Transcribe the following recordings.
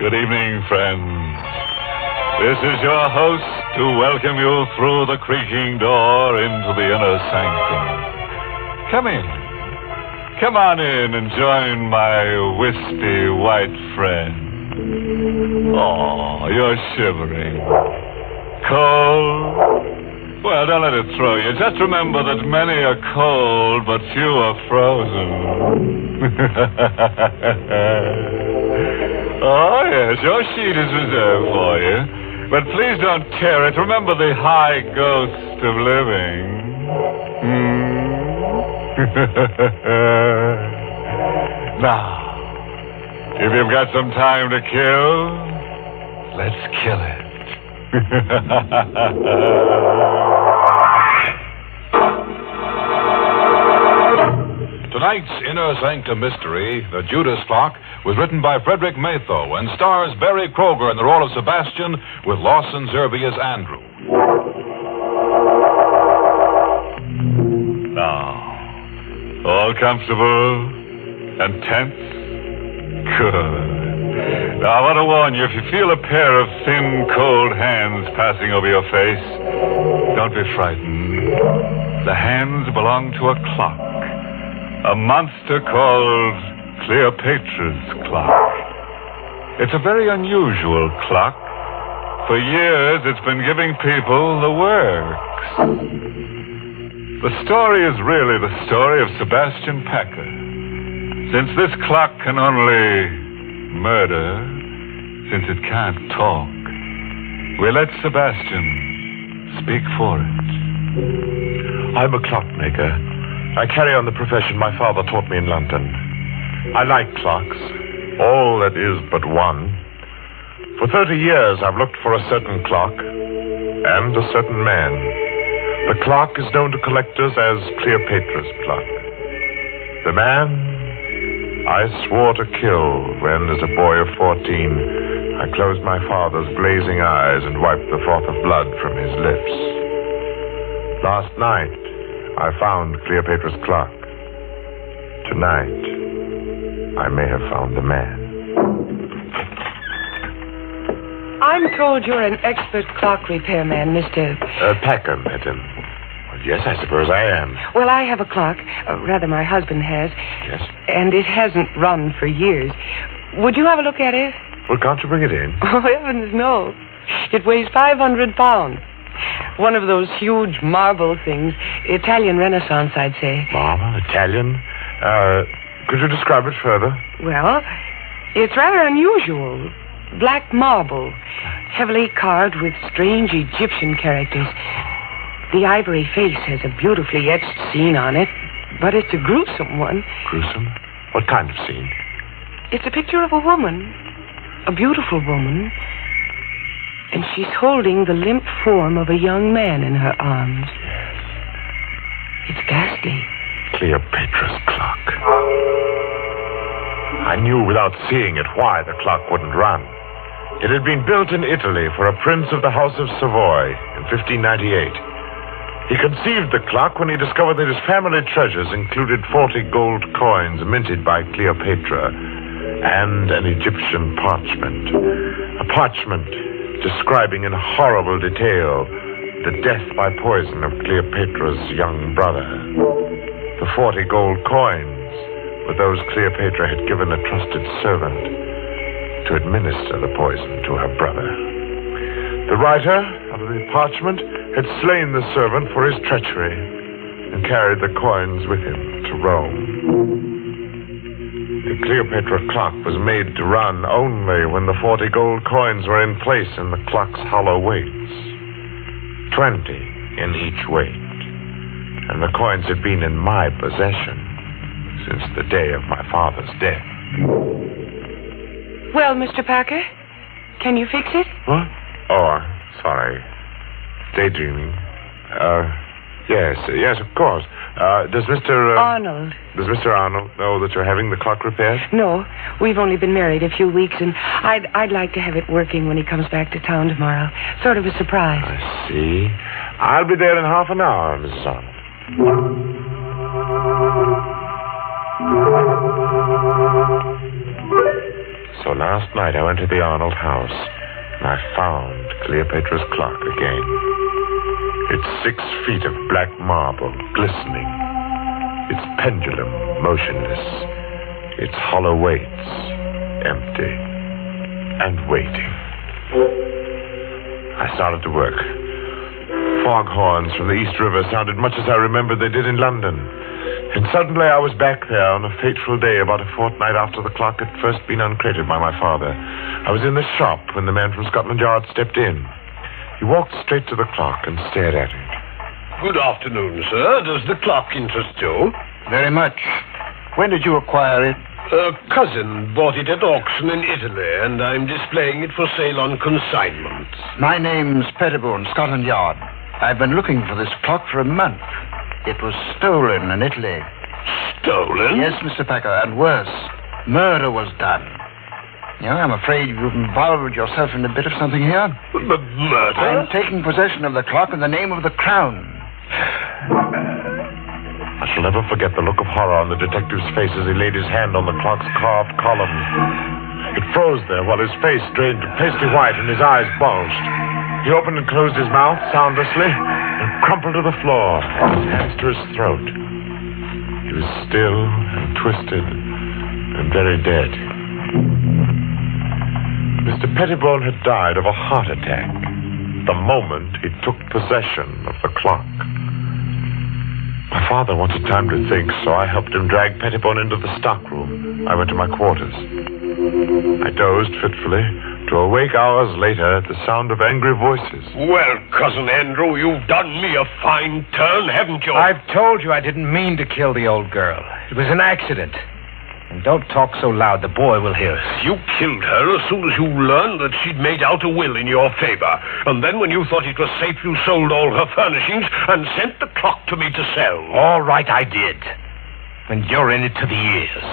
Good evening, friends. This is your host to welcome you through the creaking door into the inner sanctum. Come in. Come on in and join my wispy white friend. Oh, you're shivering. Cold? Well, don't let it throw you. Just remember that many are cold, but few are frozen. Oh, yes, your sheet is reserved for you. But please don't tear it. Remember the high ghost of living. Now, if you've got some time to kill, let's kill it. Tonight's Inner Sanctum mystery, The Judas Clock, was written by Frederick Matho and stars Barry Kroger in the role of Sebastian with Lawson Zerbe as Andrew. Now, all comfortable and tense? Good. Now, I want to warn you, if you feel a pair of thin, cold hands passing over your face, don't be frightened. The hands belong to a clock. A monster called Cleopatra's clock. It's a very unusual clock. For years, it's been giving people the works. The story is really the story of Sebastian Packer. Since this clock can only murder, since it can't talk, we let Sebastian speak for it. I'm a clockmaker. I carry on the profession my father taught me in London. I like clocks, all that is but one. For 30 years, I've looked for a certain clock and a certain man. The clock is known to collectors as Cleopatra's clock. The man I swore to kill when, as a boy of 14, I closed my father's glazing eyes and wiped the froth of blood from his lips. Last night, I found Cleopatra's clock. Tonight, I may have found the man. I'm told you're an expert clock repairman, Mr. Packer, madam. Well, yes, I suppose I am. Well, I have a clock. Rather, my husband has. Yes? And it hasn't run for years. Would you have a look at it? Well, can't you bring it in? Oh, heavens, no. It weighs 500 pounds. One of those huge marble things. Italian Renaissance, I'd say. Marble? Italian? Could you describe it further? Well, it's rather unusual. Black marble, heavily carved with strange Egyptian characters. The ivory face has a beautifully etched scene on it, but it's a gruesome one. Gruesome? What kind of scene? It's a picture of a woman, a beautiful woman, and she's holding the limp form of a young man in her arms. Yes. It's ghastly. Cleopatra's clock. I knew without seeing it why the clock wouldn't run. It had been built in Italy for a prince of the House of Savoy in 1598. He conceived the clock when he discovered that his family treasures included 40 gold coins minted by Cleopatra and an Egyptian parchment. A parchment describing in horrible detail the death by poison of Cleopatra's young brother. The 40 gold coins were those Cleopatra had given a trusted servant to administer the poison to her brother. The writer of the parchment had slain the servant for his treachery and carried the coins with him to Rome. The Cleopatra clock was made to run only when the 40 gold coins were in place in the clock's hollow weights. 20 in each weight. And the coins had been in my possession since the day of my father's death. Well, Mr. Packer, can you fix it? What? Oh, sorry. Daydreaming. Yes, of course. Does Mr. Arnold. Does Mr. Arnold know that you're having the clock repaired? No, we've only been married a few weeks, and I'd like to have it working when he comes back to town tomorrow. Sort of a surprise. I see. I'll be there in half an hour, Mrs. Arnold. So last night I went to the Arnold house, and I found Cleopatra's clock again. Its 6 feet of black marble glistening, its pendulum motionless, its hollow weights empty and waiting. I started to work. Foghorns from the East River sounded much as I remembered they did in London. And suddenly I was back there on a fateful day about a fortnight after the clock had first been uncrated by my father. I was in the shop when the man from Scotland Yard stepped in. He walked straight to the clock and stared at it. Good afternoon, sir. Does the clock interest you? Very much. When did you acquire it? A cousin bought it at auction in Italy, and I'm displaying it for sale on consignment. My name's Pettibone, Scotland Yard. I've been looking for this clock for a month. It was stolen in Italy. Stolen? Yes, Mr. Packer, and worse. Murder was done. I'm afraid you've involved yourself in a bit of something here. Murder? I'm taking possession of the clock in the name of the Crown. I shall never forget the look of horror on the detective's face as he laid his hand on the clock's carved columns. It froze there while his face drained to pasty white and his eyes bulged. He opened and closed his mouth soundlessly and crumpled to the floor, his hands to his throat. He was still and twisted and very dead. Mr. Pettibone had died of a heart attack the moment he took possession of the clock. My father wanted time to think, so I helped him drag Pettibone into the stockroom. I went to my quarters. I dozed fitfully to awake hours later at the sound of angry voices. Well, Cousin Andrew, you've done me a fine turn, haven't you? I've told you I didn't mean to kill the old girl. It was an accident. And don't talk so loud. The boy will hear us. You killed her as soon as you learned that she'd made out a will in your favor. And then when you thought it was safe, you sold all her furnishings and sent the clock to me to sell. All right, I did. And you're in it to the ears.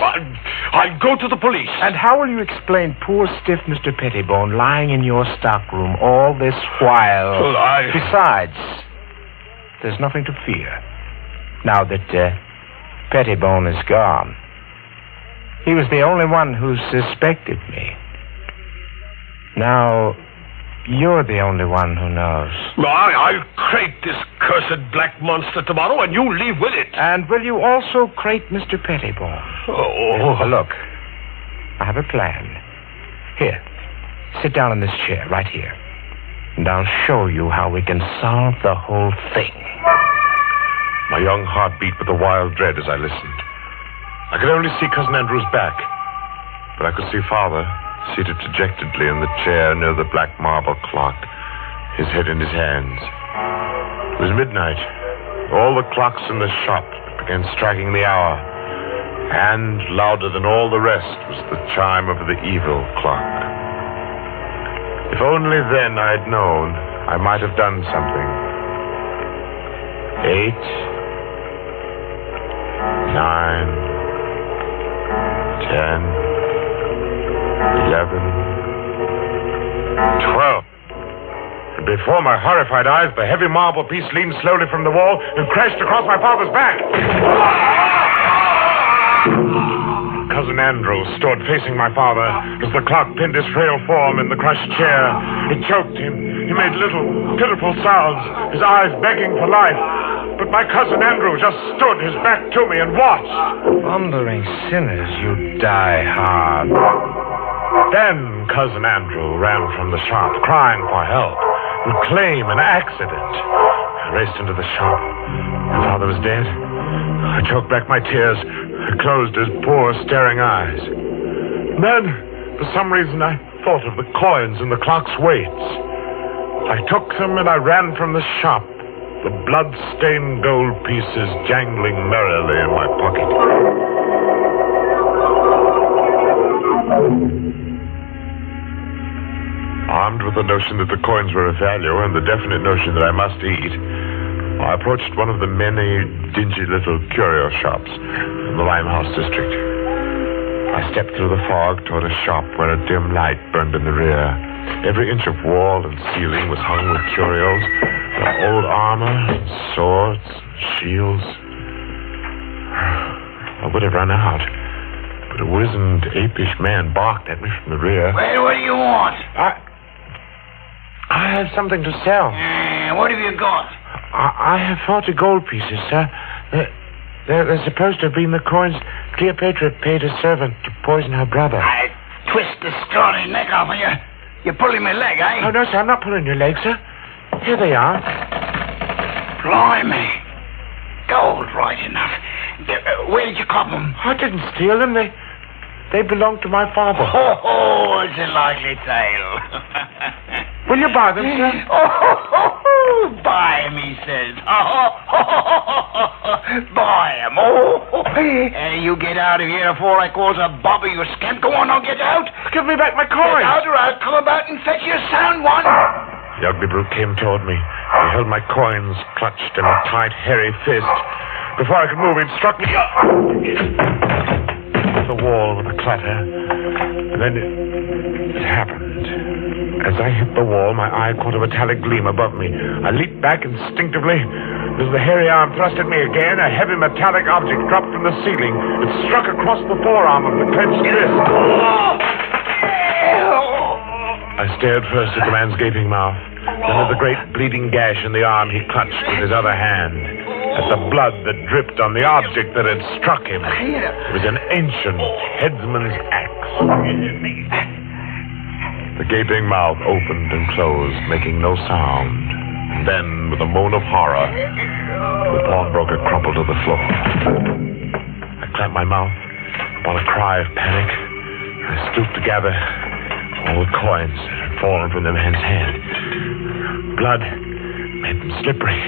I'll go to the police. And how will you explain poor stiff Mr. Pettibone lying in your stockroom all this while? Well, Besides, there's nothing to fear. Now that Pettibone is gone. He was the only one who suspected me. Now, you're the only one who knows. I'll crate this cursed black monster tomorrow, and you leave with it. And will you also crate Mr. Pettibone? Oh. Look, I have a plan. Here, sit down in this chair right here. And I'll show you how we can solve the whole thing. My young heart beat with a wild dread as I listened. I could only see Cousin Andrew's back, but I could see Father seated dejectedly in the chair near the black marble clock, his head in his hands. It was midnight. All the clocks in the shop began striking the hour, and louder than all the rest was the chime of the evil clock. If only then I'd known, I might have done something. 8, 9, 10, 11, 12. And before my horrified eyes, the heavy marble piece leaned slowly from the wall and crashed across my father's back. Cousin Andrew stood facing my father as the clock pinned his frail form in the crushed chair. It choked him. He made little, pitiful sounds, his eyes begging for life. But my cousin Andrew just stood his back to me and watched. Thundering sinners, you die hard. Then Cousin Andrew ran from the shop, crying for help, would claim an accident. I raced into the shop. My father was dead. I choked back my tears and closed his poor, staring eyes. Then, for some reason, I thought of the coins in the clock's weights. I took them and I ran from the shop, the blood-stained gold pieces jangling merrily in my pocket. Armed with the notion that the coins were of value and the definite notion that I must eat, I approached one of the many dingy little curio shops in the Limehouse district. I stepped through the fog toward a shop where a dim light burned in the rear. Every inch of wall and ceiling was hung with curios, old armor, swords, shields. I would have run out, But a wizened, apish man barked at me from the rear. Well, what do you want? I have something to sell. What have you got? I have 40 gold pieces, sir. They're supposed to have been the coins Cleopatra paid a servant to poison her brother. I twist the scrawny neck off of you. You're pulling my leg, eh? Oh, no, sir, I'm not pulling your leg, sir. Here they are. Blimey. Gold, right enough. Where did you cop them? I didn't steal them. They belonged to my father. Oh, it's a likely tale. Will you buy them, sir? Buy 'em, he says. Buy 'em. You get out of here before I cause a bobby, you scamp. Go on, now, get out. Give me back my Get coins. out or I'll come about and fetch you a sound one. The ugly brute came toward me. He held my coins clutched in a tight, hairy fist. Before I could move, he'd struck me the wall with a clatter. And then it happened. As I hit the wall, my eye caught a metallic gleam above me. I leaped back instinctively. As the hairy arm thrust at me again, a heavy metallic object dropped from the ceiling. It struck across the forearm of the clenched fist. I stared first at the man's gaping mouth, then at the great bleeding gash in the arm he clutched with his other hand, at the blood that dripped on the object that had struck him. It was an ancient headsman's axe. The gaping mouth opened and closed, making no sound. And then, with a moan of horror, the pawnbroker crumpled to the floor. I clamped my mouth upon a cry of panic. I stooped to gather all the coins that had fallen from the man's hand. Blood made them slippery.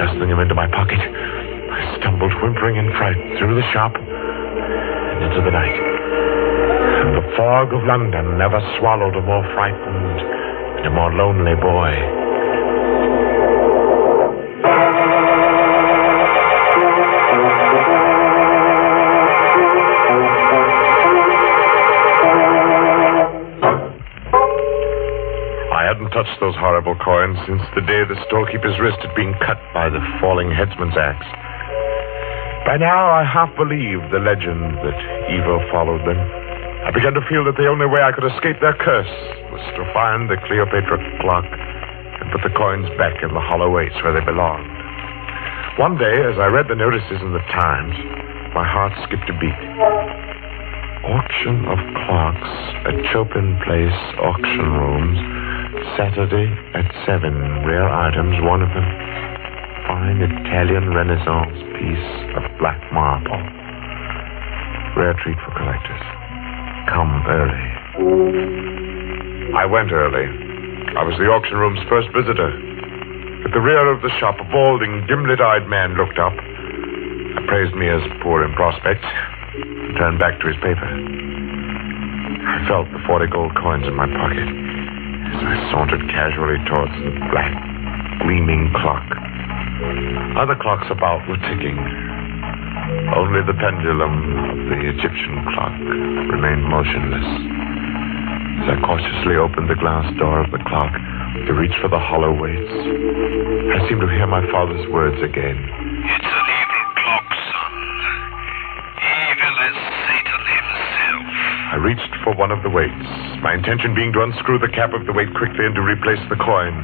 Thrusting them into my pocket, I stumbled, whimpering in fright, through the shop and into the night. The fog of London never swallowed a more frightened and a more lonely boy. I hadn't touched those horrible coins since the day the storekeeper's wrist had been cut by the falling headsman's axe. By now, I half believed the legend that evil followed them. I began to feel that the only way I could escape their curse was to find the Cleopatra clock and put the coins back in the hollow weights where they belonged. One day, as I read the notices in the Times, my heart skipped a beat. Auction of clocks at Chopin Place auction rooms, Saturday at 7. Rare items, one of them, fine Italian Renaissance piece of black marble. Rare treat for collectors. Come early. I went early. I was the auction room's first visitor. At the rear of the shop, a balding, dim-lit-eyed man looked up, appraised me as poor in prospects, and turned back to his paper. I felt the 40 gold coins in my pocket as I sauntered casually towards the black, gleaming clock. Other clocks about were ticking. Only the pendulum of the Egyptian clock remained motionless. As I cautiously opened the glass door of the clock to reach for the hollow weights, I seemed to hear my father's words again. It's an evil clock, son. Evil as Satan himself. I reached for one of the weights, my intention being to unscrew the cap of the weight quickly and to replace the coin.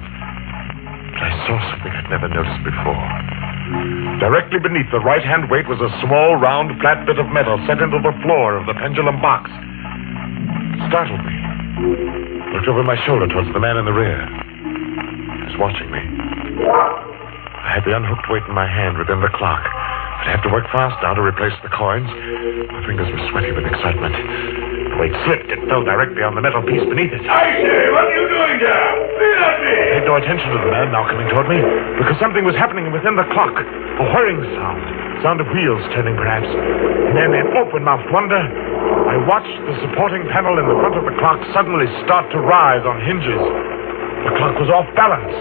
But I saw something I'd never noticed before. Directly beneath the right-hand weight was a small, round, flat bit of metal set into the floor of the pendulum box. It startled me. I looked over my shoulder towards the man in the rear. He was watching me. I had the unhooked weight in my hand within the clock. I'd have to work fast now to replace the coins. My fingers were sweaty with excitement. The weight slipped. It fell directly on the metal piece beneath it. I say, what are you doing there? Let me! I paid no attention to the man now coming toward me, because something was happening within the clock. A whirring sound of wheels turning perhaps. And then in open-mouthed wonder, I watched the supporting panel in the front of the clock suddenly start to rise on hinges. The clock was off balance.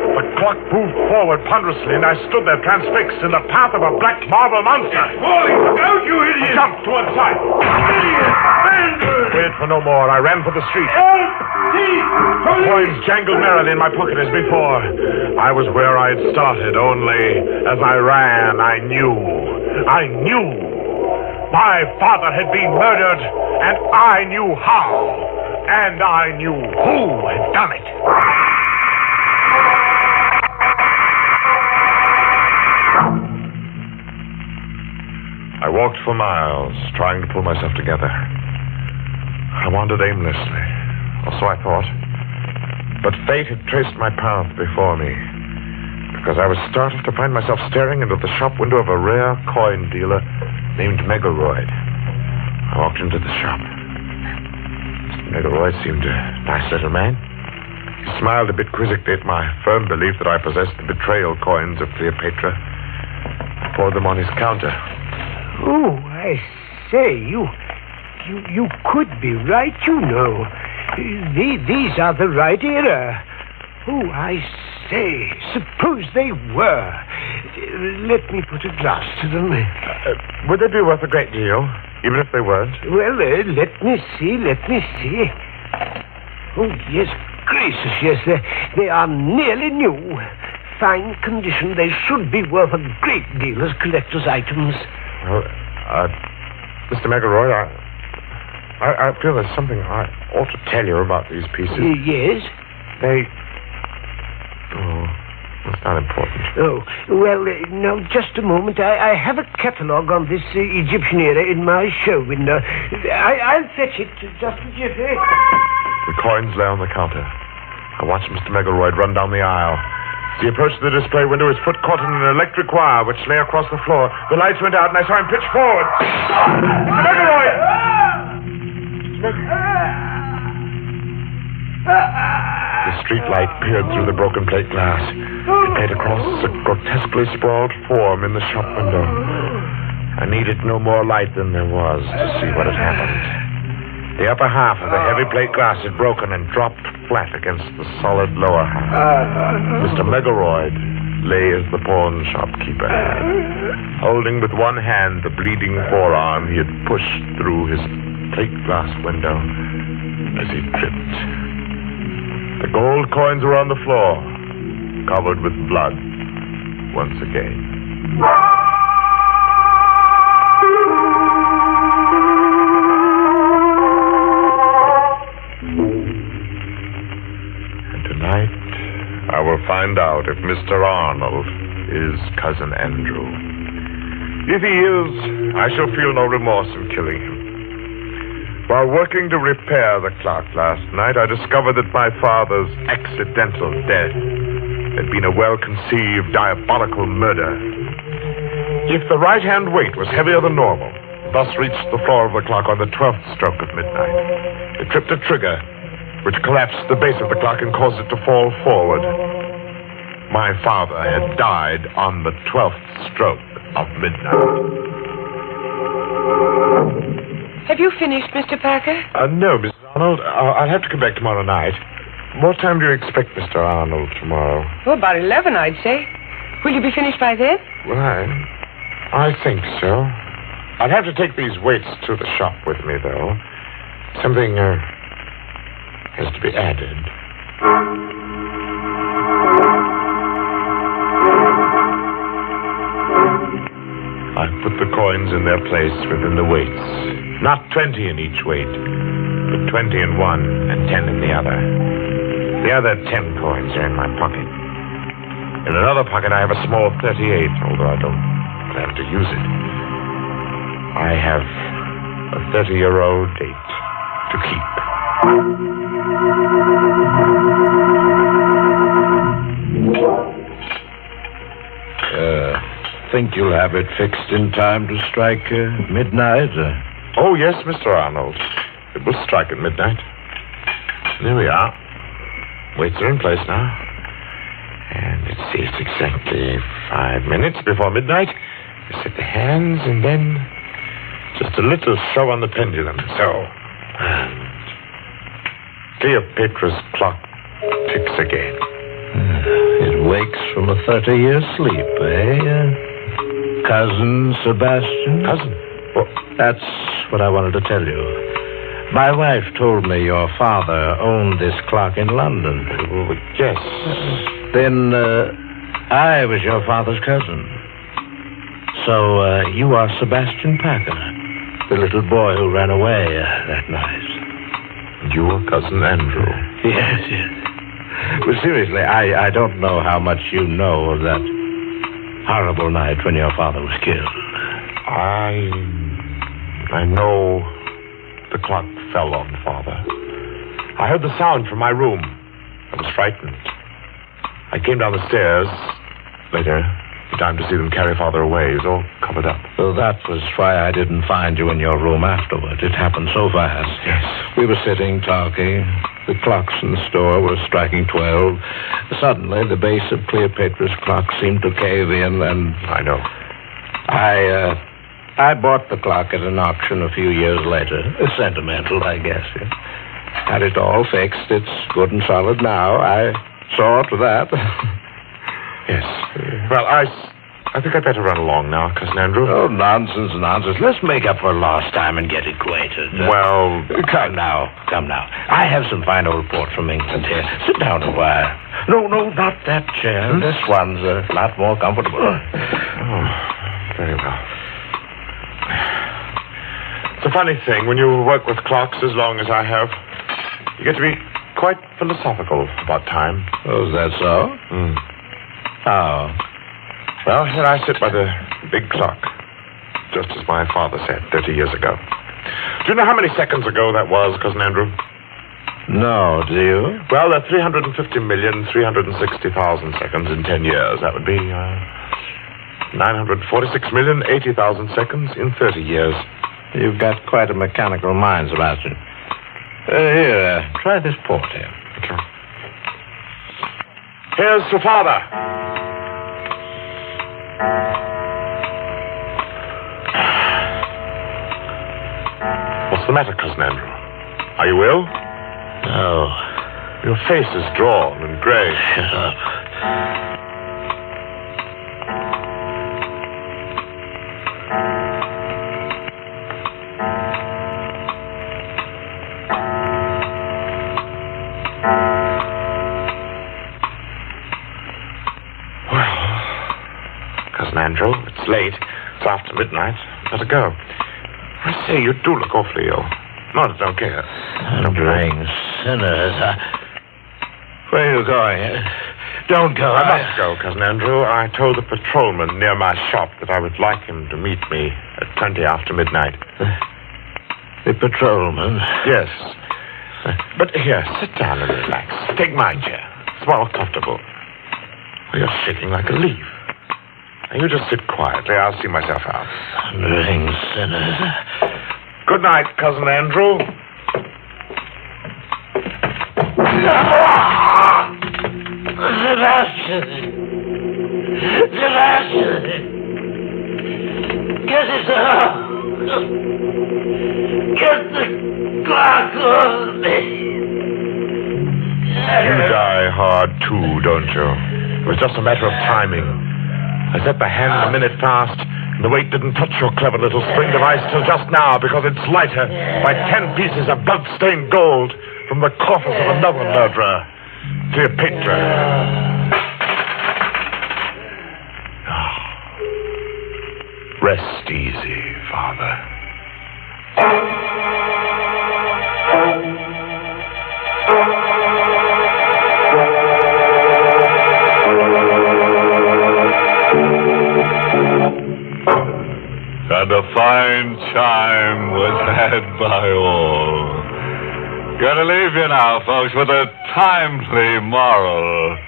The clock moved forward ponderously, and I stood there transfixed in the path of a black marble monster. Falling! Look out, you I idiot! jumped to one side. Idiot! Bender! Waited for no more. I ran for the street. Help! Thief! The coins jangled merrily in my pocket as before. I was where I had started, only as I ran, I knew My father had been murdered, and I knew how. And I knew who had done it. I walked for miles, trying to pull myself together. I wandered aimlessly, or so I thought. But fate had traced my path before me, because I was startled to find myself staring into the shop window of a rare coin dealer named Megaroyd. I walked into the shop. Mr. Megaroyd seemed a nice little man. He smiled a bit quizzically at my firm belief that I possessed the betrayal coins of Cleopatra. I poured them on his counter. Oh, I say, you could be right, you know. These are the right era. Oh, I say, suppose they were. Let me put a glass to them. Would they be worth a great deal, even if they weren't? Well, let me see. Oh, yes, gracious, yes, they are nearly new. Fine condition. They should be worth a great deal as collector's items. Well, Mr. Megaroyd, I feel there's something I ought to tell you about these pieces. Yes? It's not important. Oh, well, now, just a moment. I have a catalogue on this Egyptian era in my show window. I'll fetch it just a jiffy. The coins lay on the counter. I watched Mr. Megaroyd run down the aisle. As he approached the display window, his foot caught in an electric wire which lay across the floor. The lights went out, and I saw him pitch forward. Mr. Megaroyd! The street light peered through the broken plate glass. It made across a grotesquely sprawled form in the shop window. I needed no more light than there was to see what had happened. The upper half of the heavy plate glass had broken and dropped flat against the solid lower half. Mr. Megaroyd lay as the pawn shopkeeper had, holding with one hand the bleeding forearm he had pushed through his plate glass window as he tripped. The gold coins were on the floor, covered with blood once again. And tonight, I will find out if Mr. Arnold is Cousin Andrew. If he is, I shall feel no remorse in killing him. While working to repair the clock last night, I discovered that my father's accidental death had been a well-conceived, diabolical murder. If the right-hand weight was heavier than normal, thus reached the floor of the clock on the 12th stroke of midnight, it tripped a trigger, which collapsed the base of the clock and caused it to fall forward. My father had died on the 12th stroke of midnight. Have you finished, Mr. Parker? No, Mrs. Arnold. I'll have to come back tomorrow night. What time do you expect Mr. Arnold tomorrow? Oh, about 11, I'd say. Will you be finished by then? Well, I think so. I'll have to take these weights to the shop with me, though. Something has to be added. I put the coins in their place within the weights. Not 20 in each weight, but 20 in one and 10 in the other. The other 10 coins are in my pocket. In another pocket, I have a small 38, although I don't plan to use it. I have a 30-year-old date to keep. Think you'll have it fixed in time to strike midnight? Oh, yes, Mr. Arnold. It will strike at midnight. There we are. Weights are in place now. And let's see, it's exactly 5 minutes before midnight. I set the hands, and then just a little show on the pendulum. So, and Cleopatra's clock ticks again. It wakes from a 30-year sleep, eh? Cousin Sebastian? Cousin? Well, that's what I wanted to tell you. My wife told me your father owned this clock in London. well, yes. Then I was your father's cousin. So you are Sebastian Packer. The little boy who ran away that night. You were Cousin Andrew. Yes, yes. But seriously, I don't know how much you know of that horrible night when your father was killed. I know the clock fell on Father. I heard the sound from my room. I was frightened. I came down the stairs later, in time to see them carry Father away. He's all covered up. Well, that was why I didn't find you in your room afterward. It happened so fast. Yes. We were sitting, talking. The clocks in the store were striking 12. Suddenly, the base of Cleopatra's clock seemed to cave in, and... I know. I bought the clock at an auction a few years later. Sentimental, I guess. Yeah. Had it all fixed. It's good and solid now. I saw to that. Yes. Well, I think I'd better run along now, Cousin Andrew. Oh, nonsense. Let's make up for lost time and get acquainted. Well... Come now. I have some fine old port from England here. Sit down a while. No, not that chair. This one's a lot more comfortable. Oh, very well. It's a funny thing, when you work with clocks as long as I have, you get to be quite philosophical about time. Oh, is that so? Mm. How? Well, here I sit by the big clock, just as my father said 30 years ago. Do you know how many seconds ago that was, Cousin Andrew? No, do you? Well, there are 350,360,000 seconds in 10 years. That would be 946,080,000 seconds in 30 years. You've got quite a mechanical mind, Sebastian. Here, try this port here. Okay. Here's to Father. What's the matter, Cousin Andrew? Are you ill? No. Your face is drawn and gray. Shut up. Andrew, it's late. It's after midnight. Better go. I say, you do look awfully ill. No, I don't care. Thundering sinners. Where are you going? Don't go. I must go, Cousin Andrew. I told the patrolman near my shop that I would like him to meet me at 20 after midnight. The patrolman? Yes. But here, sit down and relax. Take my chair. It's more comfortable. You're shaking like a leaf. You just sit quietly. I'll see myself out. Thundering sinners. Good night, Cousin Andrew. Sebastian! Get it up! Get the clock on me! You die hard, too, don't you? It was just a matter of timing. I set the hand a minute fast, and the weight didn't touch your clever little spring device till just now, because it's lighter by 10 pieces of blood-stained gold from the coffers of another murderer, Cleopatra. Rest easy, Father. And a fine chime was had by all. Gotta leave you now, folks, with a timely moral.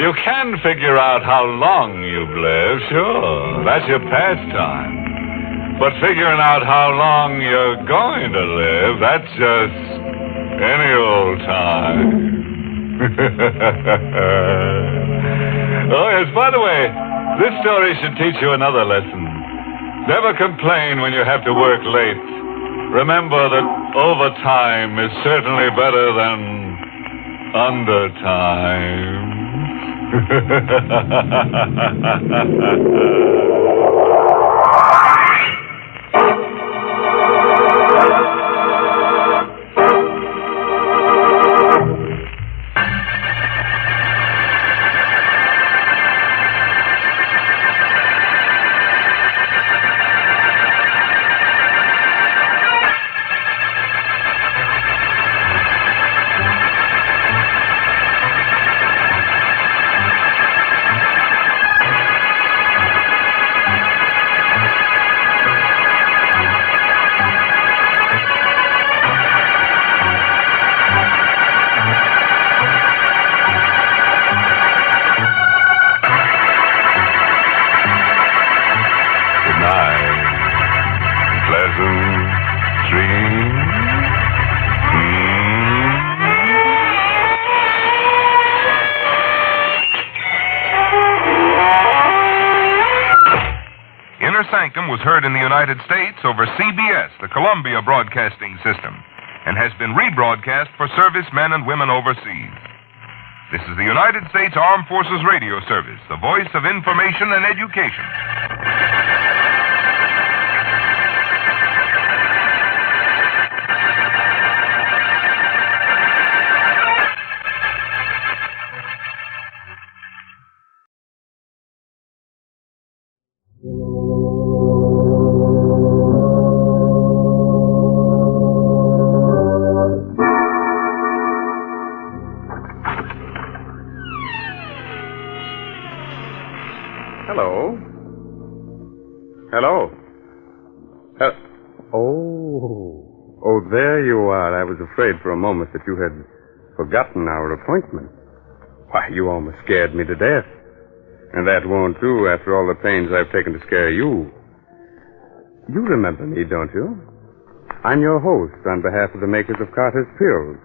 You can figure out how long you've lived, sure. That's your pastime. But figuring out how long you're going to live, that's just any old time. Oh, yes, by the way, this story should teach you another lesson. Never complain when you have to work late. Remember that overtime is certainly better than undertime. Innersanctum was heard in the United States over CBS, the Columbia Broadcasting System, and has been rebroadcast for servicemen and women overseas. This is the United States Armed Forces Radio Service, the voice of information and education. Hello. Hello. Oh, there you are. I was afraid for a moment that you had forgotten our appointment. Why, you almost scared me to death. And that won't do after all the pains I've taken to scare you. You remember me, don't you? I'm your host on behalf of the makers of Carter's Pills.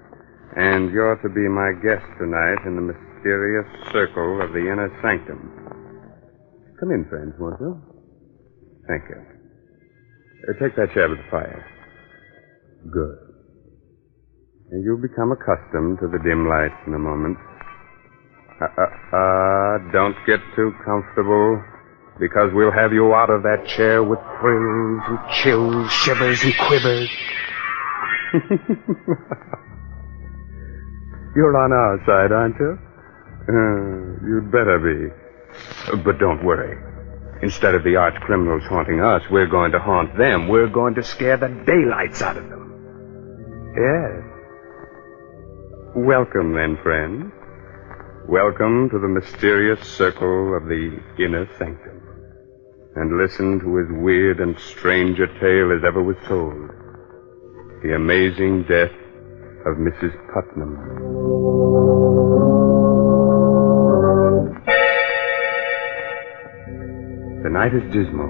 And you're to be my guest tonight in the mysterious circle of the Innersanctum. Come in, friends, won't you? Thank you. Take that chair by the fire. Good. And you'll become accustomed to the dim lights in a moment. Don't get too comfortable, because we'll have you out of that chair with thrills and chills, shivers and quivers. You're on our side, aren't you? You'd better be. But don't worry. Instead of the arch criminals haunting us, we're going to haunt them. We're going to scare the daylights out of them. Yes. Welcome, then, friends. Welcome to the mysterious circle of the Innersanctum. And listen to as weird and strange a tale as ever was told. The amazing death of Mrs. Putnam. The night is dismal.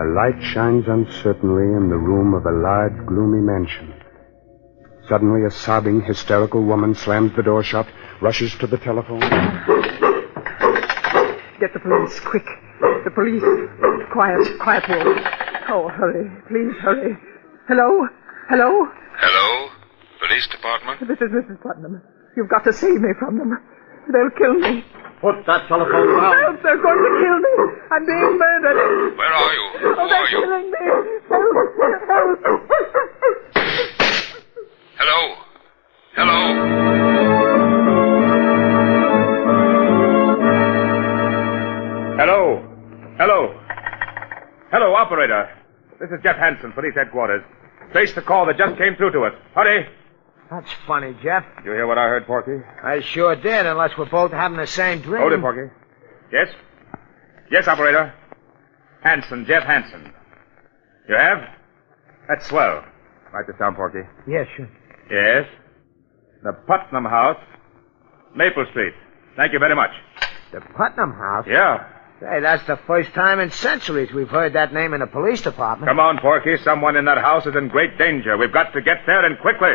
A light shines uncertainly in the room of a large, gloomy mansion. Suddenly, a sobbing, hysterical woman slams the door shut, rushes to the telephone. Get the police, quick. The police. Quiet, Wolf. Oh, hurry. Please, hurry. Hello? Hello? Police department? This is Mrs. Putnam. You've got to save me from them. They'll kill me. Put that telephone down. Help, they're going to kill me. I'm being murdered. Where are you? Oh, they're killing me. Help. Hello? Hello, operator. This is Jeff Hansen, police headquarters. Trace the call that just came through to us. Hurry. That's funny, Jeff. You hear what I heard, Porky? I sure did, unless we're both having the same dream. Hold it, Porky. Yes? Yes, operator. Hansen, Jeff Hansen. You have? That's swell. Write this down, Porky. Yes, sure. Yes? The Putnam House, Maple Street. Thank you very much. The Putnam House? Yeah. Hey, that's the first time in centuries we've heard that name in the police department. Come on, Porky. Someone in that house is in great danger. We've got to get there, and quickly.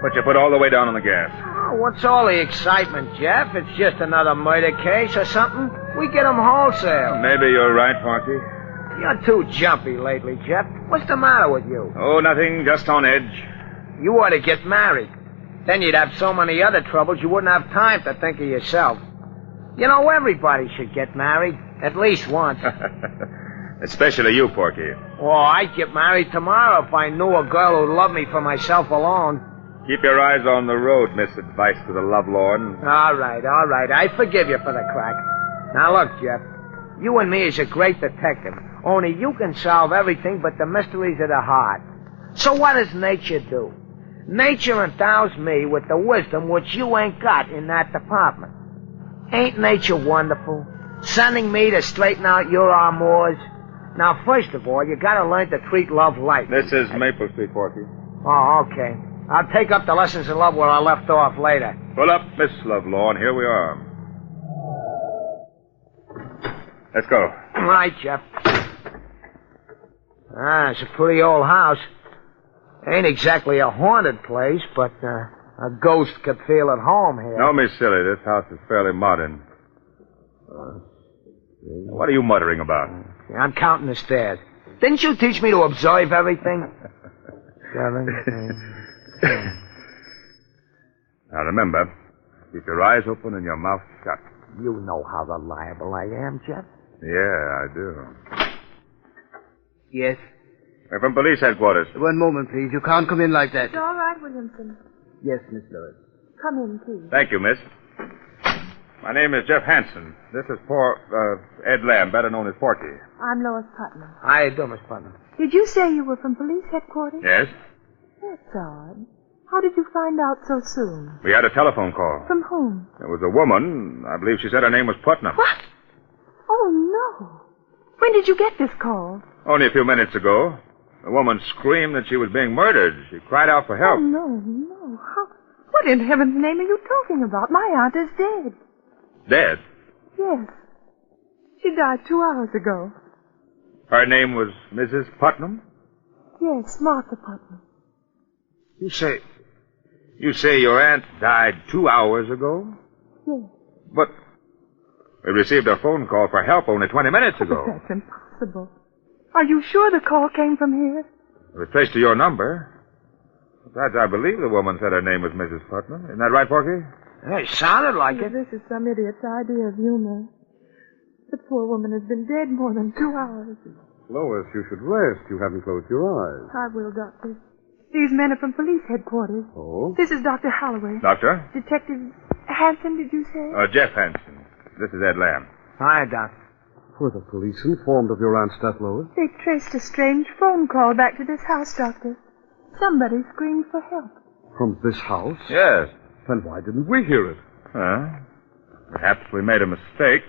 Put your foot all the way down on the gas. Oh, what's all the excitement, Jeff? It's just another murder case or something. We get 'em wholesale. Maybe you're right, Porky. You're too jumpy lately, Jeff. What's the matter with you? Oh, nothing. Just on edge. You ought to get married. Then you'd have so many other troubles you wouldn't have time to think of yourself. You know, everybody should get married. At least once. Especially you, Porky. Oh, I'd get married tomorrow if I knew a girl who'd love me for myself alone. Keep your eyes on the road, Miss Advice to the Lovelorn. All right. I forgive you for the crack. Now, look, Jeff. You and me is a great detective. Only you can solve everything but the mysteries of the heart. So what does nature do? Nature endows me with the wisdom which you ain't got in that department. Ain't nature wonderful? Sending me to straighten out your amours. Now, first of all, you gotta learn to treat love light. This is Maple Street, Porky. Oh, okay. I'll take up the lessons in love where I left off later. Pull up, Miss Lovelorn. Here we are. Let's go. All right, Jeff. It's a pretty old house. Ain't exactly a haunted place, but a ghost could feel at home here. Don't be silly. This house is fairly modern. What are you muttering about? I'm counting the stairs. Didn't you teach me to observe everything? 7, 8. Now remember, keep your eyes open and your mouth shut. You know how reliable I am, Jeff. Yeah, I do. Yes. We're from police headquarters. One moment, please. You can't come in like that. It's all right, Williamson. Yes, Miss Lois. Come in, please. Thank you, miss. My name is Jeff Hansen. This is poor Ed Lamb, better known as Porky. I'm Lois Putnam. How you doing, Miss Putnam? Did you say you were from police headquarters? Yes? That's odd. How did you find out so soon? We had a telephone call. From whom? It was a woman. I believe she said her name was Putnam. What? Oh, no. When did you get this call? Only a few minutes ago. The woman screamed that she was being murdered. She cried out for help. Oh, no. What in heaven's name are you talking about? My aunt is dead. Dead? Yes. She died 2 hours ago. Her name was Mrs. Putnam? Yes, Martha Putnam. You say your aunt died 2 hours ago? Yes. But we received a phone call for help only 20 minutes ago. That's impossible. Are you sure the call came from here? It was traced to your number. Besides, I believe the woman said her name was Mrs. Putnam. Isn't that right, Porky? It sounded like it. This is some idiot's idea of humor. The poor woman has been dead more than 2 hours. Lois, you should rest. You haven't closed your eyes. I will, Doctor. These men are from police headquarters. Oh? This is Dr. Holloway. Doctor? Detective Hansen, did you say? Jeff Hansen. This is Ed Lamb. Hi, Doc. Were the police informed of your aunt's death, Lois? They traced a strange phone call back to this house, Doctor. Somebody screamed for help. From this house? Yes. Then why didn't we hear it? Perhaps we made a mistake.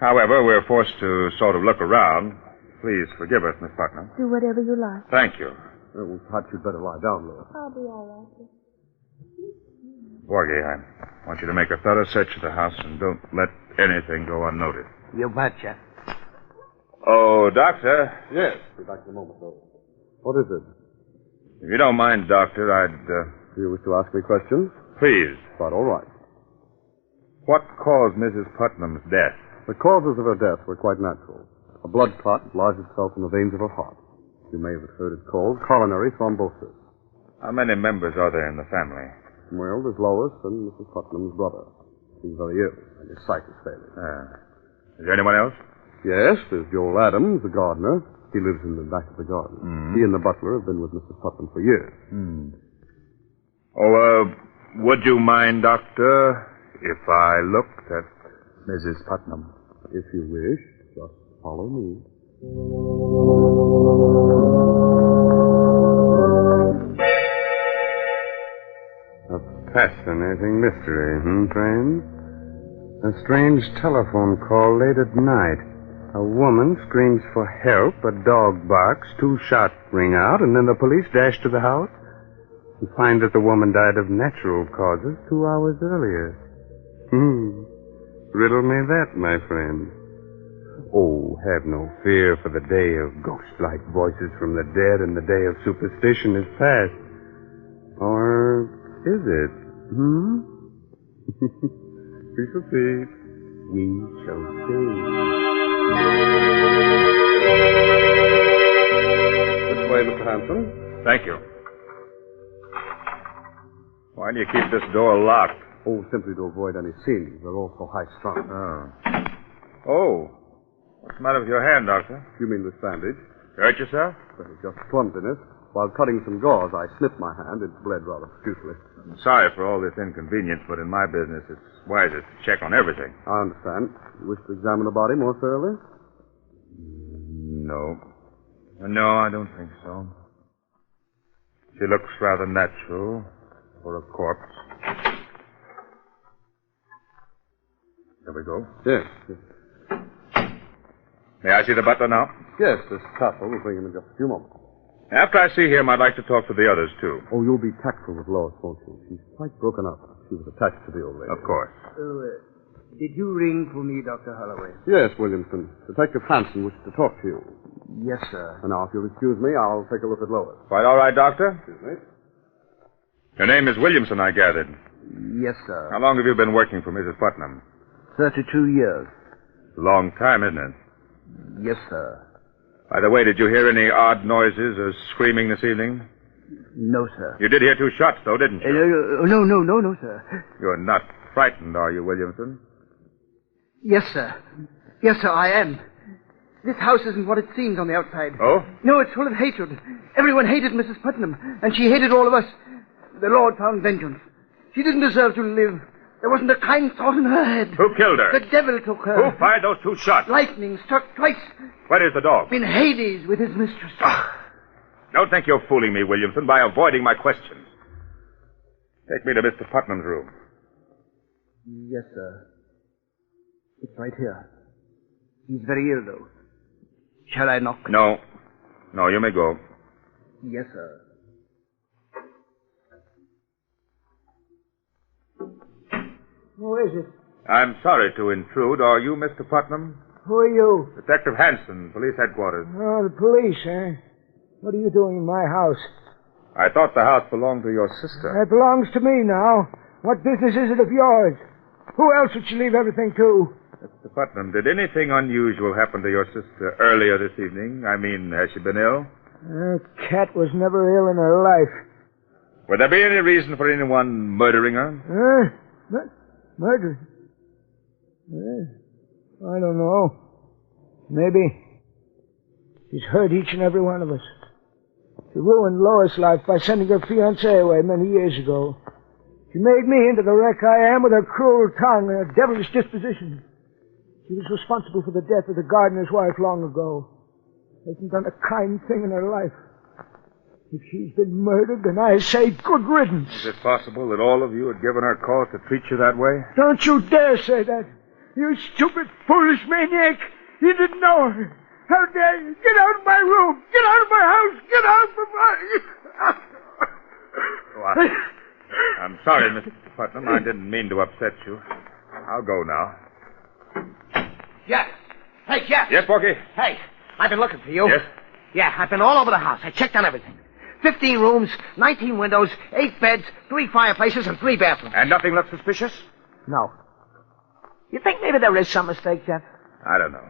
However, we're forced to sort of look around. Please forgive us, Miss Putnam. Do whatever you like. Thank you. Well, perhaps you'd better lie down, Lois. I'll be all right. Porgy, I want you to make a thorough search of the house and don't let anything go unnoticed. You betcha. Oh, Doctor. Yes. Be back in a moment, Lois. What is it? If you don't mind, Doctor, Do you wish to ask me questions? Please. Quite all right. What caused Mrs. Putnam's death? The causes of her death were quite natural. A blood clot lodged itself in the veins of her heart. You may have heard it called coronary thrombosis. How many members are there in the family? Well, there's Lois and Mrs. Putnam's brother. He's very ill, and his sight is failing. Is there anyone else? Yes, there's Joel Adams, the gardener. He lives in the back of the garden. He and the butler have been with Mrs. Putnam for years. Would you mind, Doctor, if I looked at Mrs. Putnam? If you wish, just follow me. A fascinating mystery, friends? A strange telephone call late at night. A woman screams for help, a dog barks, 2 shots ring out, and then the police dash to the house and find that the woman died of natural causes 2 hours earlier. Riddle me that, my friend. Oh, have no fear, for the day of ghost-like voices from the dead and the day of superstition is past. Or is it? We shall see. We shall see. This way, Mr. Hanson. Thank you. Why do you keep this door locked? Oh, simply to avoid any scenes. They're all so high-strung. Oh. What's the matter with your hand, Doctor? You mean this bandage? You hurt yourself? Well, just clumsiness. While cutting some gauze, I snipped my hand. It bled rather profusely. I'm sorry for all this inconvenience, but in my business, it's wisest to check on everything. I understand. You wish to examine the body more thoroughly? No. No, I don't think so. She looks rather natural for a corpse. There we go. Yes. May I see the butler now? Yes, this Castle will bring him in just a few moments. After I see him, I'd like to talk to the others, too. Oh, you'll be tactful with Lois, won't you? She's quite broken up. She was attached to the old lady. Of course. Did you ring for me, Dr. Holloway? Yes, Williamson. Detective Hanson wishes to talk to you. Yes, sir. And now, if you'll excuse me, I'll take a look at Lois. Quite all right, Doctor? Excuse me. Your name is Williamson, I gathered. Yes, sir. How long have you been working for Mrs. Putnam? 32 years. Long time, isn't it? Yes, sir. By the way, did you hear any odd noises or screaming this evening? No, sir. You did hear 2 shots, though, didn't you? No, sir. You're not frightened, are you, Williamson? Yes, sir. Yes, sir, I am. This house isn't what it seems on the outside. Oh? No, it's full of hatred. Everyone hated Mrs. Putnam, and she hated all of us. The Lord found vengeance. She didn't deserve to live. There wasn't a kind thought in her head. Who killed her? The devil took her. Who fired those 2 shots? Lightning struck twice. Where is the dog? In Hades with his mistress. Don't think you're fooling me, Williamson, by avoiding my questions. Take me to Mr. Putnam's room. Yes, sir. It's right here. He's very ill, though. Shall I knock? No. No, you may go. Yes, sir. Who is it? I'm sorry to intrude. Are you Mr. Putnam? Who are you? Detective Hanson, police headquarters. Oh, the police, eh? What are you doing in my house? I thought the house belonged to your sister. It belongs to me now. What business is it of yours? Who else would she leave everything to? Mr. Putnam, did anything unusual happen to your sister earlier this evening? I mean, has she been ill? Cat was never ill in her life. Would there be any reason for anyone murdering her? Murder? I don't know. Maybe. She's hurt each and every one of us. She ruined Lois' life by sending her fiancé away many years ago. She made me into the wreck I am with her cruel tongue and her devilish disposition. She was responsible for the death of the gardener's wife long ago. Hasn't done a kind thing in her life. If she's been murdered, then I say good riddance. Is it possible that all of you had given her cause to treat you that way? Don't you dare say that. You stupid, foolish maniac. You didn't know her. How dare you? Get out of my room. Get out of my house. Get out of my... Oh, I'm sorry, Mr. Putnam. I didn't mean to upset you. I'll go now. Jeff. Hey, Jeff. Yes, Porky? Hey, I've been looking for you. Yes? Yeah, I've been all over the house. I checked on everything. 15 rooms, 19 windows, 8 beds, 3 fireplaces, and 3 bathrooms. And nothing looked suspicious? No. You think maybe there is some mistake, Jeff? I don't know.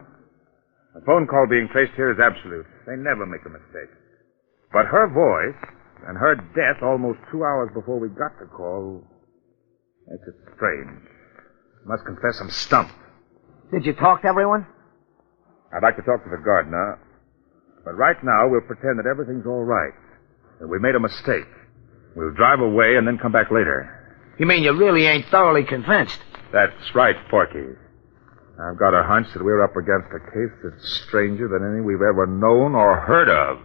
A phone call being traced here is absolute. They never make a mistake. But her voice and her death almost 2 hours before we got the call makes it strange. Must confess I'm stumped. Did you talk to everyone? I'd like to talk to the gardener, but right now we'll pretend that everything's all right, that we made a mistake. We'll drive away and then come back later. You mean you really ain't thoroughly convinced? That's right, Porky. I've got a hunch that we're up against a case that's stranger than any we've ever known or heard of.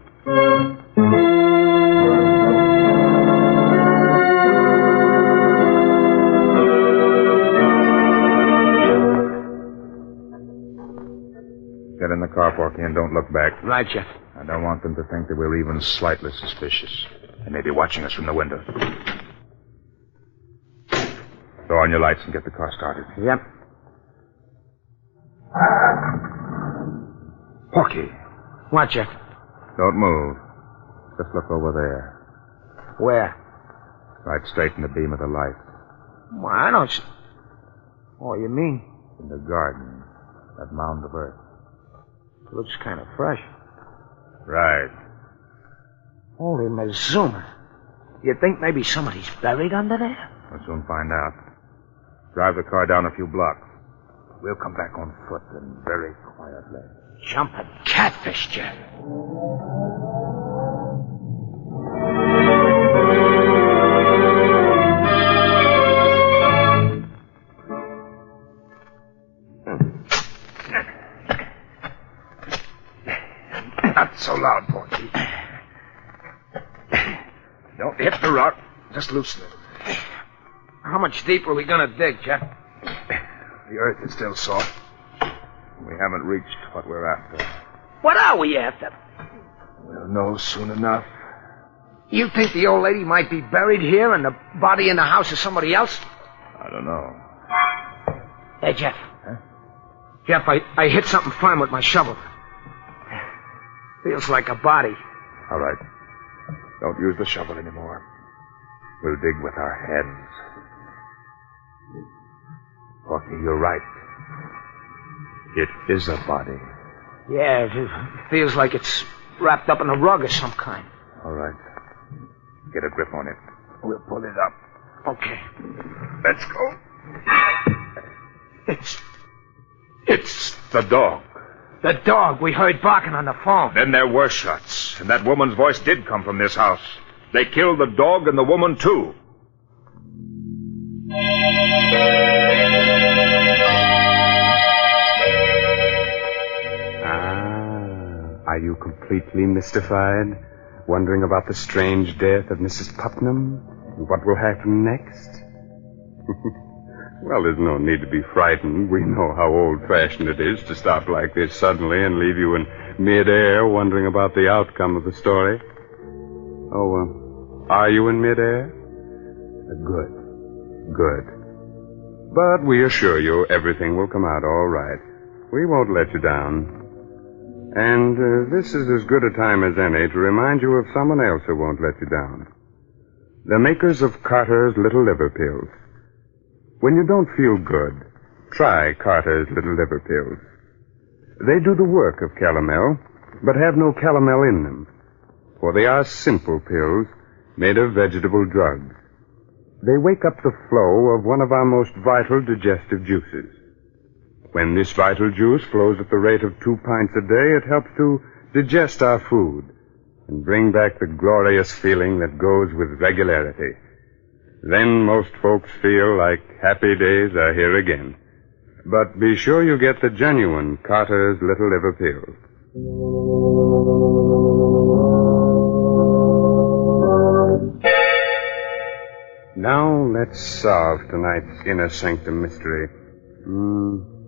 Get in the car, Porky, and don't look back. Right, Jeff. I don't want them to think that we're even slightly suspicious. They may be watching us from the window. Throw on your lights and get the car started. Yep. Porky. What, Jeff? Don't move. Just look over there. Where? Right straight in the beam of the light. Well, I don't... Oh, you mean? In the garden. That mound of earth. Looks kind of fresh. Right. Holy Mazuma. You think maybe somebody's buried under there? We'll soon find out. Drive the car down a few blocks. We'll come back on foot and very quietly. Jumping catfish, Jeff. Not so loud, Porky. Don't hit the rock. Just loosen it. How much deeper are we going to dig, Jeff? The earth is still soft. We haven't reached what we're after. What are we after? We'll know soon enough. You think the old lady might be buried here and the body in the house of somebody else? I don't know. Hey, Jeff. Huh? Jeff, I hit something firm with my shovel. Feels like a body. All right. Don't use the shovel anymore. We'll dig with our hands. Porky, you're right. It is a body. Yeah, it feels like it's wrapped up in a rug of some kind. All right. Get a grip on it. We'll pull it up. Okay. Let's go. It's the dog. The dog we heard barking on the phone. Then there were shots, and that woman's voice did come from this house. They killed the dog and the woman, too. Are you completely mystified? Wondering about the strange death of Mrs. Putnam? And what will happen next? Well, there's no need to be frightened. We know how old-fashioned it is to stop like this suddenly and leave you in midair wondering about the outcome of the story. Are you in midair? Good. Good. But we assure you everything will come out all right. We won't let you down. And this is as good a time as any to remind you of someone else who won't let you down. The makers of Carter's Little Liver Pills. When you don't feel good, try Carter's Little Liver Pills. They do the work of calomel, but have no calomel in them. For they are simple pills made of vegetable drugs. They wake up the flow of one of our most vital digestive juices. When this vital juice flows at the rate of 2 pints a day, it helps to digest our food and bring back the glorious feeling that goes with regularity. Then most folks feel like happy days are here again. But be sure you get the genuine Carter's Little Liver Pills. Now let's solve tonight's Innersanctum mystery.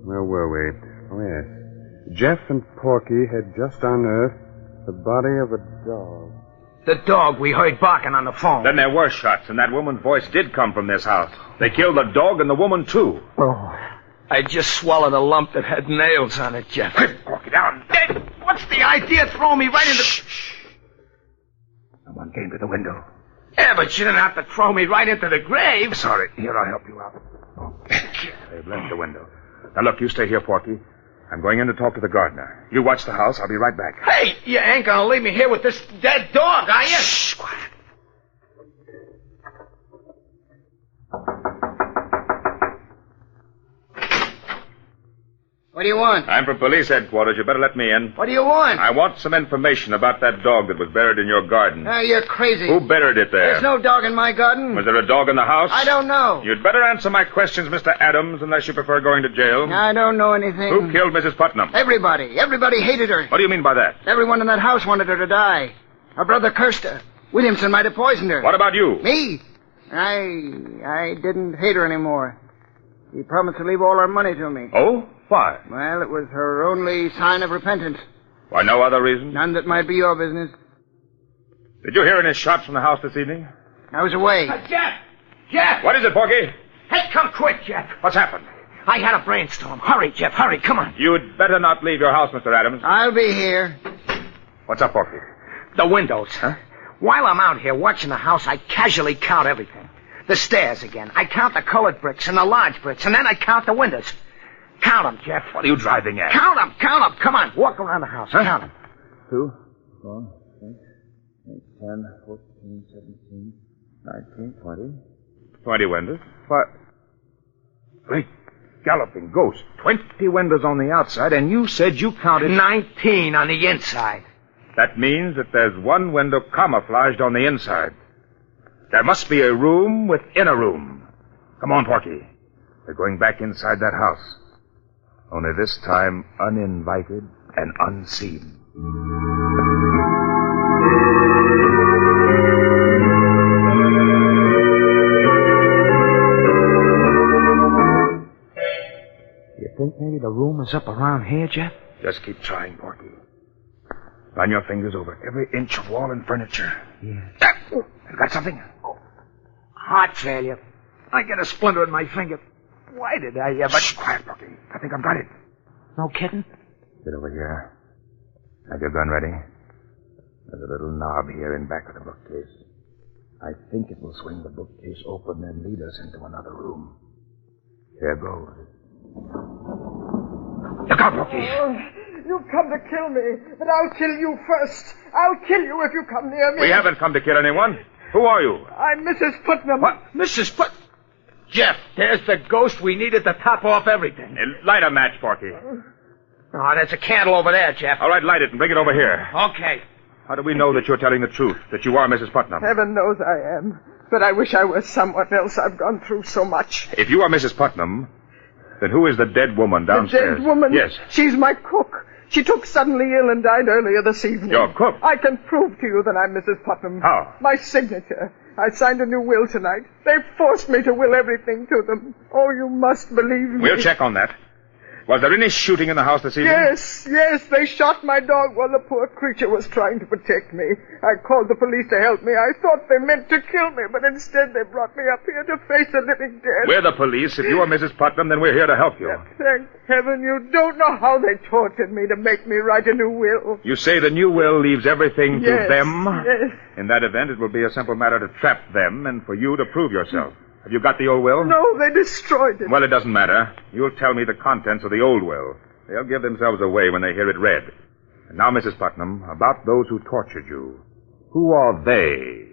Where were we? Oh, yes. Jeff and Porky had just unearthed the body of a dog. The dog we heard barking on the phone. Then there were shots, and that woman's voice did come from this house. They killed the dog and the woman, too. Oh, I just swallowed a lump that had nails on it, Jeff. Porky, down. What's the idea? Throw me right in the... Someone came to the window. Yeah, but you didn't have to throw me right into the grave. Sorry. Here, I'll help you out. They've left the window. Now, look, you stay here, Porky. I'm going in to talk to the gardener. You watch the house. I'll be right back. Hey, you ain't gonna leave me here with this dead dog, are you? Shh, quiet. What do you want? I'm from police headquarters. You better let me in. What do you want? I want some information about that dog that was buried in your garden. You're crazy. Who buried it there? There's no dog in my garden. Was there a dog in the house? I don't know. You'd better answer my questions, Mr. Adams, unless you prefer going to jail. I don't know anything. Who killed Mrs. Putnam? Everybody. Everybody hated her. What do you mean by that? Everyone in that house wanted her to die. Her brother cursed her. Williamson might have poisoned her. What about you? Me? I didn't hate her anymore. She promised to leave all her money to me. Oh? Why? Well, it was her only sign of repentance. Why, no other reason? None that might be your business. Did you hear any shots from the house this evening? I was away. Jeff! Jeff! What is it, Porky? Hey, come quick, Jeff. What's happened? I had a brainstorm. Hurry, Jeff, hurry, come on. You'd better not leave your house, Mr. Adams. I'll be here. What's up, Porky? The windows. Huh? While I'm out here watching the house, I casually count everything. The stairs again. I count the colored bricks and the large bricks, and then I count the windows. Count them, Jeff. What are you driving at? Count them. Come on, walk around the house. Huh? Count them. 2, 4, 6, 8, 10, 14, 17, 19, 20. 20 windows. What? Great galloping ghost. 20 windows on the outside, and you said you counted... 19 on the inside. That means that there's one window camouflaged on the inside. There must be a room within a room. Come on, Porky. We're going back inside that house. Only this time uninvited and unseen. You think maybe the room is up around here, Jeff? Just keep trying, Porky. Run your fingers over every inch of wall and furniture. Yeah. You got something? Heart failure. I get a splinter in my finger. Why did I ever... Shh, quiet, Porky. I think I've got it. No kidding? Get over here. Have your gun ready? There's a little knob here in back of the bookcase. I think it will swing the bookcase open and lead us into another room. Here goes. Look out, Porky. Oh, you've come to kill me, but I'll kill you first. I'll kill you if you come near me. We haven't come to kill anyone. Who are you? I'm Mrs. Putnam. What? Mrs. Put... Jeff, there's the ghost we needed to top off everything. Light a match, Porky. Oh, there's a candle over there, Jeff. All right, light it and bring it over here. Okay. How do we know that you're telling the truth, that you are Mrs. Putnam? Heaven knows I am. But I wish I was someone else. I've gone through so much. If you are Mrs. Putnam, then who is the dead woman downstairs? The dead woman? Yes. She's my cook. She took suddenly ill and died earlier this evening. Your cook? I can prove to you that I'm Mrs. Putnam. How? My signature. I signed a new will tonight. They forced me to will everything to them. Oh, you must believe me. We'll check on that. Was there any shooting in the house this evening? Yes. They shot my dog while the poor creature was trying to protect me. I called the police to help me. I thought they meant to kill me, but instead they brought me up here to face a living death. We're the police. If you are Mrs. Putnam, then we're here to help you. Thank heaven you don't know how they tortured me to make me write a new will. You say the new will leaves everything to Yes, them? yes. In that event, it will be a simple matter to trap them and for you to prove yourself. Have you got the old will? No, they destroyed it. Well, it doesn't matter. You'll tell me the contents of the old will. They'll give themselves away when they hear it read. And now, Mrs. Putnam, about those who tortured you. Who are they?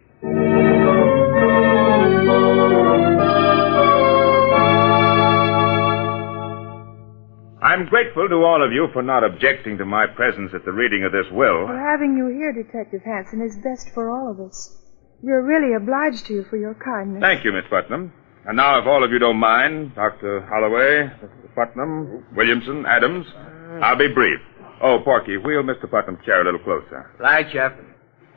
I'm grateful to all of you for not objecting to my presence at the reading of this will. Well, having you here, Detective Hanson, is best for all of us. We're really obliged to you for your kindness. Thank you, Miss Putnam. And now, if all of you don't mind, Dr. Holloway, Mr. Putnam, Williamson, Adams, I'll be brief. Oh, Porky, wheel Mr. Putnam's chair a little closer. Right, Jeff.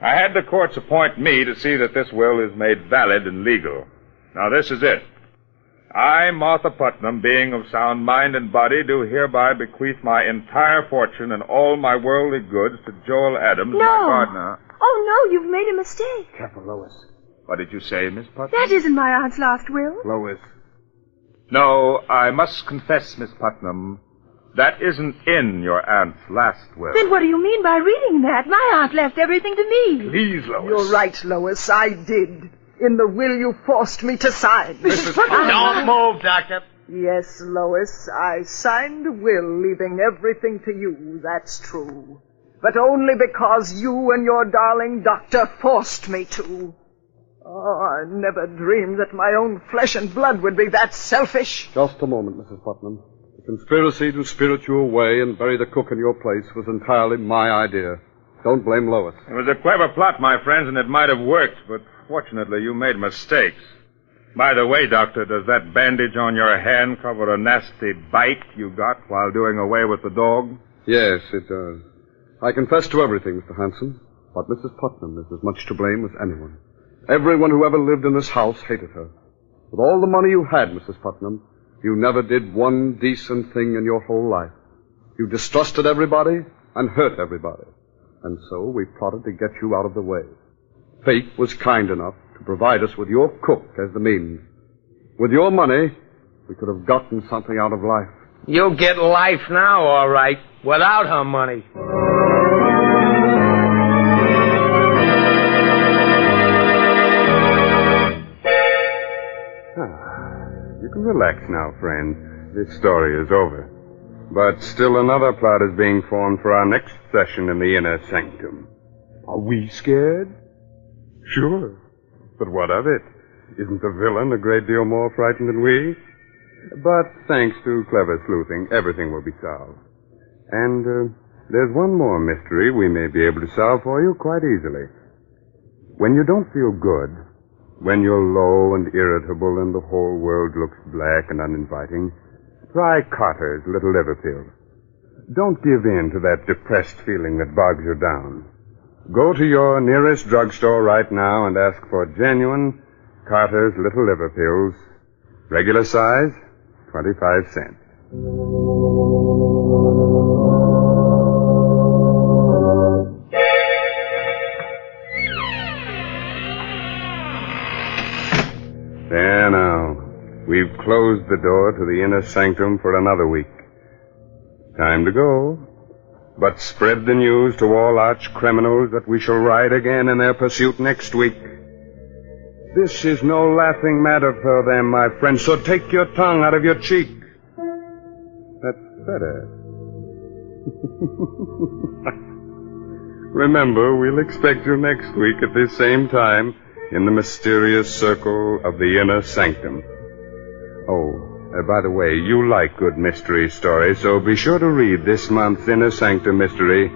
I had the courts appoint me to see that this will is made valid and legal. Now, this is it. I, Martha Putnam, being of sound mind and body, do hereby bequeath my entire fortune and all my worldly goods to Joel Adams, my partner. Oh, no, you've made a mistake. Careful, Lois. What did you say, Miss Putnam? That isn't my aunt's last will. Lois. No, I must confess, Miss Putnam, that isn't in your aunt's last will. Then what do you mean by reading that? My aunt left everything to me. Please, Lois. You're right, Lois. I did. In the will you forced me to sign. Mrs. Putnam. Don't move, Doctor. Yes, Lois, I signed a will leaving everything to you, that's true. But only because you and your darling doctor forced me to. Oh, I never dreamed that my own flesh and blood would be that selfish. Just a moment, Mrs. Putnam. The conspiracy to spirit you away and bury the cook in your place was entirely my idea. Don't blame Lois. It was a clever plot, my friends, and it might have worked, but fortunately you made mistakes. By the way, Doctor, does that bandage on your hand cover a nasty bite you got while doing away with the dog? Yes, it does. I confess to everything, Mr. Hanson, but Mrs. Putnam is as much to blame as anyone. Everyone who ever lived in this house hated her. With all the money you had, Mrs. Putnam, you never did one decent thing in your whole life. You distrusted everybody and hurt everybody. And so we plotted to get you out of the way. Fate was kind enough to provide us with your cook as the means. With your money, we could have gotten something out of life. You'll get life now, all right, without her money. You can relax now, friend. This story is over. But still another plot is being formed for our next session in the Innersanctum. Are we scared? Sure. But what of it? Isn't the villain a great deal more frightened than we? But thanks to clever sleuthing, everything will be solved. And there's one more mystery we may be able to solve for you quite easily. When you don't feel good, when you're low and irritable and the whole world looks black and uninviting, try Carter's Little Liver Pill. Don't give in to that depressed feeling that bogs you down. Go to your nearest drugstore right now and ask for genuine Carter's Little Liver Pills. Regular size, 25 cents. There now. We've closed the door to the inner sanctum for another week. Time to go. But spread the news to all arch criminals that we shall ride again in their pursuit next week. This is no laughing matter for them, my friend, so take your tongue out of your cheek. That's better. Remember, we'll expect you next week at this same time in the mysterious circle of the inner sanctum. Oh, by the way, you like good mystery stories, so be sure to read this month's Inner Sanctum mystery,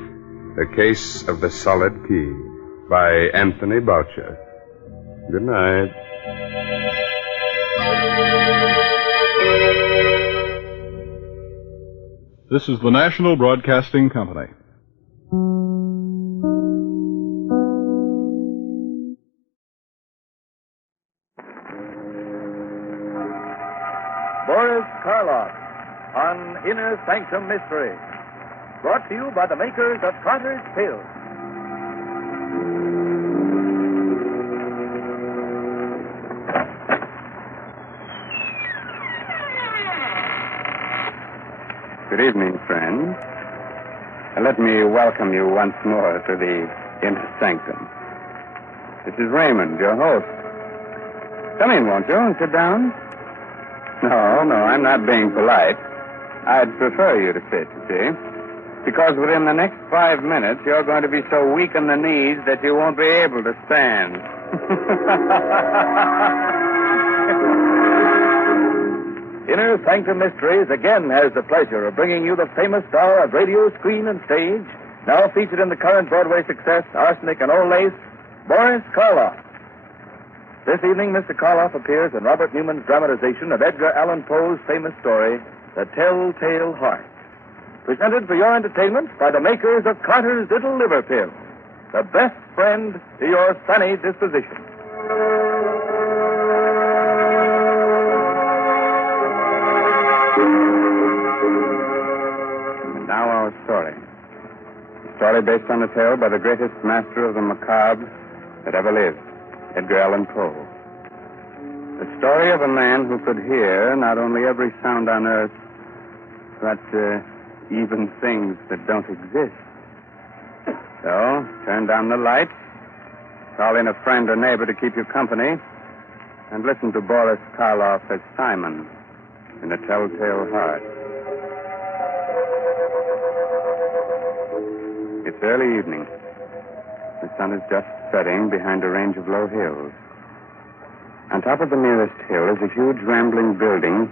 The Case of the Solid Key, by Anthony Boucher. Good night. This is the National Broadcasting Company. Boris Karloff on Inner Sanctum Mystery. Brought to you by the makers of Carter's Pills. Good evening, friends. Let me welcome you once more to the Inner Sanctum. This is Raymond, your host. Come in, won't you, and sit down? No, I'm not being polite. I'd prefer you to sit, you see. Because within the next 5 minutes, you're going to be so weak in the knees that you won't be able to stand. Inner Sanctum Mysteries again has the pleasure of bringing you the famous star of radio, screen, and stage, now featured in the current Broadway success, Arsenic and Old Lace, Boris Karloff. This evening, Mr. Karloff appears in Robert Newman's dramatization of Edgar Allan Poe's famous story, The Telltale Heart. Presented for your entertainment by the makers of Carter's Little Liver Pill, the best friend to your sunny disposition. And now our story. A story based on a tale by the greatest master of the macabre that ever lived, Edgar Allan Poe. The story of a man who could hear not only every sound on earth, but even things that don't exist. So, turn down the lights, call in a friend or neighbor to keep you company, and listen to Boris Karloff as Simon in The Telltale Heart. It's early evening. The sun is just setting behind a range of low hills. On top of the nearest hill is a huge rambling building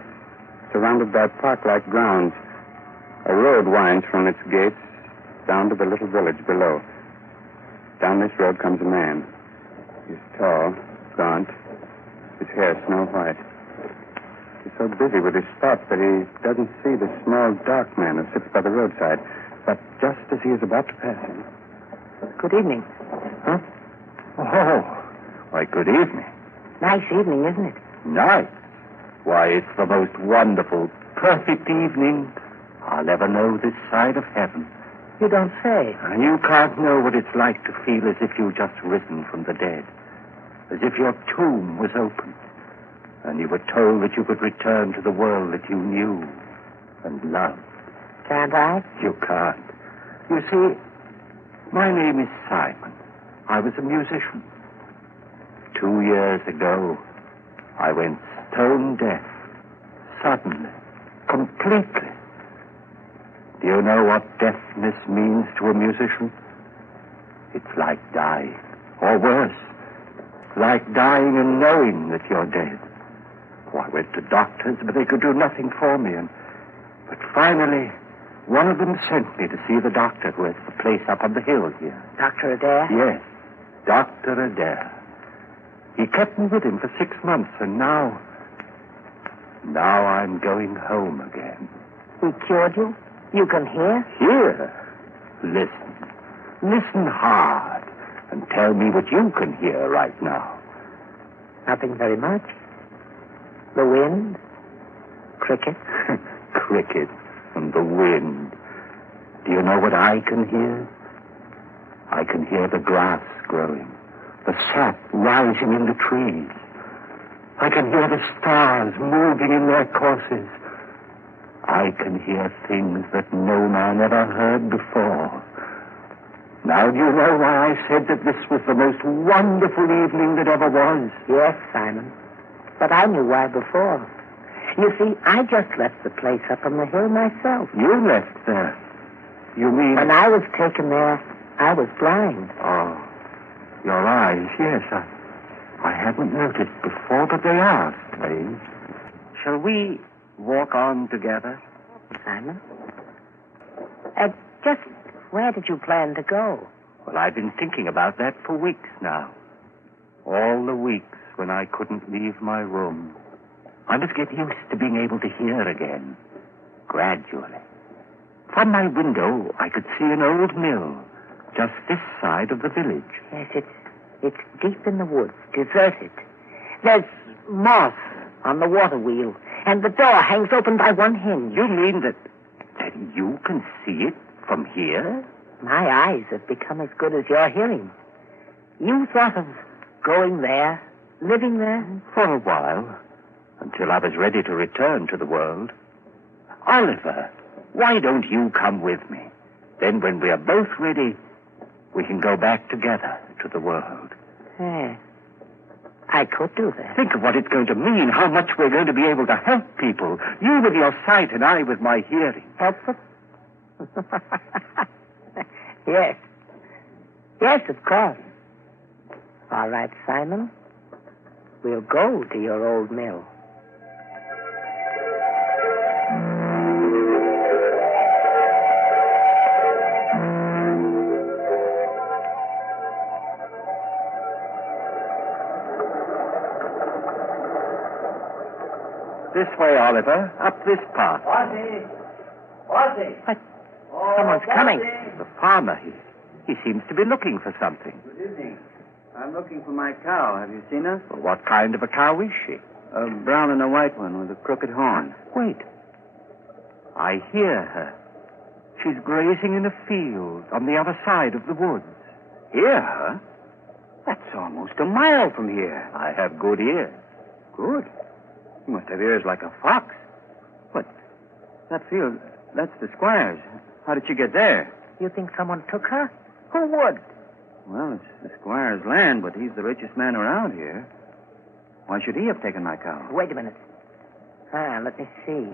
surrounded by park-like grounds. A road winds from its gates down to the little village below. Down this road comes a man. He's tall, gaunt, his hair snow white. He's so busy with his thoughts that he doesn't see the small, dark man who sits by the roadside. But just as he is about to pass him... Good evening. Huh? Oh, why, good evening. Nice evening, isn't it? Nice? Why, it's the most wonderful, perfect evening I'll ever know this side of heaven. You don't say. And you can't know what it's like to feel as if you'd just risen from the dead. As if your tomb was opened. And you were told that you could return to the world that you knew and loved. Can't I? You can't. You see, my name is Simon. I was a musician. 2 years ago, I went stone deaf. Suddenly. Completely. Do you know what deafness means to a musician? It's like dying. Or worse. Like dying and knowing that you're dead. Oh, I went to doctors, but they could do nothing for me. But finally, one of them sent me to see the doctor who has the place up on the hill here. Dr. Adair? Yes, Dr. Adair. He kept me with him for 6 months, and now I'm going home again. He cured you? You can hear? Hear? Listen. Listen hard, and tell me what you can hear right now. Nothing very much. The wind? Cricket? Cricket and the wind. Do you know what I can hear? I can hear the grass growing, the sap rising in the trees. I can hear the stars moving in their courses. I can hear things that no man ever heard before. Now, do you know why I said that this was the most wonderful evening that ever was? Yes, Simon. But I knew why before. You see, I just left the place up on the hill myself. You left there? You mean... When I was taken there, I was blind. Oh, your eyes, yes. I hadn't noticed before, but they are strange. Shall we walk on together? Simon? Just where did you plan to go? Well, I've been thinking about that for weeks now. All the weeks when I couldn't leave my room. I must get used to being able to hear again, gradually. From my window, I could see an old mill, just this side of the village. Yes, it's deep in the woods, deserted. There's moss on the water wheel, and the door hangs open by one hinge. You mean that you can see it from here? My eyes have become as good as your hearing. You thought of going there, living there? For a while, until I was ready to return to the world. Oliver, why don't you come with me? Then when we are both ready, we can go back together to the world. Yeah, I could do that. Think of what it's going to mean, how much we're going to be able to help people. You with your sight and I with my hearing. Help them? Yes. Yes, of course. All right, Simon. We'll go to your old mill. This way, Oliver. Up this path. Ozzy! Ozzy! What? Someone's coming. The farmer, he seems to be looking for something. Good evening. I'm looking for my cow. Have you seen her? Well, what kind of a cow is she? A brown and a white one with a crooked horn. Wait. I hear her. She's grazing in a field on the other side of the woods. Hear her? That's almost a mile from here. I have good ears. Good? You must have ears like a fox. But that field, that's the squire's. How did she get there? You think someone took her? Who would? Well, it's the squire's land, but he's the richest man around here. Why should he have taken my cow? Wait a minute. Let me see.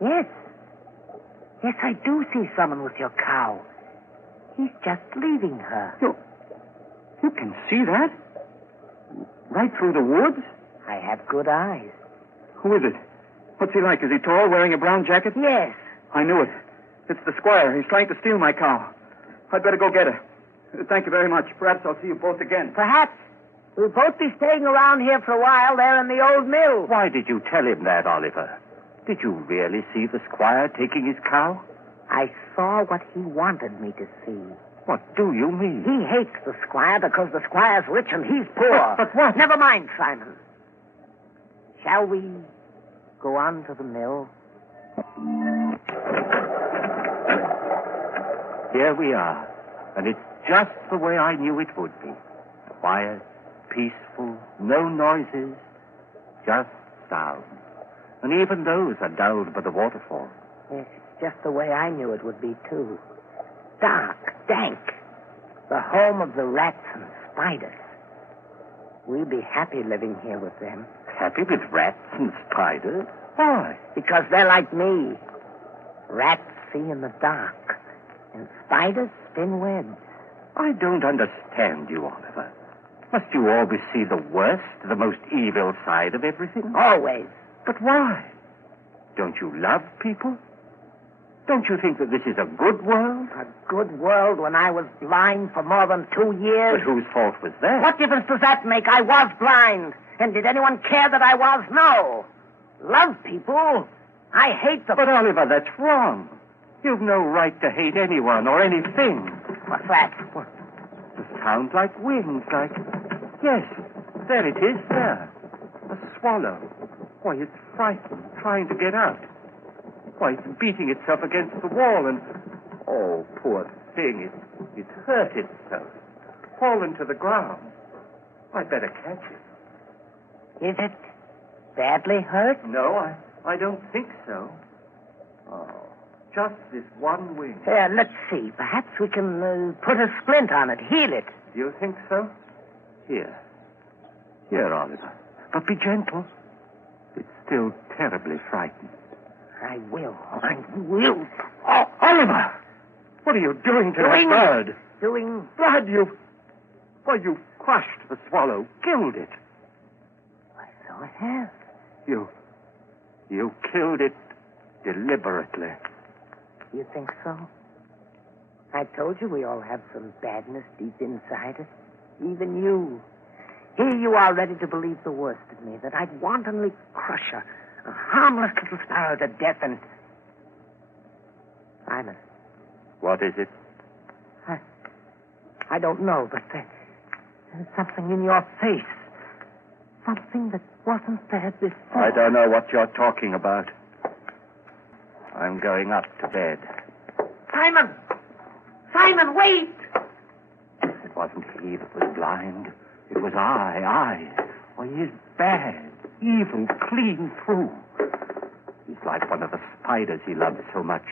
Yes. Yes, I do see someone with your cow. He's just leaving her. You can see that? Right through the woods? I have good eyes. Who is it? What's he like? Is he tall, wearing a brown jacket? Yes. I knew it. It's the squire. He's trying to steal my cow. I'd better go get her. Thank you very much. Perhaps I'll see you both again. Perhaps. We'll both be staying around here for a while there in the old mill. Why did you tell him that, Oliver? Did you really see the squire taking his cow? I saw what he wanted me to see. What do you mean? He hates the squire because the squire's rich and he's poor. But what? Never mind, Simon. Shall we go on to the mill? Here we are. And it's just the way I knew it would be. Quiet, peaceful, no noises, just sound. And even those are dulled by the waterfall. Yes, it's just the way I knew it would be, too. Dark, dank. The home of the rats and spiders. We'll be happy living here with them. Happy with rats and spiders? Why? Because they're like me. Rats see in the dark, and spiders spin webs. I don't understand you, Oliver. Must you always see the worst, the most evil side of everything? Always. But why? Don't you love people? Don't you think that this is a good world? A good world when I was blind for more than 2 years? But whose fault was that? What difference does that make? I was blind. And did anyone care that I was? No. Love people. I hate them. But, Oliver, that's wrong. You've no right to hate anyone or anything. What's that? What? It sounds like wings, like... Yes, there it is, there. A swallow. Why, it's frightened, trying to get out. Why, it's beating itself against the wall and... Oh, poor thing, it's hurt itself. Fallen to the ground. I'd better catch it. Is it badly hurt? No, I don't think so. Oh, just this one wing. Here, let's see. Perhaps we can put a splint on it, heal it. You think so? Here, Oliver. But be gentle. It's still terribly frightened. I will. Oh, Oliver! What are you doing to that bird? Doing... Blood, you crushed the swallow, killed it. So it has. You killed it deliberately. You think so? I told you we all have some badness deep inside us. Even you. Here you are ready to believe the worst of me, that I'd wantonly crush a harmless little sparrow to death and... Simon. What is it? I don't know, but there's something in your face. Something that wasn't there before. I don't know what you're talking about. I'm going up to bed. Simon! Simon, wait! It wasn't he that was blind. It was I. Oh, he is bad, evil, clean through. He's like one of the spiders he loves so much,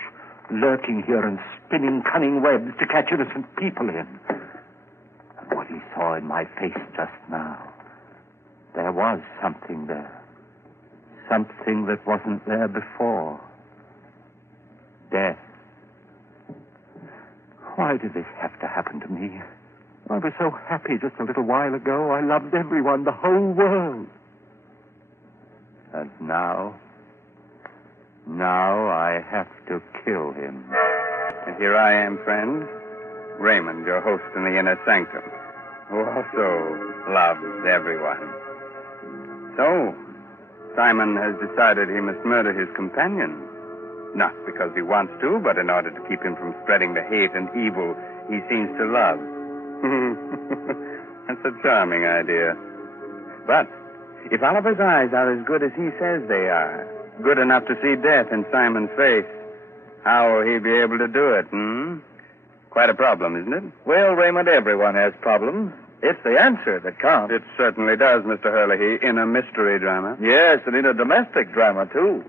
lurking here and spinning cunning webs to catch innocent people in. And what he saw in my face just now, there was something there. Something that wasn't there before. Death. Why did this have to happen to me? I was so happy just a little while ago. I loved everyone, the whole world. And now I have to kill him. And here I am, friend, Raymond, your host in the Innersanctum, who also loves everyone. So, Simon has decided he must murder his companion. Not because he wants to, but in order to keep him from spreading the hate and evil he seems to love. That's a charming idea. But if Oliver's eyes are as good as he says they are, good enough to see death in Simon's face, how will he be able to do it, Quite a problem, isn't it? Well, Raymond, everyone has problems. It's the answer that counts. It certainly does, Mr. Hurley, in a mystery drama. Yes, and in a domestic drama, too.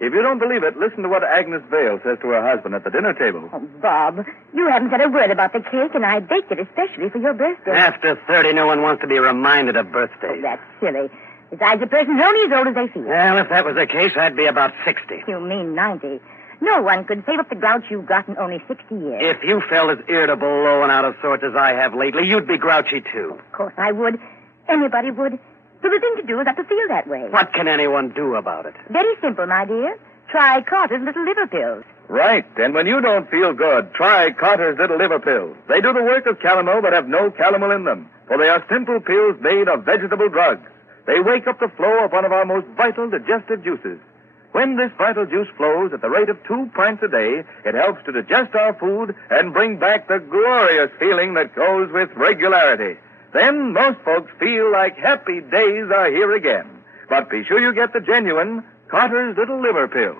If you don't believe it, listen to what Agnes Vale says to her husband at the dinner table. Oh, Bob, you haven't said a word about the cake, and I baked it especially for your birthday. After 30, no one wants to be reminded of birthdays. Oh, that's silly. Besides, a person's only as old as they feel. Well, if that was the case, I'd be about 60. You mean 90. No one could save up the grouch you've got in only 60 years. If you felt as irritable, low, and out of sorts as I have lately, you'd be grouchy, too. Of course I would. Anybody would. So the thing to do is not to feel that way. What can anyone do about it? Very simple, my dear. Try Carter's little liver pills. Right. And when you don't feel good, try Carter's little liver pills. They do the work of calomel but have no calomel in them, for they are simple pills made of vegetable drugs. They wake up the flow of one of our most vital digestive juices. When this vital juice flows at the rate of 2 pints a day, it helps to digest our food and bring back the glorious feeling that goes with regularity. Then most folks feel like happy days are here again. But be sure you get the genuine Carter's little liver pill.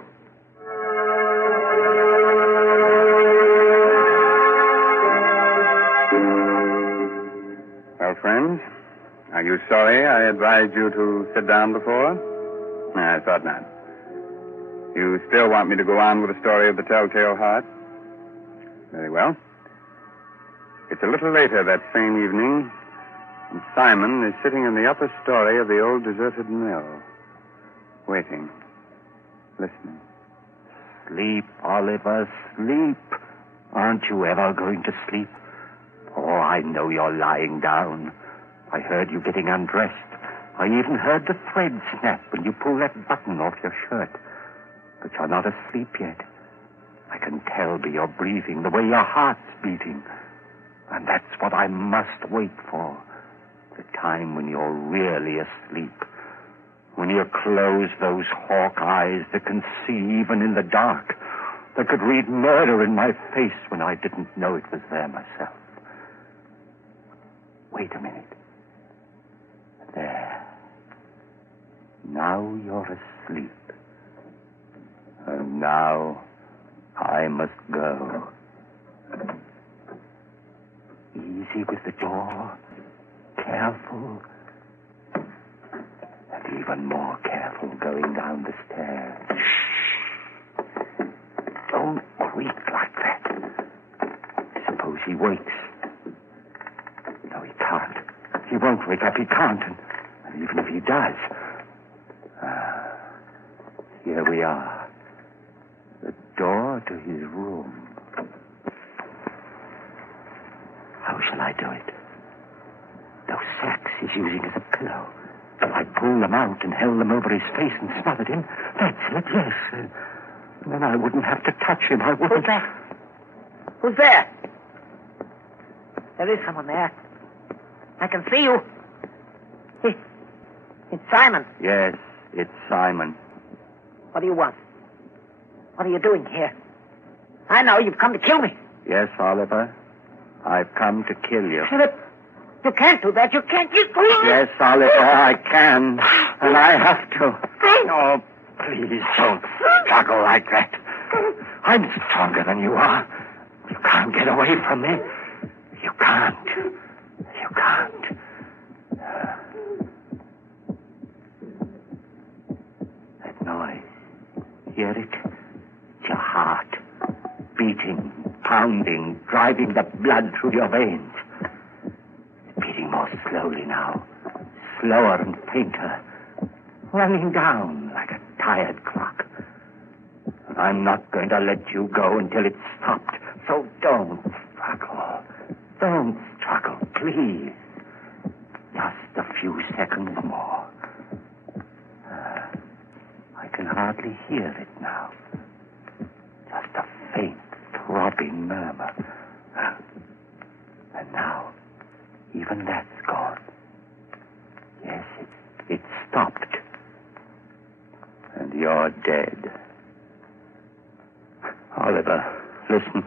Well, friends, are you sorry I advised you to sit down before? I thought not. You still want me to go on with the story of the Telltale Heart? Very well. It's a little later that same evening, and Simon is sitting in the upper story of the old deserted mill, waiting, listening. Sleep, Oliver, sleep. Aren't you ever going to sleep? Oh, I know you're lying down. I heard you getting undressed. I even heard the thread snap when you pulled that button off your shirt. But you're not asleep yet. I can tell by your breathing, the way your heart's beating. And that's what I must wait for. The time when you're really asleep. When you close those hawk eyes that can see even in the dark. That could read murder in my face when I didn't know it was there myself. Wait a minute. There. Now you're asleep. And now I must go. Easy with the door. Careful. Even more careful going down the stairs. Shh. Don't creak like that. Suppose he wakes. No, he can't. He won't wake up. He can't. And even if he does... here we are. The door to his room. How shall I do it? Those sacks he's using as a pillow. If I pulled them out and held them over his face and smothered him, that's it, yes. And then I wouldn't have to touch him. I wouldn't. Who's that? Who's there? There is someone there. I can see you. It's Simon. Yes, it's Simon. What do you want? What are you doing here? I know you've come to kill me. Yes, Oliver. I've come to kill you. Philip, you can't do that. You can't. Yes, Oliver, I can. And I have to. Oh, please don't struggle like that. I'm stronger than you are. You can't get away from me. You can't. You can't. That noise. Hear it? It's your heart. Beating, pounding, driving the blood through your veins. It's beating more slowly now. Slower and fainter. Running down like a tired clock. I'm not going to let you go until it's stopped. So don't struggle. Don't struggle, please. Just a few seconds more. I can hardly hear it now. Just a faint, throbbing murmur. And now, even that's gone. Yes, it stopped. And you're dead. Oliver, listen.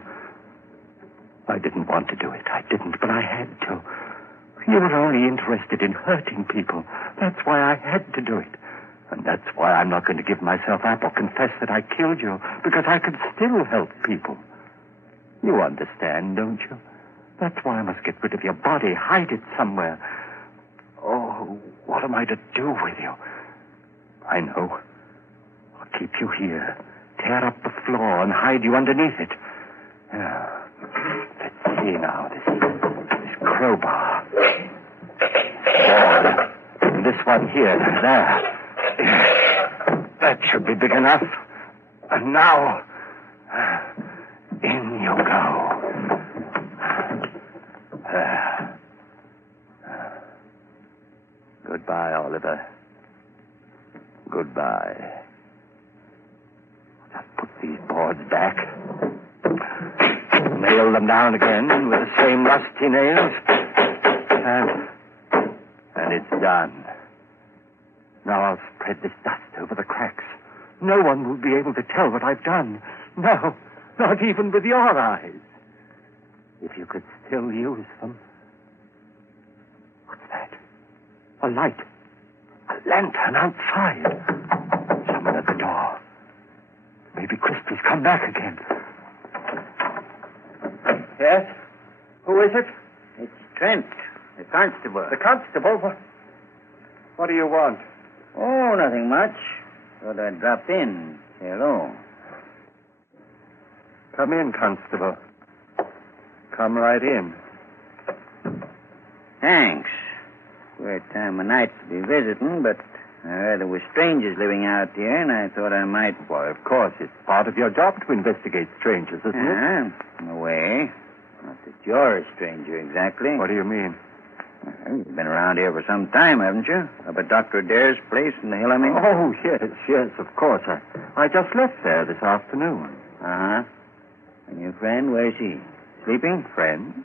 I didn't want to do it. I didn't, but I had to. You were only interested in hurting people. That's why I had to do it. And that's why I'm not going to give myself up or confess that I killed you, because I could still help people. You understand, don't you? That's why I must get rid of your body, hide it somewhere. Oh, what am I to do with you? I know. I'll keep you here, tear up the floor and hide you underneath it. Yeah. Let's see now, this crowbar. Board. And this one here, there. That should be big enough. And now, in you go. Goodbye, Oliver. Goodbye. Just put these boards back. Nail them down again with the same rusty nails. And it's done. Now I'll spread this dust over the cracks. No one will be able to tell what I've done. No, not even with your eyes. If you could still use them. What's that? A light. A lantern outside. Someone at the door. Maybe Christie's come back again. Yes? Who is it? It's Trent, the constable. The constable? What do you want? Oh, nothing much. Thought I'd drop in. Say hello. Come in, constable. Come right in. Thanks. Queer time of night to be visiting, but I heard there were strangers living out here, and I thought I might... Why, of course. It's part of your job to investigate strangers, isn't it? In a way. Not that you're a stranger, exactly. What do you mean? Well, you've been around here for some time, haven't you? Up at Dr. Adair's place in the hill, I mean? Oh, yes, of course. I just left there this afternoon. Uh-huh. And your friend, where's he? Sleeping? Friend?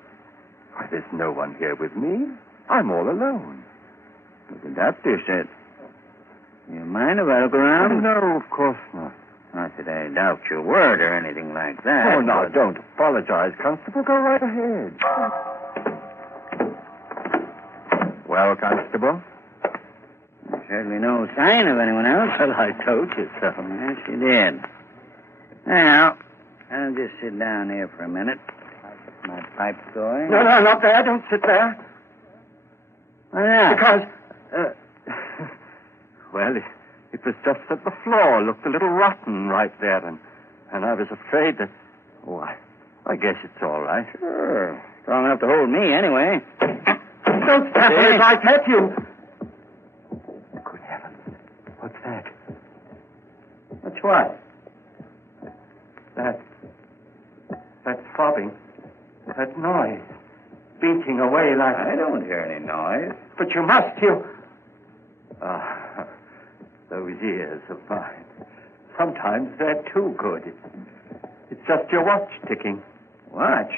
Why, there's no one here with me. I'm all alone. But the doctor said... You mind if I look around? No, of course not. Not that I doubt your word or anything like that. Oh, now, don't apologize, Constable. Go right ahead. Well, Constable? There's certainly no sign of anyone else. Well, I told you so. Yes, you did. Now, I'll just sit down here for a minute. Get my pipe going. No, not there. Don't sit there. Why not? Because, Well, it was just that the floor looked a little rotten right there, and I was afraid that... Oh, I guess it's all right. Sure. Strong enough to hold me, anyway. Don't stop me if I pet you. Good heavens. What's that? What's what? That throbbing. That noise. Beating away like... I don't hear any noise. But you must. Those ears of mine. Sometimes they're too good. It's just your watch ticking. Watch?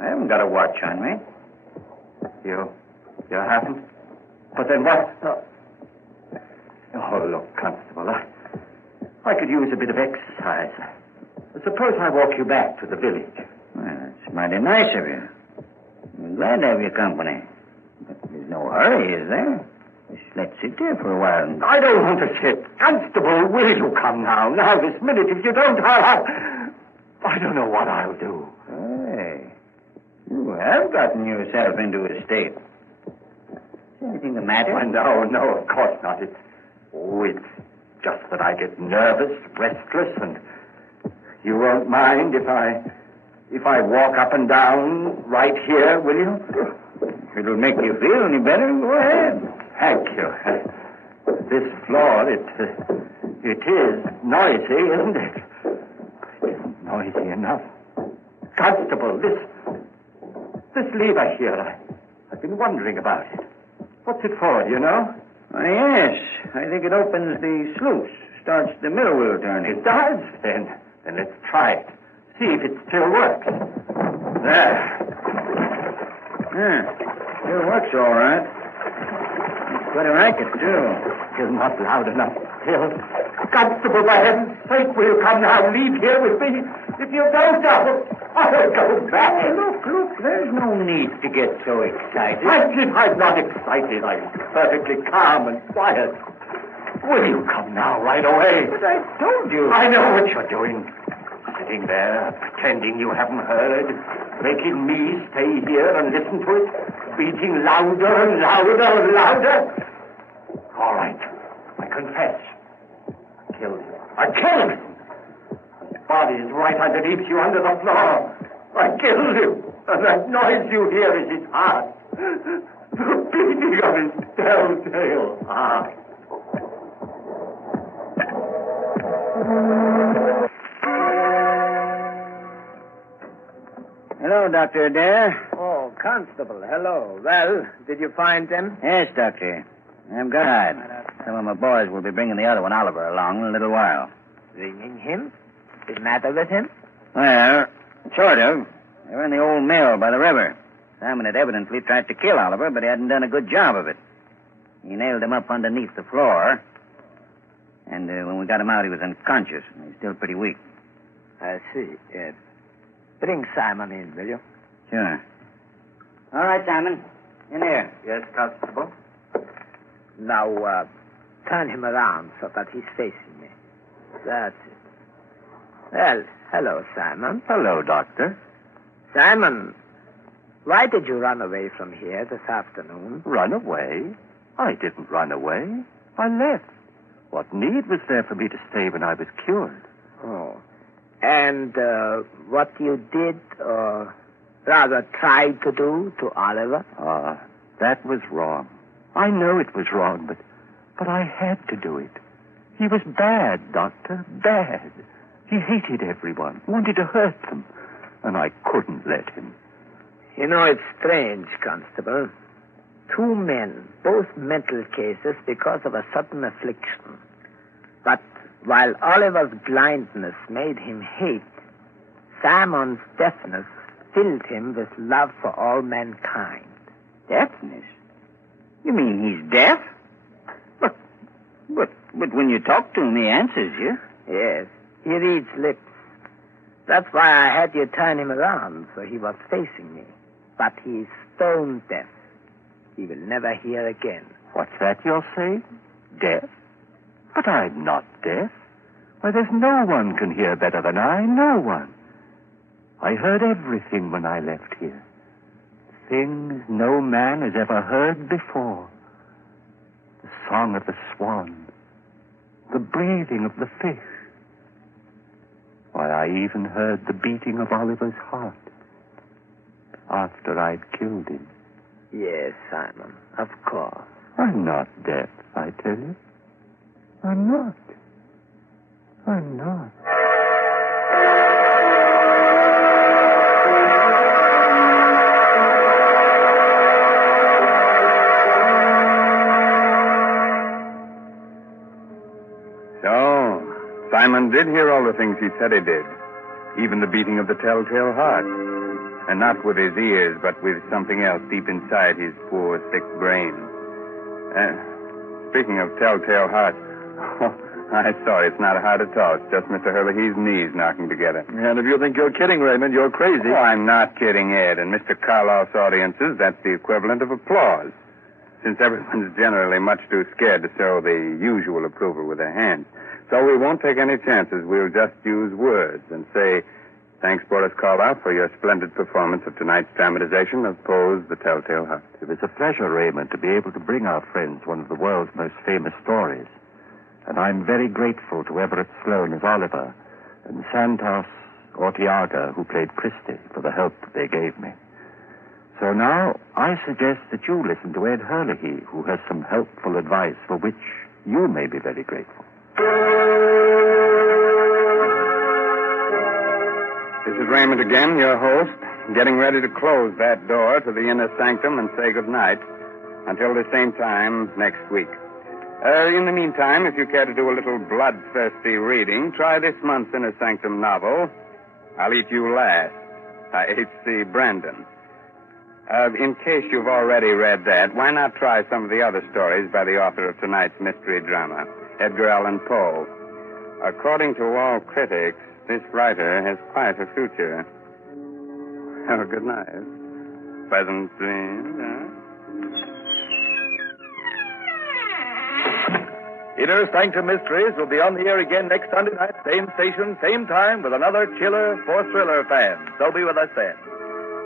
I haven't got a watch on me. You haven't? But then what? Oh, look, Constable, I could use a bit of exercise. Suppose I walk you back to the village. Well, it's mighty nice of you. I'm glad to have your company. But there's no hurry, is there? Just let's sit here for a while. I don't want to sit. Constable, will you come now? Now, this minute. If you don't, I don't know what I'll do. Hey, you have gotten yourself into a state. Is anything the matter? No, of course not. It's just that I get nervous, restless, and you won't mind if I walk up and down right here, will you? If it'll make you feel any better, go ahead. Thank you. This floor, it is noisy, isn't it? It isn't noisy enough. Constable, this lever here, I've been wondering about it. What's it for, do you know? Yes, I think it opens the sluice, starts the middle wheel turning. It does? Then let's try it. See if it still works. There. Yeah, still works all right. It's quite a racket, too. You're not loud enough still. Constable, for heaven's sake, will you come now? Leave here with me. If you don't, I'll go back. Hey, look, there's no need to get so excited. I'm not excited. I'm perfectly calm and quiet. Will you come now, right away? But I told you. I know what you're doing. Sitting there, pretending you haven't heard, making me stay here and listen to it, beating louder and louder and louder. All right, I confess. I killed him. I killed him. His body is right underneath you, under the floor. I killed him, and that noise you hear is his heart. The beating of his telltale heart. Hello, Dr. Adair. Oh, Constable, hello. Well, did you find them? Yes, Doctor. I've got some of my boys will be bringing the other one, Oliver, along in a little while. Bringing him? What's the matter with him? Well, sort of. They were in the old mill by the river. Simon had evidently tried to kill Oliver, but he hadn't done a good job of it. He nailed him up underneath the floor. And when we got him out, he was unconscious. He's still pretty weak. I see. Bring Simon in, will you? Sure. All right, Simon. In here. Yes, Constable? Now, turn him around so that he's facing me. That's it. Well, hello, Simon. Hello, Doctor. Simon, why did you run away from here this afternoon? Run away? I didn't run away. I left. What need was there for me to stay when I was cured? Oh. And what you did, or rather tried to do to Oliver? That was wrong. I know it was wrong, but I had to do it. He was bad, Doctor, bad. He hated everyone, wanted to hurt them, and I couldn't let him. You know, it's strange, Constable. 2 men, both mental cases because of a sudden affliction. But while Oliver's blindness made him hate, Simon's deafness filled him with love for all mankind. Deafness? You mean he's deaf? But when you talk to him, he answers you. Yes, he reads lips. That's why I had you turn him around, so he was facing me. But he's stone deaf. He will never hear again. What's that you're saying? Deaf? But I'm not deaf. Why, there's no one can hear better than I. No one. I heard everything when I left here. Things no man has ever heard before. The song of the swan, the breathing of the fish. Why, I even heard the beating of Oliver's heart after I'd killed him. Yes, Simon, of course. I'm not deaf, I tell you. I'm not. I'm not. So, Simon did hear all the things he said he did, even the beating of the telltale heart. And not with his ears, but with something else deep inside his poor, sick brain. Speaking of telltale heart, I'm sorry, it's not a heart at all. It's just Mr. Hurley's knees knocking together. And if you think you're kidding, Raymond, you're crazy. Oh, I'm not kidding, Ed. In Mr. Karloff's audiences, that's the equivalent of applause. Since everyone's generally much too scared to show the usual approval with their hands. So we won't take any chances. We'll just use words and say, thanks, Boris Karloff, for your splendid performance of tonight's dramatization of Poe's The Telltale Heart. It was a pleasure, Raymond, to be able to bring our friends one of the world's most famous stories. And I'm very grateful to Everett Sloane as Oliver and Santos Ortiaga, who played Christie, for the help that they gave me. So now I suggest that you listen to Ed Hurley, who has some helpful advice for which you may be very grateful. This is Raymond again, your host, getting ready to close that door to the inner sanctum and say goodnight until the same time next week. In the meantime, if you care to do a little bloodthirsty reading, try this month's Inner Sanctum novel, I'll Eat You Last, by H.C. Brandon. In case you've already read that, why not try some of the other stories by the author of tonight's mystery drama, Edgar Allan Poe? According to all critics, this writer has quite a future. Oh, good night. Pleasant dreams, huh? Inner Sanctum Mysteries will be on the air again next Sunday night, same station, same time, with another chiller for thriller fans. So be with us then.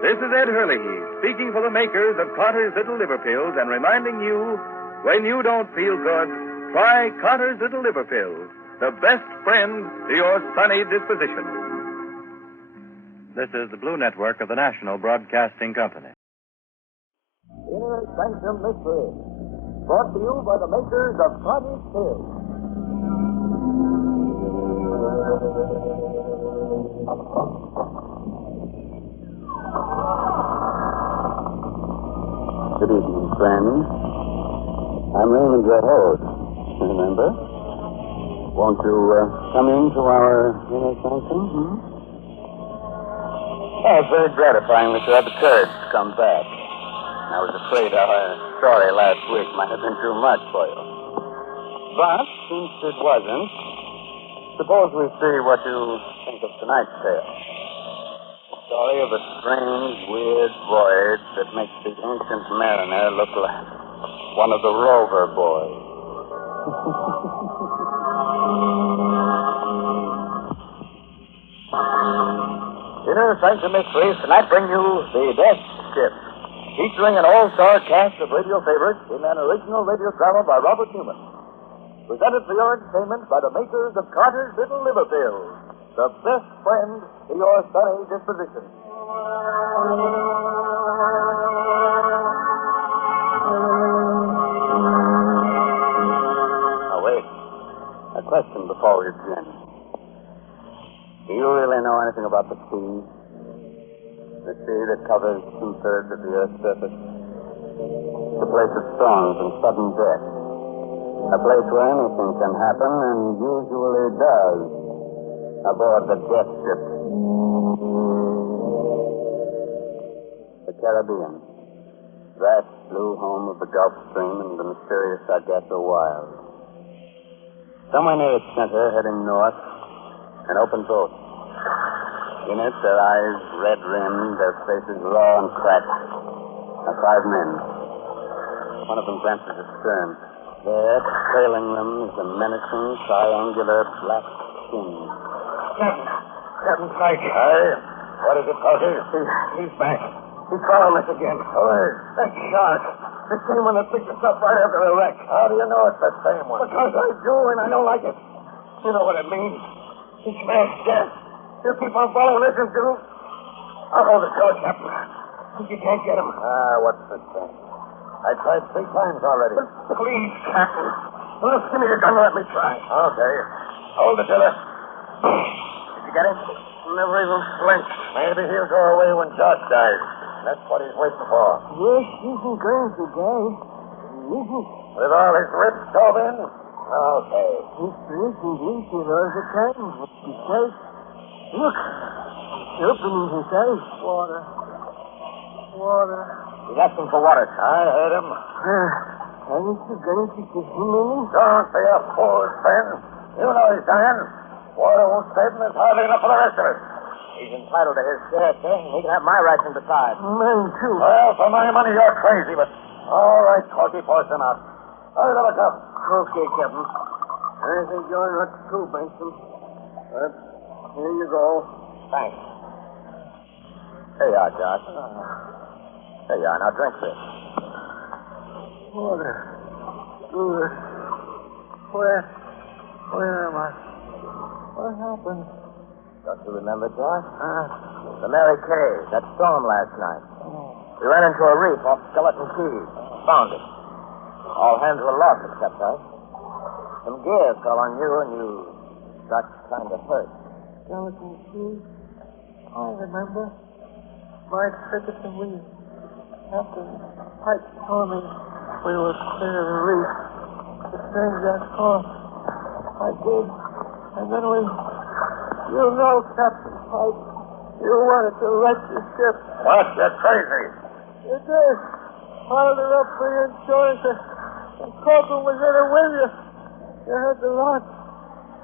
This is Ed Hurley, speaking for the makers of Carter's Little Liver Pills and reminding you, when you don't feel good, try Carter's Little Liver Pills, the best friend to your sunny disposition. This is the Blue Network of the National Broadcasting Company. Inner Sanctum Mysteries, brought to you by the makers of Carter's Pills. Good evening, friends. I'm Raymond, your host. Remember? Won't you come into our inner sanctum? Oh, it's very gratifying that you had the courage to come back. I was afraid our story last week might have been too much for you. But, since it wasn't, suppose we see what you think of tonight's tale. The story of a strange, weird voyage that makes the ancient mariner look like one of the rover boys. Inner Sanctum Mysteries tonight bring you The Death Ship, featuring an all-star cast of radio favorites in an original radio drama by Robert Newman. Presented for your entertainment by the makers of Carter's Little Liver Pills, the best friend to your sunny disposition. Now, wait. A question before we begin. Do you really know anything about the sea? The sea that covers 2/3 of the Earth's surface. It's a place of storms and sudden death. A place where anything can happen, and usually does, aboard the death ship. The Caribbean. Vast blue home of the Gulf Stream and the mysterious Sargasso Wild. Somewhere near its center, heading north, an open boat. In it, their eyes red-rimmed, their faces raw and cracked, are 5 men. One of them glances astern. There, trailing them, is a menacing, triangular black skin. Captain Pike. Aye? What is it, Parker? He's back. He's following us again. Where? That shark. The same one that picked us up right after the wreck. How do you know it's the same one? Because I do, and I don't like it. You know what it means. He smashed gas. You keep on following this until... I'll hold the door, Captain. You can't get him. What's the sense? I tried 3 times already. Please, Captain. Well, give me your gun and let me try. Okay. Hold it, Dilla. Did you get him? Never even flinched. Maybe he'll go away when Josh dies. That's what he's waiting for. Yes, he's going to die. With all his ribs stove in? Okay. His face is eating all the time. Besides, look. He's opening his eyes. Water. He's asking for water. I heard him. Aren't you going to give him any? Don't be a fool, Ben. You know he's dying. Water won't save him. There's hardly enough for the rest of us. He's entitled to his share, sir. He can have my ration besides. Mine, too. Well, for my money, you're crazy, but... All right, Corky, force him out. Hurry, let us up. Okay, Captain. I think you're not too, Benson. But here you go. Thanks. Here you are, Josh. There you are. Now drink this. Water. Good. Where am I? What happened? Don't you remember, Josh? The Mary Kay, that storm last night. We ran into a reef off Skeleton Key. Found it. All hands were lost except us. Some gear fell on you and you got kind of hurt. Skeleton Key? I remember. My trick at the wheel. After Pike told me we were clear of the reef, the train got off. I did. And then we... You know, Captain Pike, you wanted to wreck the ship. What? You're crazy. You did. Piled her up for your insurance, and Corporal was in it with you. You had the launch.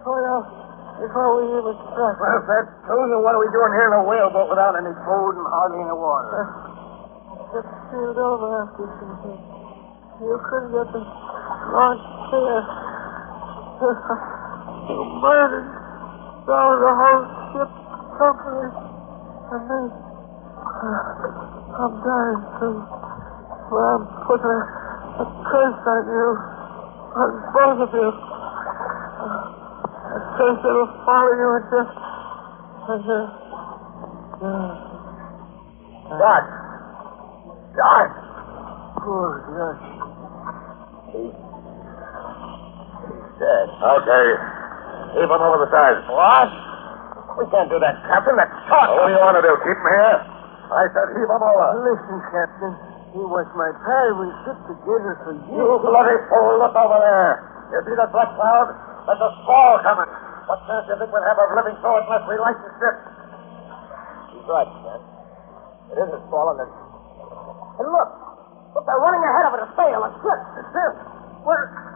Oh, yeah. Before we even struck. Well, if that's true, then what are we doing here in a whaleboat without any food and hardly any water? Just peeled over after something. You couldn't get the launch clear. You murdered all the whole ship company. And then I'm dying too. Well, I'm putting a curse on you. On both of you. A curse that'll follow you until... Josh! Josh! Poor Josh. He's dead. Okay. Keep him over the side. What? We can't do that, Captain. That's shot. What do you want to do? Keep him here? I said heave him over. Listen, Captain. He was my pal. We shipped together for years. You bloody fool. Look over there. You see that black cloud? There's a squall coming. What chance do you think we'll have of living through it unless we light the ship? He's right, Ken. It is a squall, and And look. Look, they're running ahead of it. A sail, a ship. A ship.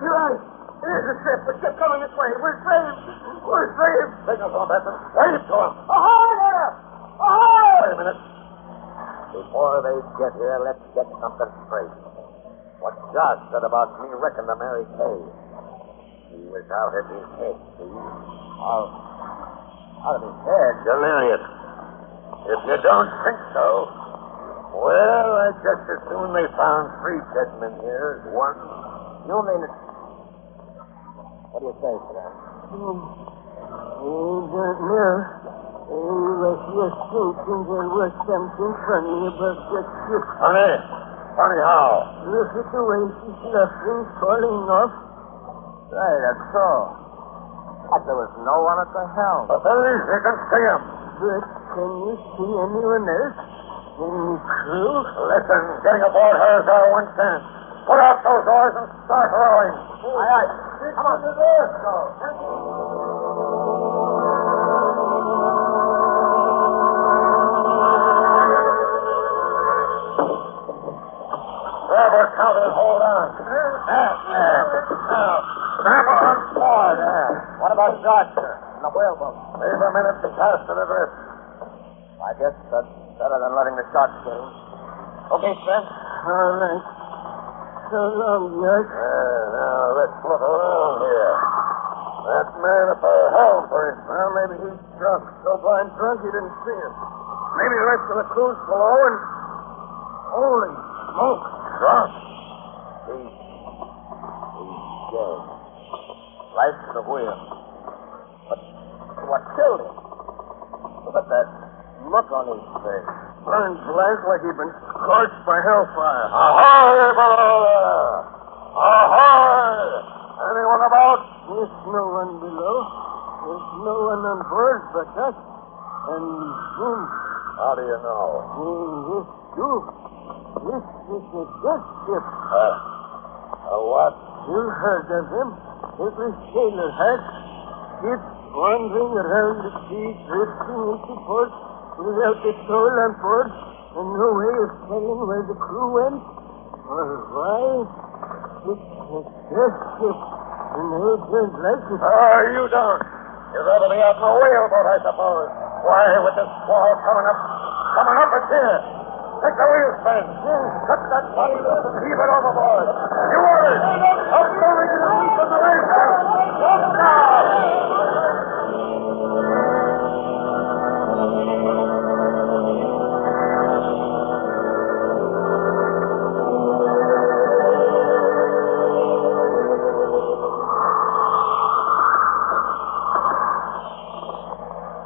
You're right. It is a ship. A ship coming this way. We're saved. We're saved. Signals on, Benson. Wave to him. Ahoy there! Ahoy! Wait a minute. Before they get here, let's get something straight. What Josh said about me wrecking the Mary Kay. He was out of his head, see? Out of his head? Delirious. If you don't think so, well, I just as soon they found 3 dead men here as one. You mean it? What do you say, Fred? He don't know. He was just thinking there was something funny about that ship. Funny? Funny how? Look at the way she's luffing, falling off. Right, that's so. But there was no one at the helm. But there is. You can see him. But can you see anyone else? Any crew? Listen, getting aboard her is our one chance. Put out those oars and start rowing. Aye, aye. Come on. Let's go. Rubber counter, hold on. Now, grab on board. What about Josh, sir? In the whaleboat. Leave a minute to cast it adrift. I guess that's better than letting the sharks get him. Okay, Spence? All right. So long, Josh. Now, let's look around here. That man at the helm, for instance. Well, maybe he's drunk. So blind drunk he didn't see him. Maybe the rest of the crew's below and... Holy smoke. Drunk? life to the wheel. But what killed him? Look at that look on his face. Burned black like he'd been scorched by hellfire. Ahoy, below! Ahoy! Anyone about? There's no one below. There's no one on board but us. And him. How do you know? This too. This is a death ship. A what? You heard of him. Every sailor has. Ships wandering around the sea, drifting into port without a soul on board, and no way of telling where the crew went or why. It's a death ship, and they don't like it. You don't. You'd rather be out in a whaleboat, I suppose. Why, with this squall coming up it's here. Take the wheel span. Cut that body loose and heave it overboard. You orders. Up moving to the reef of the whaleboat. Jump down.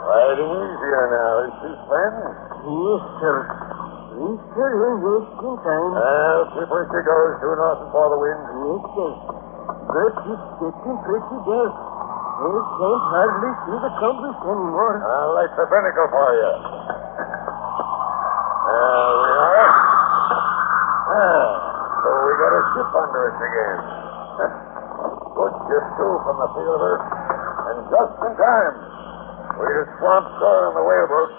Riding easier now, is she, Sven? Yes, sir. Yes, sir, we're wasting time. Well, keep her she goes, due north and for the wind. Yes, sir. But it's getting pretty dark. I can't hardly see the compass anymore. I'll light the binnacle for you. There we are. So we got a ship under us again. Good ship, too, from the feel of her. And just in time. We'd have swamped shore on the whaleboat.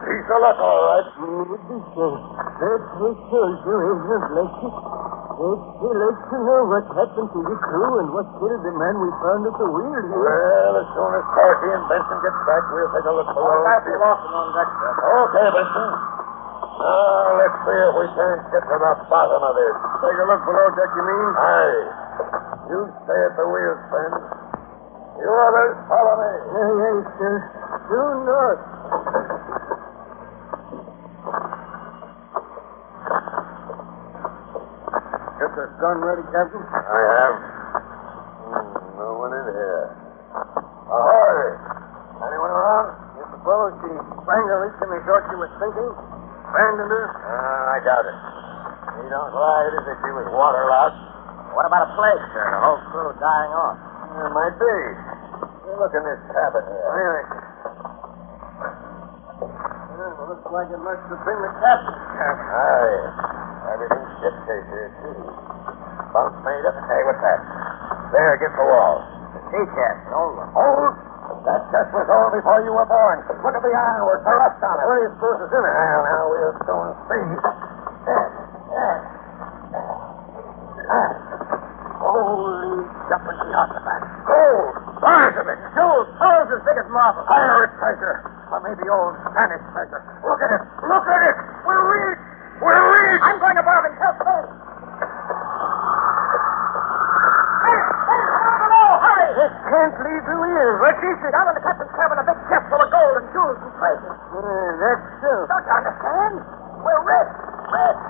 Piece of luck, all right. Would be so. But I told you, Agent Blakey. I'd still like to know what happened to the crew and what killed the man we found at the wheel here. Well, as soon as Corky and Benson get back, we'll take a look below. I'll be off and on deck, sir. Okay, Benson. Now, let's see if we can't get to the bottom of this. Take a look below deck, you mean? Aye. You stay at the wheel, Sven. You others, follow me. Yes, sir. Due north. Get the gun ready, Captain? I have. No one in here. Ahoy! Anyone around? You suppose she sprang her reach in the short she was sinking? Abandoned her? I doubt it. She don't ride as if she was waterlogged. What about a plague, sir? The whole crew dying off? It might be. Look in this cabin here. Aye. Well, looks like it must have been the captain's cabin. Aye. Everything's shipshape here, too. Bunk made up. Hey, what's that? There, against the wall. The sea chest. Old. Old? That chest was old before you were born. Look at the ironwork, the rust on it. What do you suppose is in it? Well, now we'll soon see. Holy jumping Jehoshaphat. Gold! Bars of it! Gold! Pearls as big as marble. Pirate treasure. Or maybe old Spanish treasure. Look at it! Look at it! We're rich! We're rich! I'm going above and tell Phil. Hey, come on below! Hurry! It can't leave the wheel. What is it? Down in the captain's cabin, a big chest full of gold and jewels and treasure. That's so. Don't you understand? We're rich! Rich!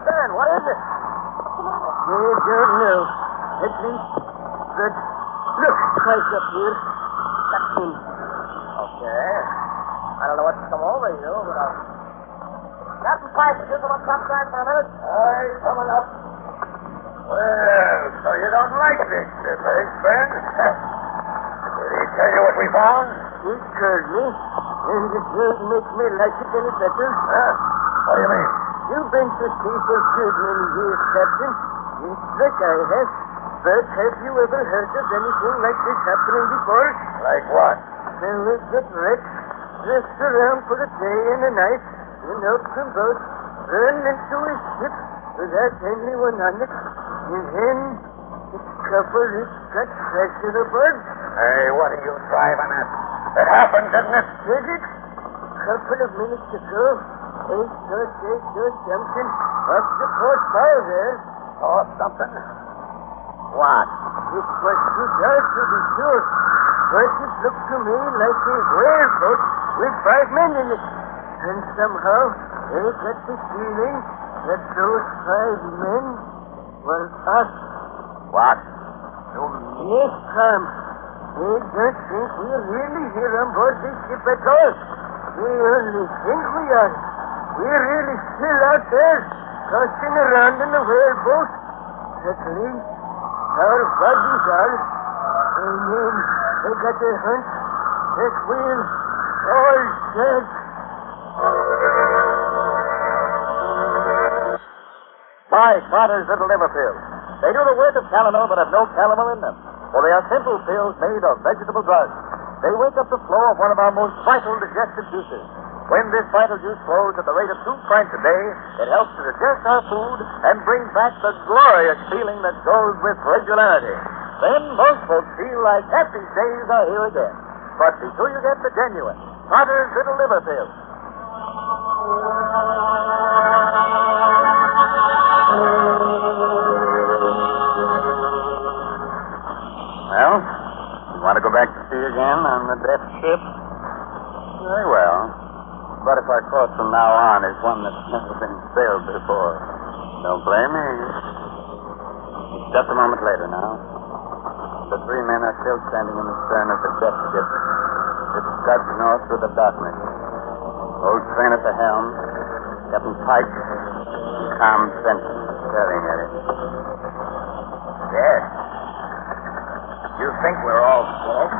Stan, what is it? I don't know. At least, that looks right up here. That's me. Okay. I don't know what's come over you, but Captain Pike, would you come up sometime for a minute? Aye, coming up. Well, so you don't like this ship, eh, Ben? Did he tell you what we found? He told me, and it doesn't make me like it any better. What do you mean? You've been to sea for a good many years, Captain. Yes, like I have. But have you ever heard of anything like this happening before? Like what? Fellas get wrecked, drift around for a day and a night, in open boats, run into a ship without anyone on it, and then the couple is got treasure aboard. Hey, what are you driving at? It happened, didn't it? Did it? Couple of minutes ago, I saw something off the port bow there. Saw something? What? It was too dark to be sure, but it looked to me like a whaleboat with 5 men in it. And somehow I got the feeling that those 5 men were us. What? Yes, Tom. They don't think we're really here on board this ship at all. They only think we are. We're really still out there, tossing around in the whaleboat. At least, our bodies are. And then they got a hunch that we're all dead. Try Carter's Little Liver Pills. They do the work of calomel but have no calomel in them, for they are simple pills made of vegetable drugs. They wake up the flow of one of our most vital digestive juices. When this vital juice flows at the rate of 2 pints a day, it helps to digest our food and bring back the glorious feeling that goes with regularity. Then most folks feel like happy days are here again. But be sure you get the genuine Carter's Little Liver Pills. Well, you want to go back to sea again on the death ship? Very well. But if our course from now on is one that's never been sailed before, don't blame me. It's just a moment later now. The 3 men are still standing in the stern of the death ship. It scuds north through the darkness. Old Train at the helm, Captain Pike, Tom Benson staring at it. Yes. You think we're all dead?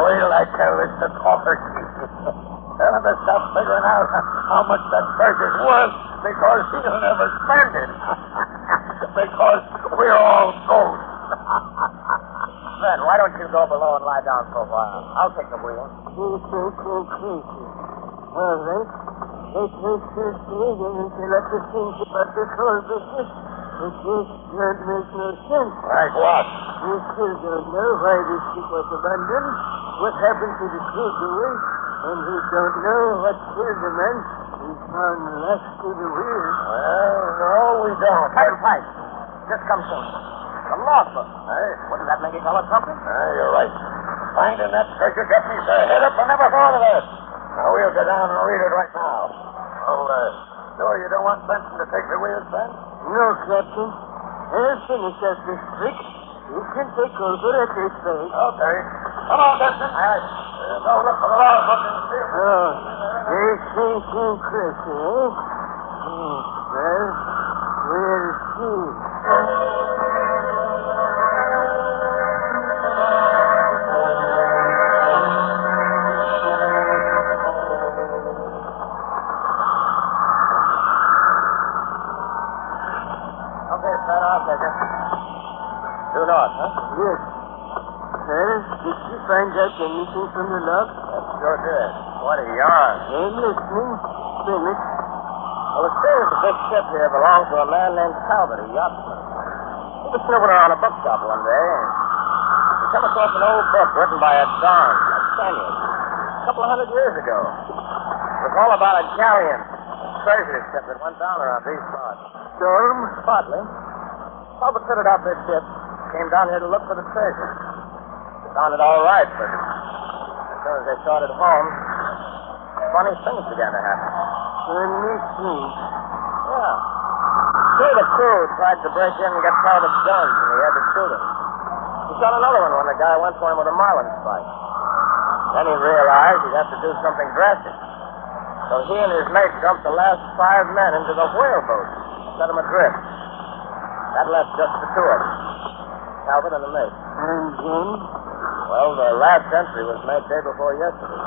Wait till I tell this to Corker. Tell him to stop figuring out how much that treasure's worth because he'll never spend it. Because we're all ghosts. Then why don't you go below and lie down for a while? I'll take the wheel. You think you're crazy. All right. Let's make sure and let us think about this whole business. It just don't make no sense. Like what? We still don't know why this ship was abandoned, what happened to the crew away, and we don't know what killed the man we found last to the wheel. Well, no, we don't. Captain Pike, just come soon. The logbook. Hey, wouldn't that make you tell us something? You're right. Finding that treasure got me so head up I never thought of that. Now we'll go down and read it right now. Oh, sure you don't want Benson to take the wheel, Ben? No, Captain. I'll finish up this trick. You can take over at this place. Okay. Come on, Benson. All right. Go look for the logbook and see if... Oh, they think you're crazy, eh? Well, we'll see. Due north, huh? Yes. Well, did you find out anything from the log? That sure did. What a yarn. I'm listening. Finish. Well, it says the big ship here belonged to a man named Talbot, a yachtsman. He was snooping around a bookshop one day, and he came across an old book written by a Don, a Spaniard, a couple of 100 years ago. It was all about a galleon, a treasure ship that went down around these parts. Storm? Partly. Talbot fitted out this ship, came down here to look for the treasure. They found it all right, but as soon as they started home, funny things began to happen. Funny things? Yeah. Two of the crew tried to break in and get Talbot's guns, and he had to shoot him. He shot another one when the guy went for him with a marlin spike. Then he realized he'd have to do something drastic. So he and his mate dumped the last 5 men into the whaleboat, set them adrift. That left just the two of them, Talbot and the mate. And then? Well, the last entry was made day before yesterday.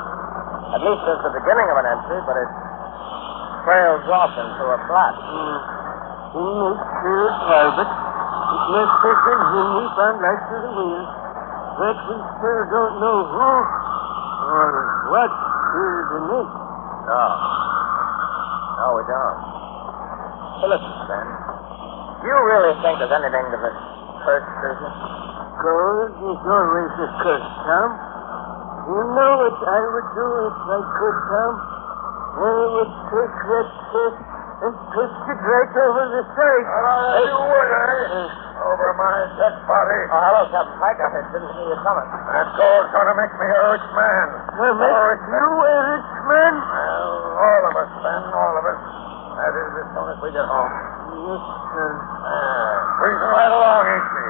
At least it's the beginning of an entry, but it trails off into a blot. He makes sure Talbot. It must have been him we found last to the wheel. But we still don't know who or what killed the mate. No. No, we don't. Hey, listen, Ben. Do you really think there's anything to this cursed business? Gold is always a curse, Tom. You know what I would do if I could, Tom? I would take that fish and twist it right over the side. You would, eh? Over my dead body. Oh, hello, Captain Pike. I didn't see you coming. That gold's going to make me a rich man. Will make you a rich man? Well, all of us, Ben, all of us. That is, as soon as we get home. Yes, sir. Breezing right along, ain't she?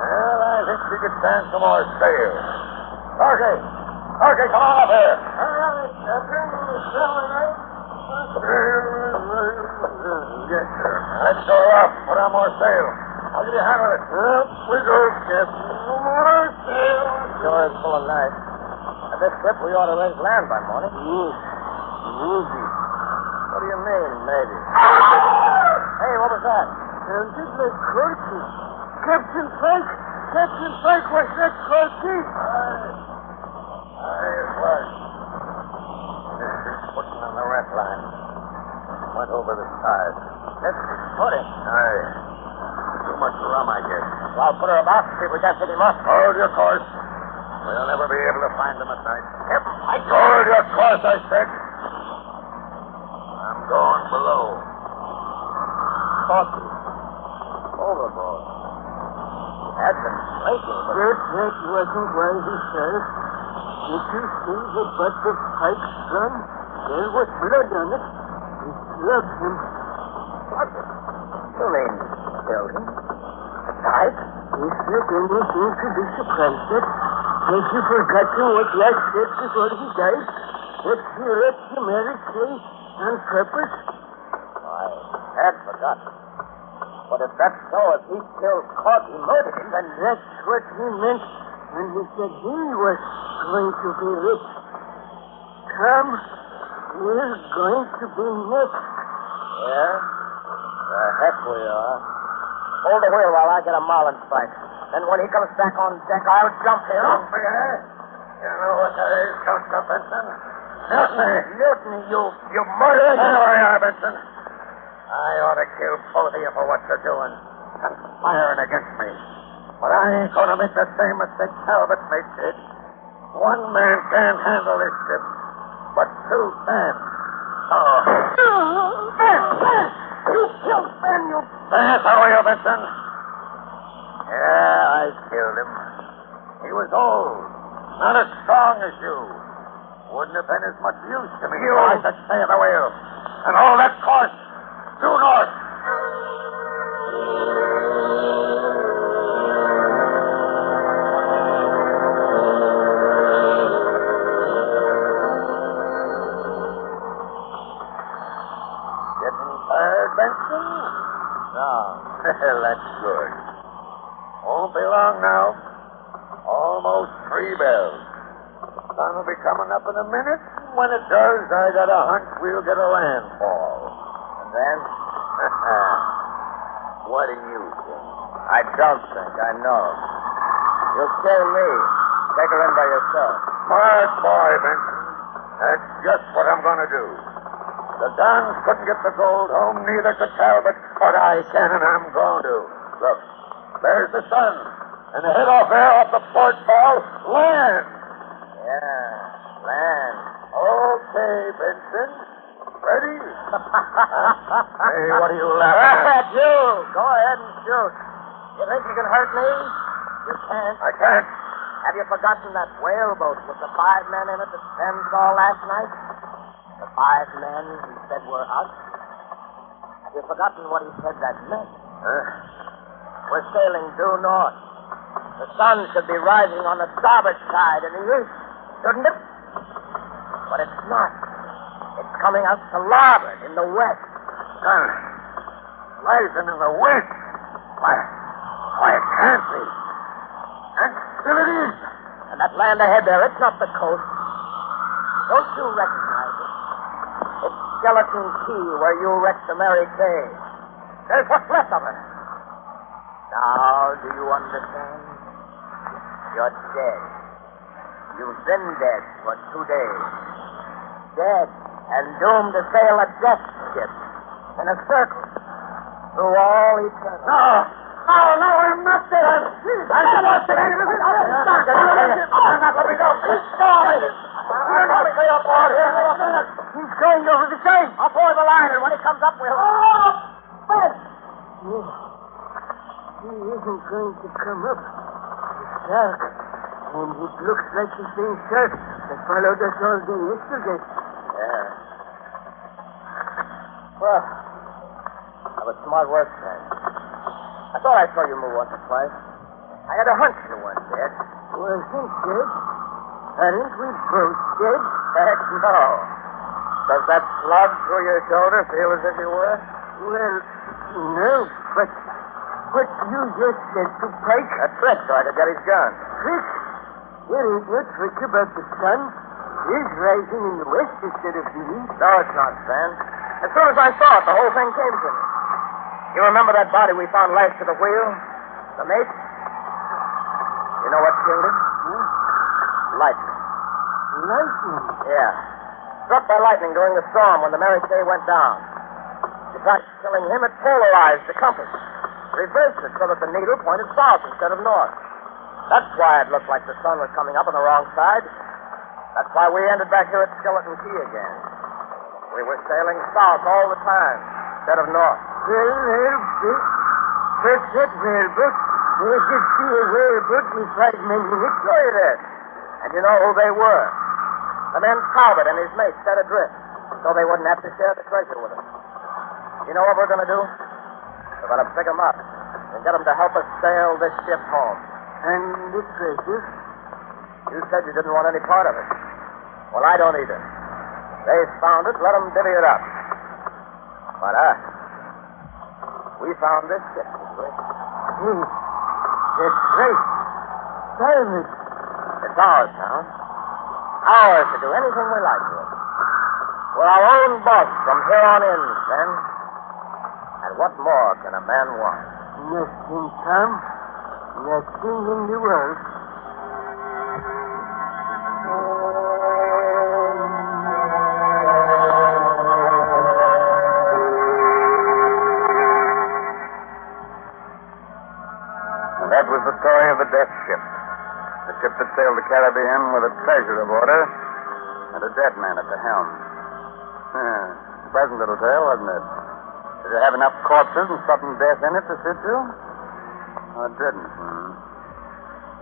Well, I think she could stand some more sail. Corky! Corky, come on up here. All right, Captain. Yes, sir. Let's go up. Put on more sail. I'll give you a hand with it. Up we go, Captain. More sail. Sure is full of life. At this trip, we ought to raise land by morning. Maybe. What do you mean, maybe? Hey, what was that? Sounded like Corky. Captain Frank, was that Corky? Aye, it was. This is footing on the rat line. Went over the side. This is footing. Aye. Too much rum, I guess. Well, I'll put her about, see if we can't pick him up. Hold your course. We'll never be able to find them at night. Hold your course, I said. I'm going below. Corky. Overboard. He had been drinking, but... That wasn't why he said. Did you see the butt of Pike's gun? There was blood on it. He killed him. What? You mean killed him? Pike? He said anything to be surprised at. Has he forgotten what Yash said before he died? That he left the marriage day on purpose? I had forgotten. But if that's so, if he killed Corky, murdered him, then That's what he meant when he said he was going to be rich. Tom, we're going to be next. Yeah? The heck we are. Hold the wheel while I get a marlinspike. Then when he comes back on deck, I'll jump him. Jump me, eh? You know what that is, Costa Benson? Mutiny, you murderer. There we are, Benson. I ought to kill both of you for what you're doing. Conspiring against me. But I ain't going to make the same mistake Talbot made, Sid. One man can't handle this ship, but two can. Oh. Ben! You killed Ben, you... That's how are you, Benson? Yeah, I killed him. He was old, not as strong as you. Wouldn't have been as much use to me if I could stay at the wheel. And hold that course due north. Getting tired, Benson? No. That's good. Won't be long now. Almost 3 bells. Sun will be coming up in a minute. When it does, I got a hunch we'll get a landfall. And then? What do you think? I don't think. I know. You'll kill me. Take her in by yourself. Smart boy, Benson. That's just what I'm going to do. The Dons couldn't get the gold home, neither could Talbot, but I can, and I'm going to. Look, there's the sun. And ahead off there, off the port bow, land. Yeah, land. Okay, Benson. Ready? Hey, what are you laughing at? You! Go ahead and shoot. You think you can hurt me? You can't. I can't. Have you forgotten that whaleboat with the 5 men in it that Sam saw last night? The 5 men he said were us? Have you forgotten what he said that meant? We're sailing due north. The sun should be rising on the starboard side in the east, shouldn't it? But it's not. It's coming out to larboard in the west. Sun rising in the west? Why, it can't be. And still it is. And that land ahead there, it's not the coast. Don't you recognize it? It's Skeleton Key where you wrecked the Mary Kay. There's what's left of her. Now, do you understand? You're dead. You've been dead for 2 days. Dead and doomed to sail a death ship in a circle through all eternity. No, I'm not dead. I'm not dead. I'm not letting go. He's going. I'm not stay aboard here. He's going over the same. I'll board the line, and when he comes up, we'll... Ben! He isn't going to come up. It's dark. And it looks like the same shark that followed us all day yesterday. Yeah. Well, that was 2 smart work, Frank. I thought I saw you move once or twice. I had a hunch you weren't dead. Was he dead? Hadn't we both dead? Heck no. Does that slug through your shoulder feel as if you were? Well, no, but you just said to Pike. A trick so I could get his gun. Trick? There ain't no trick about the sun. It's rising in the west instead of the east. No, it's not, Stan. As soon as I saw it, the whole thing came to me. You remember that body we found lashed to the wheel? The mate? You know what killed him? Lightning. Lightning? Yeah. Struck by lightning during the storm when the Mary Kay went down. Besides killing him, it polarized the compass. Reversed it so that the needle pointed south instead of north. That's why it looked like the sun was coming up on the wrong side. That's why we ended back here at Skeleton Key again. We were sailing south all the time instead of north. Well, that's that whaleboat. I could see a whaleboat with 5 men in it. Sure you did. And you know who they were. The men Talbot and his mate set adrift so they wouldn't have to share the treasure with us. You know what we're going to do? We're going to pick them up and get them to help us sail this ship home. And the treasure? You said you didn't want any part of it. Well, I don't either. They found it, let them divvy it up. But we found this ship, didn't we? That's right. Diamond. It's ours now. Ours to do anything we like with it. We're our own boss from here on in, then. And what more can a man want? Nothing, Tom. Nothing in the world. And that was the story of the Death Ship. The ship that sailed the Caribbean with a treasure aboard her and a dead man at the helm. Pleasant little tale, wasn't it? Did it have enough corpses and sudden death in it to suit you? Oh, it didn't.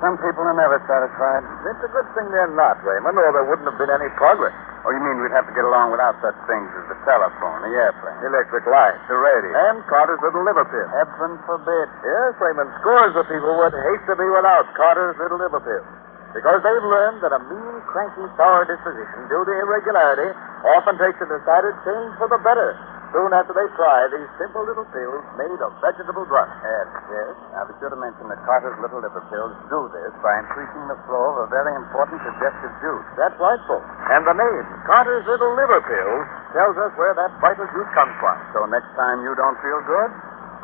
Some people are never satisfied. It's a good thing they're not, Raymond, or there wouldn't have been any progress. Oh, you mean we'd have to get along without such things as the telephone, the airplane, the electric light, the radio, and Carter's little liver pill? Heaven forbid. Yes, Raymond, scores of people would hate to be without Carter's little liver pill. Because they've learned that a mean, cranky, sour disposition due to irregularity often takes a decided change for the better soon after they try these simple little pills made of vegetable drugs. Yes. Now, be sure to mention that Carter's little liver pills do this by increasing the flow of a very important digestive juice. That's right, folks. And the name, Carter's little liver pills, tells us where that vital juice comes from. So next time you don't feel good,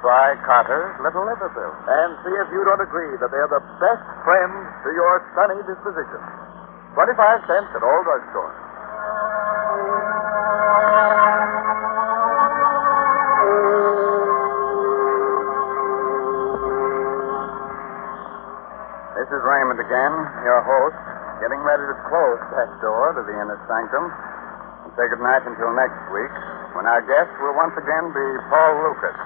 try Carter's little liver pills. And see if you don't agree that they're the best friends to your sunny disposition. 25 cents at all drugstores. This is Raymond again, your host, getting ready to close that door to the Innersanctum and say goodnight until next week, when our guest will once again be Paul Lucas.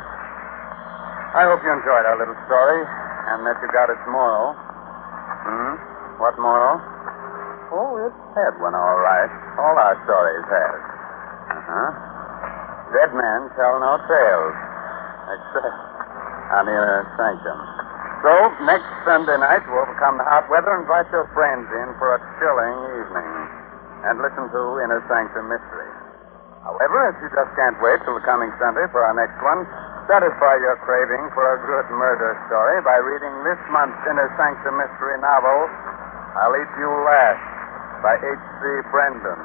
I hope you enjoyed our little story and that you got its moral. What moral? Oh, it had one, all right. All our stories have. Dead men tell no tales, except on the Innersanctum. So, next Sunday night, to overcome the hot weather, invite your friends in for a chilling evening and listen to Innersanctum Mystery. However, if you just can't wait till the coming Sunday for our next one, satisfy your craving for a good murder story by reading this month's Innersanctum Mystery novel, I'll Eat You Last, by H.C. Brendan.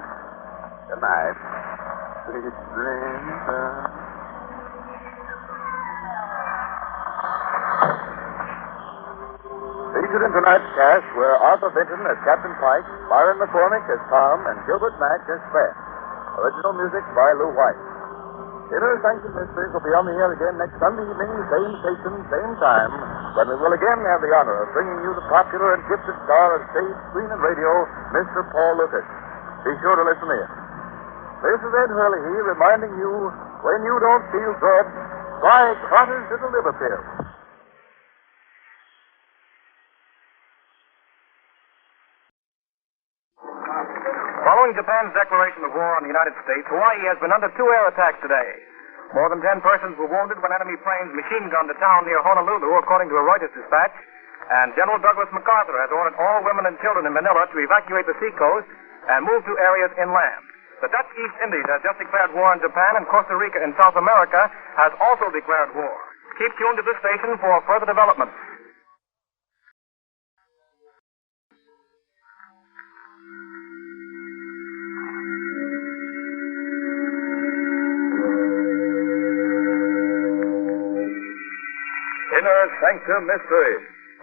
Good night. Sweet dreams. Featured in tonight's cast were Arthur Vinton as Captain Pike, Byron McCormick as Tom, and Gilbert Mack as Fred. Original music by Lou White. Innersanctum Mysteries will be on the air again next Sunday evening, same station, same time, when we will again have the honor of bringing you the popular and gifted star of stage, screen, and radio, Mr. Paul Lucas. Be sure to listen in. This is Ed Hurley reminding you, when you don't feel good, try Carter's little liver pill. Following Japan's declaration of war on the United States, Hawaii has been under 2 air attacks today. More than 10 persons were wounded when enemy planes machine-gunned a town near Honolulu, according to a Reuters dispatch. And General Douglas MacArthur has ordered all women and children in Manila to evacuate the seacoast and move to areas inland. The Dutch East Indies has just declared war on Japan, and Costa Rica in South America has also declared war. Keep tuned to this station for further developments. Innersanctum Mystery,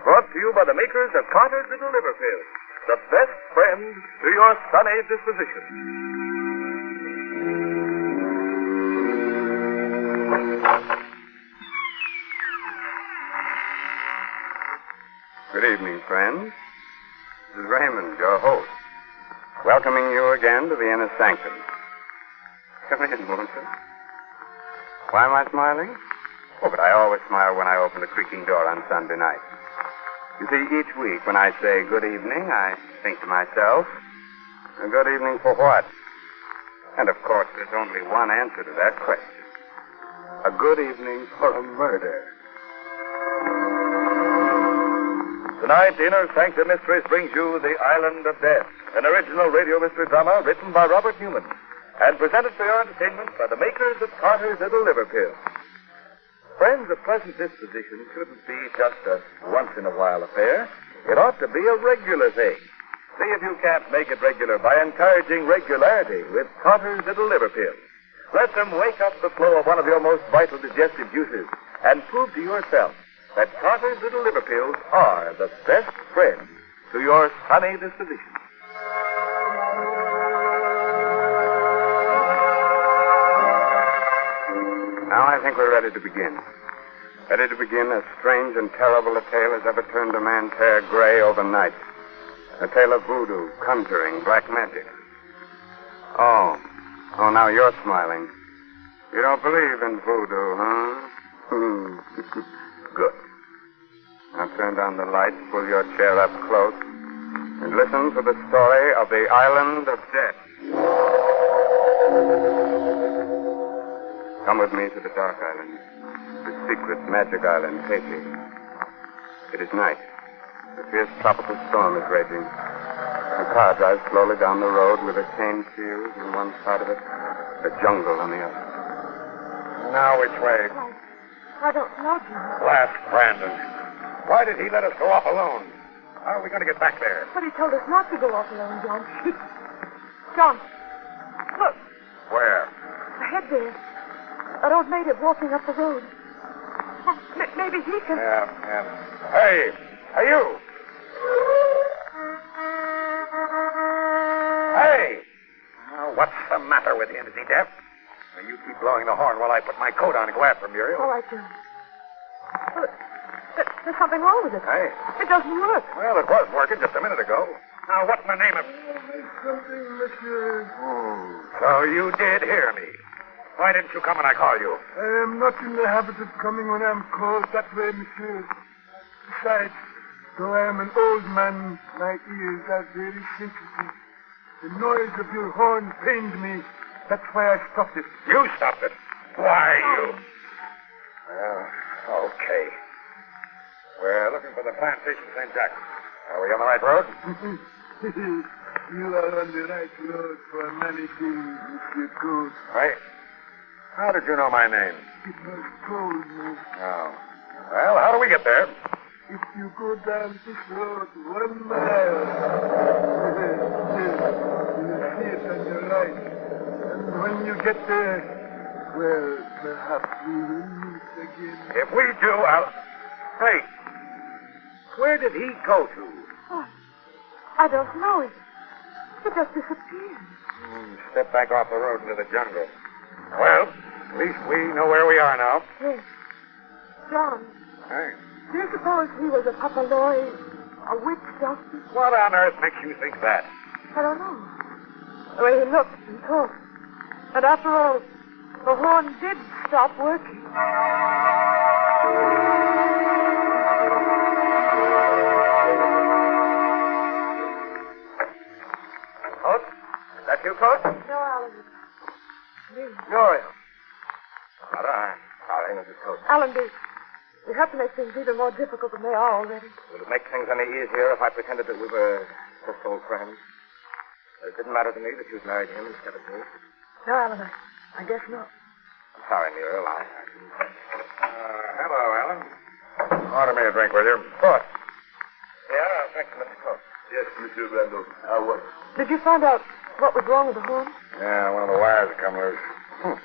brought to you by the makers of Carter's Little Liver Pills, the best friend to your sunny disposition. Good evening, friends. This is Raymond, your host, welcoming you again to the Innersanctum. Come in, won't you? Why am I smiling? Oh, but I always smile when I open the creaking door on Sunday night. You see, each week when I say good evening, I think to myself, a good evening for what? And of course, there's only one answer to that question. A good evening for a murder. Tonight, Innersanctum Mysteries brings you The Island of Death, an original radio mystery drama written by Robert Newman and presented for your entertainment by the makers of Carter's Little Liver Pills. Friends, a pleasant disposition shouldn't be just a once-in-a-while affair. It ought to be a regular thing. See if you can't make it regular by encouraging regularity with Carter's Little Liver Pills. Let them wake up the flow of one of your most vital digestive juices and prove to yourself that Carter's Little Liver Pills are the best friend to your sunny disposition. Now I think we're ready to begin. Ready to begin as strange and terrible a tale as ever turned a man's hair gray overnight. A tale of voodoo, conjuring, black magic. Oh, now you're smiling. You don't believe in voodoo, huh? Good. Now turn down the lights, pull your chair up close, and listen to the story of the Island of Death. Come with me to the Dark Island, the secret magic island, Haiti. It is night. A fierce tropical storm is raging. A car drives slowly down the road with a cane field on one side of it, a jungle on the other. Now which way? I don't know, Jim. Last Brandon. Why did he let us go off alone? How are we going to get back there? But he told us not to go off alone, John. John, look, Where? ahead there. That old native walking up the road. Oh, maybe he can... Yeah. Hey, you! Hey! Now, what's the matter with him? Is he deaf? Now, you keep blowing the horn while I put my coat on and go after him, Muriel. All right, John. Well, there's something wrong with it. Hey. It doesn't work. Well, it was working just a minute ago. Now, what in the name of... Something, monsieur. So you did hear me. Why didn't you come when I called you? I am not in the habit of coming when I'm called that way, monsieur. Besides, though I am an old man, my ears are very sensitive. The noise of your horn pained me. That's why I stopped it. You stopped it? Why, you... Well, okay. We're looking for the plantation St. Jack. Are we on the right road? You are on the right road for many things, Monsieur Gould. Right. How did you know my name? It was told me. Oh. Well, how do we get there? If you go down this road 1 mile, you'll see it on your right. And when you get there, well, perhaps we will meet again. If we do, I'll... Hey, where did he go to? Oh, I don't know. It just disappeared. Step back off the road into the jungle. Well, at least we know where we are now. Yes. John, Hey. do you suppose he was a papaloi, a witch doctor? What on earth makes you think that? I don't know. The way he looked and talked. And after all, the horn did stop working. Coach? Is that you, Coach? No, Oliver. Me. Muriel. All Alan, do you have to make things even more difficult than they are already? Would it make things any easier if I pretended that we were just old friends? It didn't matter to me that you'd married him instead of me. No, Alan, I guess not. I'm sorry, Muriel. Hello, Alan. Order me a drink, will you? Of course. Yeah, thanks, Mr. Cook. Yes, Monsieur Randall. What? Did you find out what was wrong with the horn? Yeah, one of the wires had come loose.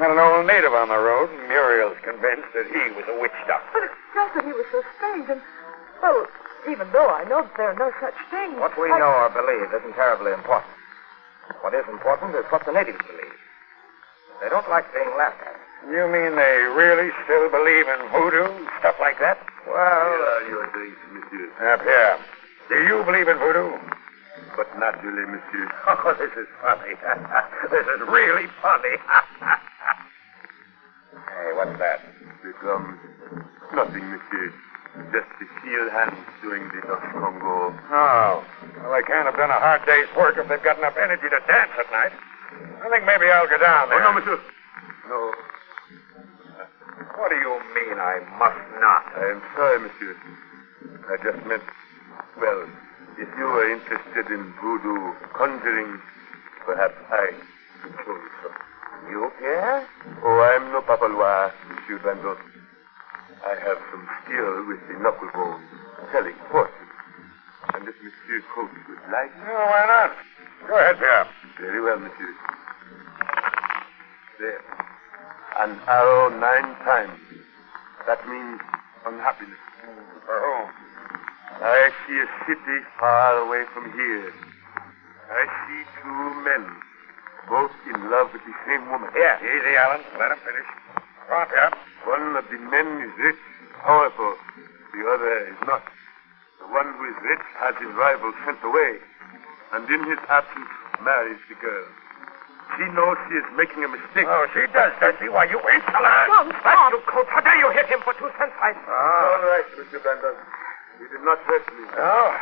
Met an old native on the road, and Muriel's convinced that he was a witch doctor. But it's just that he was so strange, and, well, even though I know that there are no such things... What we know or believe isn't terribly important. What is important is what the natives believe. They don't like being laughed at. You mean they really still believe in voodoo, stuff like that? Well... Your drinks, Monsieur. Up here. Do you believe in voodoo? But naturally, Monsieur. Oh, this is funny. This is really funny. Hey, what's that? The drums. Nothing, Monsieur. Just the steel hands doing the Dos Congo. Oh. Well, they can't have done a hard day's work if they've got enough energy to dance at night. I think maybe I'll go down there. Oh, no, Monsieur. No. What do you mean I must not? I am sorry, Monsieur. I just meant, well, if you are interested in voodoo conjuring, perhaps I could show you some. You, Pierre? Oh, I'm no papalois, Monsieur Brandon. I have some skill with the knuckle bone, telling fortunes. And if Monsieur Coates would like... No, why not? Go ahead, Pierre. Very well, Monsieur. There. An arrow 9 times. That means unhappiness. For whom? I see a city far away from here. I see 2 men, both in love with the same woman. Yeah, easy, Alan. Let him finish. Go on, Pierre. One of the men is rich, powerful. The other is not. The one who is rich has his rival sent away, and in his absence marries the girl. She knows she is making a mistake. Oh, she does she? Why, you insolent. John, stop. You, Coates. How dare you hit him for 2 cents? All right, Mr. Brandon. You did not hurt me. Oh?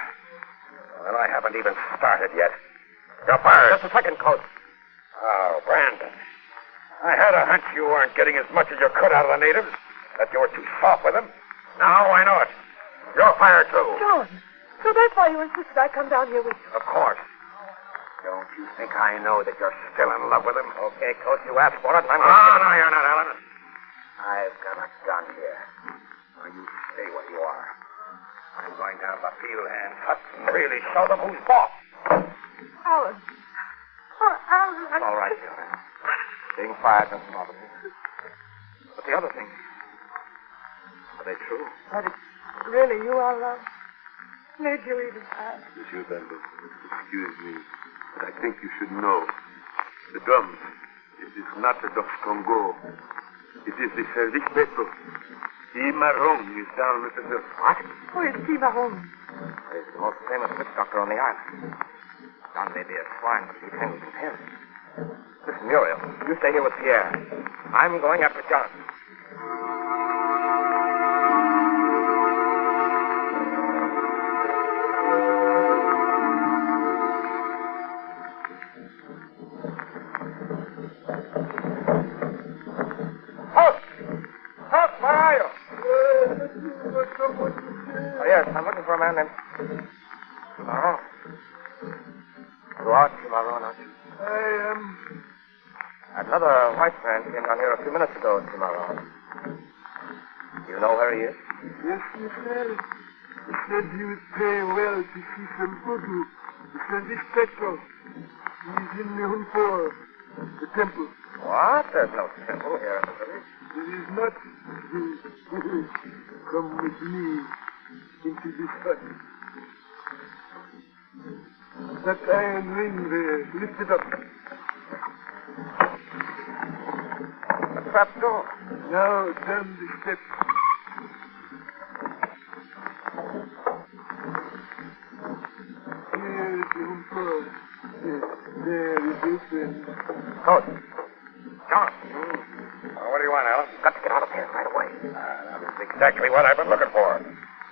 Well, I haven't even started yet. You're fired. Just a second, Coates. Oh, Brandon. I had a hunch you weren't getting as much as you could out of the natives, that you were too soft with them. Now I know it. You're fired, too. John, so that's why you insisted I come down here with you. Of course. Don't you think I know that you're still in love with him? Okay, Coates, you asked for it, and I'm... Oh, no, you're not, Alan. I've got a gun here. Now, you stay where you are. I'm going down to the field hand hut and really show them who's boss. Alan. Oh, Alan. It's all right, Muriel. Being fired doesn't bother me. But the other things, are they true? That it's really you are love. Made you even ask. Monsieur Brandon, excuse me, but I think you should know. The drums, it is not the Dos Congo. It is the Service Petro. E. Marron is down with the hill. What? Who is Timaron? He's the most famous witch doctor on the island. John may be a swine, but he tangled with him. Listen, Muriel, you stay here with Pierre. I'm going after John. Where are you? Oh, yes, I'm looking for a man named... Timaron. You are Timaron, aren't you? I am. Another white man came down here a few minutes ago, Timaron. You know where he is? Yes, Mister. He said he would pay well to see some voodoo. The Service Petro. He's in the Hunpur, the temple. What? There's no temple here in the village. There is not. Come with me into this hut. That iron ring there, lift it up. A trap door. Now down the steps. Here is the Hunpur. There is open. Coach. John. What do you want, Alan? Got to get out of here right away. That's exactly what I've been looking for.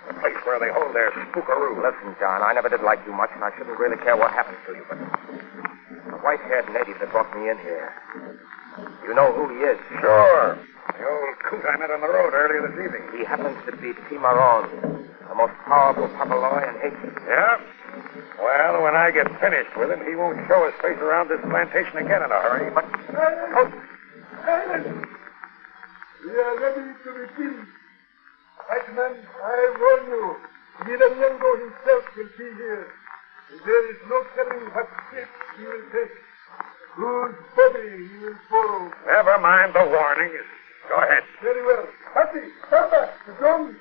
The place where they hold their spookaroo. Listen, John, I never did like you much, and I shouldn't really care what happens to you, but the white-haired native that brought me in here, you know who he is. Sure. The old coot I met on the road earlier this evening. He happens to be Timaron, the most powerful papaloi in Haiti. Yeah? Well, when I get finished with him, he won't show his face around this plantation again in a hurry, but... Oh. We are ready to begin. White man, I warn you, Yango himself will be here. There is no telling what shape he will take, whose body he will follow. Never mind the warning. Go ahead. Very well. Happy, come back. The drums.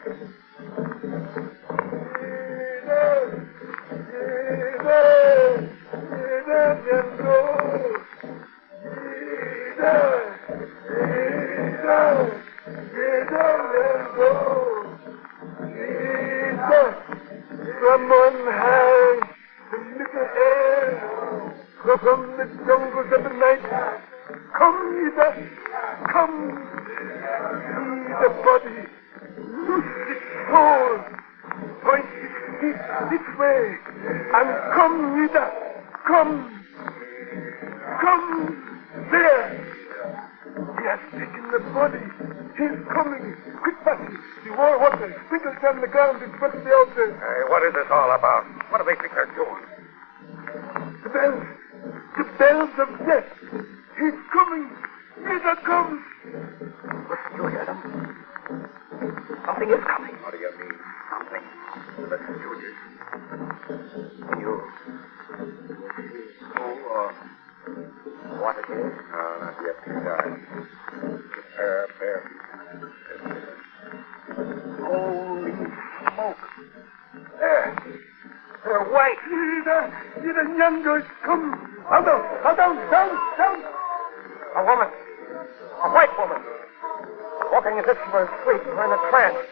From on high, the little air, from the jungles of the night, come, Ida, come, see the body, loose its soul, point its feet this way, and come, Ida, come, there. He has taken the body. He's coming. Quick, Patty. The war water sprinkled down the ground in front of the altar. Hey, what is this all about? What do they think they're doing? The bells. The bells of death. He's coming. Ida comes. Listen, you hear them? Something is coming. What do you mean, something? The stooges. Can you see who or what it is? No, not yet. Too dark. Bear. Holy smoke. They're white. Ida Yango is come. Down. A woman. A white woman. Walking as if she were asleep or in a trance.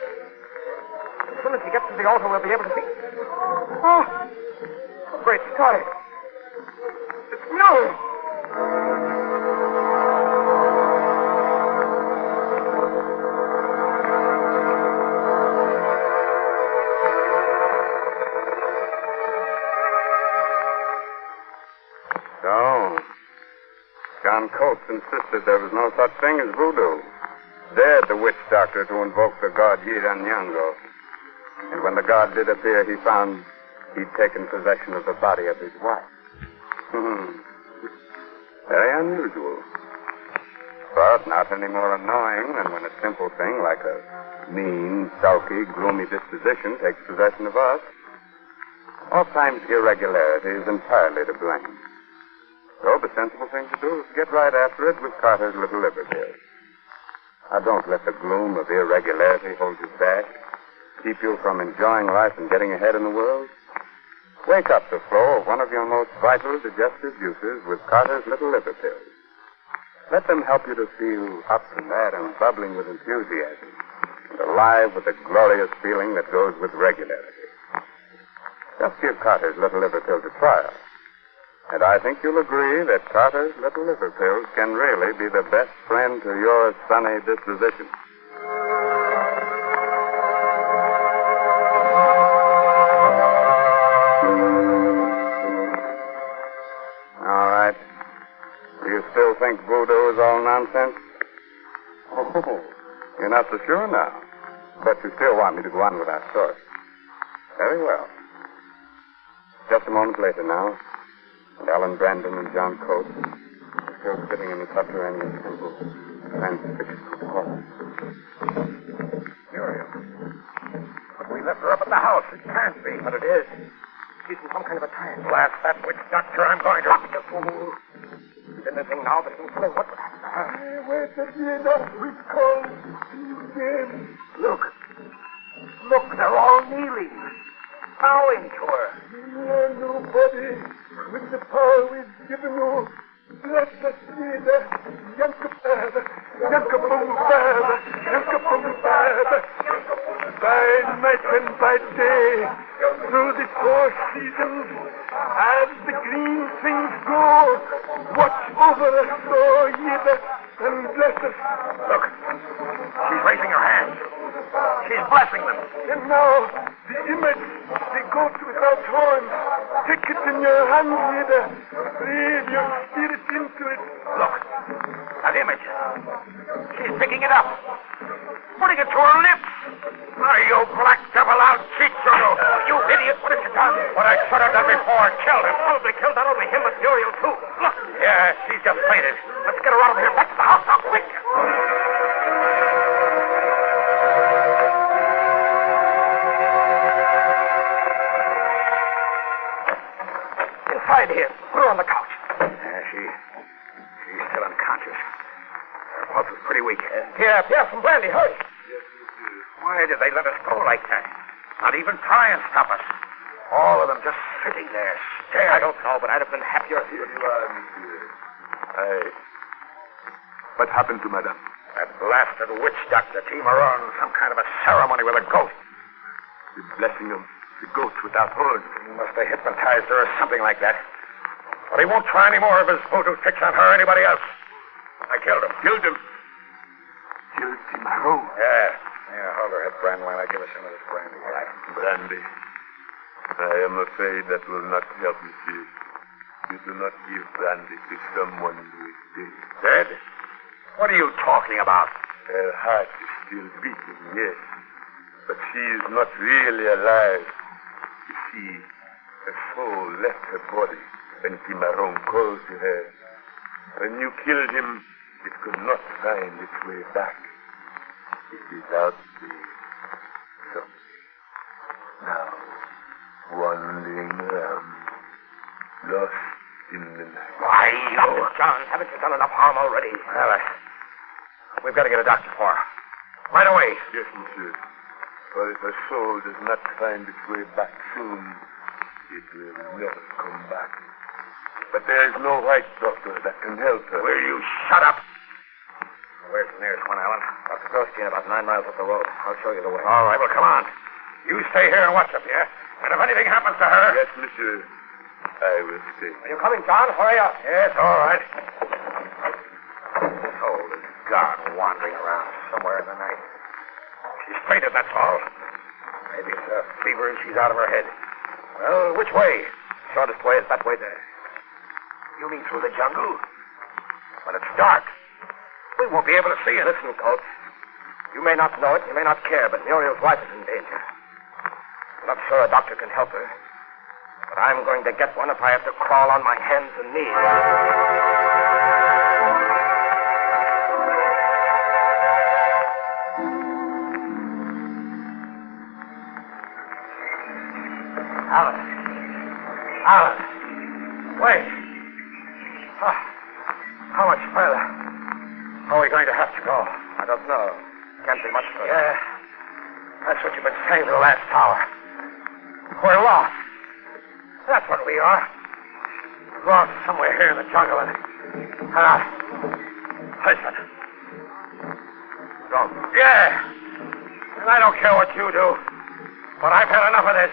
As soon as she gets to the altar, we'll be able to see. Oh! A great Scott. It's Muriel. So, John Coates insisted there was no such thing as voodoo. Dared the witch doctor to invoke the god Yiranyango. And when the god did appear, he found he'd taken possession of the body of his wife. Very unusual. But not any more annoying than when a simple thing like a mean, sulky, gloomy disposition takes possession of us. Oft-times irregularity is entirely to blame. So the sensible thing to do is get right after it with Carter's little liver pills. Now, don't let the gloom of irregularity hold you back, keep you from enjoying life and getting ahead in the world. Wake up the flow of one of your most vital digestive juices with Carter's little liver pills. Let them help you to feel up and mad and bubbling with enthusiasm, and alive with the glorious feeling that goes with regularity. Just give Carter's little liver pills a trial. And I think you'll agree that Carter's little liver pills can really be the best friend to your sunny disposition. All right. Do you still think voodoo is all nonsense? Oh, you're not so sure now. But you still want me to go on with our story. Very well. Just a moment later now. And Alan Brandon and John Coates are still sitting in the subterranean temple, transfixed with horror. Muriel. But we left her up at the house. It can't be. But it is. She's in some kind of a trance. Blast that witch doctor, I'm going to... Stop, you fool. She's in this thing now, but it won't what would happen to her. Wait a minute. We've called game. Look, they're all kneeling. Bowing to her. You're nobody. With the power we've given you, bless us, Ida. Yankapum-Baba. By night and by day, through the 4 seasons, as the green things grow, watch over us, oh, Ida, and bless us. Look, she's raising her hands. She's blessing them. And now, the image, the goat without horns, take it in your hand, Ida. Breathe your spirit into it. Look, that image. She's picking it up. Putting it to her lips. Oh, you black devil, I'll teach you. You idiot, what have you done? What I should have done before. Killed him. Probably killed not only him, but Muriel, too. Look. Yeah, she's just fainted. Let's get her out of here. Back to the house now, quick. Inside here. Put her on the couch. She's still unconscious. Her pulse is pretty weak. Pierre, some brandy, hurry. Why did they let us go like that? Not even try and stop us. All of them just sitting there, staring. I don't know, but I'd have been happier if you had... What happened to Madame? That blasted witch doctor, Timey, some kind of a ceremony with a goat. The blessing of the goat without horns. He must have hypnotized her or something like that. But he won't try any more of his voodoo tricks on her or anybody else. I killed him. Killed him? Killed Timey? Yeah, hold her head, Brandywine. I'll give her some of this brandy. All right. Brandy. I am afraid that will not help you, Chief. You do not give brandy to someone who is dead. Dead? What are you talking about? Her heart is still beating, yes. But she is not really alive. You see, her soul left her body when Timey called to her. When you killed him, it could not find its way back. It is out there. So, now, wandering around, lost in the night. Why, you... John, haven't you done enough harm already? Well, we've got to get a doctor for her. Right away. Yes, monsieur. For if her soul does not find its way back soon, it will never come back. But there is no white doctor that can help her. Will you shut up? Where's the nearest one, Alan? Dr. Grosjean, about 9 miles up the road. I'll show you the way. All right, well, come on. You stay here and watch up here. And if anything happens to her... Yes, monsieur. I will stay. Are you coming, John? Hurry up. Yes, all right. Soul is gone, wandering around somewhere in the night. She's fainted, that's all. Maybe it's a fever and she's out of her head. Well, which way? Shortest way is that way there. You mean through the jungle? But it's dark. We won't be able to see it. Listen, Coach. You may not know it, you may not care, but Muriel's life is in danger. I'm not sure a doctor can help her. But I'm going to get one if I have to crawl on my hands and knees. Alan. Wait. How much further? Are we going to have to go? I don't know. Can't be much further. Yeah. That's what you've been saying for the last hour. We're lost. That's what we are. Lost somewhere here in the jungle. Listen. Don't. Yeah. And I don't care what you do. But I've had enough of this.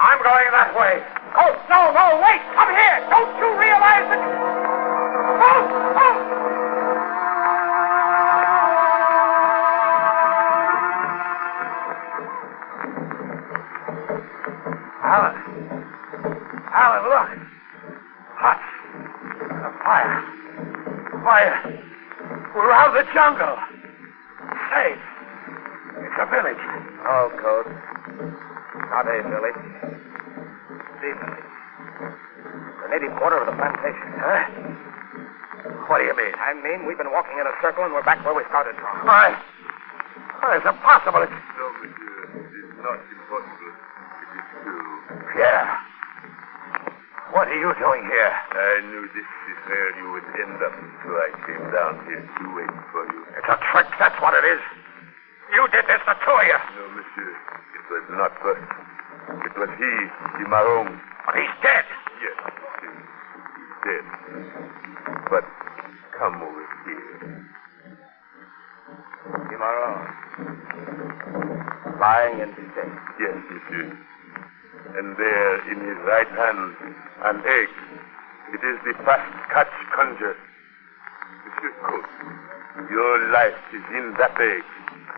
I'm going that way. Oh, no, wait. Come here. Don't you realize that... Alan, look. Huts. A fire. We're out of the jungle. Safe. It's a village. No, Code. Not a village. The village. The native quarter of the plantation. Huh? What do you mean? I mean, we've been walking in a circle and we're back where we started from. Why, it's impossible. No, monsieur. It is not impossible. It is true. Pierre. What are you doing here? I knew this is where you would end up, so I came down here to wait for you. It's a trick, that's what it is. You did this, the two of you. No, monsieur. It was not us. It was he, Timey. But he's dead. Yes, monsieur. He's dead. But come over here. Timey. Lying in state. Yes, monsieur. And there in his right hand, an egg. It is the fast catch conjure. Monsieur Coates, your life is in that egg.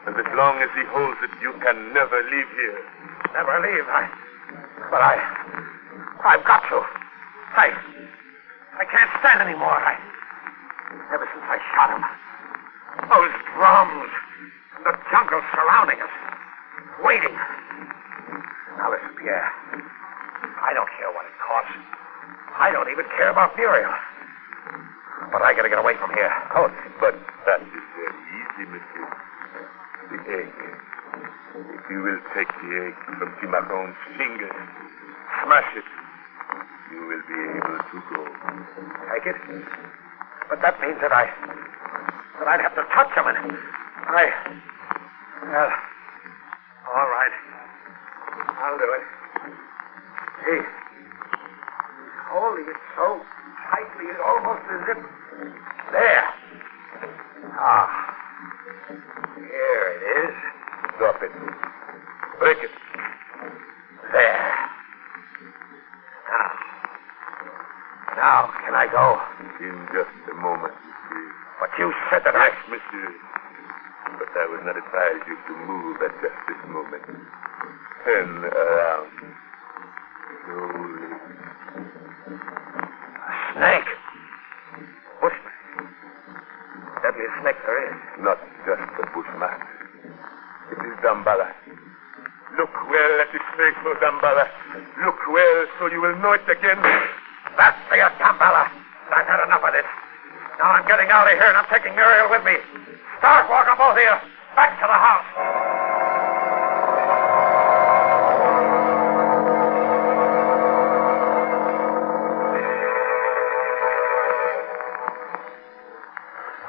And as long as he holds it, you can never leave here. Never leave? But I've got to. I can't stand anymore. Ever since I shot him, Those drums. The jungle surrounding us. Waiting. Now listen, Pierre. I don't care what it costs. I don't even care about Muriel. But I gotta get away from here. Coach. But that is very easy, monsieur. The egg. If you will take the egg from Cimarron's fingers, smash it, you will be able to go. Take it? But that means that I'd have to touch him, and well, all right. I'll do it. He's holding it so tightly, it's almost as if... There. Ah. Here it is. Drop it. Break it. There. Now, can I go? In just a moment, monsieur. But you said that yes, monsieur. But I would not advise you to move at just this moment. Turn around. Slowly. A snake? What? Deadliest snake there is. Not just a bushman. It is Dambala. Look well at his face, oh Dambala. Look well so you will know it again. That's for you, Dambala. I've had enough of this. Now I'm getting out of here and I'm taking Muriel with me. Start walking, both of you. Back to the house.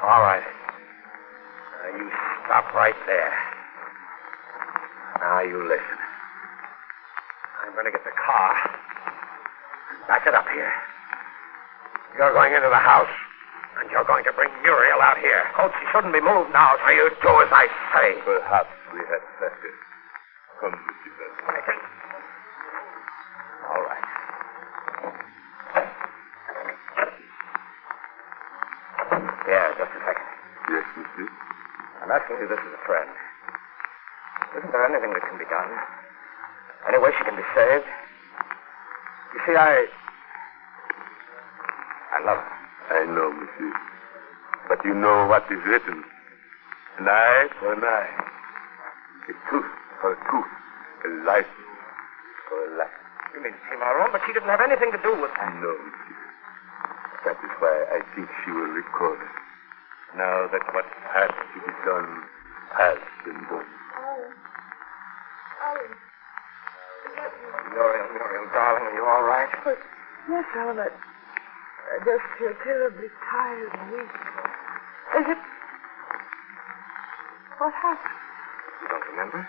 All right. Now you stop right there. Now you listen. I'm going to get the car. Back it up here. You're going into the house, and you're going to bring Muriel out here. Coach, she shouldn't be moved now, so you do as I say. Perhaps we had better. Come, monsieur. All right. Yeah, just a second. Yes, monsieur. I'm asking you this as a friend. Isn't there anything that can be done? Any way she can be saved? You see, I love her. I know, monsieur. But you know what is written. An eye for an eye. A tooth for a tooth. A life for a life. You mean Cimarron? But she didn't have anything to do with that. No, monsieur. That is why I think she will recover. Now that what had to be done has been done. Muriel, darling, are you all right? But, yes, Alan, I just feel terribly tired and weak. Is it... What happened? You don't remember?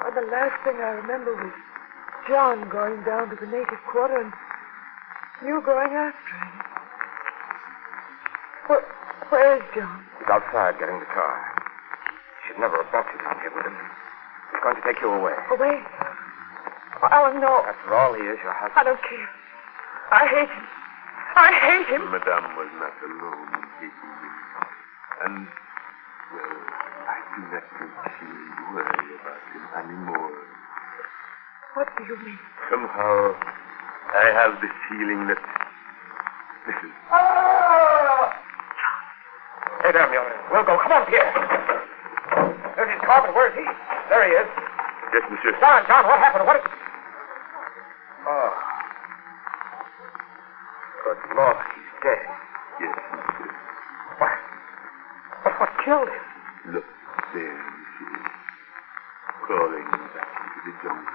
Oh, the last thing I remember was John going down to the native quarter and you going after him. Where is John? He's outside getting the car. She'd never have brought you down here with him. He's going to take you away. Away? Oh, Alan, no. After all, he is your husband. I don't care. I hate him. I hate him. Madame was not alone in hating him. And, well, I do not think she will worry about him anymore. What do you mean? Somehow, I have the feeling that... Listen. Hey there, Muriel. We'll go. Come on, Pierre. There's his car, but where's he? There he is. Yes, monsieur. John, what happened? What... Oh. Good Lord, he's dead. Yes, monsieur. What killed him? Look, there, monsieur. Crawling back into the jungle.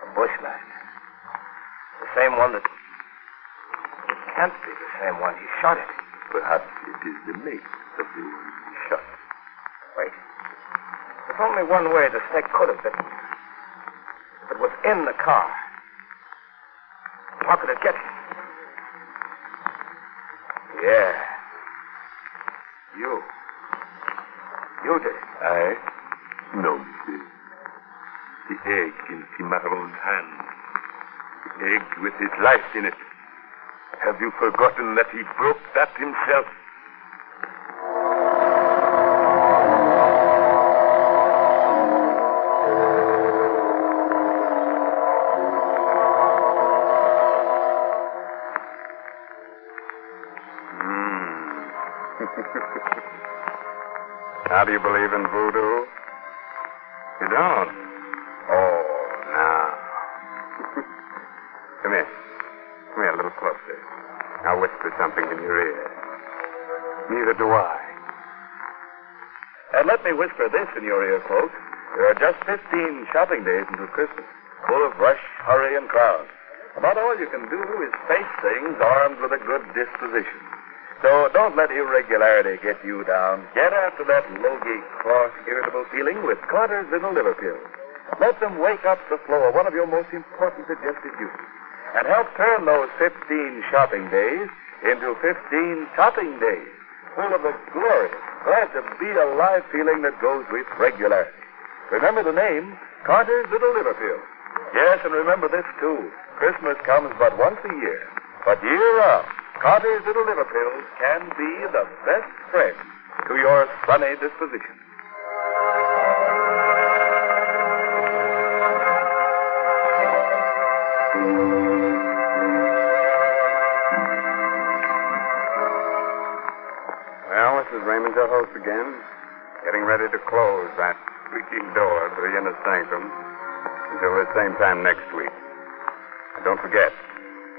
A bushman. The same one that... It can't be the same one he shot at. Perhaps it is the mate of the one he shot. Wait. There's only one way the snake could have been. It was in the car. How could it get him? Yeah. You. You did it. I? No, monsieur. The egg in Cimarron's hand. The egg with his life in it. Have you forgotten that he broke that himself? Now, do you believe in voodoo? You don't? Oh, now. Come here. Come here a little closer. I'll whisper something in your ear. Neither do I. And let me whisper this in your ear, folks. There are just 15 shopping days until Christmas, full of rush, hurry, and crowd. About all you can do is face things armed with a good disposition. So don't let irregularity get you down. Get after that logy, cross, irritable feeling with Carter's Little Liver Pills. Let them wake up the flow of one of your most important digestive duties and help turn those 15 shopping days into 15 topping days, full of the glorious, glad-to-be-alive feeling that goes with regularity. Remember the name, Carter's Little Liver Pills. Yes, and remember this, too. Christmas comes but once a year. But year-round, Carter's Little Liver Pills can be the best friend to your sunny disposition. Well, this is Raymond, your host again. Getting ready to close that creaking door to the Innersanctum until the same time next week. And don't forget,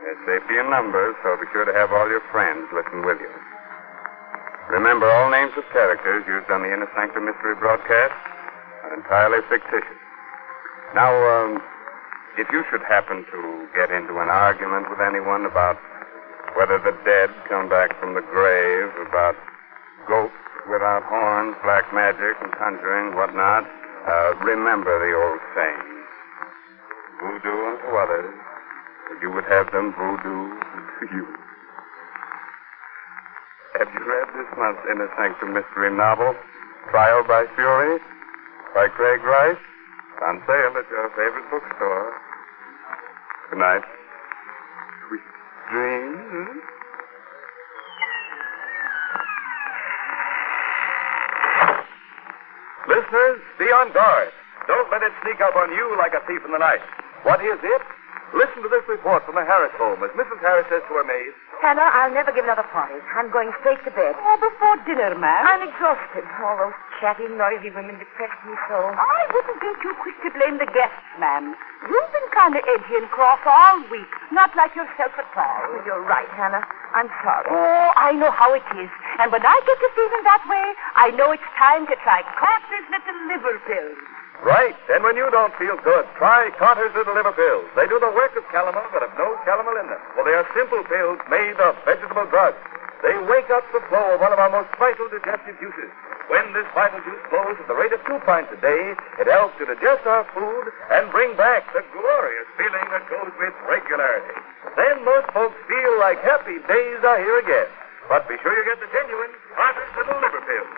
there's safety in numbers, so be sure to have all your friends listen with you. Remember, all names of characters used on the Innersanctum mystery broadcast are entirely fictitious. Now, if you should happen to get into an argument with anyone about whether the dead come back from the grave, about ghosts without horns, black magic, and conjuring, whatnot, remember the old saying, voodoo unto others, but you would have them voodoo to you. Have you read this month's Innersanctum mystery novel, Trial by Fury, by Craig Rice? On sale at your favorite bookstore. Good night. Sweet dreams. Listeners, be on guard. Don't let it sneak up on you like a thief in the night. What is it? Listen to this report from the Harris home as Mrs. Harris says to her maid. Hannah, I'll never give another party. I'm going straight to bed. Oh, before dinner, ma'am. I'm exhausted. All those chatty, noisy women depress me so. I wouldn't be too quick to blame the guests, ma'am. You've been kind of edgy and cross all week. Not like yourself at all. Oh, you're right, Hannah. I'm sorry. Oh, I know how it is. And when I get to feeling that way, I know it's time to try Carter's Little Liver Pills. Right. And when you don't feel good, try Carter's Little Liver Pills. They do the work of calomel, but have no calomel in them. Well, they are simple pills made of vegetable drugs. They wake up the flow of one of our most vital digestive juices. When this vital juice flows at the rate of 2 pints a day, it helps to digest our food and bring back the glorious feeling that goes with regularity. Then most folks feel like happy days are here again. But be sure you get the genuine Carter's Little Liver Pills.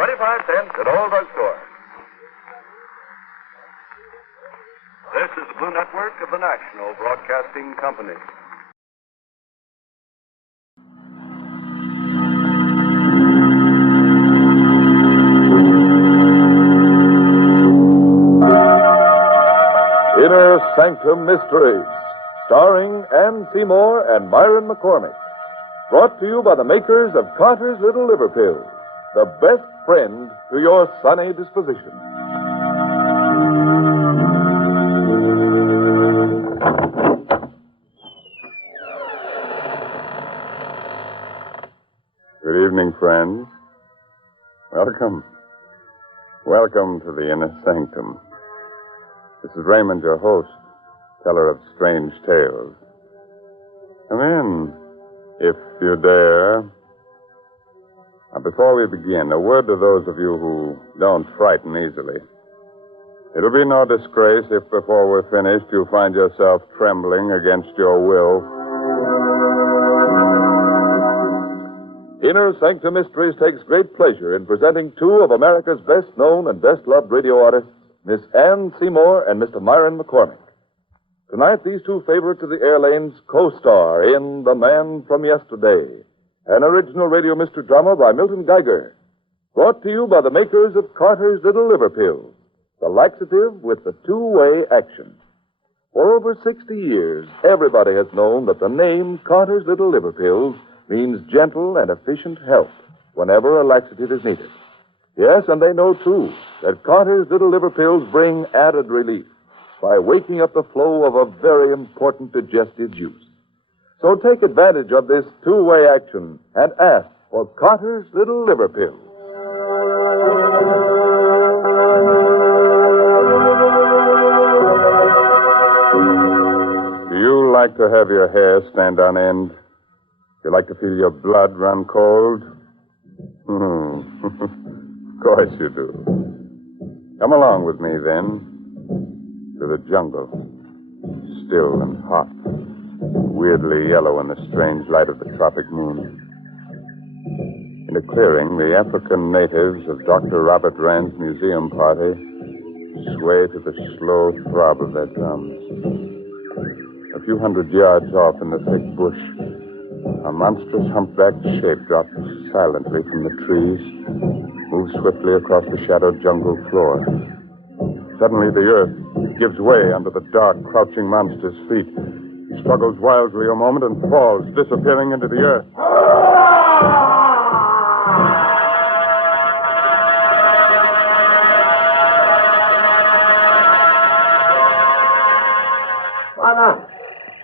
25 cents at all drugstores. This is the Blue Network of the National Broadcasting Company. Innersanctum Mysteries, starring Ann Seymour and Myron McCormick. Brought to you by the makers of Carter's Little Liver Pills, the best friend to your sunny disposition. Good evening, friends. Welcome. Welcome to the Innersanctum. This is Raymond, your host, teller of strange tales. Come in, if you dare. Now, before we begin, a word to those of you who don't frighten easily. It'll be no disgrace if before we're finished you find yourself trembling against your will. Innersanctum Mysteries takes great pleasure in presenting two of America's best-known and best-loved radio artists, Miss Ann Seymour and Mr. Myron McCormick. Tonight, these two favorites of the air lanes co-star in The Man from Yesterday, an original radio mystery drama by Milton Geiger, brought to you by the makers of Carter's Little Liver Pills, the laxative with the two-way action. For over 60 years, everybody has known that the name Carter's Little Liver Pills means gentle and efficient help whenever a laxative is needed. Yes, and they know, too, that Carter's Little Liver Pills bring added relief by waking up the flow of a very important digestive juice. So take advantage of this two-way action and ask for Carter's Little Liver Pills. Do you like to have your hair stand on end? You like to feel your blood run cold? Of course you do. Come along with me, then, to the jungle. Still and hot. Weirdly yellow in the strange light of the tropic moon. In a clearing, the African natives of Dr. Robert Rand's museum party sway to the slow throb of their drums. A few hundred yards off in the thick bush, a monstrous humpbacked shape drops silently from the trees, moves swiftly across the shadowed jungle floor. Suddenly the earth gives way under the dark, crouching monster's feet. He struggles wildly a moment and falls, disappearing into the earth.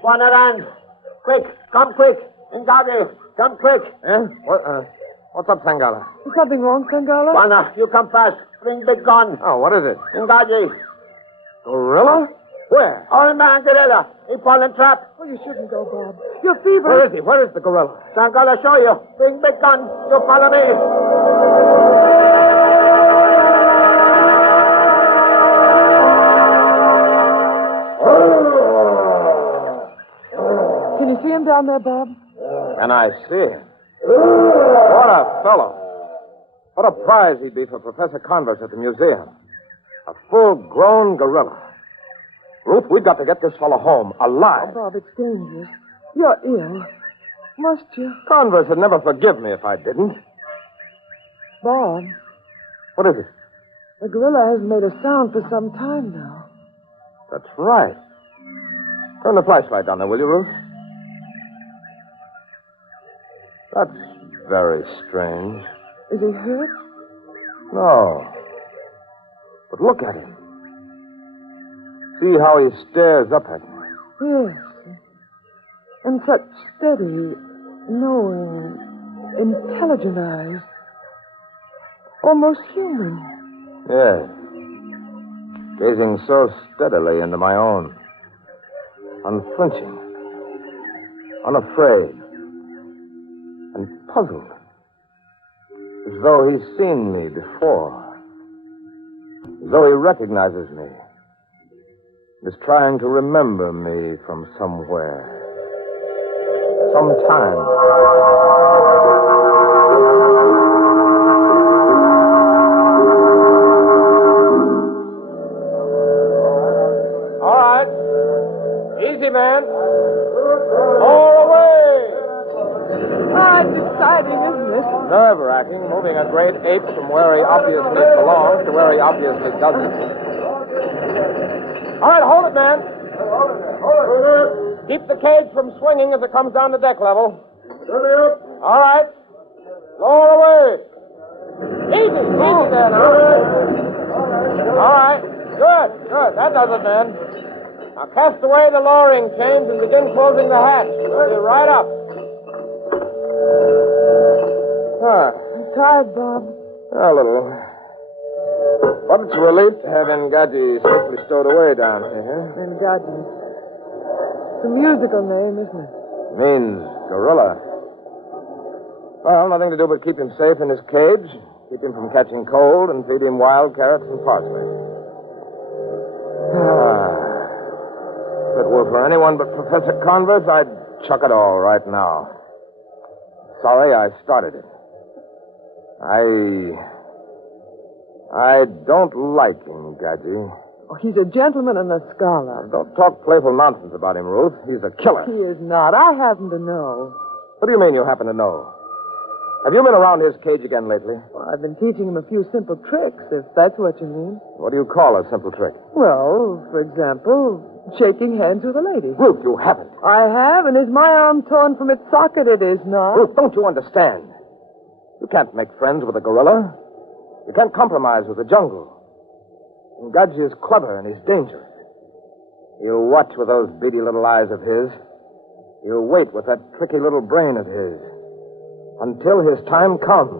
Wanna run. Quick, come quick. Ngagi, come quick. Eh? What's up, Sangala? Is something wrong, Sangala? Wana, you come fast. Bring big gun. Oh, what is it? Ngagi. Gorilla? Where? Old man gorilla. He fall in trap. Oh, you shouldn't go, Bob. You're feverish. Where is he? Where is the gorilla? Sangala show you. Bring big gun. You follow me. Can you see him down there, Bob? And I see him. What a fellow. What a prize he'd be for Professor Converse at the museum. A full-grown gorilla. Ruth, we've got to get this fellow home, alive. Oh, Bob, it's dangerous. You're ill. Must you? Converse would never forgive me if I didn't. Bob, What is it? the gorilla hasn't made a sound for some time now. That's right. Turn the flashlight down there, will you, Ruth? That's very strange. Is he hurt? No. But look at him. See how he stares up at me. Yes. And such steady, knowing, intelligent eyes. Almost human. Yes. Gazing so steadily into my own. Unflinching. Unafraid. And puzzled. As though he's seen me before. As though he recognizes me. Is trying to remember me from somewhere. Sometime. All right. Easy, man. All away. Ah, it's exciting, isn't it? Nerve-wracking, moving a great ape from where he obviously belongs to where he obviously doesn't. All right, hold it, man. Keep the cage from swinging as it comes down to deck level. All right. Lower away. Easy there now. All right. Good. That does it, man. Now cast away the lowering chains and begin closing the hatch. We'll be right up. I'm tired, Bob. A little. But it's a relief to have Ngadi safely stowed away down here. Ngadi. It's a musical name, isn't it? Means gorilla. Well, nothing to do but keep him safe in his cage, keep him from catching cold, and feed him wild carrots and parsley. If it were for anyone but Professor Converse, I'd chuck it all right now. Sorry I started it. I don't like him, Gadji. Oh, he's a gentleman and a scholar. Don't talk playful nonsense about him, Ruth. He's a killer. He is not. I happen to know. What do you mean you happen to know? Have you been around his cage again lately? Well, I've been teaching him a few simple tricks, if that's what you mean. What do you call a simple trick? Well, for example, shaking hands with a lady. Ruth, you haven't. I have, and is my arm torn from its socket? It is not. Ruth, don't you understand? You can't make friends with a gorilla. You can't compromise with the jungle. Gadji is clever and he's dangerous. He'll watch with those beady little eyes of his. He'll wait with that tricky little brain of his. Until his time comes.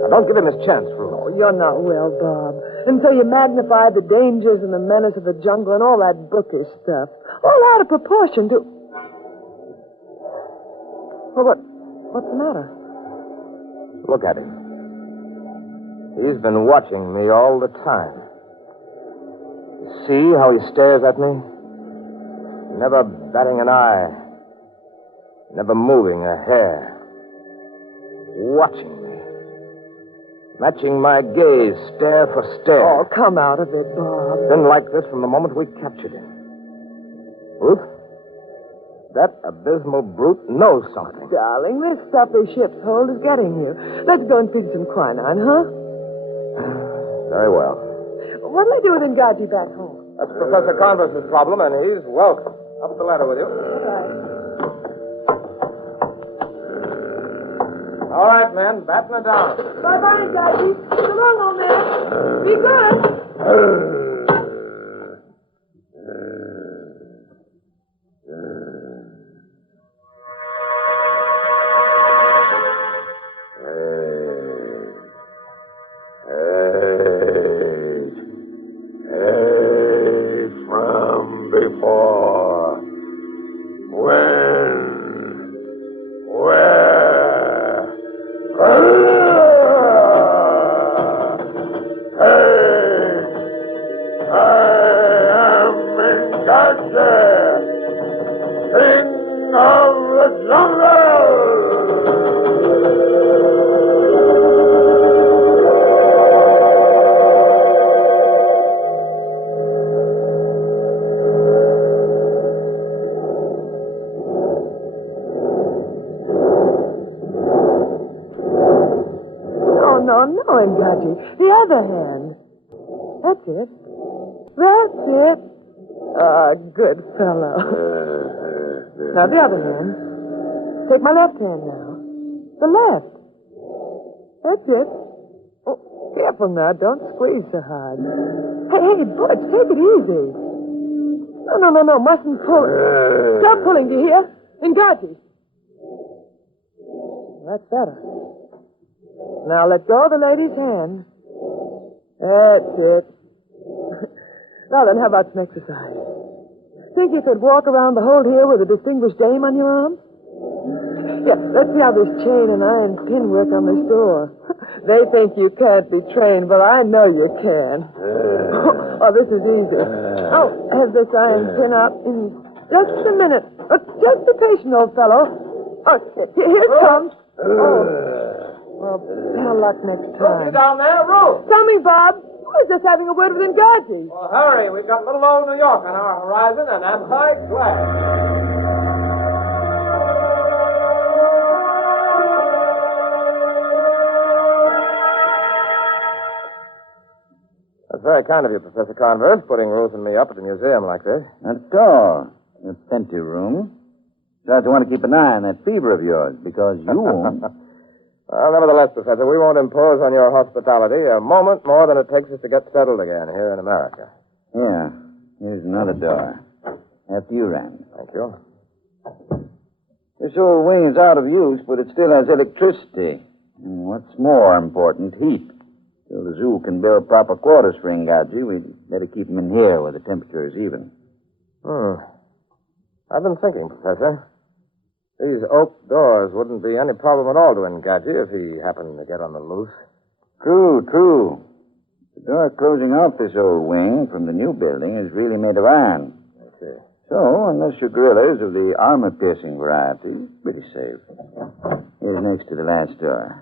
Now, don't give him his chance, Ruth. Oh, you're not well, Bob. And so you magnify the dangers and the menace of the jungle and all that bookish stuff. All out of proportion to... Well, what's the matter? Look at him. He's been watching me all the time. You see how he stares at me? Never batting an eye. Never moving a hair. Watching me. Matching my gaze, stare for stare. Oh, come out of it, Bob. Been like this from the moment we captured him. Ruth, that abysmal brute knows something. Darling, this stuff this ship's hold is getting you. Let's go and feed some quinine, huh? Very well. What'll I do with Ngaji back home? That's Professor Converse's problem, and he's welcome. Up the ladder with you. All right, men, batten it down. Bye-bye, Ngaji. So long, old man. Be good. From before. When? Where? I am Innersanctum, King of the Jungle! No, Ngaji. The other hand. That's it. That's it. Ah, good fellow. Now, the other hand. Take my left hand now. The left. That's it. Oh, careful now. Don't squeeze so hard. Hey, Butch, take it easy. No. Mustn't pull. Stop pulling, do you hear? Ngaji. That's better. Now let go of the lady's hand. That's it. Now then, how about some exercise? Think you could walk around the hold here with a distinguished dame on your arm? Yeah, let's see how this chain and iron pin work on this door. They think you can't be trained, but I know you can. Oh, this is easy. Oh, have this iron pin up in just a minute. Just be patient, old fellow. Oh, here it comes. Oh. Well, better luck next time. You down there, Ruth? Coming, Bob. I was just having a word with Ngaji. Well, hurry. We've got little old New York on our horizon, and I'm high glad. That's very kind of you, Professor Converse, putting Ruth and me up at the museum like this. Not at all. It's plenty room. Besides, I want to keep an eye on that fever of yours, because you won't. Well, nevertheless, Professor, we won't impose on your hospitality a moment more than it takes us to get settled again here in America. Yeah. Here's another door. After you, Rand. Thank you. This old wing is out of use, but it still has electricity. And what's more important, heat. Till the zoo can build proper quarters for Ngaji, we'd better keep him in here where the temperature is even. I've been thinking, Professor. These oak doors wouldn't be any problem at all to Ngaji if he happened to get on the loose. True. The door closing off this old wing from the new building is really made of iron. I see. So, unless your gorillas of the armor-piercing variety, it's pretty safe. Here's next to the last door.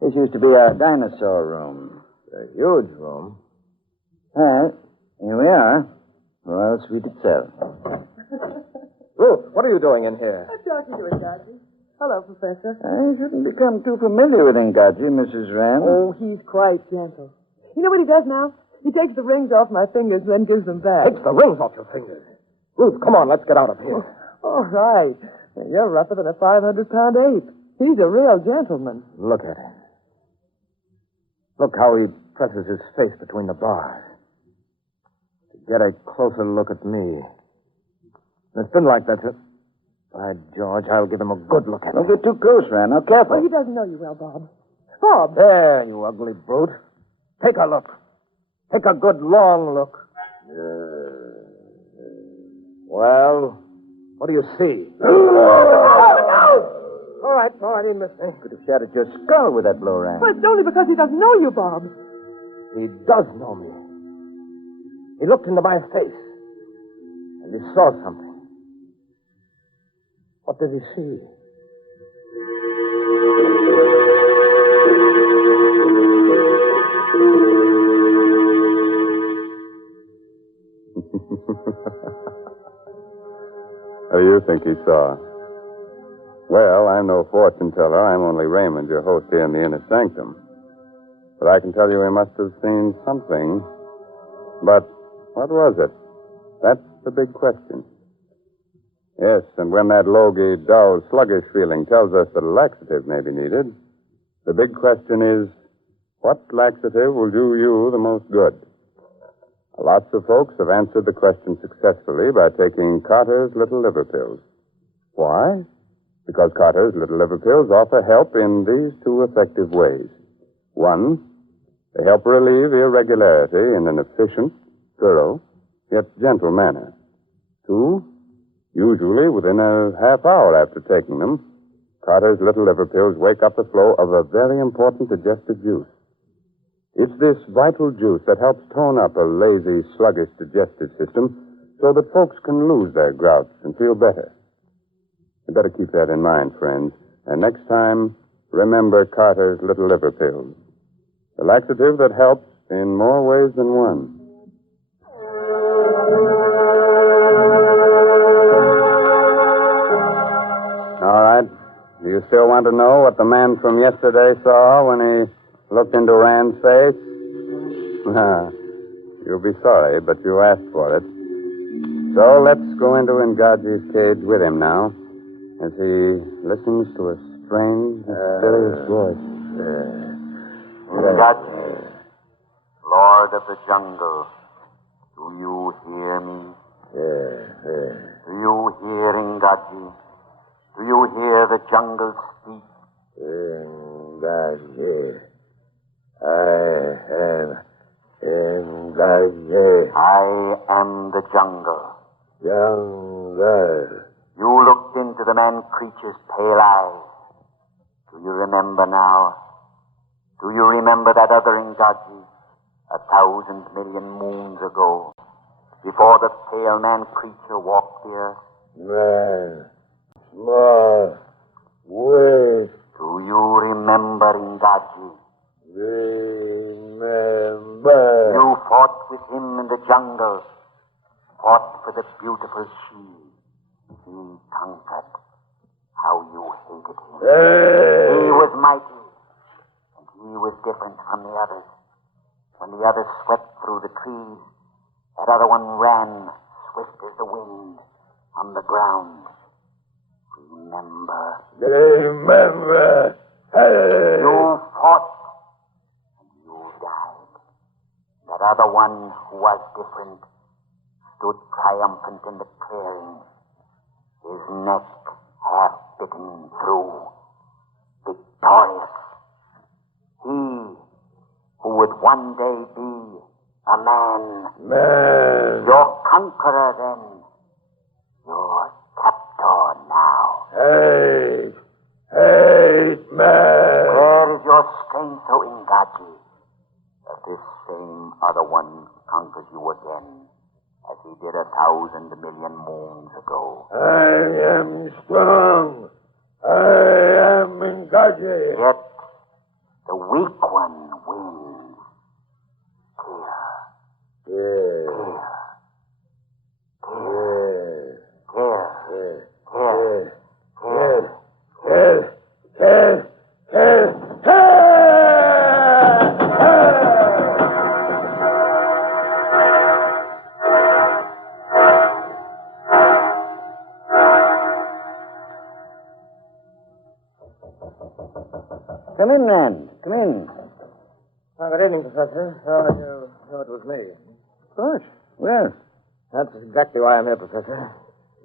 This used to be our dinosaur room. A huge room. Well, here we are. Royal Suite itself. Ruth, what are you doing in here? I'm talking to Ngaji. Hello, Professor. I shouldn't become too familiar with Ngaji, Mrs. Rand. Oh, he's quite gentle. You know what he does now? He takes the rings off my fingers and then gives them back. Takes the rings off your fingers. Ruth, come on, let's get out of here. All right. You're rougher than a 500-pound ape. He's a real gentleman. Look at him. Look how he presses his face between the bars. To get a closer look at me. It's been like that since... By George, I'll give him a good look at Don't me. get too close, Rand. Now, careful. Well, he doesn't know you well, Bob. Bob! There, you ugly brute. Take a look. Take a good long look. Well, what do you see? All right, he missed me. Could have shattered your skull with that blow, Rand. Well, it's only because he doesn't know you, Bob. He does know me. He looked into my face, and he saw something. What did he see? What do you think he saw? Well, I'm no fortune teller. I'm only Raymond, your host here in the Innersanctum. But I can tell you he must have seen something. But what was it? That's the big question. Yes, and when that logy, dull, sluggish feeling tells us that a laxative may be needed, the big question is, what laxative will do you the most good? Lots of folks have answered the question successfully by taking Carter's Little Liver Pills. Why? Because Carter's Little Liver Pills offer help in these two effective ways. One, they help relieve irregularity in an efficient, thorough, yet gentle manner. Two, usually within a half hour after taking them, Carter's Little Liver Pills wake up the flow of a very important digestive juice. It's this vital juice that helps tone up a lazy, sluggish digestive system so that folks can lose their grouts and feel better. You better keep that in mind, friends. And next time, remember Carter's Little Liver Pills. The laxative that helps in more ways than one. All right. Do you still want to know what the man from yesterday saw when he looked into Rand's face? You'll be sorry, but you asked for it. So let's go into Ngaji's cage with him now, as he listens to a strange, mysterious voice. Ngaji, Lord of the Jungle, do you hear me? Do you hear, Ngaji? Do you hear the jungle speak? Ngaji. I am Ngaji. I am the jungle. Jungle. You looked into the man-creature's pale eyes. Do you remember now? Do you remember that other Ngaji 1,000 million moons ago, before the pale man-creature walked the earth? Man. Small. Wait. Do you remember Ngaji? Remember. You fought with him in the jungle, fought for the beautiful she. He conquered. How you hated him. Hey. He was mighty, and he was different from the others. When the others swept through the trees, that other one ran, swift as the wind, on the ground. Remember. Remember. Hey. You fought, and you died. That other one who was different stood triumphant in the clearing, his neck half bitten through, victorious. He who would one day be a man. Man. Your conqueror then. Your captor now. Hate. Hate, man. Where is your strength, O Ngaji? That this same other one conquers you again, as he did 1,000 million moons ago. I am strong. I am Ngaji. Yet, the weak one wins. Here. Come in, Rand. Come in. Good evening, Professor. Oh, you know it was me. Of course. Well, That's exactly why I'm here, Professor.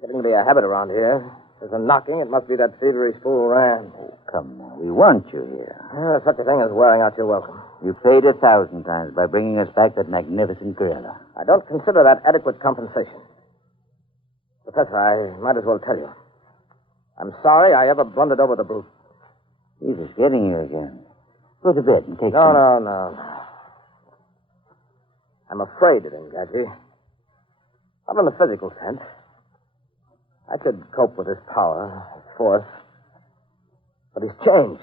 Getting to be a habit around here. There's a knocking. It must be that thievery fool Rand. oh, come now. We want you here. There's such a thing as wearing out your welcome. You paid 1,000 times by bringing us back that magnificent gorilla. I don't consider that adequate compensation. Professor, I might as well tell you. I'm sorry I ever blundered over the brute. He's just getting you again. Go to bed and take No, some... no. I'm afraid of him, Gadget. Not in the physical sense. I could cope with his power, his force. But he's changed.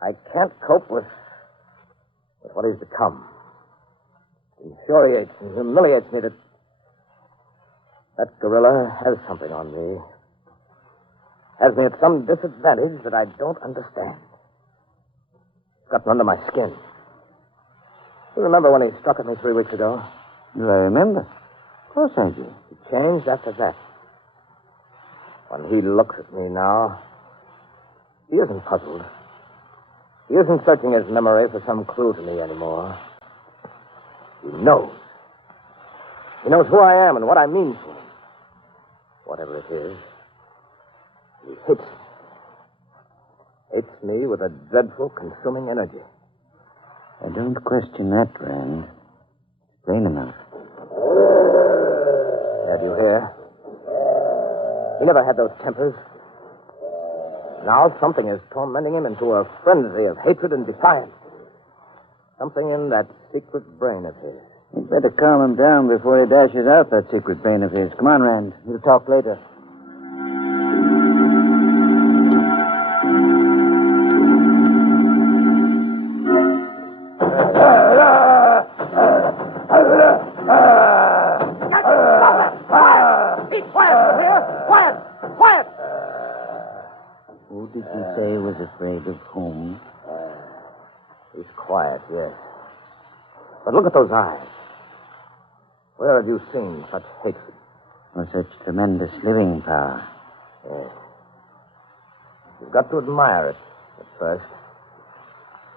I can't cope with what he's become. It infuriates and humiliates me that gorilla has something on me. Has me at some disadvantage that I don't understand. It's gotten under my skin. You remember when he struck at me 3 weeks ago? Do I remember? Of course I do. He changed after that. When he looks at me now, he isn't puzzled. He isn't searching his memory for some clue to me anymore. He knows. He knows who I am and what I mean to him. Whatever it is, he hates me. Hates me with a dreadful, consuming energy. I don't question that, Rand. It's plain enough. Yeah, do you hear? He never had those tempers. Now something is tormenting him into a frenzy of hatred and defiance. Something in that secret brain of his. You'd better calm him down before he dashes out that secret brain of his. Come on, Rand. We'll talk later. Who did you say was afraid of whom? He's quiet, yes. But look at those eyes. Where have you seen such hatred? Or such tremendous living power? Yes. You've got to admire it at first.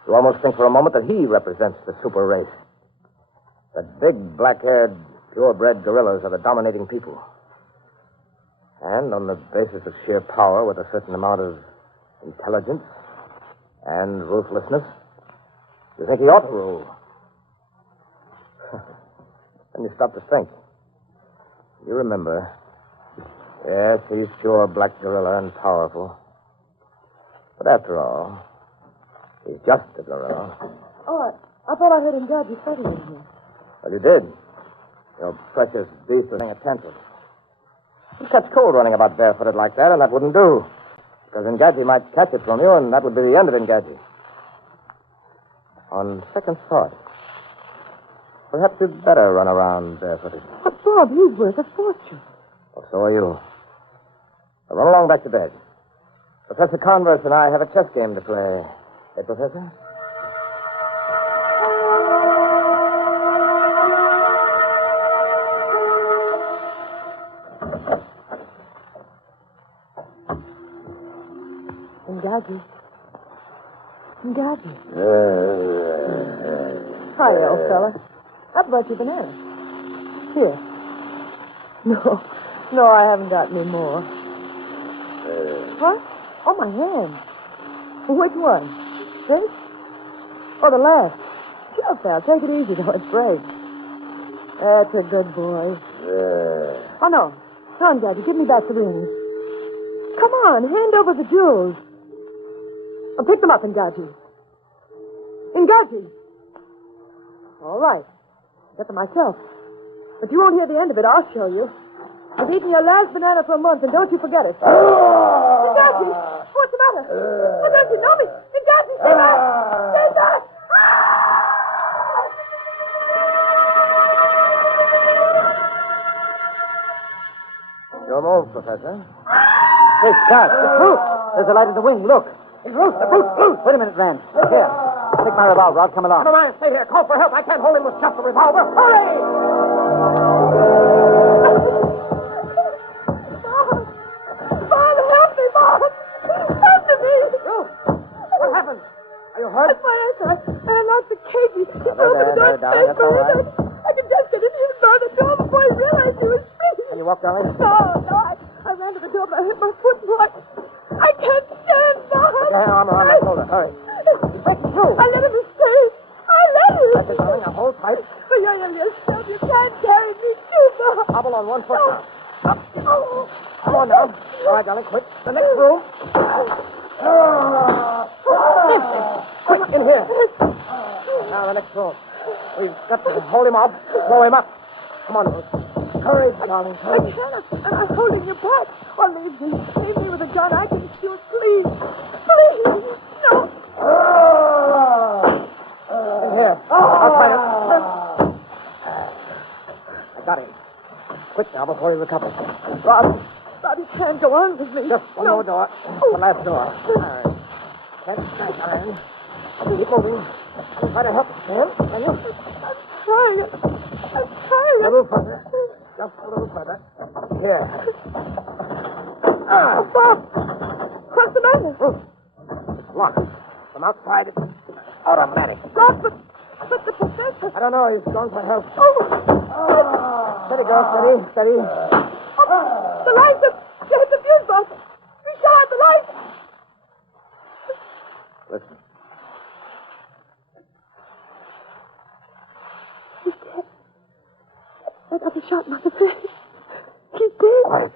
You almost think for a moment that he represents the super race. That big, black-haired, purebred gorillas are the dominating people. And on the basis of sheer power, with a certain amount of intelligence and ruthlessness, you think he ought to rule. Then you stop to think. You remember. Yes, he's pure black gorilla and powerful. But after all, he's just a gorilla. Oh, I thought I heard him guard you studying in here. Well, you did. Your precious beast was paying attention. You catch cold running about barefooted like that, and that wouldn't do. Because Engadji might catch it from you, and that would be the end of Engadji. On second thought, perhaps you'd better run around barefooted. But, Bob, he's worth a fortune. Well, so are you. Now run along back to bed. Professor Converse and I have a chess game to play. Hey, Professor? Engadji. Hi, old fella. How about your banana? Here. No, I haven't got any more. What? Oh, my hand. Which one? This? Oh, the last. Sure, pal. Take it easy, though. It's breaks. That's a good boy. Oh, no. No, Engadji, give me back the rings. Come on, hand over the jewels. Oh, pick them up, Engadji. Engadji! All right. Get them myself. But you won't hear the end of it. I'll show you. You've eaten your last banana for a month, and don't you forget it. Engadji! What's the matter? Oh, don't you know me? Engadji, stay back! Stay back! Your move, Professor. Hey, Scott, it's loose. There's a light in the wing. Look. It's loose. The brute's loose. Wait a minute, Rand. Here. Take my revolver. I'll come along. Never mind. Stay here. Call for help. I can't hold him with just a revolver. Hurry! Bob, help me, Bob! Come to me! What happened? Are you hurt? That's my answer. I unlocked the cage walk, darling? No, I ran to the door, but I hit my foot, and I can't stand, Bob. Put your arm around that shoulder. Hurry. He's breaking through. I let him escape. I let him. That's it, darling. Now hold tight. Oh, you're yourself. You can't carry me too, Bob. Hobble on one foot now. Up. Oh. Come on now. All right, darling, quick. The next room. Quick, in here. Now, the next room. We've got to hold him off, blow him up. Come on, Ruth. Courage, darling, I courage. can't. I'm holding you back. Oh, leave me. Leave me with a gun. I can shoot. Please. Please. No. In here. I'll find him. I got him. Quick now, before he recovers. Bob, you can't go on with me. Just one more door. The last door. All right. Can't stand iron. Keep moving. Try to help him, can you? I'm trying. A little further. Just a little further. Here. Bob! What's the matter? It's locked. From outside, it's automatic. Bob, but the professor... I don't know. He's gone for help. Steady, girl. Steady. The lights have... You hit the fuse box. Richard, the lights. Listen. He's dead. I got a shot in the face. He's dead. Quiet.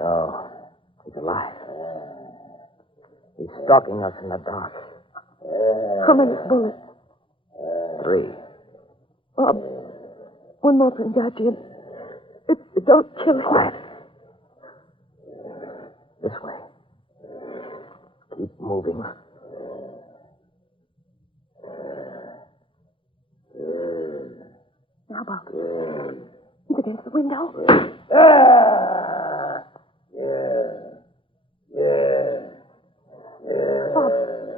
No. He's alive. He's stalking us in the dark. How many bullets? 3. Bob, one more thing, Guardian. Don't kill him. Quiet. This way. Keep moving. Now, Bob. He's against the window.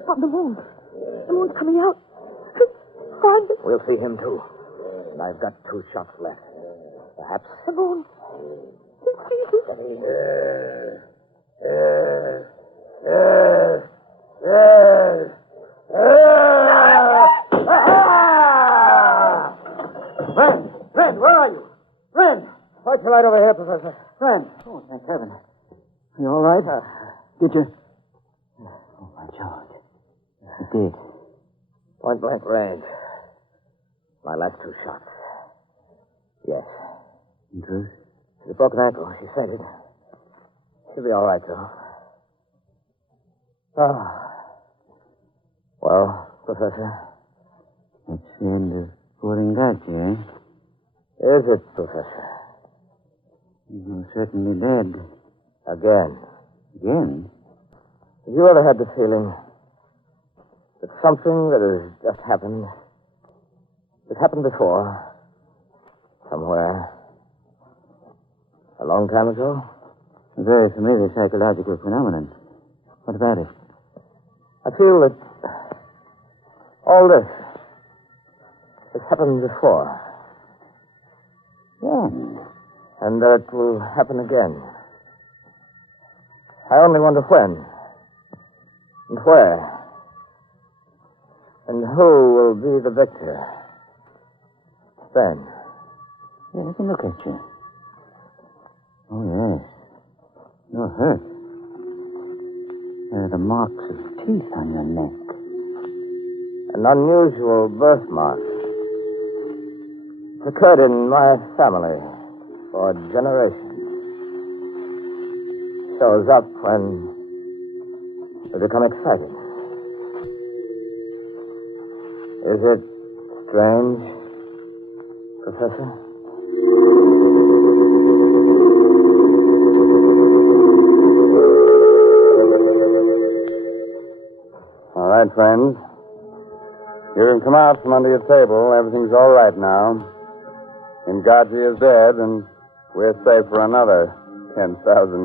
Bob, the moon. The moon's coming out. Find it. We'll see him, too. And I've got 2 shots left. Perhaps. The moon. He sees us. Ren, where are you? Ren! Why'd you light over here, Professor? Ren. Oh, thank heaven. You all right? Did you? Oh, my George. You did. Point blank range. My last 2 shots. Yes. In truth? She's a broken ankle. She fainted. She'll be all right, though. Well, Professor? That's the end of pouring that, eh? Is it, Professor? You're certainly dead. Again. Again? Have you ever had the feeling that something that has just happened, that happened before, somewhere, a long time ago? A very familiar psychological phenomenon. What about it? I feel that all this has happened before. Yeah. And that it will happen again. I only wonder when. And where. And who will be the victor. Then. Yeah, let me look at you. Oh, yes. You're hurt. There are the marks of teeth on your neck. An unusual birthmark. It's occurred in my family for generations. Shows up when we become excited. Is it strange, Professor? All right, friends. You can come out from under your table. Everything's all right now. Ngaji is dead, and we're safe for another 10,000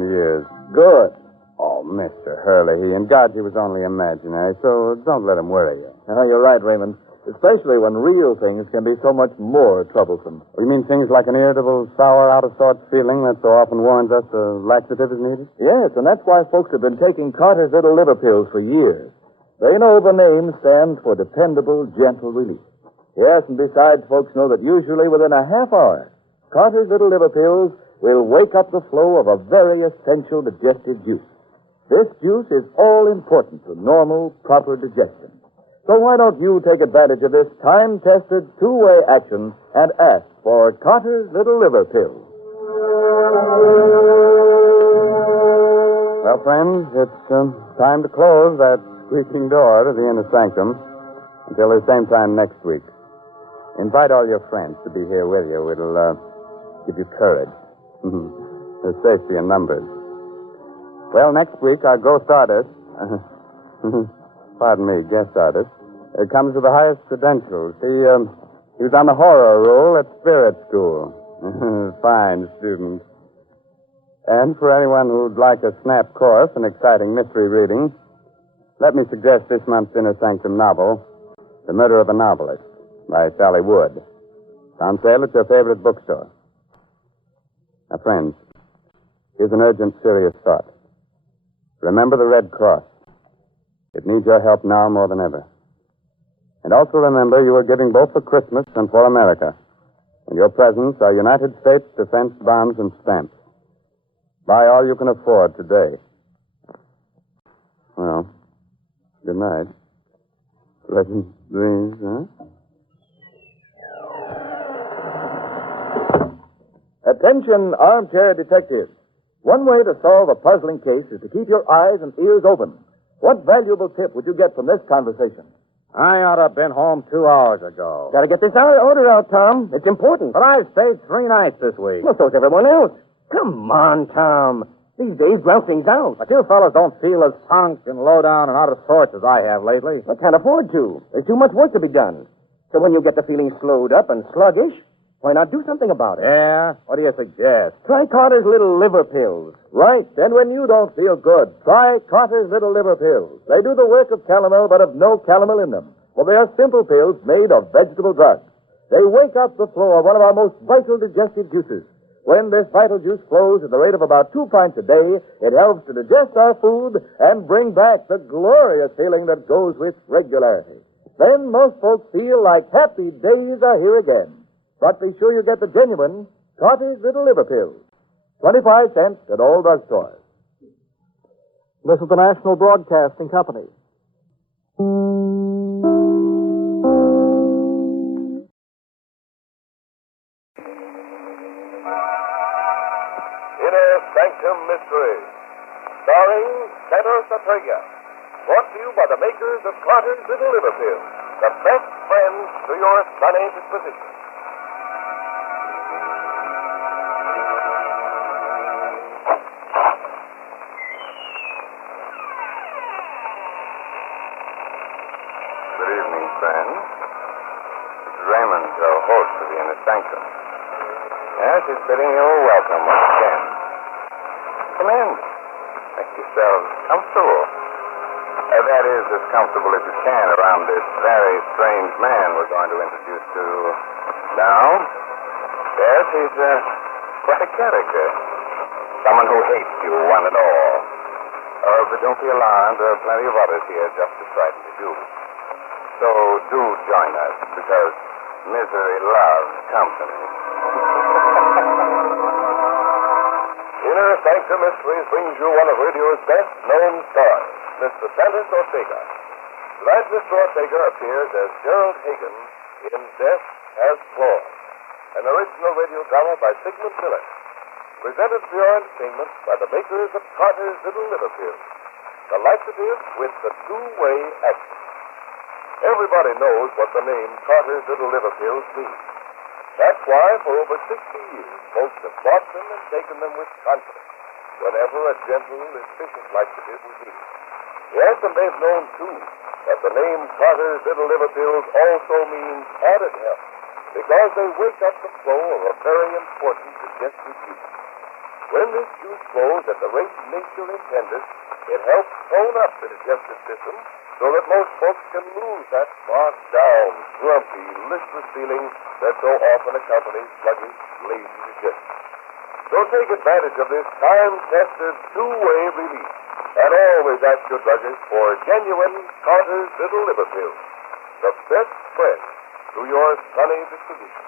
years. Good. Oh, Mr. Hurley, Ngaji was only imaginary, so don't let him worry you. You're right, Raymond. Especially when real things can be so much more troublesome. You mean things like an irritable, sour, out-of-sorts feeling that so often warns us a laxative is needed? Yes, and that's why folks have been taking Carter's Little Liver Pills for years. They know the name stands for dependable, gentle relief. Yes, and besides, folks know that usually within a half hour, Carter's Little Liver Pills will wake up the flow of a very essential digestive juice. This juice is all important to normal, proper digestion. So why don't you take advantage of this time-tested two-way action and ask for Carter's Little Liver Pills? Well, friends, it's time to close that squeaking door to the Innersanctum until the same time next week. Invite all your friends to be here with you. It'll give you courage. There's safety in numbers. Well, next week, our ghost artist, pardon me, guest artist, comes with the highest credentials. He was on the horror roll at Spirit School. Fine student. And for anyone who'd like a snap course in exciting mystery reading, let me suggest this month's Innersanctum novel, The Murder of a Novelist, by Sally Wood. It's on sale at your favorite bookstore. Now, friends, here's an urgent, serious thought. Remember the Red Cross. It needs your help now more than ever. And also remember you are giving both for Christmas and for America. And your presents are United States defense bonds and stamps. Buy all you can afford today. Well, good night. Pleasant dreams, huh? Attention, armchair detectives. One way to solve a puzzling case is to keep your eyes and ears open. What valuable tip would you get from this conversation? I ought to have been home 2 hours ago. Gotta get this order out, Tom. It's important. But I've stayed 3 nights this week. Well, so's everyone else. Come on, Tom. These days, grouting's out. But you fellas don't feel as sunk and low down and out of sorts as I have lately. I can't afford to. There's too much work to be done. So when you get the feeling slowed up and sluggish, why not do something about it? Yeah? What do you suggest? Try Carter's Little Liver Pills. Right. And when you don't feel good, try Carter's Little Liver Pills. They do the work of calomel, but have no calomel in them. Well, they are simple pills made of vegetable drugs. They wake up the flow of one of our most vital digestive juices. When this vital juice flows at the rate of about 2 pints a day, it helps to digest our food and bring back the glorious feeling that goes with regularity. Then most folks feel like happy days are here again. But be sure you get the genuine Carter's Little Liver Pills. 25 cents at all drugstores. This is the National Broadcasting Company. Innersanctum Mystery, starring Santa Satrega. Brought to you by the makers of Carter's Little Liver Pills, the best friends to your sunny disposition. Good evening, friends. It's Raymond, your host of the Innersanctum. Yes, he's bidding you a welcome once again. Come in. Make yourselves comfortable. That is, as comfortable as you can around this very strange man we're going to introduce to you now. Yes, he's quite a character. Someone who hates you, one and all. But don't be alarmed. There are plenty of others here just as frightened as you. So do join us, because misery loves company. Innersanctum Mysteries brings you one of radio's best-known stars, Mr. Santa Ortega. Tonight, Mr. Ortega appears as Gerald Hagen in Death Has Claws, an original radio drama by Sigmund Miller, presented for your entertainment by the makers of Carter's Little Liver Pills, the laxative with the two-way action. Everybody knows what the name Carter's Little Liver Pills means. That's why, for over 60 years, folks have bought them and taken them with confidence whenever a gentle, efficient laxative was needed. Yes, and they've known, too, that the name Carter's Little Liver Pills also means added help, because they wake up the flow of a very important digestive juice. When this juice flows at the rate nature intended, it helps tone up the digestive system so that most folks can lose that bogged down, grumpy, listless feeling that so often accompanies sluggish, lazy digestion. So take advantage of this time-tested two-way relief, and always ask your druggist for genuine Carter's Little Liver Pills, the best friend to your sunny disposition.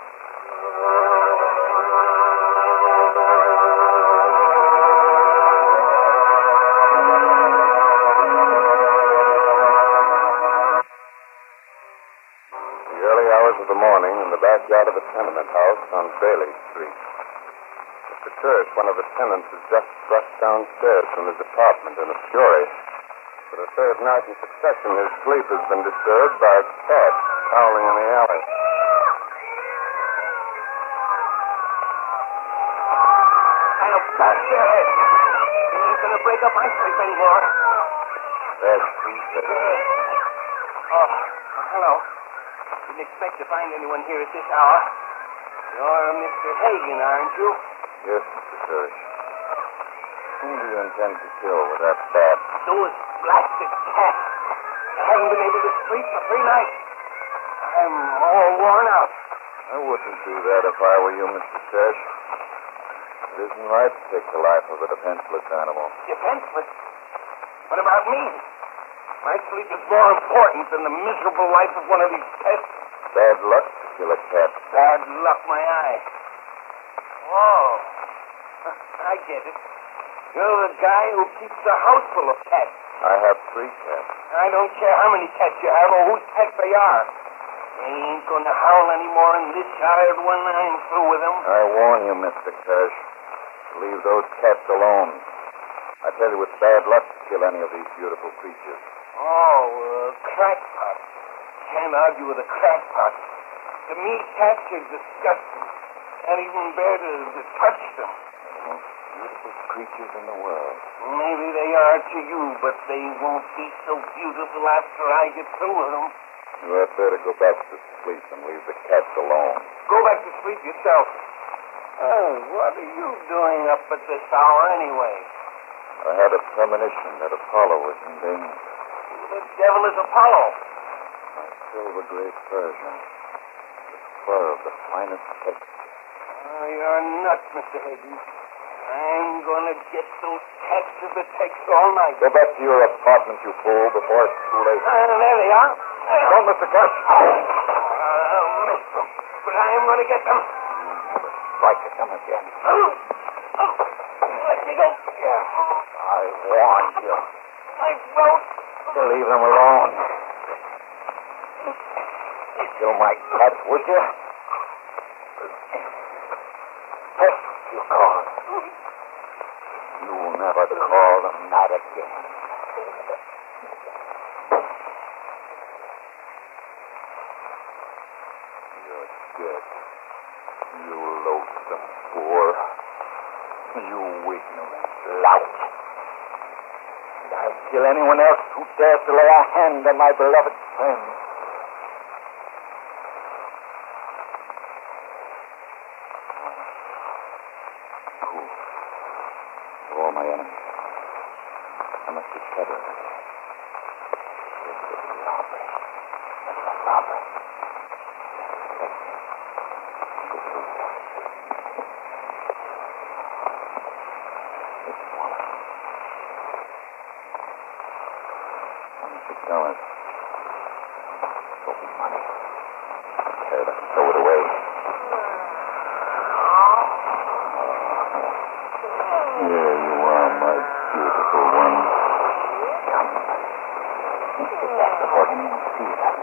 The early hours of the morning in the backyard of a tenement house on Bailey Street. Mr. Kirsch, one of the tenants, has just rushed downstairs from his apartment in a fury. For the third night in succession, his sleep has been disturbed by a cat howling in the alley. I'll bash your head. You ain't gonna break up my sleep anymore. That's Tuesday. Oh, hello. Didn't expect to find anyone here at this hour. You're Mr. Hagen, aren't you? Yes, Mr. Kirsch. Whom do you intend to kill with that bat? Those blasted cats. I haven't been able to sleep for 3 nights. I'm all worn out. I wouldn't do that if I were you, Mr. Kirsch. It isn't right to take the life of a defenseless animal. Defenseless? What about me? My sleep is more important than the miserable life of one of these pets. Bad luck to kill a cat. Bad luck, my eye. Oh, I get it. You're the guy who keeps a house full of cats. I have 3 cats. I don't care how many cats you have or whose pets they are. They ain't gonna howl anymore in this yard when I'm through with them. I warn you, Mr. Kirsch. Leave those cats alone. I tell you, it's bad luck to kill any of these beautiful creatures. Oh, crackpot. Can't argue with a crackpot. To me, cats are disgusting. Can't even bear to touch them. The most beautiful creatures in the world. Maybe they are to you, but they won't be so beautiful after I get through with them. You had better go back to sleep and leave the cats alone. Go back to sleep yourself. Oh, what are you doing up at this hour anyway? I had a premonition that Apollo was in danger. Who the devil is Apollo? My silver gray Persian. With fur of the finest texture. Oh, you're nuts, Mr. Hayden. I'm gonna get those cats if it takes all night. Go back to your apartment, you fool, before it's too late. There they are. Don't, Mr. Kirsch. Missed them. But I'm gonna get them. Strike at them again. Let me go. I warned you. I won't. You leave them alone. Kill my cats, would you? Pest, you call them. You'll never call them that again. You're dead. You loathsome boor. You ignorant lout. And I'll kill anyone else who dares to lay a hand on my beloved friend. All my enemies. I must be better. This is robbery. It's a robbery. $26. Open money. There, throw it away. Here you are, my beautiful one. Come. Let's get back before he even sees us.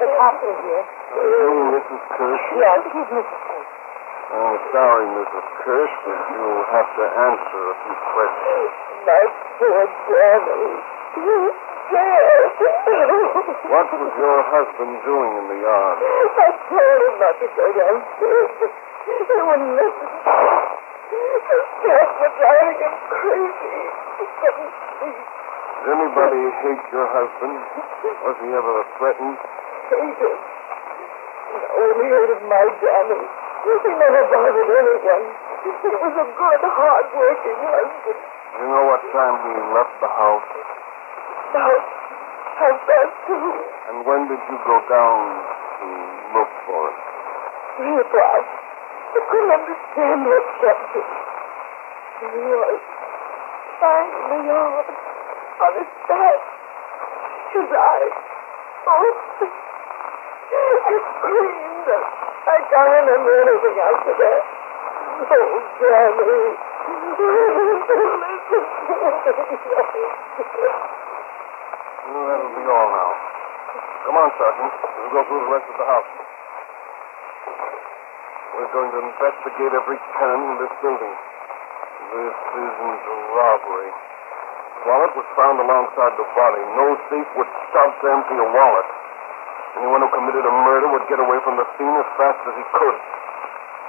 The doctor here. You, Mrs. Kirsch? Yes, he's Mrs. Kirsch. Oh, sorry, Mrs. Kirsch, but you'll have to answer a few questions. My poor Danny. He's dead. What was your husband doing in the yard? I told him not to go downstairs, but he wouldn't listen. The cats were driving him crazy. He couldn't sleep. Did anybody hate your husband? Was he ever threatened? Hated. No, he hated my Danny. He never bothered anyone. He was a good, hard-working husband. Do you know what time he left the house? No. has to. And when did you go down to look for him? 3 o'clock. I couldn't understand what kept him. There he was, lying in the yard, on his back, his eyes open. I screamed. I can't remember anything after that. Oh, Granny. Listen. Well, that'll be all now. Come on, Sergeant. We'll go through the rest of the house. We're going to investigate every tenant in this building. This isn't a robbery. The wallet was found alongside the body. No thief would stop to empty a wallet. Anyone who committed a murder would get away from the scene as fast as he could.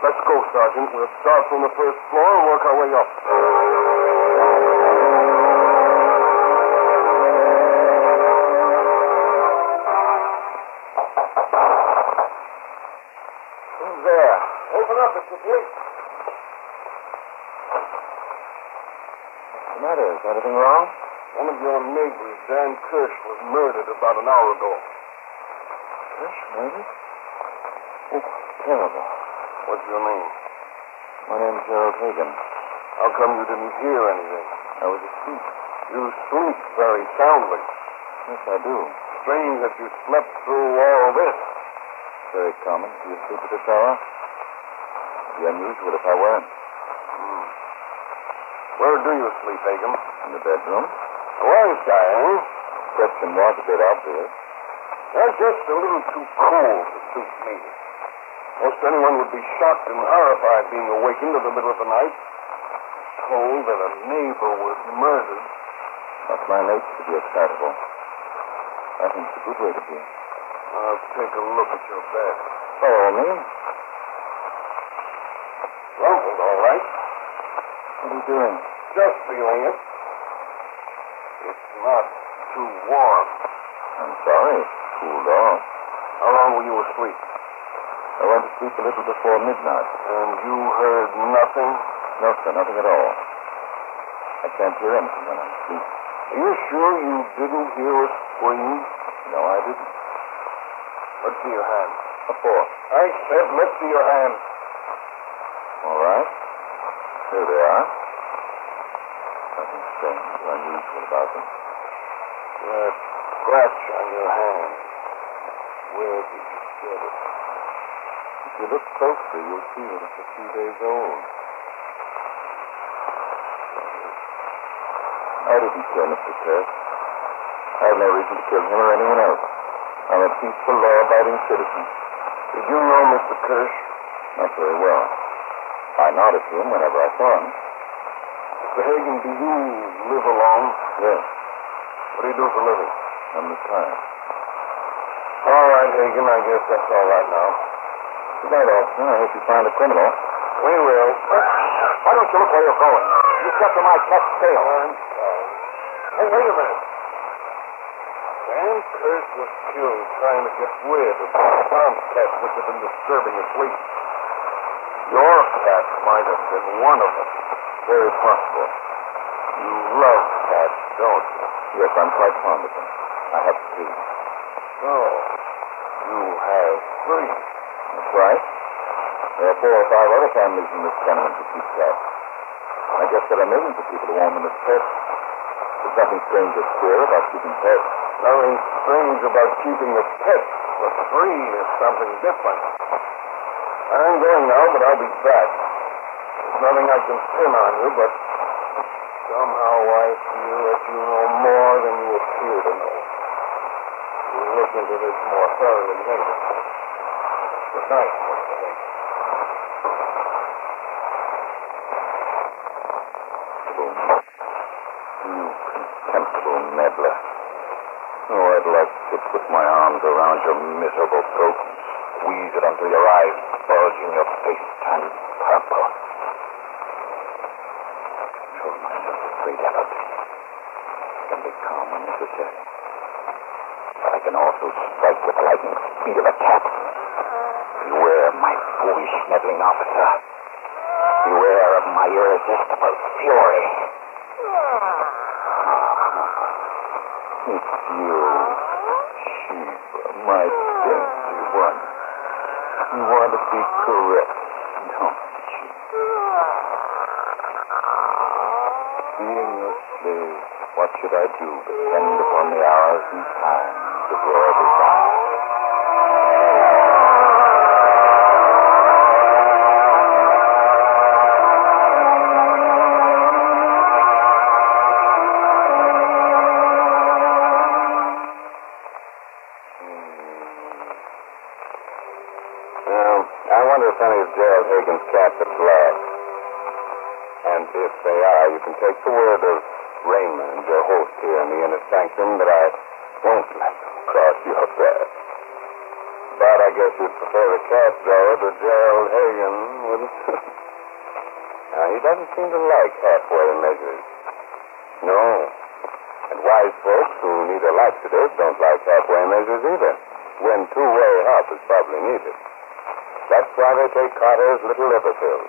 Let's go, Sergeant. We'll start from the first floor and work our way up. Who's there? Open up, Mr. Police. What's the matter? Is anything wrong? One of your neighbors, Dan Kirsch, was murdered about an hour ago. Kirsch murdered? Oh, terrible. What's your name? My name's Gerald Hagan. How come you didn't hear anything? I was asleep. You sleep very soundly. Yes, I do. Strange that you slept through all this. Very common. Do you sleep at this hour? It'd be unusual if I weren't. Where do you sleep, Hagan? In the bedroom. A wise guy, eh? Question was a bit obvious. That's just a little too cool to suit me. Most anyone would be shocked and horrified being awakened in the middle of the night, told that a neighbor was murdered. That's my nature to be excitable. I think it's a good way to be. I'll take a look at your bed. Follow me. Rumpled, all right. What are you doing? Just feeling it. It's not too warm. I'm sorry. It's cooled off. How long were you asleep? I went to sleep a little before midnight. And you heard nothing? No, sir, nothing at all. I can't hear anything when I'm asleep. Are you sure you didn't hear a scream? No, I didn't. Let's see your hand. A 4. I said, let's see your hand. All right. Here they are. Nothing strange or unusual about them. That scratch on your hand. Where did you get it? If you look closely, you'll see that it's a few days old. I didn't kill Mr. Kirk. I have no reason to kill him or anyone else. I'm a peaceful, law-abiding citizen. Did you know Mr. Kirsch? Not very well. I nodded to him whenever I saw him. Mr. Hagan, do you live alone? Yes. What do you do for a living? I'm retired. All right, Hagan, I guess that's all right now. Good night, officer. I hope you find a criminal. We will. Why don't you look where you're going? You stepped on my cat's tail. I'm sorry. Hey, wait a minute. Dan Kirsch was killed trying to get rid of the farm cats which have been disturbing his sleep. Your cat might have been one of them. Very possible. You love cats, don't you? Yes, I'm quite fond of them. I have 3. So, you have 3. That's right. There are 4 or 5 other families in this tenement who keep cats. I guess there are millions of people who own them as pets. There's nothing strange or queer about keeping pets. Nothing strange about keeping a pet, but 3 is something different. I'm going now, but I'll be back. There's nothing I can pin on you, but somehow I feel that you know more than you appear to know. We'll look into this more thoroughly later. Good night, Mr. Hagan. You contemptible meddler. Oh, I'd like to put my arms around your miserable throat and squeeze it until your eyes bulge and your face turn purple. Control myself with great effort. I can be calm when necessary. But I can also strike with the lightning speed of a cat. Beware, my foolish, meddling officer. Beware of my irresistible fury. It's you. Sheba, my dainty one. You want to be correct, don't you? Being your slave, what should I do but depend upon the hours and times of your desire? I wonder if any of Gerald Hagen's cats are black. And if they are, you can take the word of Raymond, your host here in the Innersanctum, that I won't let them cross your path. But I guess you'd prefer the cats, though, to Gerald Hagen, wouldn't you? Now, he doesn't seem to like halfway measures. No. And wise folks who need a laxative don't like halfway measures either, when two-way help is probably needed. That's why they take Carter's little liver pills.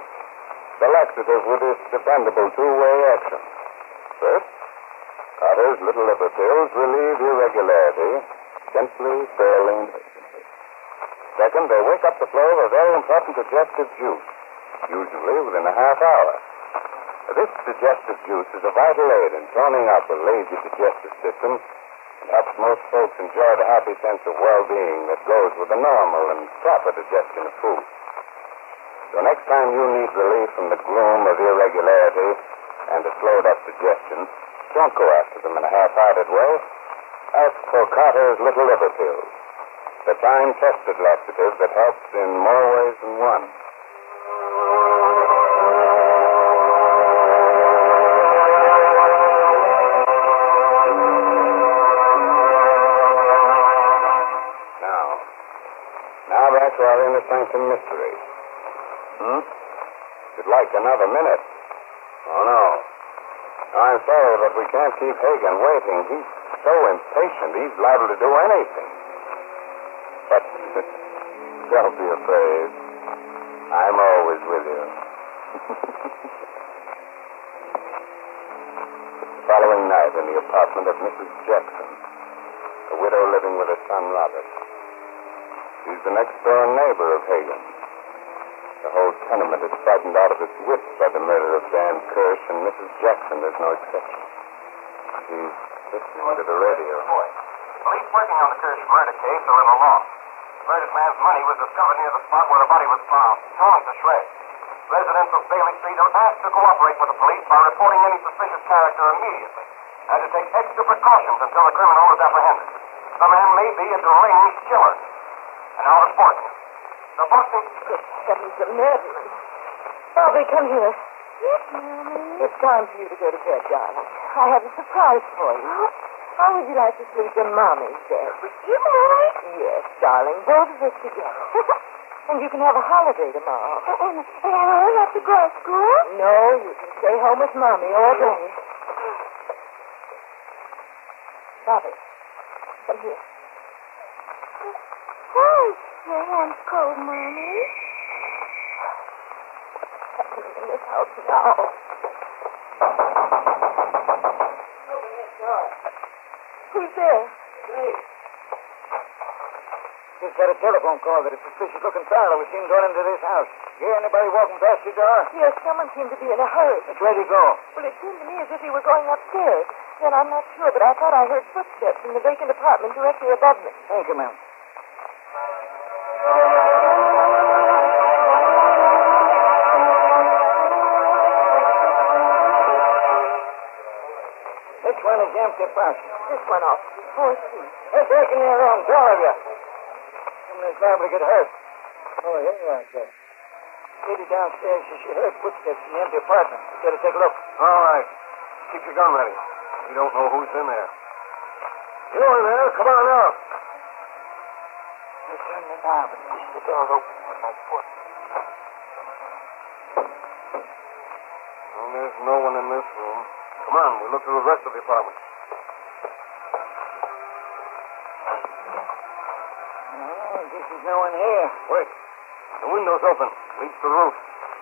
The laxative with its dependable two-way action. First, Carter's little liver pills relieve irregularity, gently, fairly, and patiently. Second, they wake up the flow of a very important digestive juice, usually within a half hour. This digestive juice is a vital aid in toning up a lazy digestive system and helps most folks enjoy the happy sense of well-being that goes with a normal and proper digestion of food. So next time you need relief from the gloom of irregularity and a slowed-up digestion, don't go after them in a half-hearted way. Ask for Carter's little liver pills, the time-tested laxative that helps in more ways than one. Now back to our Innersanctum mystery. You'd like another minute? Oh, no. I'm sorry, but we can't keep Hagen waiting. He's so impatient, he's liable to do anything. But don't be afraid. I'm always with you. The following night in the apartment of Mrs. Jackson, a widow living with her son Robert. She's the next-door neighbor of Hagen. The whole tenement is frightened out of its wits by the murder of Dan Kirsch, and Mrs. Jackson is no exception. She's listening to the radio. Police working on the Kirsch murder case are in a loss. The murdered man's money was discovered near the spot where the body was found, torn to shreds. Residents of Bailey Street are asked to cooperate with the police by reporting any suspicious character immediately, and to take extra precautions until the criminal is apprehended. The man may be a deranged killer. And now the sports. The boxing... Good heavens, the madman. Bobby, come here. Yes, Mommy? It's time for you to go to bed, darling. I have a surprise for you. How would you like to sleep in Mommy's bed? With you, Mommy? Yes, darling. Both of us together. And you can have a holiday tomorrow. And I don't have to go to school? No, you can stay home with Mommy all day. Bobby, come here. Oh, your hand's cold, Mommy. What's happening in this house now? Who's there? Me. Just got a telephone call that a suspicious-looking fellow was seen going into this house. Hear anybody walking past your door? Yes, someone seemed to be in a hurry. Where'd he go? Well, it seemed to me as if he were going upstairs. Then I'm not sure, but I thought I heard footsteps in the vacant apartment directly above me. Thank you, ma'am. Which one is empty first? This one off. 4th Street. Hey, break in your rooms, all of you. Someone's liable to get hurt. Oh, here you are, sir. Lady downstairs says she heard footsteps in the empty apartment. Better take a look. All right. Keep your gun ready. We don't know who's in there. You in there? Come on out. You turn the knob and push the door open with my foot. Well, there's no one in this room. Come on, we'll look through the rest of the apartment. Oh, I guess there's no one here. Wait. The window's open. Leads to the roof.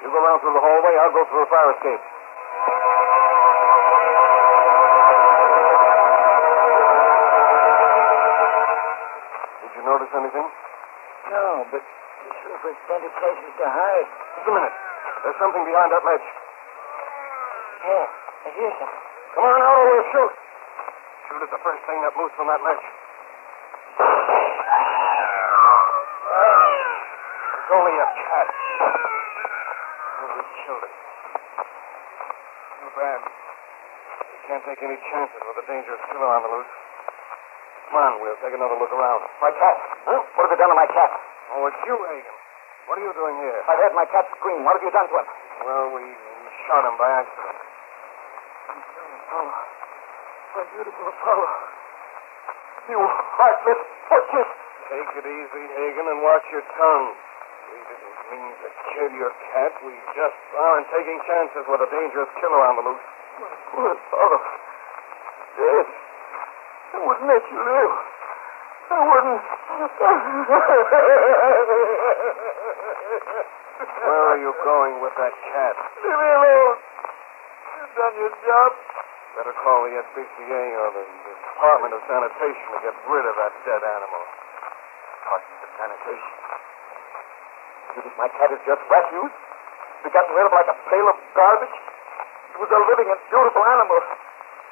You go around through the hallway, I'll go through the fire escape. anything? No, but you sure there's plenty of places to hide. Just a minute. There's something behind that ledge. Yeah, I hear something. Come on out or we'll shoot. Shoot at the first thing that moves from that ledge. It's only a cat. Oh, we killed it. Too bad. We can't take any chances with a dangerous killer on the loose. Come on, we'll take another look around. My cat. Huh? What have you done to my cat? Oh, it's you, Hagen. What are you doing here? I heard my cat scream. What have you done to him? Well, we shot him by accident. Apollo. My beautiful Apollo. You heartless butcher. Take it easy, Hagen, and watch your tongue. We didn't mean to kill your cat. We just aren't taking chances with a dangerous killer on the loose. My poor Apollo. Dead. I wouldn't let you live. I wouldn't. Where are you going with that cat? Leave me alone. You've done your job. Better call the SPCA or the Department of Sanitation to get rid of that dead animal. Department of Sanitation? You think my cat is just refuse? To be gotten rid of like a pail of garbage? It was a living and beautiful animal.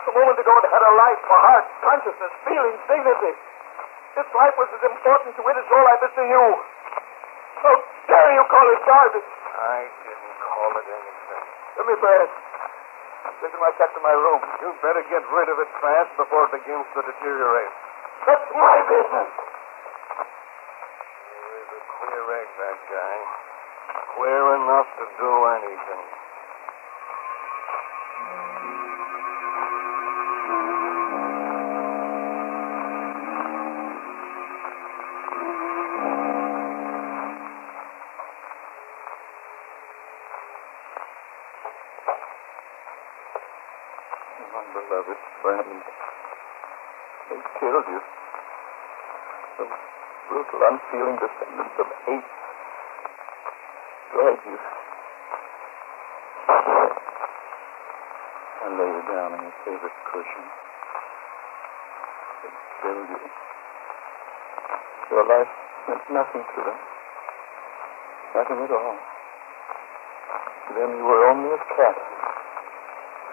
A moment ago, it had a life, a heart, consciousness, feelings, dignity. Its life was as important to it as your life is to you. How dare you call it garbage? I didn't call it anything. Give me bread. I'm taking my cat to my room. You'd better get rid of it fast before it begins to deteriorate. That's my business. He's a queer egg, that guy. Queer enough to do anything. Beloved friend, they killed you. The brutal, unfeeling descendants of hate destroyed you. I lay you down on your favorite cushion. They killed you. Your life meant nothing to them. Nothing at all. To them you were only a cat.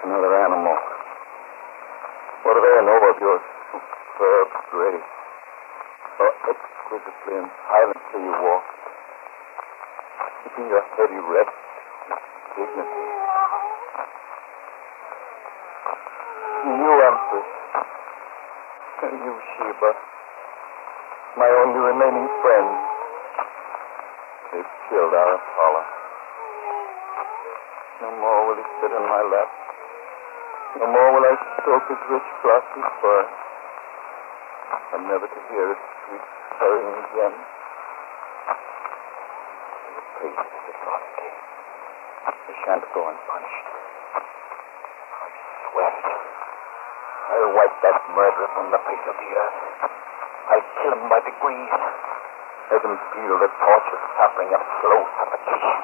Another animal. What do they know of your superb grace? How exquisitely and silently you walk, keeping your head erect with dignity. And you, Empress, and you, Sheba, my only remaining friend, they've killed our Apollo. No more will he sit on my lap. No more will I stroke his rich glossy fur. I'm never to hear his sweet purring again. I will pay for this atrocity. He shan't go unpunished. I swear it. I'll wipe that murderer from the face of the earth. I'll kill him by degrees. Let him feel the torture suffering of slow suffocation.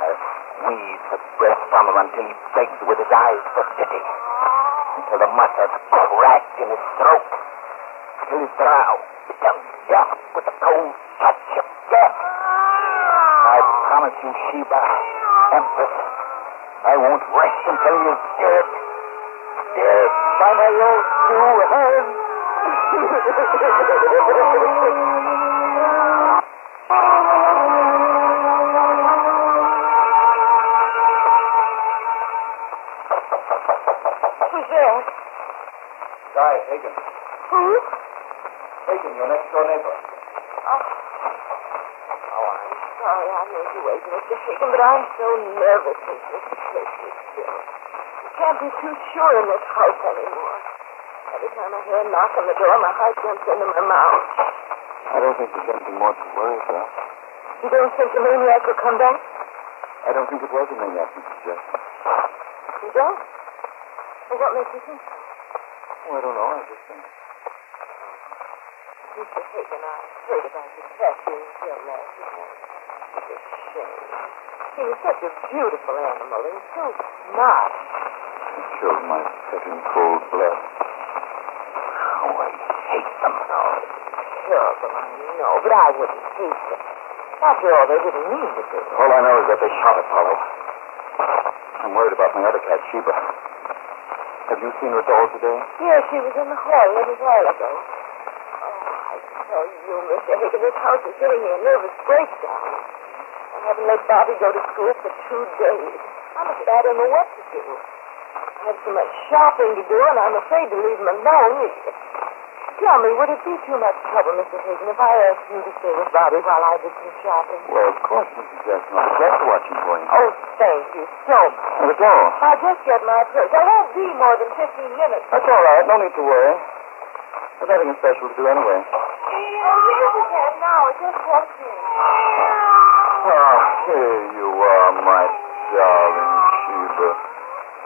I'll squeeze the breath from him until he begs with his eyes for pity. Until the muscles cracked in his throat. Till his brow becomes dark with the cold touch of death. I promise you, Sheba, Empress, I won't rest until he is dead. Dead by my own two hands. Who's there? Guy, Hagen. Who? Hagen, your next door neighbor. Oh, I'm sorry I made you wait, Mr. Hagen, but I'm so nervous since Mr. Place was killed. You can't be too sure in this house anymore. Every time I hear a knock on the door, my heart jumps into my mouth. I don't think there's anything more to worry about. You don't think the maniac will come back? I don't think it was a maniac you suggested. You don't? Well, what makes you think so? Oh, I don't know. I just think. Mr. Hagen, I heard about the cat being killed last night. It's a shame. He was such a beautiful animal and so smart. He killed my pet in cold blood. Oh, I hate them. Oh, terrible, I know, but I wouldn't hate them. After all, they didn't mean to do it. All I know is that they shot Apollo. I'm worried about my other cat, Sheba. Have you seen her at all today? Yes, she was in the hall a little while ago. Oh, I tell you, Mr. Hagan, this house is giving me a nervous breakdown. I haven't let Bobby go to school for 2 days. I'm afraid I don't know what to do. I have so much shopping to do, and I'm afraid to leave him alone. Tell me, would it be too much trouble, Mr. Hagan, if I asked you to stay with Bobby while I did some shopping? Well, of course, Mrs. Jackson. I'll be glad to watch him for you. Oh, thank you so much. Not at all. I'll just get my purse. I won't be more than 15 minutes. That's all right. No need to worry. There's nothing special to do anyway. Oh, here's the cat now. It just walked in. Oh, here you are, my darling Sheba.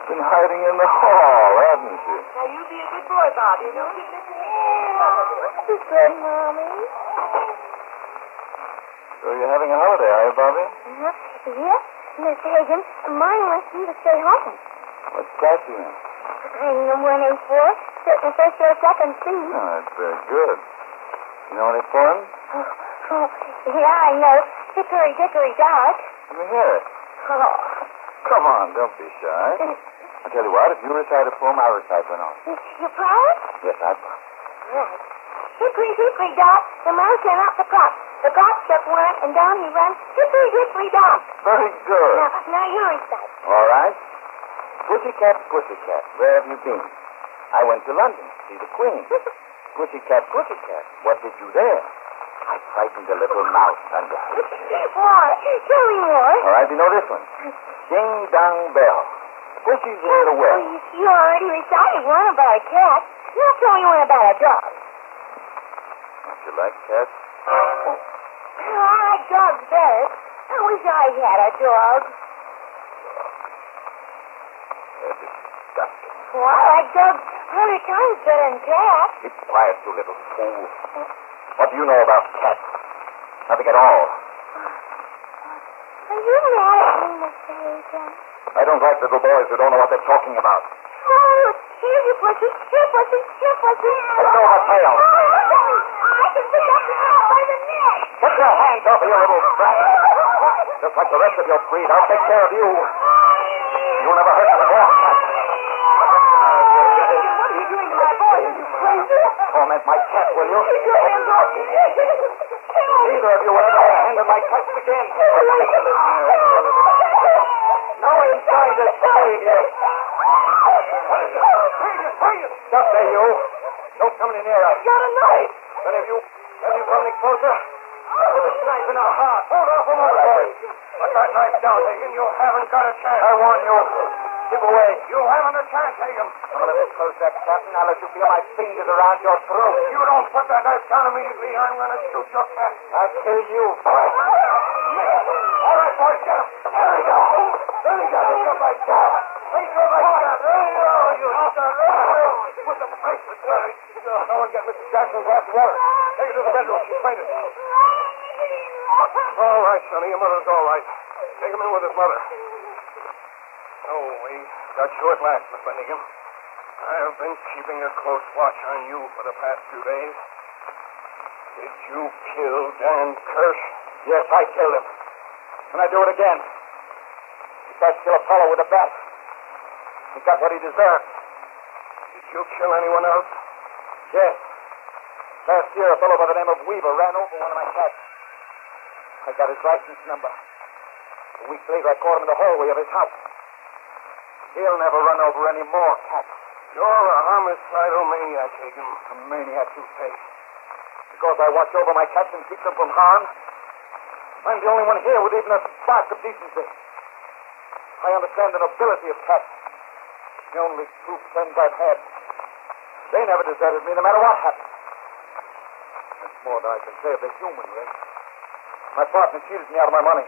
Been hiding in the hall, haven't you? Now, you be a good boy, Bobby. Don't keep Mr. Hagan. This is good, Mommy. So you're having a holiday, are you, Bobby? Yes, Miss Hagan. Mine wants me to stay home. What's class you in? I'm in 1A4, certain first or second C. Oh, that's very good. You know any poems? Oh, yeah, I know. Hickory dickory dock. Let me hear it. Oh. Come on, don't be shy. I'll tell you what, if you recite a poem, I'll recite one also. You promise? Yes, I promise. Right. Hickory dickory dock, the mouse ran up the clock. The clock struck one, and down he runs. Hickory dickory dock. Very good. Now you recite. All right. Pussycat, pussycat, where have you been? I went to London to see the Queen. Pussycat, pussycat, what did you there? I frightened a little mouse under her chair. More. Tell me more. All right, you know this one. Ding dong bell. Pussy's in the well. Oh, you already recited one about a cat. Now tell me one about a dog. Don't you like cats? Oh, I like dogs better. I wish I had a dog. They're disgusting. Well, I like dogs 100 times better than cats. Keep quiet, you little fool. What do you know about cats? Nothing at all. Are you mad at me, Mr. Hagan? I don't like little boys who don't know what they're talking about. Oh, here you, Pussy. Here, Pussy. Here, Pussy. Let go of her tail. I can pick up the cat by the neck. Get your hands off of your little brat. Just like the rest of your breed, I'll take care of you. You'll never hurt me more. What are you doing to my boy? Are you crazy? Torment my cat, will you? Keep your hands off me. Neither of you will ever lay a hand on my cats again. No one's going to save you. Stop there, you. Don't come any nearer. I've got a knife. Any of you come any closer? Put this knife in our heart. Hold off a moment, boys. Put that knife down, Hagen. You haven't got a chance. I warn you. Give away. You haven't a chance, Hagen. Come a little closer, Captain. I'll let you feel my fingers around your throat. If you don't put that knife down immediately, I'm going to shoot your cat. I'll kill you first. All right, boys, get him. There we go. There we go. He's up like that. He's up like that. There you go. You have to put the bracelet on. No one get Mrs. Jackson's glass of water. Take her to the bedroom. She's fainted. All right, sonny. Your mother's all right. Take him in with his mother. Oh, we got you at last, Miss Benningham. I have been keeping a close watch on you for the past few days. Did you kill Dan Kirsch? Yes, I killed him. And I do it again. He tried to kill Apollo with a bat. He got what he deserved. Did you kill anyone else? Yes. Last year, a fellow by the name of Weaver ran over one of my cats. I got his license number. A week later, I caught him in the hallway of his house. He'll never run over any more cats. You're a homicidal maniac, Hagen. A maniac, you say? Because I watch over my cats and keep them from harm? I'm the only one here with even a spark of decency. I understand the nobility of cats. The only true friends I've had. They never deserted me, no matter what happened. That's more than I can say of the human race. My partner cheated me out of my money.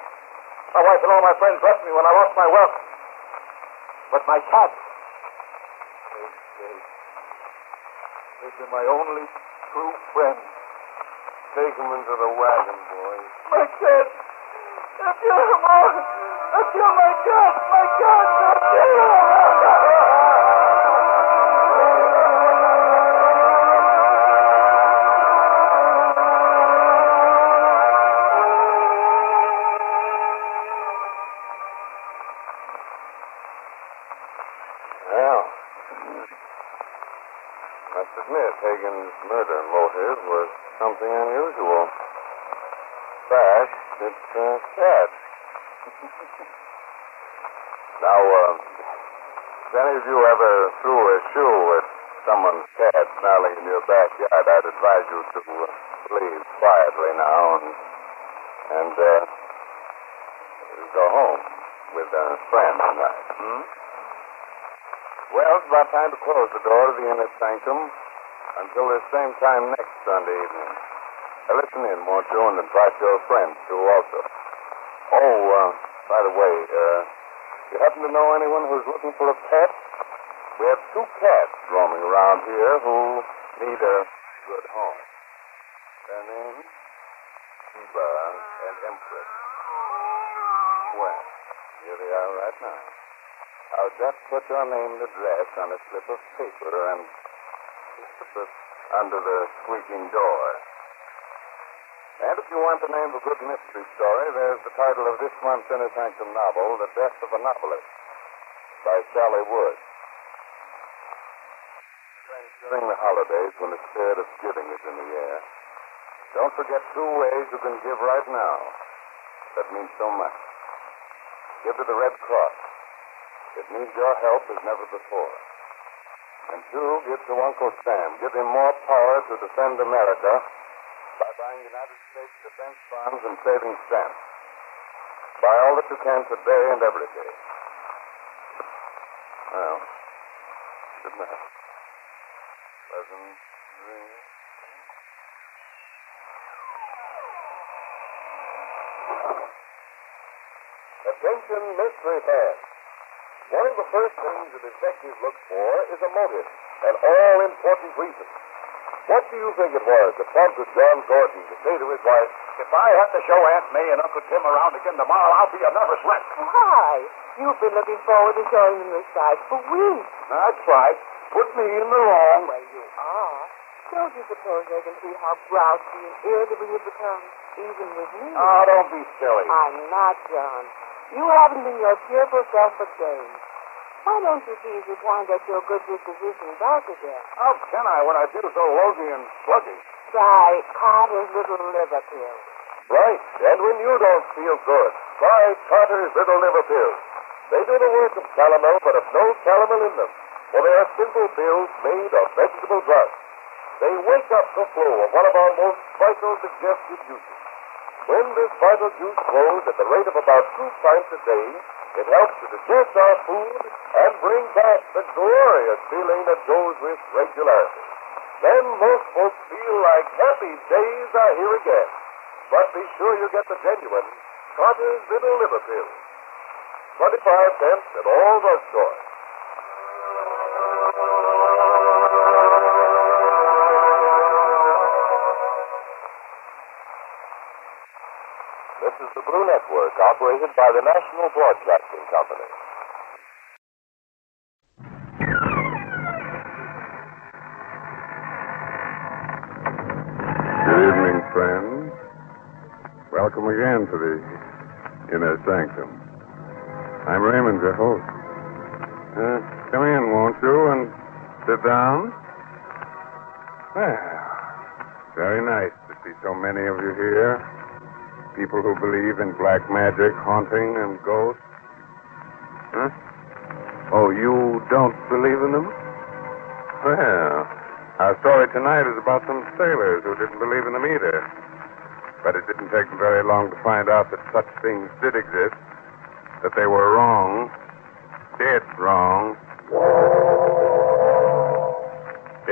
My wife and all my friends left me when I lost my wealth. But my cats, they've been my only true friends. Take them into the wagon, boys. My cats! I killed them all! I killed my cats! My cats! I killed them! motive was something unusual. Bash, it's a cat. Now, if any of you ever threw a shoe at someone's cat snarling in your backyard, I'd advise you to leave quietly now and go home with a friend tonight. Well, it's about time to close the door to the Innersanctum until this same time next Sunday evening. Now listen in, won't you, and invite your friends, too, also. Oh, by the way, you happen to know anyone who's looking for a pet? We have 2 cats roaming around here who need a good home. Their names? Sheba and Empress. Well, here they are right now. I'll just put your name and address on a slip of paper and slip it under the squeaking door. And if you want the name of a good mystery story, there's the title of this month's Innersanctum novel, The Death of a Novelist, by Sally Wood. During the holidays, when the spirit of giving is in the air, don't forget 2 ways you can give right now. That means so much. Give to the Red Cross. It needs your help as never before. And 2, give to Uncle Sam. Give him more power to defend America by buying United States defense bonds and saving stamps. Buy all that you can today and every day. Well, good night. Pleasant dreams. Attention, mystery fans. One of the first things a detective looks for is a motive, an all-important reason. What do you think it was that prompted John Gordon to say to his wife, "If I have to show Aunt May and Uncle Tim around again tomorrow, I'll be a nervous wreck"? Why? You've been looking forward to showing them this side for weeks. That's right. Put me in the wrong. Well, you are. Don't you suppose they can see how grouchy and irritable you've become, even with me? Oh, don't be silly. I'm not, John. You haven't been your cheerful self for days. Why don't you see if you can get your good disposition back again? How can I when I feel so lousy and sluggish? Try Carter's Little Liver Pill. Right. And when you don't feel good, try Carter's Little Liver Pills. They do the work of calomel, but have no calomel in them. For they are simple pills made of vegetable drugs. They wake up the flow of one of our most vital digestive juices. When this vital juice flows at the rate of about 2 pints a day, it helps to digest our food and bring back the glorious feeling that goes with regularity. Then most folks feel like happy days are here again. But be sure you get the genuine Carter's Little Liver Pills. 25 cents at all drugstores. This is the Blue Network, operated by the National Broadcasting Company. Good evening, friends. Welcome again to the Innersanctum. I'm Raymond, your host. Come in, won't you, and sit down? Well, very nice to see so many of you here. People who believe in black magic, haunting, and ghosts. Huh? Oh, you don't believe in them? Well, our story tonight is about some sailors who didn't believe in them either. But it didn't take them very long to find out that such things did exist, that they were wrong, dead wrong.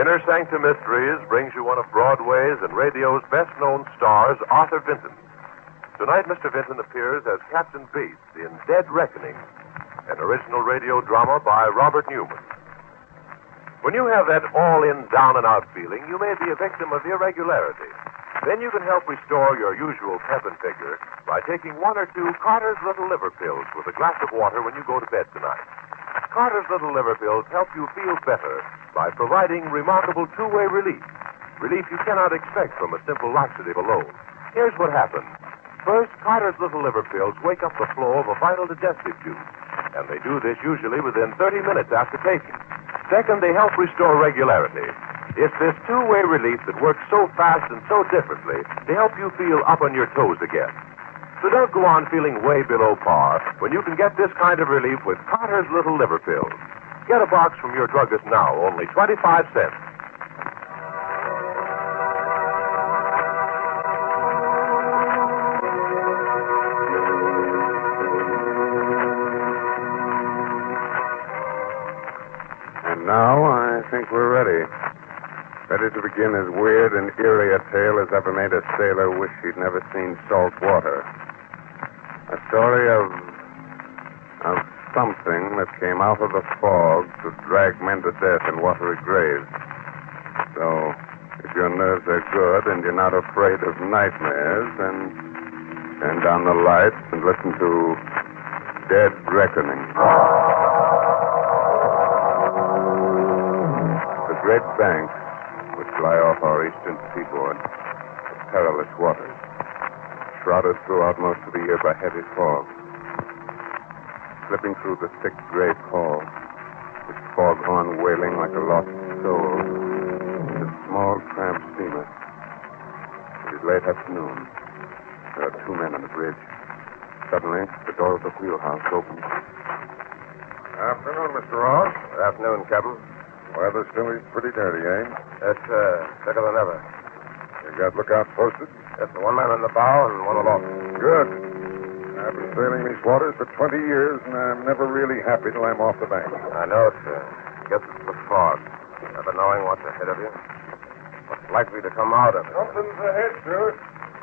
Innersanctum Mysteries brings you one of Broadway's and radio's best-known stars, Arthur Vinton. Tonight, Mr. Vinton appears as Captain Bates in Dead Reckoning, an original radio drama by Robert Newman. When you have that all-in, down-and-out feeling, you may be a victim of irregularity. Then you can help restore your usual pep and vigor by taking 1 or 2 Carter's Little Liver Pills with a glass of water when you go to bed tonight. Carter's Little Liver Pills help you feel better by providing remarkable two-way relief. Relief you cannot expect from a simple laxative alone. Here's what happens. First, Carter's Little Liver Pills wake up the flow of a vital digestive juice, and they do this usually within 30 minutes after taking. Second, they help restore regularity. It's this two-way relief that works so fast and so differently to help you feel up on your toes again. So don't go on feeling way below par when you can get this kind of relief with Carter's Little Liver Pills. Get a box from your druggist now, only 25 cents. And now I think we're ready. Ready to begin as weird and eerie a tale as ever made a sailor wish he'd never seen salt water. A story of something that came out of the fog to drag men to death in watery graves. So, if your nerves are good and you're not afraid of nightmares, then turn down the lights and listen to Dead Reckoning. The great banks which lie off our eastern seaboard are perilous waters, shrouded throughout most of the year by heavy fog. Slipping through the thick gray pall, its foghorn wailing like a lost soul, is a small tramp steamer. It is late afternoon. There are two men on the bridge. Suddenly, the door of the wheelhouse opens. Afternoon, Mr. Ross. Good afternoon, Captain. Weather still is pretty dirty, eh? That's thicker than ever. You got lookouts posted? Just one man on the bow and one aloft. Good. I've been sailing these waters for 20 years, and I'm never really happy till I'm off the bank. I know, sir. Guess it's the fog. Never knowing what's ahead of you. What's likely to come out of it. Something's ahead, sir.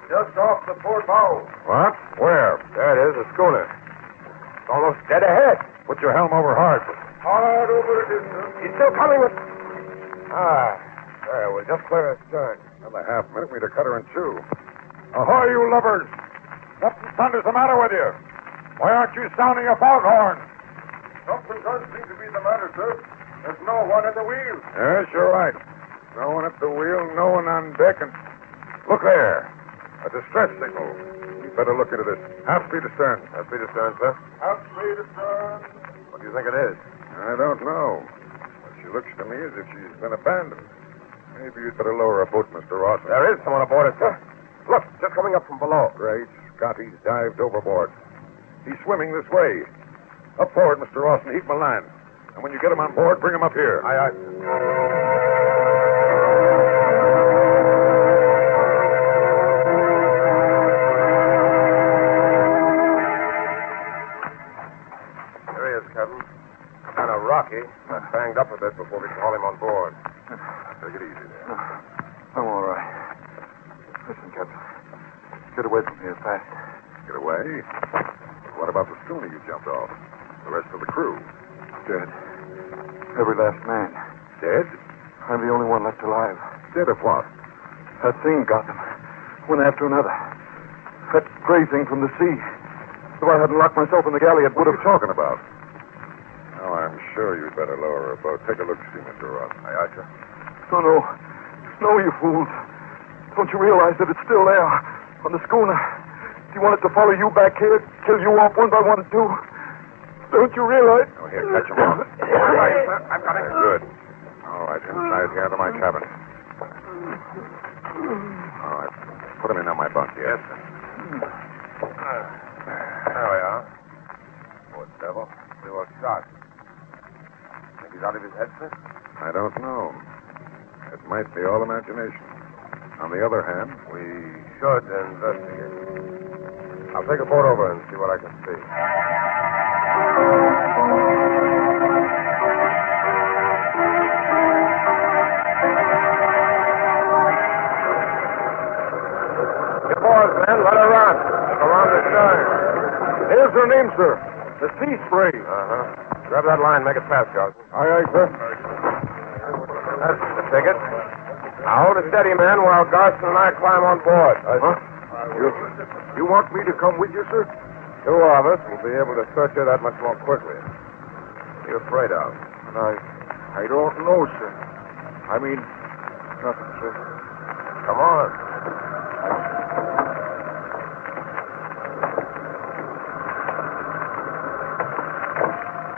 Just off the port bow. What? Where? There it is, a schooner. It's almost dead ahead. Put your helm over hard. Hard over the distance. He's still coming with... there. We're just clear astern. Another half minute, we'd have cut her in two. Ahoy, you lubbers! What in thunder's the matter with you? Why aren't you sounding a foghorn? Something does seem to be the matter, sir. There's no one at the wheel. Yes, you're right. No one at the wheel, no one on deck, and... Look there. A distress signal. You'd better look into this. Half speed astern. Half speed astern, sir. Half speed astern. What do you think it is? I don't know. But she looks to me as if she's been abandoned. Maybe you'd better lower a boat, Mr. Ross. There is someone aboard it, sir. Look, just coming up from below. Great Scott, he's dived overboard. He's swimming this way. Up forward, Mr. Ross, and heave him a line. And when you get him on board, bring him up here. Aye, aye. There he is, Captain. Kind of rocky. Got banged up a bit before we can haul him on board. Take it easy there. I'm all right. Listen, Captain. Get away from here fast. Get away? What about the schooner you jumped off? The rest of the crew? Dead. Every last man. Dead? I'm the only one left alive. Dead of what? That thing got them. One after another. That gray thing from the sea. If I hadn't locked myself in the galley, it would have... What are you talking about? Oh, I'm sure you'd better lower a boat. Take a look, see, Mr. Ross. Aye, aye, sir. No. No, you fools. Don't you realize that it's still there? On the schooner. Do you want it to follow you back here? Kill you off one by one, too? Don't you realize? Oh, here, catch him off. I've got it. Good. All right, inside here to my cabin. All right. Put him in on my bunk here. Yes, sir. There we are. Poor devil. Pretty well shot. Think he's out of his head, sir? I don't know. It might be all imagination. On the other hand, we should investigate. I'll take a boat over and see what I can see. Get aboard, men. Let her run. Look around the stern. Here's her name, sir. The Sea Spray. Uh-huh. Grab that line. Make it fast, Johnson. Aye, sir. That's the ticket. Now hold it steady, man, while Garson and I climb on board. Huh? You want me to come with you, sir? Two of us will be able to search her that much more quickly. What are you afraid of? I don't know, sir. I mean, nothing, sir. Come on.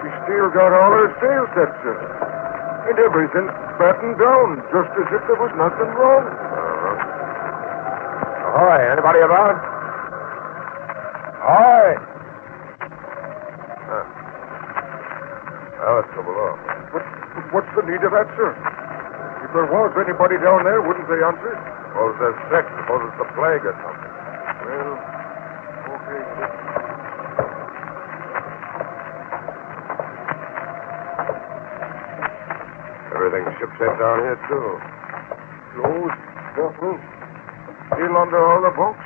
She's still got all her sail set, sir. And everything. battened down, just as if there was nothing wrong. Ahoy, anybody about? Ahoy! Oh, it's below. What's the need of that, sir? If there was anybody down there, wouldn't they answer? Suppose they're sick. Suppose it's the plague or something. Well, okay. Everything's shipshape down here, too. Closed, careful. Still under all the bunks?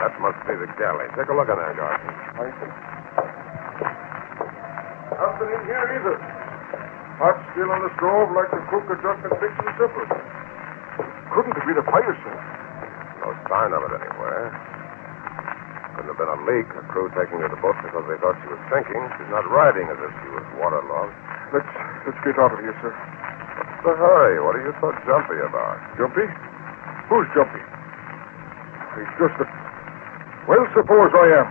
That must be the galley. Take a look in there, Garson. Nothing in here either. Hot still on the stove like the cook had just been fixing supper. Couldn't have been a fire, sir. No sign of it anywhere. Couldn't have been a leak. A crew taking her to the boat because they thought she was sinking. She's not riding as if she was waterlogged. Let's get out of here, sir. What's the hurry? What are you so jumpy about? Jumpy? Who's jumpy? He's just a... Well, suppose I am.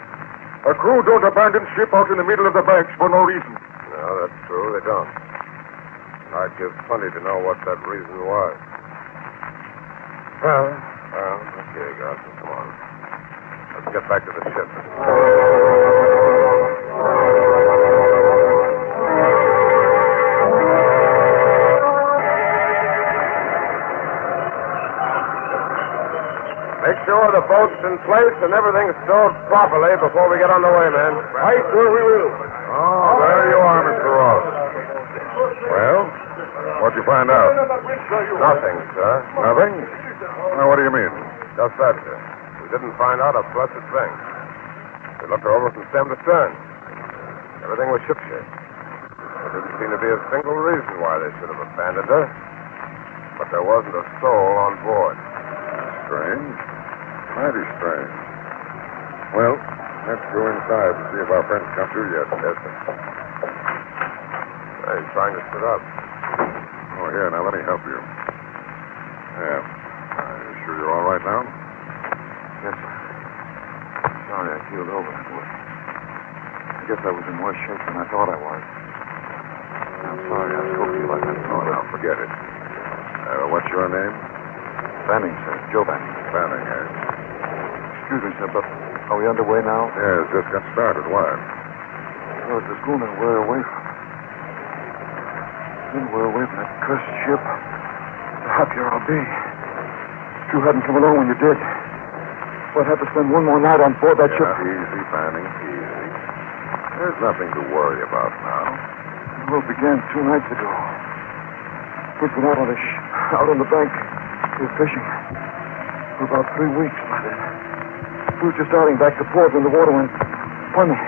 A crew don't abandon ship out in the middle of the banks for no reason. No, that's true. They don't. I'd give plenty to know what that reason was. Well, okay, Garson, come on. Let's get back to the ship. Make sure the boat's in place and everything's stowed properly before we get on the way, man. Right, sir, we will. Oh, there you are, Mr. Ross. Well, what'd you find out? Nothing, sir. Nothing? Now, what do you mean? Just that, sir. We didn't find out a blessed thing. We looked her over from stem to stern. Everything was shipshape. There didn't seem to be a single reason why they should have abandoned her. But there wasn't a soul on board. Strange. Mighty strange. Well, let's go inside and see if our friends come through yet. Yes, sir. Hey, he's trying to sit up. Oh, here, now let me help you. Yeah. Are you sure you're all right now? Yes, sir. Sorry I keeled over. I guess I was in worse shape than I thought I was. I'm sorry I spoke to you like that. Oh, now, forget it. What's your name? Banning, sir. Joe Banning. Banning, eh? Excuse me, sir, but are we underway now? Yes, just got started. Why? Well, it's the schooner we're away from. Then we're away from that cursed ship. The happier I'll be. If you hadn't come along when you did, we'd have to spend one more night on board that ship. Easy, Banning, easy. There's nothing to worry about now. The world began 2 nights ago. We'd been out on the bank. We were fishing for about 3 weeks by then. We were just starting back to port when the water went funny.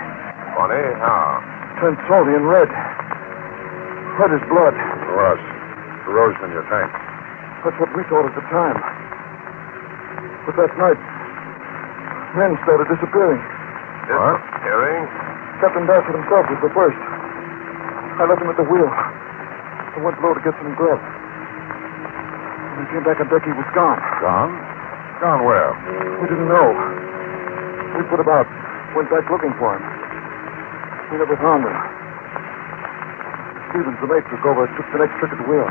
Funny? How? Turned salty and red. Red as blood. Rust. Corrosion in your tank. That's what we thought at the time. But that night, men started disappearing. Disappearing? Captain Bassett himself was the first. I left him at the wheel. I went below to get some grub. When I came back on deck, he was gone. Gone? Gone where? We didn't know. We put about, went back looking for him. We never found him. Stevens, the mate, took over, took the next trick at the wheel.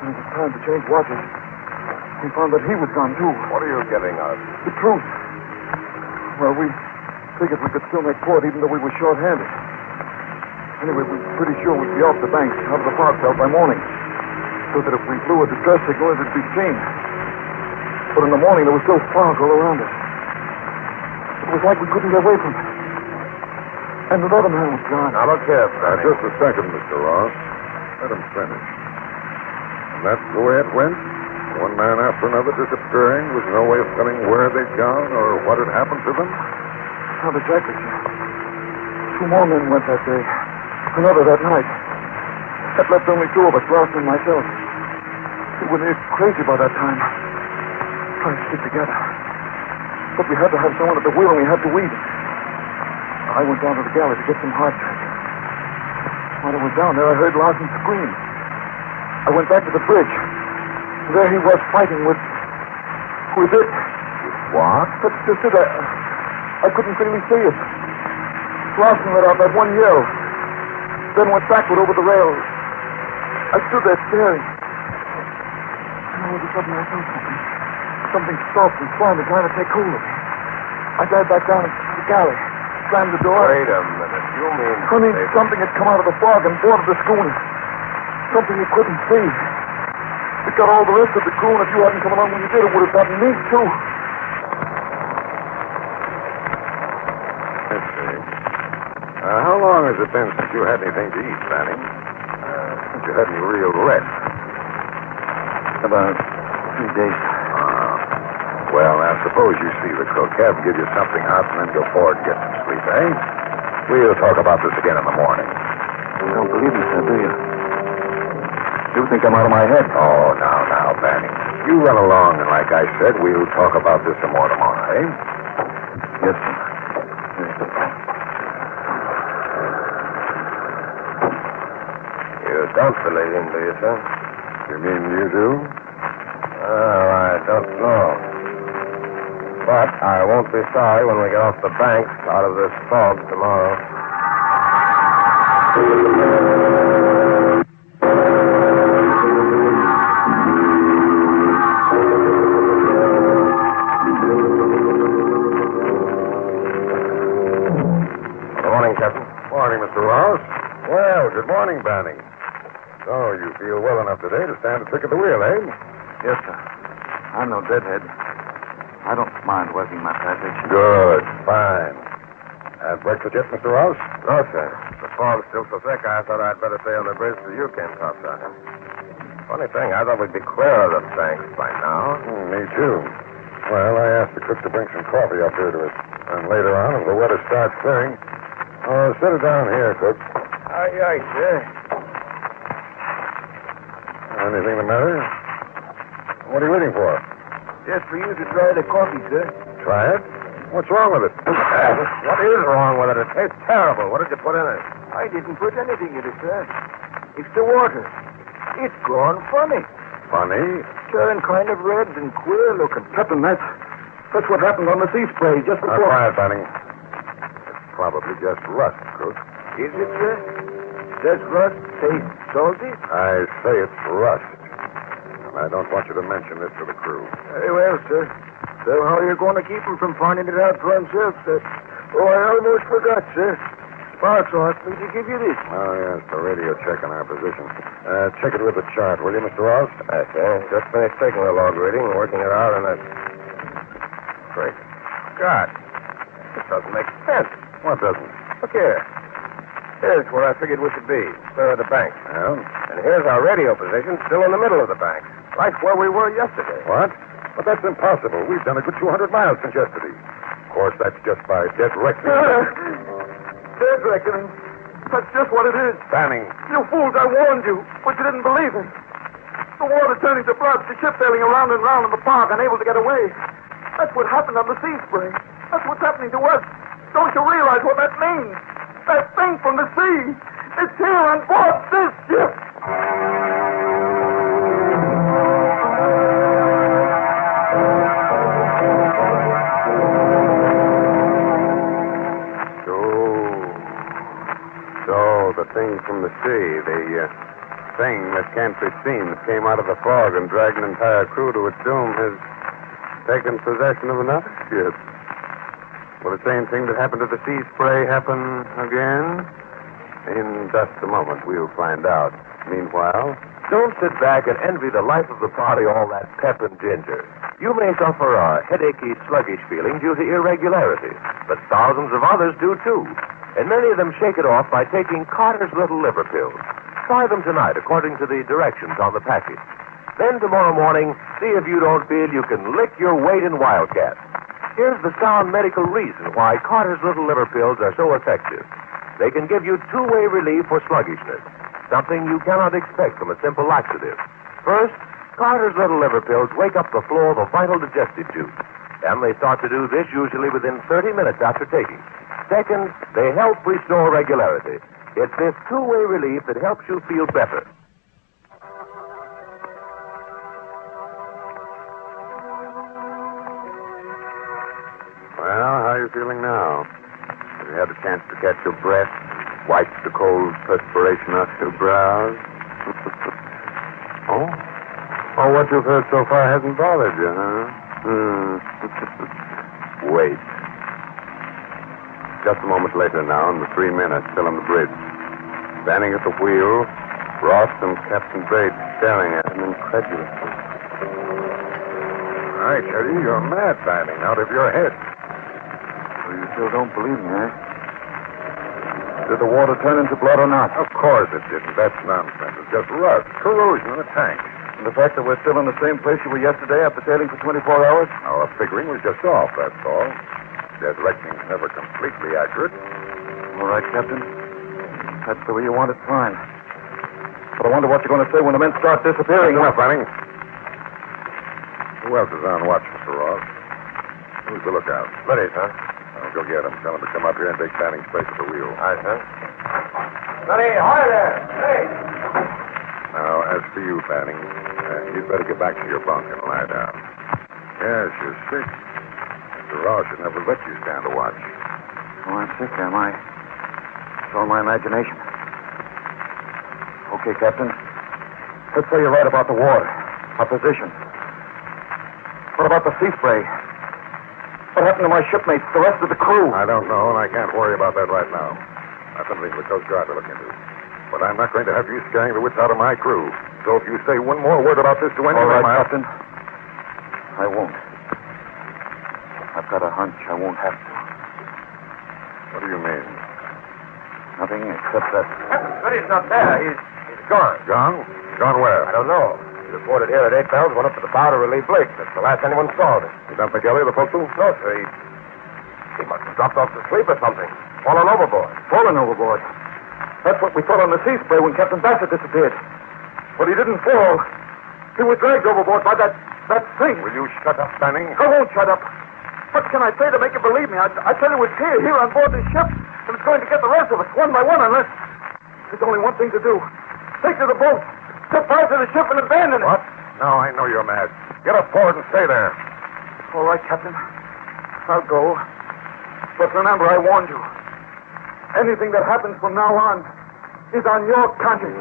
When it was time to change watches, we found that he was gone, too. What are you getting at? The truth. Well, we figured we could still make port even though we were short-handed. Anyway, we were pretty sure we'd be off the banks, out of the fog belt by morning. So that if we blew a distress signal, it'd be seen. But in the morning, there was still fog all around us. It was like we couldn't get away from it. And another man was gone. Now, look here, Now, just a second, Mr. Ross. Let him finish. And that's the way it went? One man after another disappearing with no way of telling where they'd gone or what had happened to them? Not exactly, sir. 2 more men went that day. Another that night. That left only 2 of us, Ross and myself. We were near crazy by that time. Trying to stick together. But we had to have someone at the wheel and we had to eat. I went down to the galley to get some hardtack. While I was down there, I heard Larson scream. I went back to the bridge. There he was fighting with it. What? That's just it. I couldn't clearly see it. Larson let out that one yell. Then went backward over the rail. I stood there staring. And all of a sudden I felt something. Something soft and slimy trying to take hold of me. I dived back down into the galley, slammed the door. Wait a minute. You mean... Honey, something had come out of the fog and boarded the schooner. Something you couldn't see. It got all the rest of the crew, and if you hadn't come along when you did, it would have gotten me, too. Let's see. How long has it been since you had anything to eat, Fanning? Since you had any real rest? About 3 days. Well, now, suppose you see the cook. Have him give you something hot and then go forward and get some sleep, eh? We'll talk about this again in the morning. You don't believe me, sir, do you? You think I'm out of my head? Oh, now, Fanning. You run along, and like I said, we'll talk about this some more tomorrow, eh? Yes, sir. You don't believe him, do you, sir? You mean you do? Oh, I don't know. But I won't be sorry when we get off the banks out of this fog tomorrow. Good morning, Captain. Morning, Mr. Rouse. Well, good morning, Banning. So, you feel well enough today to stand a trick at the wheel, eh? Yes, sir. I'm no deadhead. I don't mind working my passage. Good. Fine. Had breakfast yet, Mr. Rouse? No, sir. The fog's still so thick, I thought I'd better stay on the bridge till you came topside. Funny thing, I thought we'd be clear of the banks by now. Me too. Well, I asked the cook to bring some coffee up here to us. And later on, if the weather starts clearing, set it down here, cook. Aye, sir. Anything the matter? What are you waiting for? Just for you to try the coffee, sir. Try it? What's wrong with it? What is wrong with it? It tastes terrible. What did you put in it? I didn't put anything in it, sir. It's the water. It's gone funny. Funny? Turned kind of red and queer looking. Captain, that's what happened on the sea spray just before... Quiet, Banning. It's probably just rust, cook. Is it, sir? Does rust taste salty? I say it's rust. And I don't want you to mention this to the crew. Very well, sir. So how are you going to keep him from finding it out for himself, sir? Oh, I almost forgot, sir. Sparks asked me to give you this. Oh, yes, the radio check on our position. Check it with the chart, will you, Mr. Ross? Okay. Just finished taking the log reading and working it out, and Great God. This doesn't make sense. What doesn't? Look here. Here's where I figured we should be, clear of the bank. Yeah? And here's our radio position, still in the middle of the bank. Right where we were yesterday. What? But that's impossible. We've done a good 200 miles since yesterday. Of course, that's just by dead reckoning. Dead reckoning. That's just what it is. Banning. You fools, I warned you, but you didn't believe it. The water turning to blood, the ship sailing around and round in the fog, unable to get away. That's what happened on the sea spray. That's what's happening to us. Don't you realize what that means? That thing from the sea. It's here on board this ship. So, the thing from the sea, the thing that can't be seen that came out of the fog and dragged an entire crew to its doom has taken possession of another ship. Will the same thing that happened to the sea spray happen again? In just a moment, we'll find out. Meanwhile... Don't sit back and envy the life of the party all that pep and ginger. You may suffer a headachy, sluggish feeling due to irregularity, but thousands of others do too. And many of them shake it off by taking Carter's Little Liver Pills. Try them tonight according to the directions on the package. Then tomorrow morning, see if you don't feel you can lick your weight in Wildcat. Here's the sound medical reason why Carter's Little Liver Pills are so effective. They can give you two-way relief for sluggishness, something you cannot expect from a simple laxative. First, Carter's Little Liver Pills wake up the flow of a vital digestive juice, and they start to do this usually within 30 minutes after taking. Second, they help restore regularity. It's this two-way relief that helps you feel better. Well, how are you feeling now? Have you had a chance to catch your breath? Wipe the cold perspiration off your brows? Oh, what you've heard so far hasn't bothered you, huh? Wait. Just a moment later now, and the 3 men are still on the bridge. Standing at the wheel, Ross and Captain Bates staring at him incredulously. I tell you, you're mad, Banning, out of your head. So you still don't believe me, eh? Did the water turn into blood or not? Of course it didn't. That's nonsense. It's just rust, corrosion in the tank. And the fact that we're still in the same place you were yesterday after sailing for 24 hours? Our figuring was just off, that's all. Dead reckoning's never completely accurate. All right, Captain. That's the way you want it, fine. But I wonder what you're going to say when the men start disappearing. Enough, Banning. Who else is on watch, Mr. Ross? Who's the lookout? Ready, sir. I'll go get him. Tell him to come up here and take Banning's place at the wheel. Aye, sir. Ready, ahoy there. Hey. Now, as for you, Banning, you'd better get back to your bunk and lie down. Yes, you're sick. Mr. Ross should never let you stand a watch. Oh, I'm sick, am I? It's all my imagination. Okay, Captain. Let's say you're right about the water. Our position. What about the sea spray? What happened to my shipmates, the rest of the crew? I don't know, and I can't worry about that right now. That's something for the Coast Guard to look into. But I'm not going to have you scaring the wits out of my crew. So if you say one more word about this to anyone... All right, Captain. I won't. I've got a hunch I won't have to. What do you mean? Nothing except that... Ready's not there. He's gone. Gone? Gone where? I don't know. He reported here at 8 bells, went up to the bow to relieve Blake. That's the last anyone saw of him. You dumped the galley, the forecastle? No, sir. He must have dropped off to sleep or something. Fallen overboard. Fallen overboard? That's what we thought on the sea spray when Captain Bassett disappeared. But he didn't fall. He was dragged overboard by that thing. Will you shut up, Banning? I won't shut up. What can I say to make you believe me? I tell you it's here on board this ship, and it's going to get the rest of us one by one unless... There's only one thing to do. Take to the boat. Step out to the ship and abandon it. What? No, I know you're mad. Get up forward and stay there. All right, Captain. I'll go. But remember, I warned you. Anything that happens from now on is on your conscience.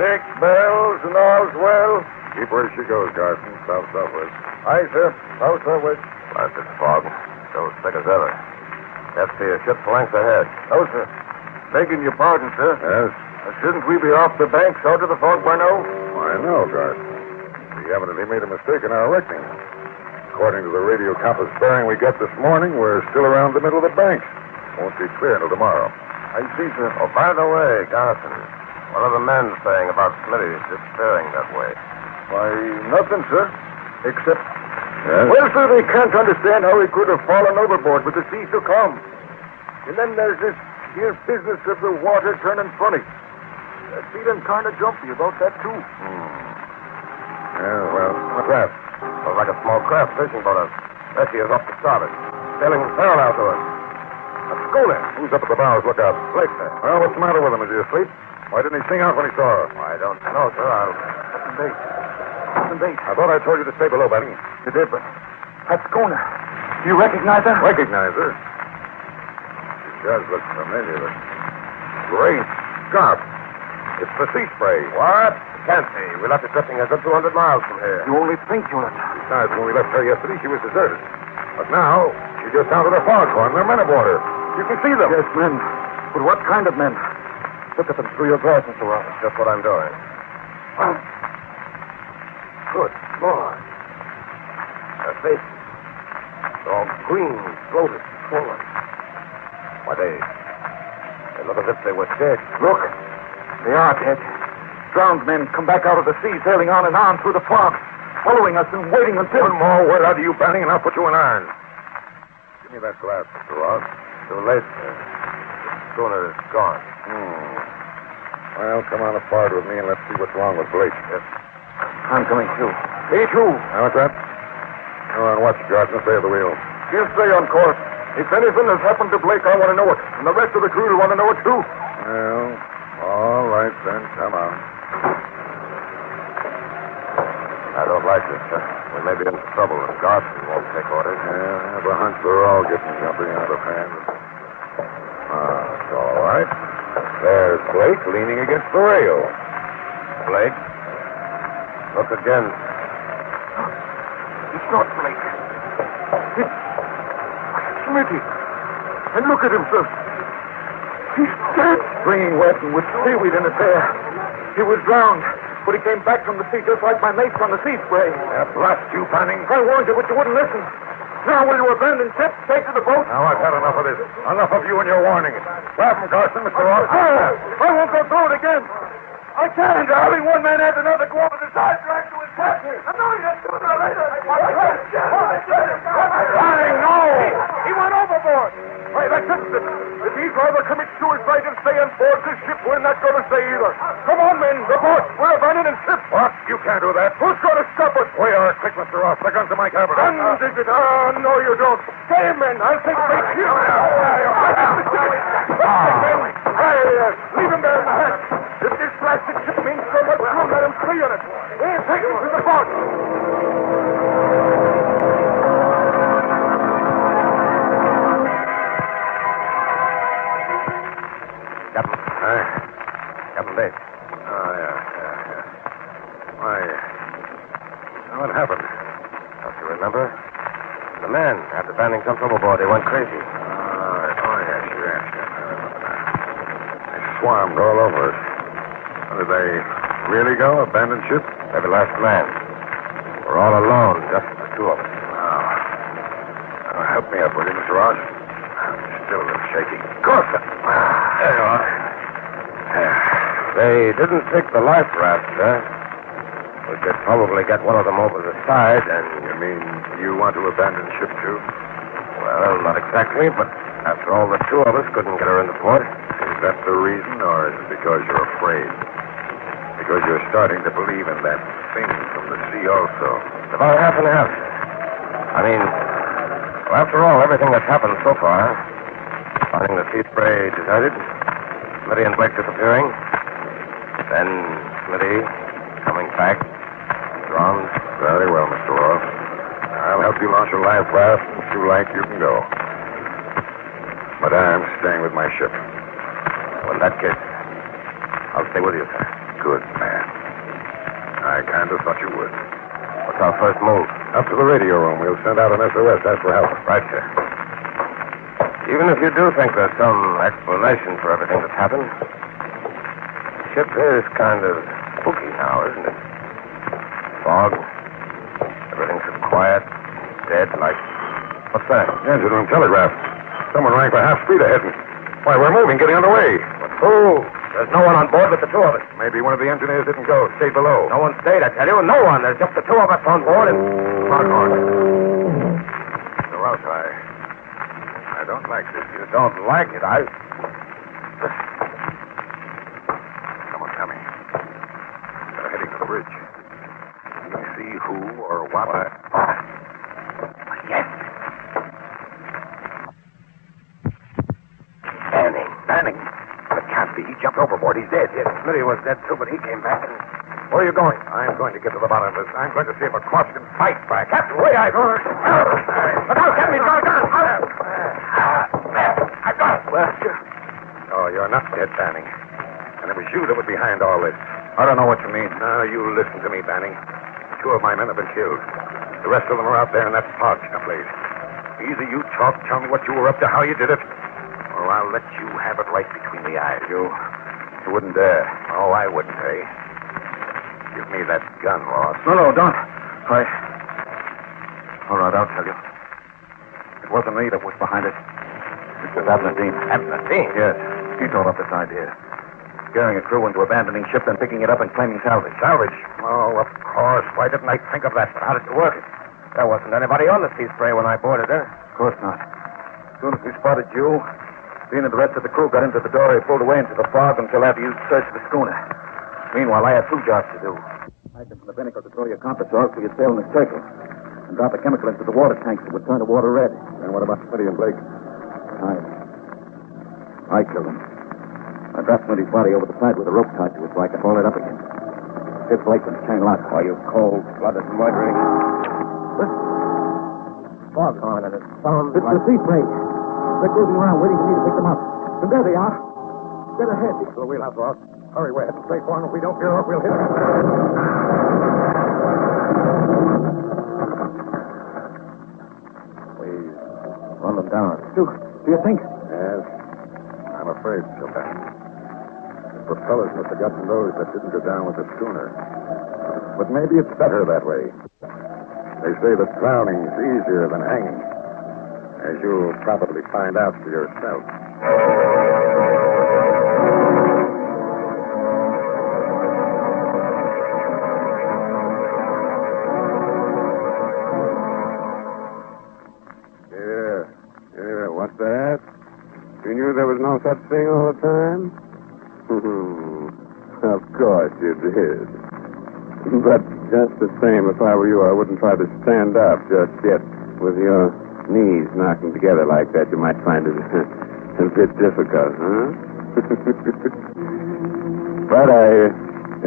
Six bells and all's well. Keep where she goes, Garson. South-southwest. Aye, sir. South-southwest. Blasted fog. Still as thick as ever. Can't see a ship's length ahead. No, sir. Begging your pardon, sir. Yes? Shouldn't we be off the banks out of the fog by now? I know, Garson. We evidently made a mistake in our reckoning. According to the radio compass bearing we got this morning, we're still around the middle of the banks. Won't be clear until tomorrow. I see, sir. Oh, by the way, Garson, what are the men saying about Smitty disappearing that way? Why, nothing, sir. Except... Yes? Well, sir, they can't understand how he could have fallen overboard with the sea so calm. And then there's this here business of the water turning funny. Feeling kind of jumpy about that, too. Yeah, well, what's that? Looks like a small craft fishing boat. Bessie is off to starboard. Sailing parallel to us. A schooner. Who's up at the bows? Look out. Blake, sir. Well, what's the matter with him? Is he asleep? Why didn't he sing out when he saw her? I don't know, sir. Captain Bates. I thought I told you to stay below, Benny. You did, but that schooner. Do you recognize her? Recognize her? She does look familiar, but... Great Scott. It's the sea spray. What? Can't see. We left it drifting a good 200 miles from here. You only think you left. Besides, when we left her yesterday, she was deserted. But now, she just sounded a foghorn. There are men aboard her. You can see them. Yes, men. But what kind of men? Look at them through your glass, Mr. Ross. That's just what I'm doing. Good Lord. Their faces. They're all green, bloated, swollen. Why, they look as if they were dead. Look. They are dead. Drowned men come back out of the sea, sailing on and on through the fog, following us and waiting until... One more word out of you, Banning, and I'll put you in irons. Give me that glass, Mr. Ross. Too late, sir. The schooner is gone. Well, come on forward with me and let's see what's wrong with Blake. Yes. I'm coming, too. Me, too. Now, what's that? Go on, watch, Garson. Stay at the wheel. He'll stay on course. If anything has happened to Blake, I want to know it. And the rest of the crew will want to know it, too. Well, all right, then. Come on. I don't like this, sir. We may be in trouble if Garson won't take orders. Yeah, I have a hunch we're all getting jumping out of hand. It's all right. There's Blake leaning against the rail. Blake? Look again. It's not Blake. It's Smitty. And look at him, sir. He's dead. Bringing weapon with seaweed in his hair. He was drowned, but he came back from the sea just like my mates on the sea spray. Blast you, Banning. I warned you, but you wouldn't listen. Now will you abandon ship, take to the boat? Now, I've had enough of this. Enough of you and your warnings. Grab him, Carson, Mr. Ross. I won't go through it again. I can't, darling. One man after another go over the side track to his captain. I know you're sooner or later. Banning, no! He went overboard. Hey, that's it. If he driver commits suicide and stay on board this ship, we're not going to stay either. Come on, men. The boat. We're abandoning ship. What? You can't do that. Who's going to stop us? We are. Quick, Mr. Ross. The guns in my cabin. Guns, is it? No, you don't. Stay, men. I'll take Blake here. Leave him there in the hatch. If this blasted ship means so much, we'll let him free on it. We'll take him to the boat. Captain Bates. Oh, yeah. Why, what happened? Don't you remember? The man, after Banning jumped overboard, they went crazy. Yes. I remember that. They swarmed all over us. Did they really go? Abandon ship? Every last man. We're all alone, just the two of us. Now, help me up, will you, Mr. Ross? I'm still a little shaky. Of course. There you are. They didn't take the life raft, sir. We could probably get one of them over the side and... You mean you want to abandon ship, too? Well, not exactly, but after all, the two of us couldn't get her into port. Is that the reason, or is it because you're afraid? Because you're starting to believe in that thing from the sea also? It's about half and half. I mean, well, after all, everything that's happened so far, finding the sea spray deserted, Smitty and Blake disappearing, then Smitty coming back, drowned. Very well, Mr. Ross. I'll help you launch a life raft. If you like, you can go. But I'm staying with my ship. Well, in that case, I'll stay with you, sir. Good man. I kind of thought you would. What's our first move? Up to the radio room. We'll send out an SOS. Ask for help. Right, sir. Even if you do think there's some explanation for everything that's happened, the ship is kind of spooky now, isn't it? Fog. Everything's so quiet, dead, like... What's that? Engine room telegraph. Someone rang for half speed ahead. Why, we're moving, getting underway. But who? There's no one on board but the two of us. Maybe one of the engineers didn't go. Stayed below. No one stayed, I tell you. No one. There's just the two of us on board and... Foghorn. Mr. Ross, I don't like this. You don't like it, Someone coming. They're heading to the bridge. Can you see who or what? Yes. Banning. It can't be. He jumped overboard. He's dead. Yes, Smitty was dead, too, but he came back and... Where are you going? I'm going to get to the bottom of this. I'm going to see if a corpse can fight back. Captain, wait, I... Look out, Captain, he's got a gun. I got it. Well, oh, you're not dead, Banning. And it was you that was behind all this. I don't know what you mean. Now, you listen to me, Banning. Two of my men have been killed. The rest of them are out there in that fog place. Either you talk, tell me what you were up to, how you did it, or I'll let you have it right between the eyes. You wouldn't dare. Oh, I wouldn't, eh? Give me that gun, Ross. No, don't. All right, I'll tell you. It wasn't me that was behind it. It was Abner Dean. Abner Dean? Yes. He thought up this idea. Scaring a crew into abandoning ship, then picking it up and claiming salvage. Salvage? Oh, of course. Why didn't I think of that? But how did you work it? There wasn't anybody on the sea spray when I boarded her. Of course not. As soon as we spotted you, Dean and the rest of the crew got into the dory, pulled away into the fog until after you searched the schooner. Meanwhile, I had two jobs to do. Hide them from the binnacle to throw your compass off so you'd sail in a circle. And drop a chemical into the water tanks that would turn the water red. And what about Smitty and Blake? I killed them. I dropped Smitty's body over the side with a rope tied to it so I could haul it up again. This Lakeland's chain lock. Why, you cold-blooded loitering. Fog's on and it sounds It's the sea snake. They're cruising around waiting for me to pick them up. And there they are. Dead ahead. So we'll have Ross. Hurry, we're heading straight for him. If we don't gear up, we'll hit him. Please, run them down. Do you think? Yes. I'm afraid so bad. The propellers must have gotten those that didn't go down with the schooner. But maybe it's better that way. They say that drowning's easier than hanging, as you'll probably find out for yourself. Yeah, what's that? You knew there was no such thing all the time? Of course you did. But just the same, if I were you, I wouldn't try to stand up just yet. With your knees knocking together like that, you might find it a bit difficult, huh? But I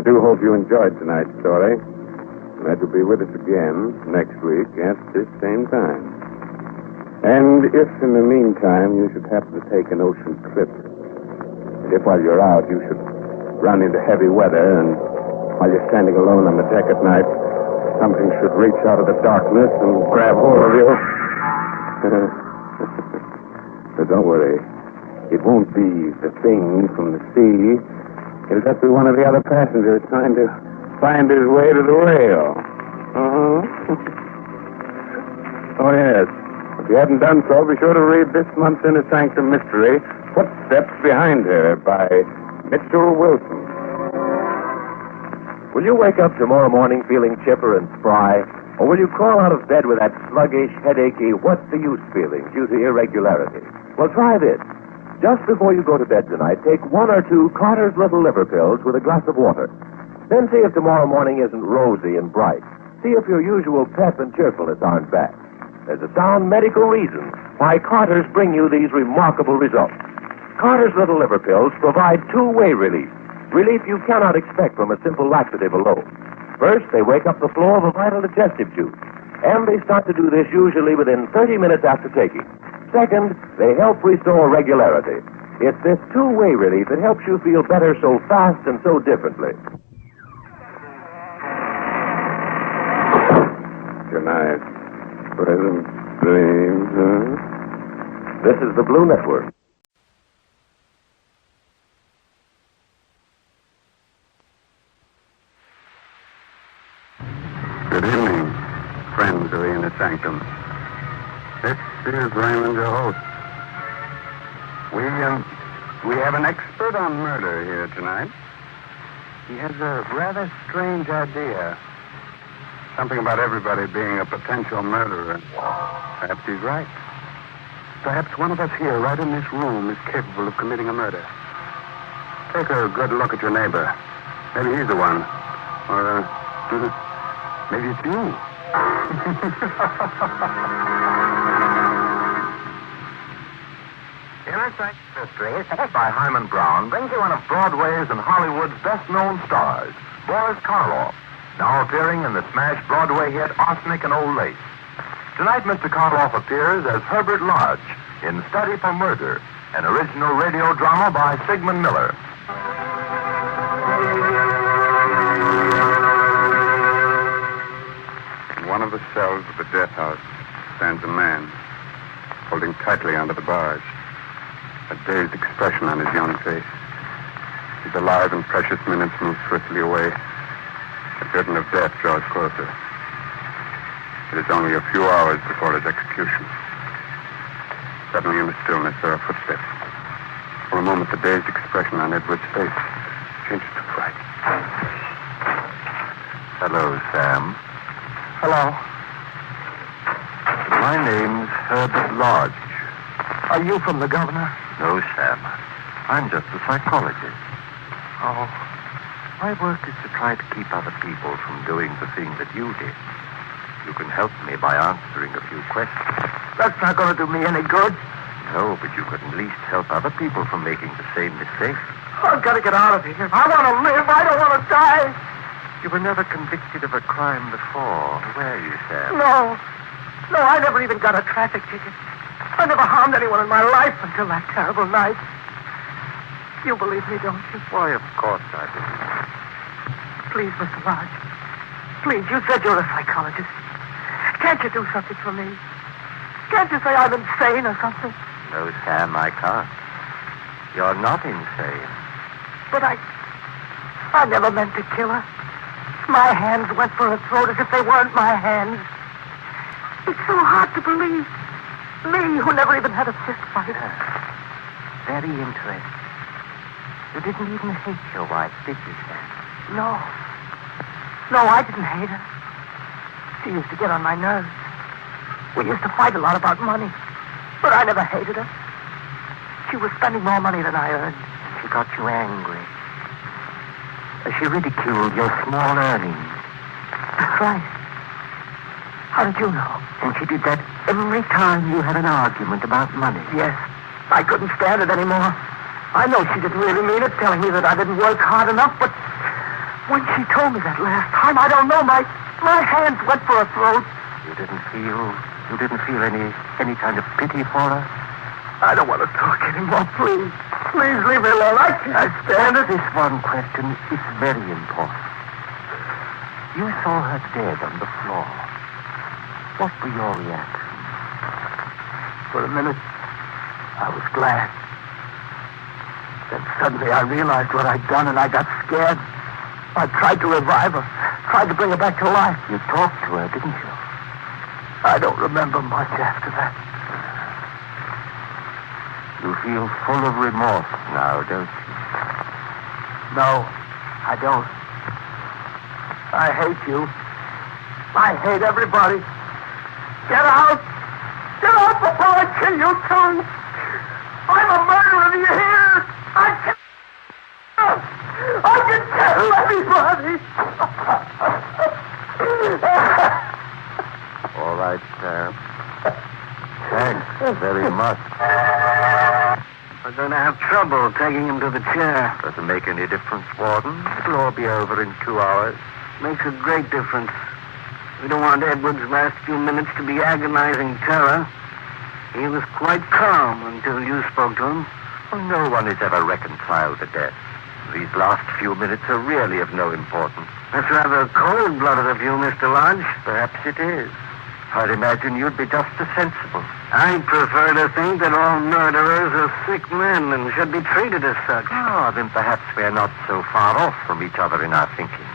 do hope you enjoyed tonight's story. Glad you'll be with us again next week at this same time. And if in the meantime you should happen to take an ocean trip, and if while you're out you should run into heavy weather and while you're standing alone on the deck at night, something should reach out of the darkness and grab hold of you. But don't worry. It won't be the thing from the sea. It'll just be one of the other passengers trying to find his way to the rail. Oh, yes. If you hadn't done so, be sure to read this month's Innersanctum mystery, Footsteps Behind Her, by Mitchell Wilson. Will you wake up tomorrow morning feeling chipper and spry? Or will you crawl out of bed with that sluggish, headachy, what's the use feeling due to irregularity? Well, try this. Just before you go to bed tonight, take 1 or 2 Carter's Little Liver Pills with a glass of water. Then see if tomorrow morning isn't rosy and bright. See if your usual pep and cheerfulness aren't back. There's a sound medical reason why Carter's bring you these remarkable results. Carter's Little Liver Pills provide two-way relief. Relief you cannot expect from a simple laxative alone. First, they wake up the flow of a vital digestive juice, and they start to do this usually within 30 minutes after taking. Second, they help restore regularity. It's this two-way relief that helps you feel better so fast and so differently. Good night. Pleasant dreams, huh? This is the Blue Network. Good evening, friends of the Innersanctum. This is Raymond, your host. We have an expert on murder here tonight. He has a rather strange idea. Something about everybody being a potential murderer. Perhaps he's right. Perhaps one of us here, right in this room, is capable of committing a murder. Take a good look at your neighbor. Maybe he's the one. Or, maybe it's you. Innersanctum Mysteries, by Hyman Brown, brings you one of Broadway's and Hollywood's best-known stars, Boris Karloff, now appearing in the smash Broadway hit Arsenic and Old Lace. Tonight, Mr. Karloff appears as Herbert Lodge in Study for Murder, an original radio drama by Sigmund Miller. In one of the cells of the death house stands a man, holding tightly onto the bars, a dazed expression on his young face. His alive and precious minutes move swiftly away. The curtain of death draws closer. It is only a few hours before his execution. Suddenly in the stillness there are footsteps. For a moment the dazed expression on Edward's face changes to fright. Hello, Sam. Hello. My name's Herbert Lodge. Are you from the governor? No, Sam. I'm just a psychologist. Oh. My work is to try to keep other people from doing the thing that you did. You can help me by answering a few questions. That's not going to do me any good. No, but you can at least help other people from making the same mistake. I've got to get out of here. I want to live. I don't want to die. You were never convicted of a crime before, were you, Sam? No. No, I never even got a traffic ticket. I never harmed anyone in my life until that terrible night. You believe me, don't you? Why, of course I do. Please, Mr. Lodge. Please, you said you're a psychologist. Can't you do something for me? Can't you say I'm insane or something? No, Sam, I can't. You're not insane. But I never meant to kill her. My hands went for her throat as if they weren't my hands. It's so hard to believe. Me, who never even had a fist fight. Very interesting. You didn't even hate your wife, did you, Sam? No. No, I didn't hate her. She used to get on my nerves. We used to fight a lot about money. But I never hated her. She was spending more money than I earned. She got you angry. She ridiculed your small earnings. That's right. How did you know? And she did that every time you had an argument about money. Yes. I couldn't stand it anymore. I know she didn't really mean it, telling me that I didn't work hard enough, but when she told me that last time, I don't know, my hands went for her throat. You didn't feel any kind of pity for her? I don't want to talk anymore, please. Please leave me alone. I can't stand it. This one question is very important. You saw her dead on the floor. What were your reactions? For a minute, I was glad. Then suddenly I realized what I'd done and I got scared. I tried to revive her, tried to bring her back to life. You talked to her, didn't you? I don't remember much after that. You feel full of remorse now, don't you? No, I don't. I hate you. I hate everybody. Get out! Get out before I kill you, too! I'm a murderer, do you hear? I can kill anybody! All right, Sam. Thanks very much. We're going to have trouble taking him to the chair. Doesn't make any difference, Warden. It'll all be over in 2 hours. Makes a great difference. We don't want Edward's last few minutes to be agonizing terror. He was quite calm until you spoke to him. Well, no one is ever reconciled to death. These last few minutes are really of no importance. That's rather cold-blooded of you, Mr. Lodge. Perhaps it is. I'd imagine you'd be just as sensible. I prefer to think that all murderers are sick men and should be treated as such. Ah, then perhaps we're not so far off from each other in our thinking.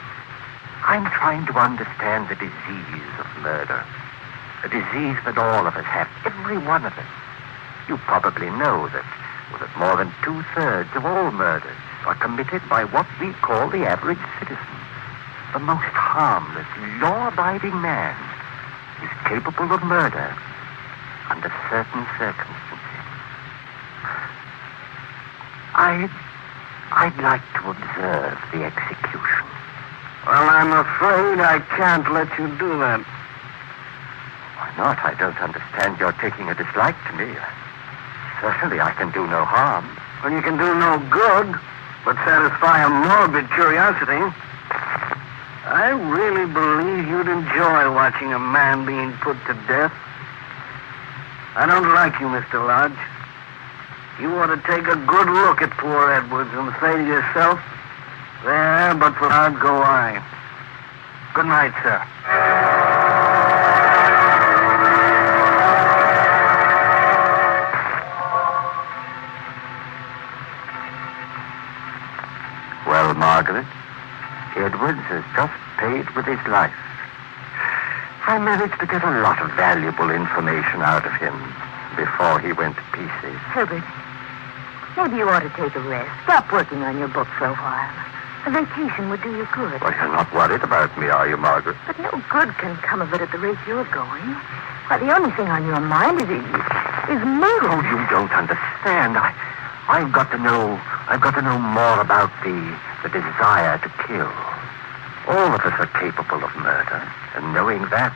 I'm trying to understand the disease of murder. A disease that all of us have, every one of us. You probably know that more than 2/3 of all murders are committed by what we call the average citizen. The most harmless, law-abiding man is capable of murder under certain circumstances. I'd like to observe the execution. Well, I'm afraid I can't let you do that. Why not? I don't understand your taking a dislike to me. Certainly I can do no harm. Well, you can do no good, but satisfy a morbid curiosity. I really believe you'd enjoy watching a man being put to death. I don't like you, Mr. Lodge. You ought to take a good look at poor Edwards and say to yourself, there, but for God go I. Good night, sir. Well, Margaret, Edwards has just paid with his life. I managed to get a lot of valuable information out of him before he went to pieces. Herbert, maybe you ought to take a rest. Stop working on your book for a while. A vacation would do you good. Well, you're not worried about me, are you, Margaret? But no good can come of it at the rate you're going. Why, the only thing on your mind is murder. Oh, you don't understand. I've got to know more about the desire to kill. All of us are capable of murder, and knowing that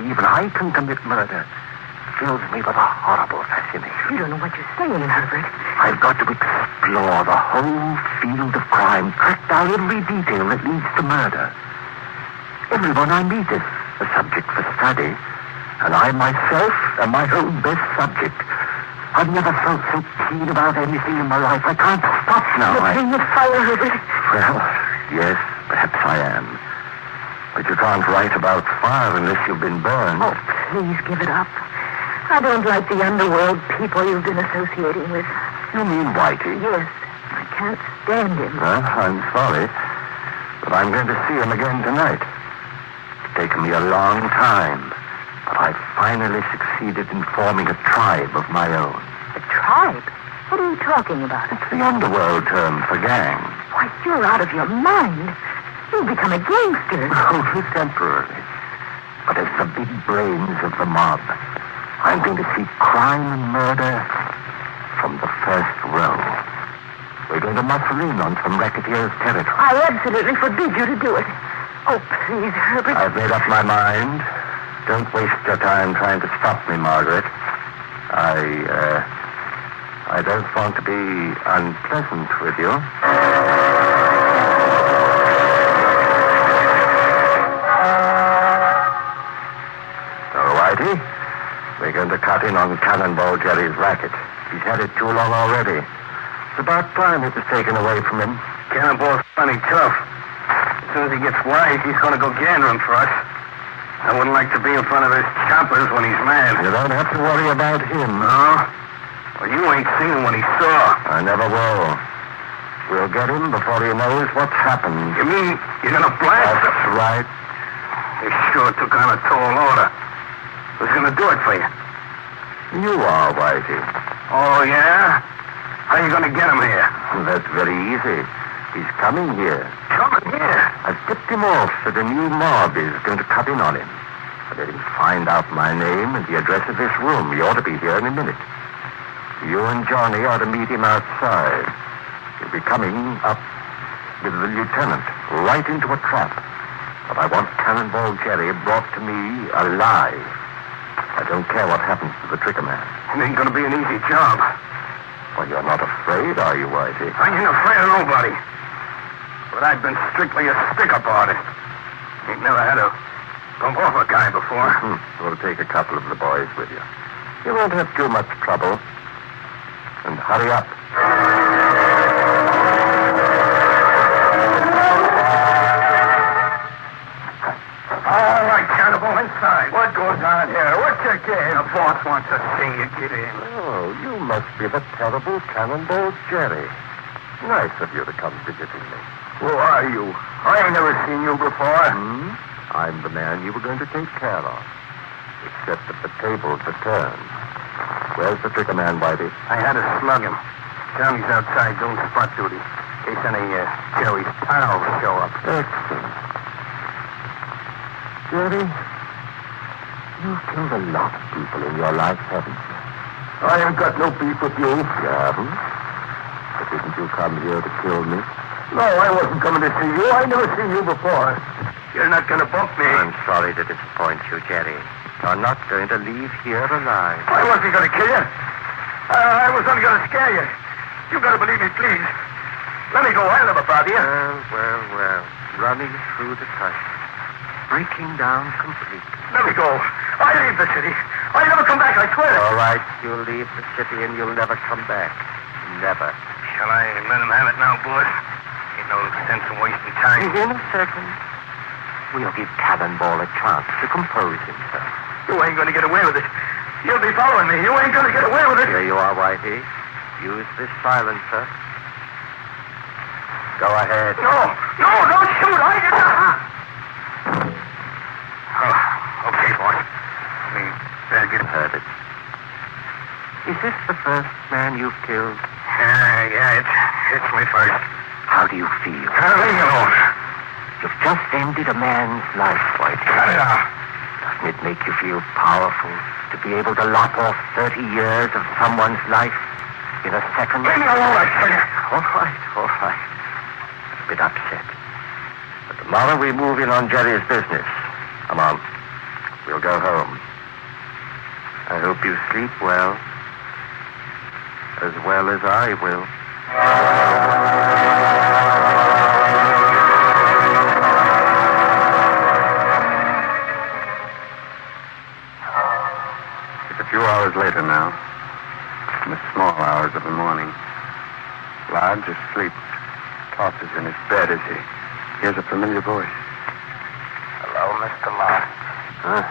even I can commit murder fills me with a horrible fascination. You don't know what you're saying, Herbert. I've got to explore the whole field of crime, track down every detail that leads to murder. Everyone I meet is a subject for study. And I myself am my own best subject. I've never felt so keen about anything in my life. I can't stop now. You're playing with fire, Herbert. Well, yes, perhaps I am. But you can't write about fire unless you've been burned. Oh, please give it up. I don't like the underworld people you've been associating with. You mean Whitey? Yes. I can't stand him. Well, I'm sorry. But I'm going to see him again tonight. It's taken me a long time. But I've finally succeeded in forming a tribe of my own. A tribe? What are you talking about? It's the underworld term for gang. Why, you're out of your mind. You've become a gangster. Only temporarily. But as the big brains of the mob, I'm going to see crime and murder from the first row. We're going to muscle in on some racketeers' territory. I absolutely forbid you to do it. Oh, please, Herbert. I've made up my mind. Don't waste your time trying to stop me, Margaret. I don't want to be unpleasant with you. So, Whitey, we're going to cut in on Cannonball Jerry's racket. He's had it too long already. It's about time it was taken away from him. Cannonball's plenty tough. As soon as he gets wise, he's going to go gandering for us. I wouldn't like to be in front of his choppers when he's mad. You don't have to worry about him. No? Well, you ain't seen what he saw. I never will. We'll get him before he knows what's happened. You mean you're going to blast him? That's right. You sure took on a tall order. Who's going to do it for you? You are, Whitey. Oh, yeah? How you going to get him here? That's very easy. He's coming here. Coming here? I've tipped him off that a new mob is going to cut in on him. I let him find out my name and the address of this room. He ought to be here in a minute. You and Johnny are to meet him outside. He'll be coming up with the lieutenant right into a trap. But I want Cannonball Jerry brought to me alive. I don't care what happens to the tricker man. It ain't going to be an easy job. Well, you're not afraid, are you, Whitey? I ain't afraid of nobody. But I've been strictly a stick-up artist. Ain't never had to bump off a guy before. We'll take a couple of the boys with you. You won't have too much trouble. And hurry up. All right, Cannibal, inside. What goes on here? What's your game? The boss wants to see you get in. Oh, you must be the terrible Cannonball Jerry. Nice of you to come visiting me. Who are you? I ain't never seen you before. I'm the man you were going to take care of. Except that the tables are turned. Where's the tricker man, Whitey? I had to slug him. Johnny's outside doing spot duty. In case any Jerry's pals show up. Excellent. Jerry, you've killed a lot of people in your life, haven't you? I ain't got no beef with you. You haven't? But didn't you come here to kill me? No, I wasn't coming to see you. I never seen you before. You're not going to bump me. I'm sorry to disappoint you, Jerry. You're not going to leave here alive. I wasn't going to kill you. I was only going to scare you. You got to believe me, please. Let me go. I'll never bother you. Well. Running through the tunnel. Breaking down completely. Let me go. I leave the city. I'll never come back, I swear. All right, you'll leave the city and you'll never come back. Never. Shall I let him have it now, boss? Ain't no sense in wasting time. In a second. We'll give Cannonball a chance to compose himself. You ain't going to get away with it. You'll be following me. You ain't going to get away with it. Here you are, Whitey. Use this silencer. Go ahead. No, don't shoot. I didn't. Oh, okay, boss. Me, better get heard it. Is this the first man you've killed? Yeah, it's my first. How do you feel? Leave me alone. You've just ended a man's life, Whitey. Cut it out. Doesn't it make you feel powerful to be able to lop off 30 years of someone's life in a second? Leave me alone, I tell you. All right. A bit upset. But tomorrow we move in on Jerry's business. Come on. We'll go home. I hope you sleep well. As well as I will. few hours later now. In the small hours of the morning. Lodge asleep. Tosses in his bed as he hears a familiar voice. Hello, Mr. Lodge. Huh?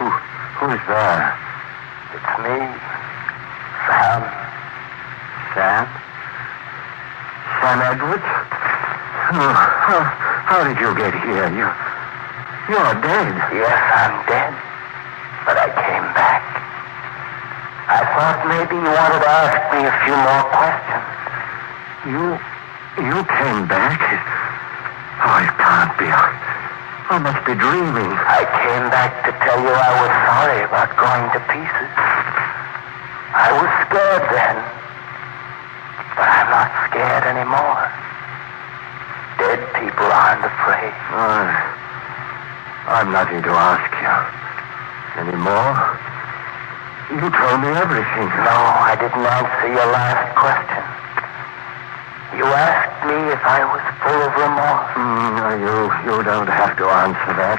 Who is there? It's me, Sam. Sam? Sam Edwards? Oh, how did you get here? You're dead. Yes, I'm dead. But I came back. I thought maybe you wanted to ask me a few more questions. You came back? Oh, it can't be. I must be dreaming. I came back to tell you I was sorry about going to pieces. I was scared then. But I'm not scared anymore. Dead people aren't afraid. I'm nothing to ask you. Anymore? You told me everything. No, I didn't answer your last question. You asked me if I was full of remorse. You don't have to answer that.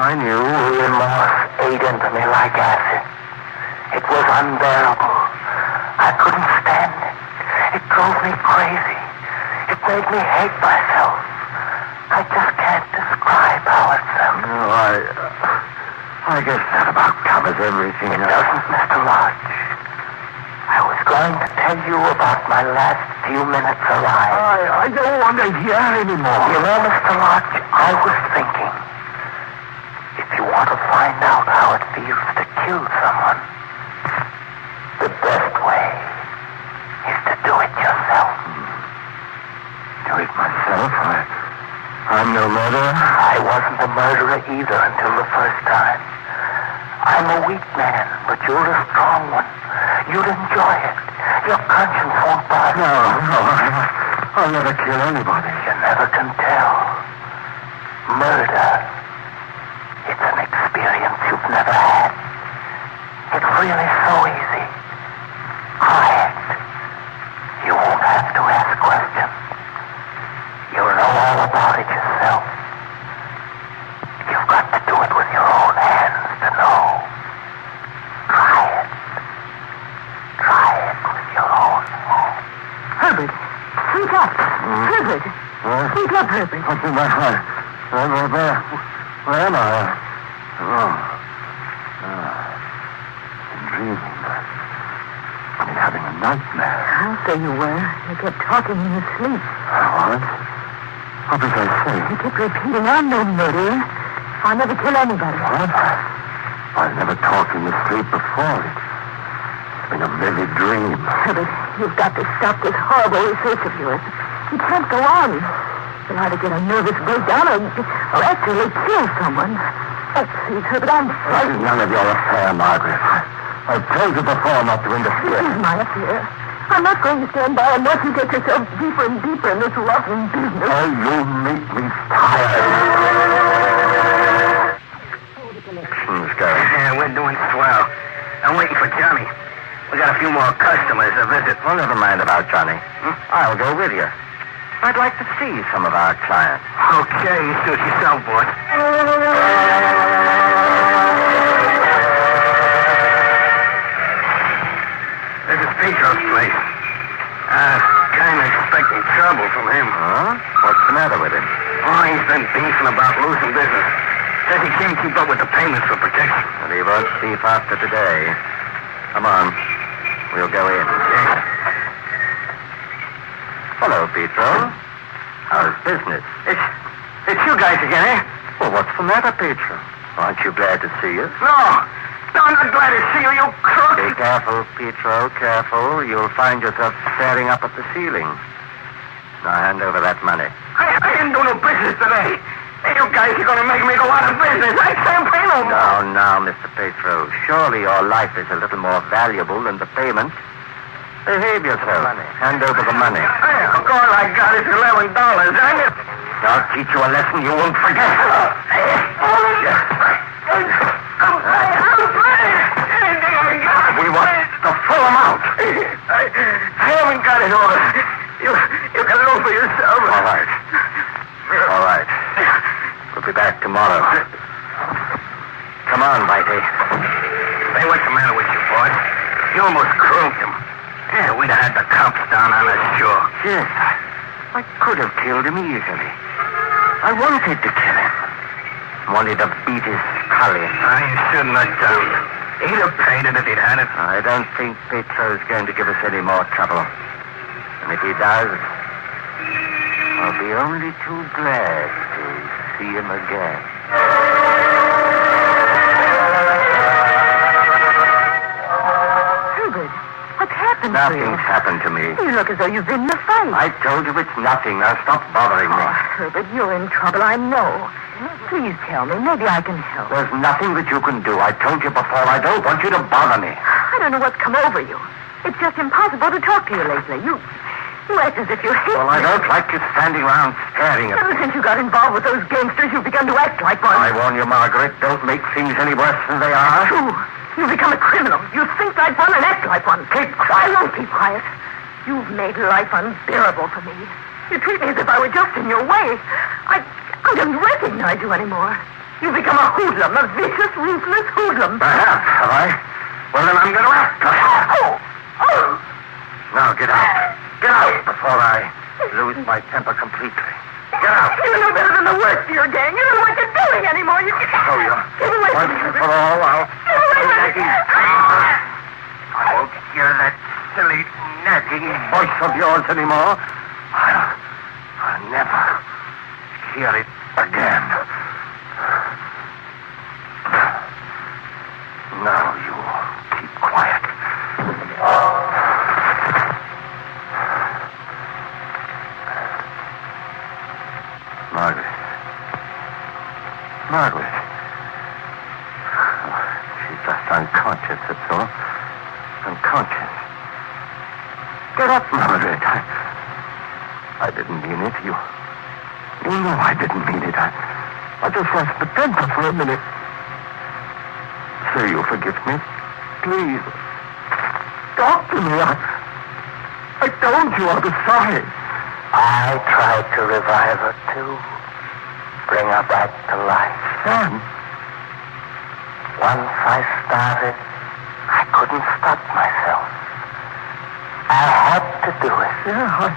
I knew. Remorse ate into me like acid. It was unbearable. I couldn't stand it. It drove me crazy. It made me hate myself. I just can't describe how it felt. No, I guess that about covers everything. It doesn't, Mr. Lodge. I was going to tell you about my last few minutes alive. I don't want to hear anymore. You know, Mr. Lodge, I was thinking, if you want to find out how it feels to kill someone, the best way is to do it yourself. Do it myself? I'm no murderer. I wasn't a murderer either until the first time. I'm a weak man, but you're a strong one. You'd enjoy it. Your conscience won't bother. No, I'll never kill anybody. You never can tell. Murder. It's an experience you've never had. It's really so easy. Try it. You won't have to ask questions. You'll know all about it yourself. You've got to do it with your own hands to know. Try it. Try it with your own hands. Herbert, wake up. Herbert. Wake up, Herbert. What's in my heart? Where am I? I'm dreaming. I'm having a nightmare. I'll say you were. You kept talking in your sleep. What? What did I say? You kept repeating, I'm no murderer. I'll never kill anybody. What? I've never talked in the sleep before. It's been a vivid dream. Herbert, you've got to stop this horrible research of yours. You can't go on. You'll either get a nervous breakdown or actually kill someone. Oh, please, Herbert, I'm This is none of your affair, Margaret. I've told you before not to interfere. This is my affair. I'm not going to stand by and watch you get yourself deeper and deeper in this rotten business. Oh, you make me tired. Connections going. Yeah, we're doing swell. I'm waiting for Johnny. We got a few more customers to visit. Well, never mind about Johnny. I'll go with you. I'd like to see some of our clients. Okay, suit yourself, boy. This is Petro's place. Kind of expecting trouble from him. Huh? What's the matter with him? Oh, he's been beefing about losing business. Says he can't keep up with the payments for protection. Well, he won't beef after today. Come on. We'll go in. Yeah. Hello, Petro. How's business? It's you guys again, eh? Well, what's the matter, Petro? Aren't you glad to see us? No, I'm not glad to see you, you crook. Be careful, Petro, careful. You'll find yourself staring up at the ceiling. Now hand over that money. I didn't do no business today. Hey, you guys are going to make me go out of business. I can't pay no more. Now, Mr. Petro. Surely your life is a little more valuable than the payment. Behave yourself. Hand over the money. Hey, all I got is $11. I'll teach you a lesson you won't forget. We want the full amount. I haven't got it all. You can look for yourself. All right. All right. We'll be back tomorrow. Come on, Bitey. Hey, what's the matter with you, boy? You almost croaked him. Yeah, we'd have had the cops down on us, sure. Yes, I could have killed him easily. I wanted to kill him. Wanted to beat his skull in. You shouldn't have done. He'd have paid it if he'd had it. I don't think Petro's going to give us any more trouble. And if he does, I'll be only too glad to see him again. Herbert, what's happened to you? Nothing's happened to me. You look as though you've been in a fight. I told you it's nothing. Now stop bothering me. Herbert, you're in trouble, I know. Please tell me. Maybe I can help. There's nothing that you can do. I told you before. I don't want you to bother me. I don't know what's come over you. It's just impossible to talk to you lately. You act as if you hate Well, I me. don't like you standing around staring at Ever me. since you got involved with those gangsters, you've begun to act like one. I warn you, Margaret, don't make things any worse than they are. True. You've become a criminal. You think like one and act like one. Keep quiet. I won't keep quiet. You've made life unbearable for me. You treat me as if I were just in your way. I don't recognize you anymore. You've become a hoodlum, a vicious, ruthless hoodlum. Perhaps, have I? Well, then I'm going to act. Oh! Now, get out. Get out before I lose my temper completely. Get out. You know better than the worst of your gang. You don't know what you're doing anymore. You show you. Get away from Once me. and for all, I'll... Get away from me. I won't hear that silly, nagging voice of yours anymore. I'll never hear it again. Now you keep quiet. Margaret. She's just unconscious, that's all. Unconscious. Get up, Margaret. I didn't mean it. You know I didn't mean it. I just lost the temper for a minute. Say you forgive me. Please. Talk to me. I told you I was sorry. I tried to revive her, too. Bring her back to life. Sam. Once I started, I couldn't stop myself. I had to do it. Yeah,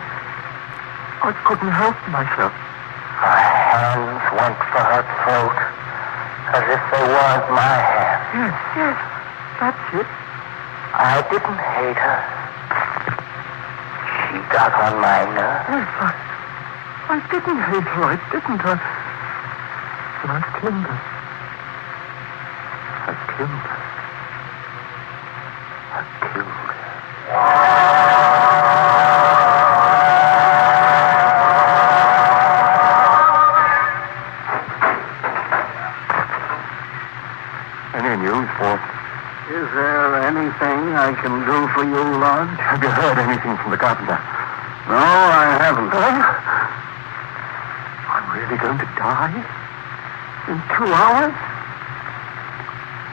I couldn't help myself. My hands went for her throat, as if they weren't my hands. Yes, that's it. I didn't hate her. She got on my nerves. Yes, I didn't hate her, I didn't. And I killed her. I killed her. I killed her. Any news, Paul? Is there anything I can do for you, Lodge? Have you heard anything from the carpenter? No, I haven't. I'm really going to die? In 2 hours?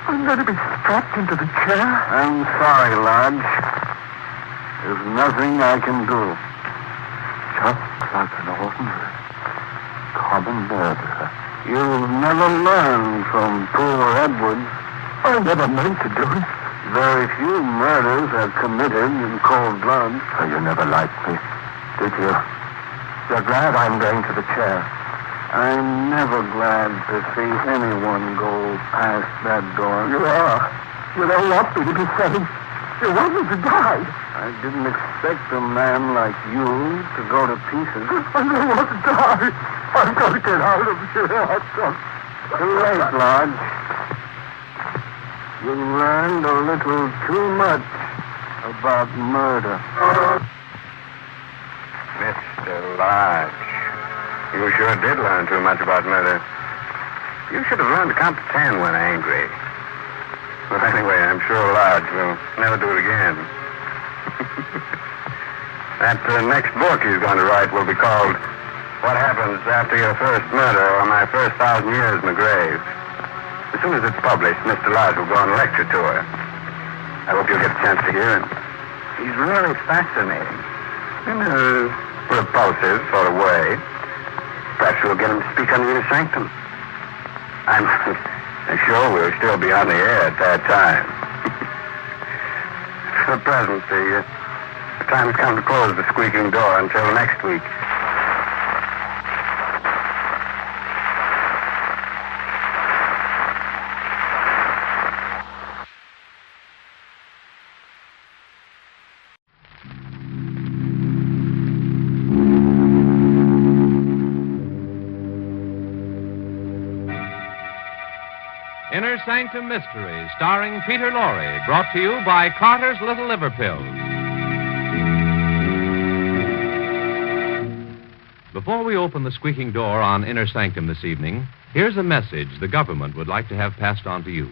I'm going to be strapped into the chair? I'm sorry, Lodge. There's nothing I can do. Just like an ordinary, common murderer. You've never learned from poor Edwards. I never meant to do it. Very few murders are committed in cold blood. So you never liked me, did you? You're glad I'm going to the chair. I'm never glad to see anyone go past that door. You are. You don't want me to be saved. You want me to die. I didn't expect a man like you to go to pieces. I don't want to die. I've got to get out of here. Too late, Lodge. You learned a little too much about murder. Mr. Lodge, you sure did learn too much about murder. You should have learned to count to 10 when angry. Well, anyway, I'm sure Lodge will never do it again. That next book he's going to write will be called What Happens After Your First Murder or My First 1,000 Years in the Grave. As soon as it's published, Mr. Lodge will go on a lecture tour. I hope you'll get a chance to hear him. He's really fascinating. In a repulsive sort of way. Perhaps we'll get him to speak on the Innersanctum. I'm sure we'll still be on the air at that time. for the present. The time's come to close the squeaking door until next week. Innersanctum Mysteries, starring Peter Lorre, brought to you by Carter's Little Liver Pills. Before we open the squeaking door on Innersanctum this evening, here's a message the government would like to have passed on to you.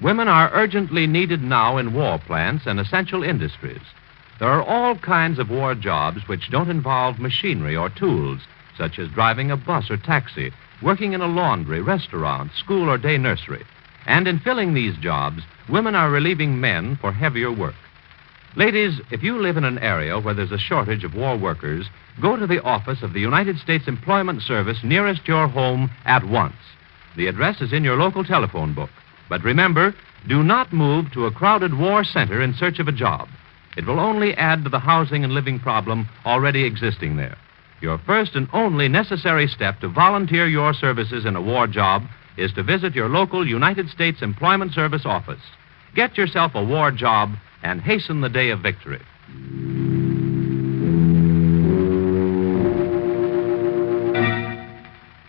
Women are urgently needed now in war plants and essential industries. There are all kinds of war jobs which don't involve machinery or tools, such as driving a bus or taxi, working in a laundry, restaurant, school, or day nursery. And in filling these jobs, women are relieving men for heavier work. Ladies, if you live in an area where there's a shortage of war workers, go to the office of the United States Employment Service nearest your home at once. The address is in your local telephone book. But remember, do not move to a crowded war center in search of a job. It will only add to the housing and living problem already existing there. Your first and only necessary step to volunteer your services in a war job is to visit your local United States Employment Service office. Get yourself a war job and hasten the day of victory.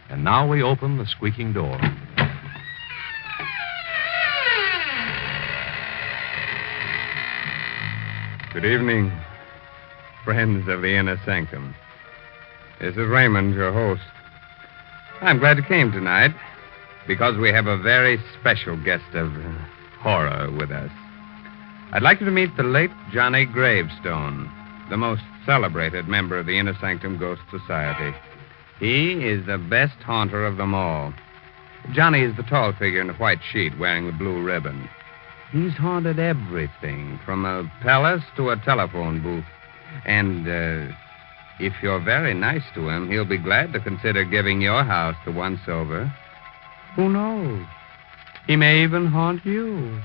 And now we open the squeaking door. Good evening, friends of the Innersanctum. This is Raymond, your host. I'm glad you came tonight because we have a very special guest of horror with us. I'd like you to meet the late Johnny Gravestone, the most celebrated member of the Innersanctum Ghost Society. He is the best haunter of them all. Johnny is the tall figure in a white sheet wearing the blue ribbon. He's haunted everything, from a palace to a telephone booth. And if you're very nice to him, he'll be glad to consider giving your house the once-over. Who knows? He may even haunt you.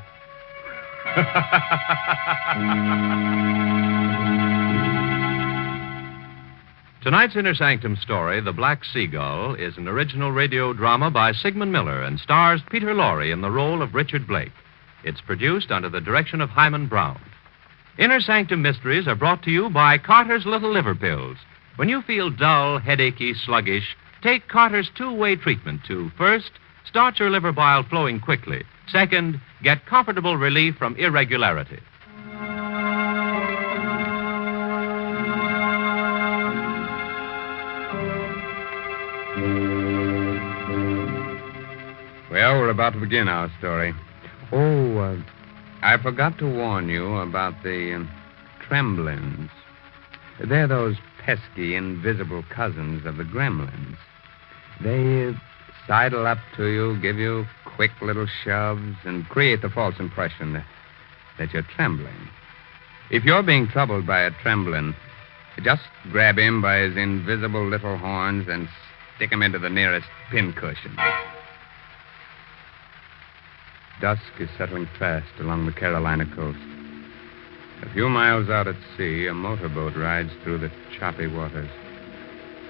Tonight's Innersanctum story, The Black Seagull, is an original radio drama by Sigmund Miller and stars Peter Lorre in the role of Richard Blake. It's produced under the direction of Hyman Brown. Innersanctum Mysteries are brought to you by Carter's Little Liver Pills. When you feel dull, headachy, sluggish, take Carter's two-way treatment to, first, start your liver bile flowing quickly. Second, get comfortable relief from irregularity. Well, we're about to begin our story. I forgot to warn you about the tremblins. They're those pesky, invisible cousins of the gremlins. They sidle up to you, give you quick little shoves, and create the false impression that you're trembling. If you're being troubled by a tremblin, just grab him by his invisible little horns and stick him into the nearest pincushion. Dusk is settling fast along the Carolina coast. A few miles out at sea, a motorboat rides through the choppy waters.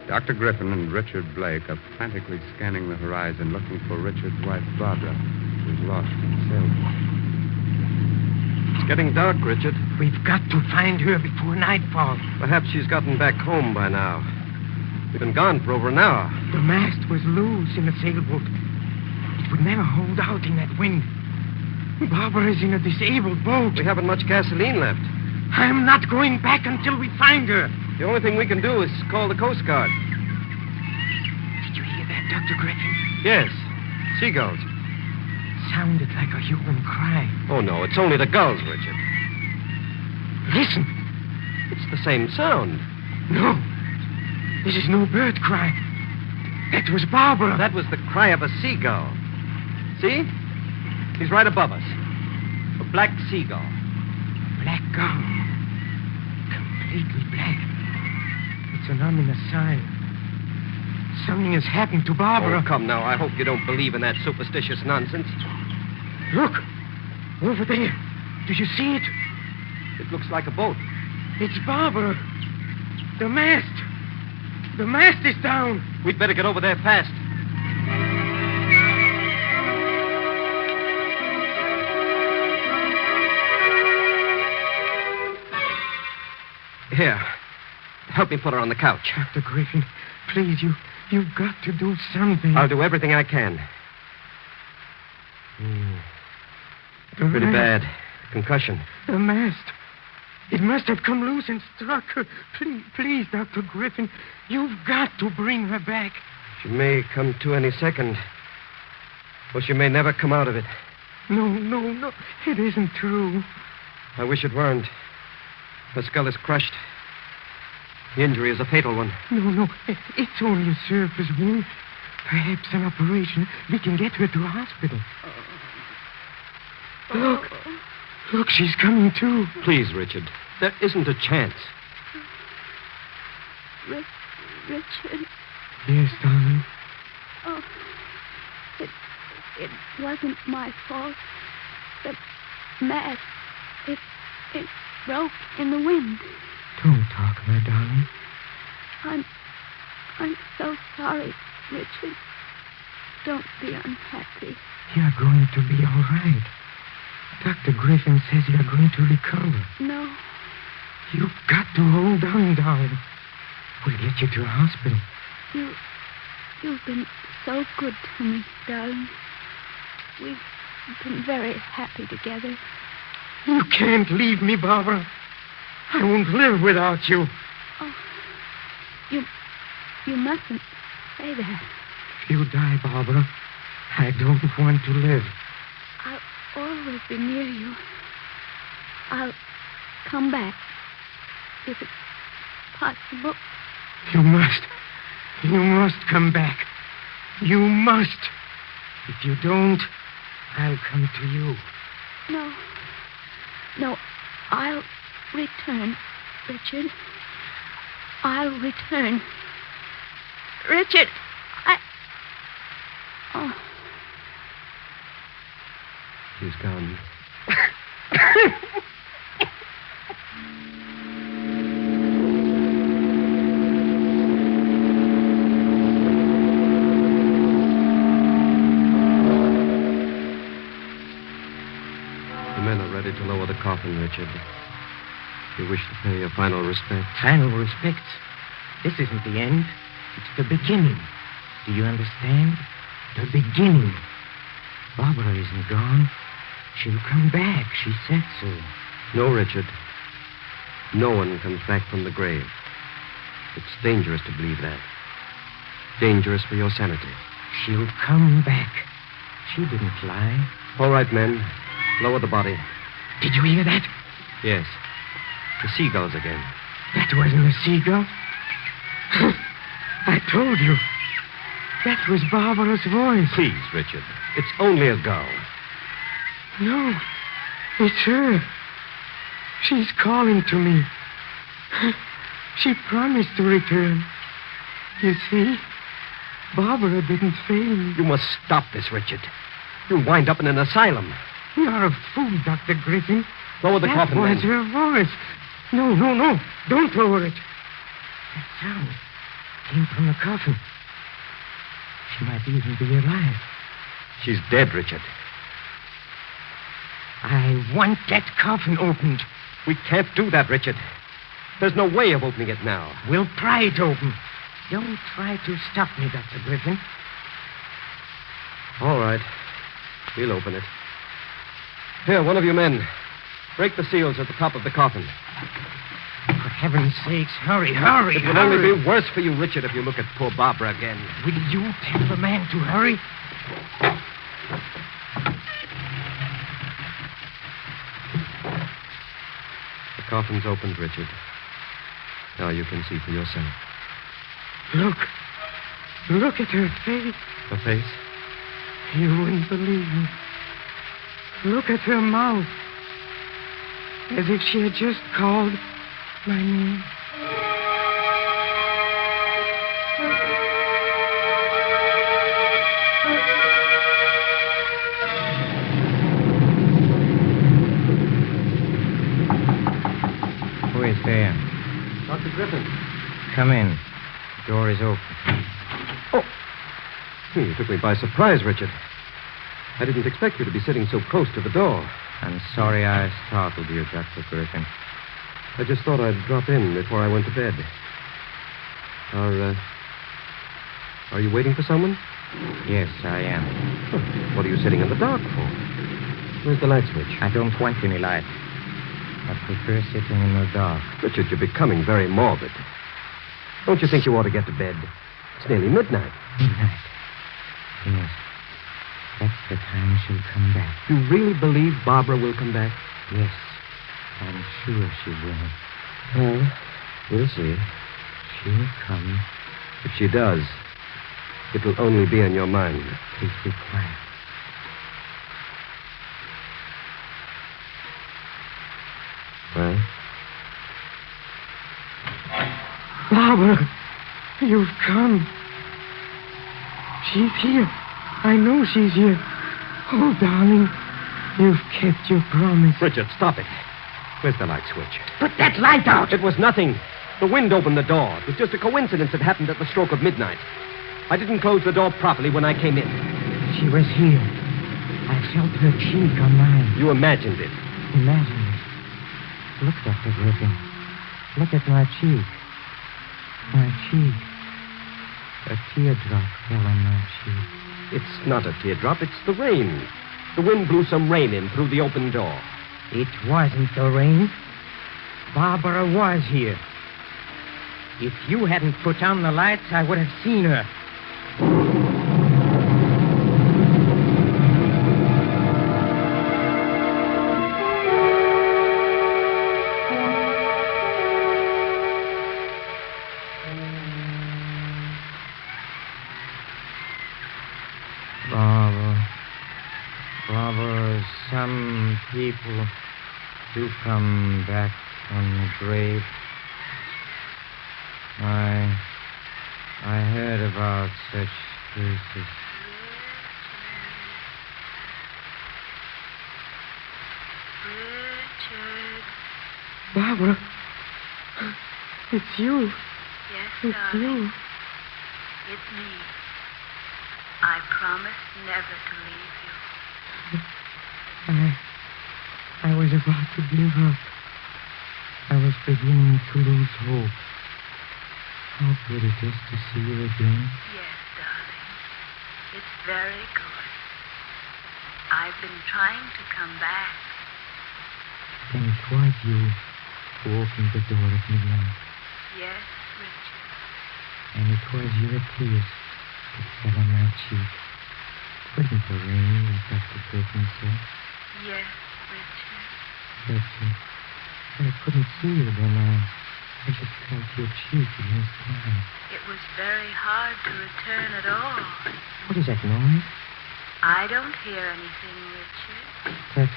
Dr. Griffin and Richard Blake are frantically scanning the horizon, looking for Richard's wife, Barbara, who's lost in the sailboat. It's getting dark, Richard. We've got to find her before nightfall. Perhaps she's gotten back home by now. We've been gone for over an hour. The mast was loose in the sailboat. It would never hold out in that wind. Barbara is in a disabled boat. We haven't much gasoline left. I'm not going back until we find her. The only thing we can do is call the Coast Guard. Did you hear that, Dr. Griffin? Yes. Seagulls. Sounded like a human cry. Oh, no, it's only the gulls, Richard. Listen. It's the same sound. No. This is no bird cry. That was Barbara. That was the cry of a seagull. See? He's right above us. A black seagull. Black gull. Completely black. It's an ominous sign. Something has happened to Barbara. Oh, come now. I hope you don't believe in that superstitious nonsense. Look. Over there. Do you see it? It looks like a boat. It's Barbara. The mast. The mast is down. We'd better get over there fast. Here. Help me put her on the couch. Dr. Griffin, please, you've got to do something. I'll do everything I can. Pretty bad. Concussion. The mast. It must have come loose and struck her. Please, Dr. Griffin, you've got to bring her back. She may come to any second. Or she may never come out of it. No. It isn't true. I wish it weren't. Her skull is crushed. The injury is a fatal one. No. It's only a surface wound. Perhaps an operation. We can get her to a hospital. Look, she's coming to. Please, Richard. There isn't a chance. Richard. Yes, darling. Oh, it wasn't my fault. The mast, it broke in the wind. Don't talk, my darling. I'm so sorry, Richard. Don't be unhappy. You're going to be all right. Dr. Griffin says you're going to recover. No. You've got to hold on, darling. We'll get you to a hospital. You've been so good to me, darling. We've been very happy together. You can't leave me, Barbara. I won't live without you. Oh, you mustn't say that. If you die, Barbara, I don't want to live. I'll always be near you. I'll come back if it's possible. You must come back. You must. If you don't, I'll come to you. No, I'll return, Richard. I'll return. Richard, Oh. She's gone. The men are ready to lower the coffin, Richard. You wish to pay your final respects? Final respects? This isn't the end. It's the beginning. Do you understand? The beginning. Barbara isn't gone. She'll come back. She said so. No, Richard. No one comes back from the grave. It's dangerous to believe that. Dangerous for your sanity. She'll come back. She didn't lie. All right, men. Lower the body. Did you hear that? Yes. The seagulls again. That wasn't a seagull. I told you. That was Barbara's voice. Please, Richard. It's only a gull. No. It's her. She's calling to me. She promised to return. You see, Barbara didn't fail me. You must stop this, Richard. You'll wind up in an asylum. You're a fool, Dr. Griffin. Lower the coffin, That was her voice. No. Don't lower it. That sound came from the coffin. She might even be alive. She's dead, Richard. I want that coffin opened. We can't do that, Richard. There's no way of opening it now. We'll pry it open. Don't try to stop me, Dr. Griffin. All right. We'll open it. Here, one of you men. Break the seals at the top of the coffin. For heaven's sakes, hurry. It will only be worse for you, Richard, if you look at poor Barbara again. Will you tell the man to hurry? The coffin's opened, Richard. Now you can see for yourself. Look at her face. Her face? You wouldn't believe me. Look at her mouth. As if she had just called my name. Dr. Griffin. Come in. The door is open. Oh. You took me by surprise, Richard. I didn't expect you to be sitting so close to the door. I'm sorry I startled you, Dr. Griffin. I just thought I'd drop in before I went to bed. Are you waiting for someone? Yes, I am. Oh, what are you sitting in the dark for? Where's the light switch? I don't want any light. I prefer sitting in the dark. Richard, you're becoming very morbid. Don't you think you ought to get to bed? It's nearly midnight. Midnight? Yes. That's the time she'll come back. You really believe Barbara will come back? Yes. I'm sure she will. Well, we'll see. She'll come. If she does, it will only be in your mind. Please be quiet. Well? Barbara, you've come. She's here. I know she's here. Oh, darling, you've kept your promise. Richard, stop it. Where's the light switch? Put that light out. It was nothing. The wind opened the door. It was just a coincidence that happened at the stroke of midnight. I didn't close the door properly when I came in. She was here. I felt her cheek on mine. You imagined it. Imagined it. Look, Dr. Griffin. Look at my cheek. My cheek. A teardrop fell on my cheek. It's not a teardrop. It's the rain. The wind blew some rain in through the open door. It wasn't the rain. Barbara was here. If you hadn't put on the lights, I would have seen her. Barbara, some people do come back from the grave. I heard about such cases. Richard. Barbara, it's you. Yes, it's darling. you. It's me. I promised never to leave you. I was about to give up. I was beginning to lose hope. How good it is to see you again. Yes, darling. It's very good. I've been trying to come back. Then it was you who opened the door at midnight. Yes, Richard. And it was your tears that fell on my cheek. It wasn't the rain, as Dr. Griffin said. Yes, Richard. But I couldn't see you then. I just felt your cheek against mine. It was very hard to return at all. What is that noise? I don't hear anything, Richard.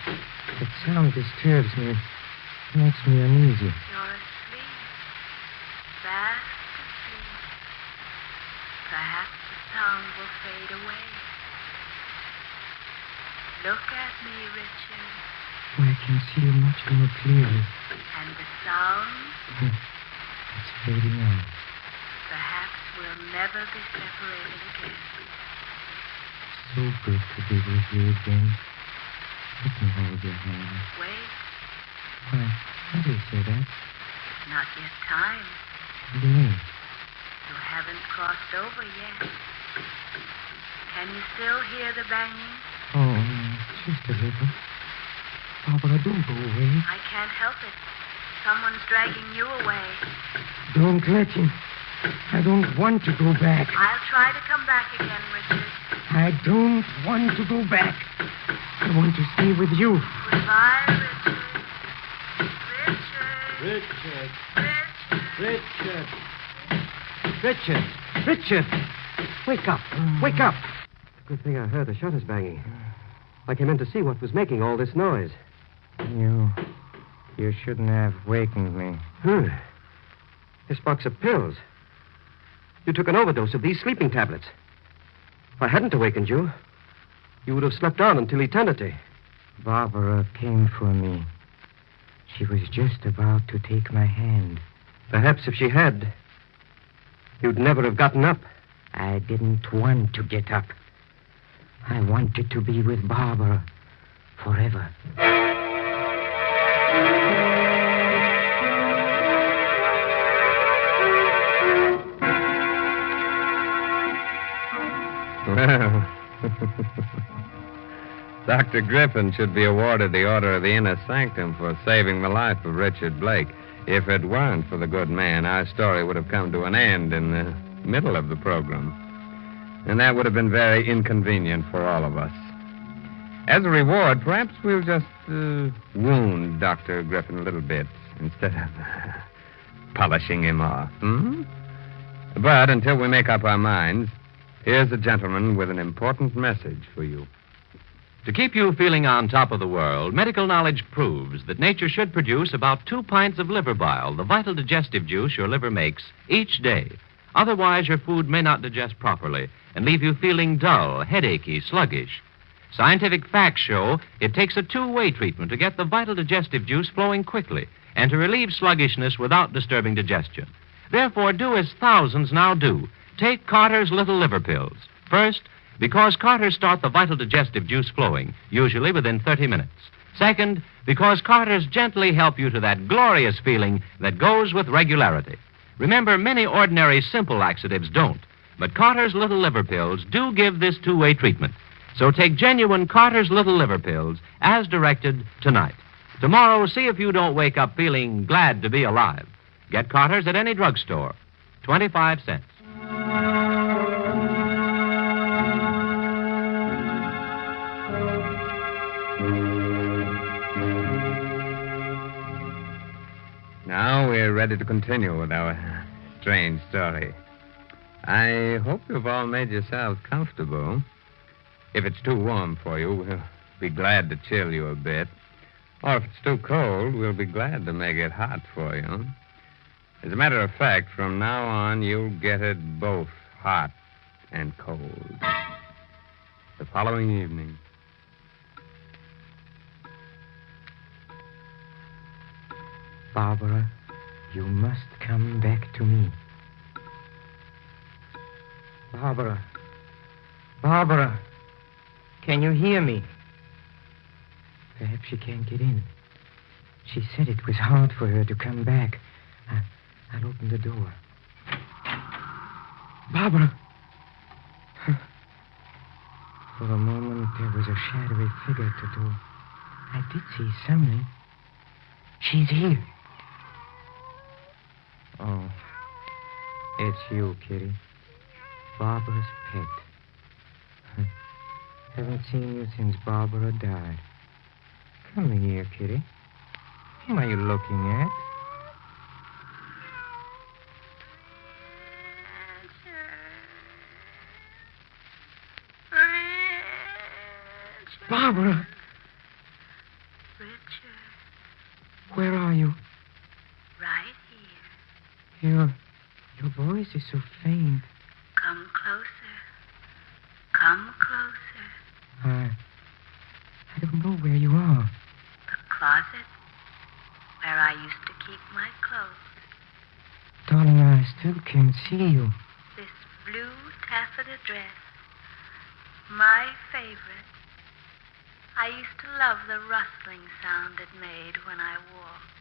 That sound disturbs me. It makes me uneasy. You're asleep. Fast asleep. Perhaps the sound will fade away. Look at me, Richard. Oh, I can see you much more clearly. And the sound? It's fading out. Perhaps we'll never be separated again. So good to be with you again. Let me hold your hand. Wait. Why do you say that? Not yet time. What do you mean? You haven't crossed over yet. Can you still hear the banging? Oh, just a little. Barbara, don't go away. I can't help it. Someone's dragging you away. Don't let him. I don't want to go back. I'll try to come back again, Richard. I don't want to go back. I want to stay with you. Goodbye, Richard. Richard! Richard! Wake up! Wake up! Good thing I heard the shutters banging. I came in to see what was making all this noise. You shouldn't have wakened me. This box of pills. You took an overdose of these sleeping tablets. If I hadn't awakened you, you would have slept on until eternity. Barbara came for me. She was just about to take my hand. Perhaps if she had, you'd never have gotten up. I didn't want to get up. I wanted to be with Barbara forever. Well, Dr. Griffin should be awarded the Order of the Innersanctum for saving the life of Richard Blake. If it weren't for the good man, our story would have come to an end in the middle of the program. And that would have been very inconvenient for all of us. As a reward, perhaps we'll just wound Dr. Griffin a little bit instead of polishing him off. But until we make up our minds, here's a gentleman with an important message for you. To keep you feeling on top of the world, medical knowledge proves that nature should produce about 2 pints of liver bile, the vital digestive juice your liver makes, each day. Otherwise, your food may not digest properly and leave you feeling dull, headachy, sluggish. Scientific facts show it takes a two-way treatment to get the vital digestive juice flowing quickly and to relieve sluggishness without disturbing digestion. Therefore, do as thousands now do. Take Carter's Little Liver Pills. First, because Carter's start the vital digestive juice flowing, usually within 30 minutes. Second, because Carter's gently help you to that glorious feeling that goes with regularity. Remember, many ordinary simple laxatives don't, but Carter's Little Liver Pills do give this two-way treatment. So take genuine Carter's Little Liver Pills as directed tonight. Tomorrow, see if you don't wake up feeling glad to be alive. Get Carter's at any drugstore. 25 cents. Now we're ready to continue with our strange story. I hope you've all made yourselves comfortable. If it's too warm for you, we'll be glad to chill you a bit. Or if it's too cold, we'll be glad to make it hot for you. As a matter of fact, from now on, you'll get it both hot and cold. The following evening. Barbara, you must come back to me. Barbara. Barbara. Can you hear me? Perhaps she can't get in. She said it was hard for her to come back. I'll open the door. Barbara. For a moment, there was a shadowy figure at the door. I did see something. She's here. Oh, it's you, Kitty. Barbara's pet. Haven't seen you since Barbara died. Come here, Kitty. Whom are you looking at? Barbara! Richard. Where are you? Right here. Your voice is so faint. Come closer. Come closer. I don't know where you are. The closet where I used to keep my clothes. Darling, I still can't see you. This blue taffeta dress. My favorite. I used to love the rustling sound it made when I walked.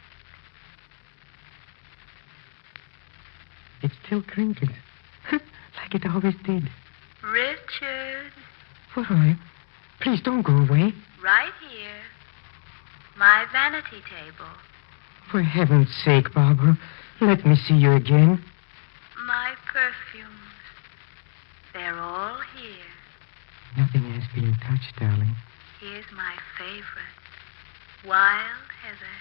It still crinkles. Like it always did. Richard. Where are you? Please don't go away. Right here. My vanity table. For heaven's sake, Barbara, let me see you again. My perfumes. They're all here. Nothing has been touched, darling. Here's my favorite. Wild heather.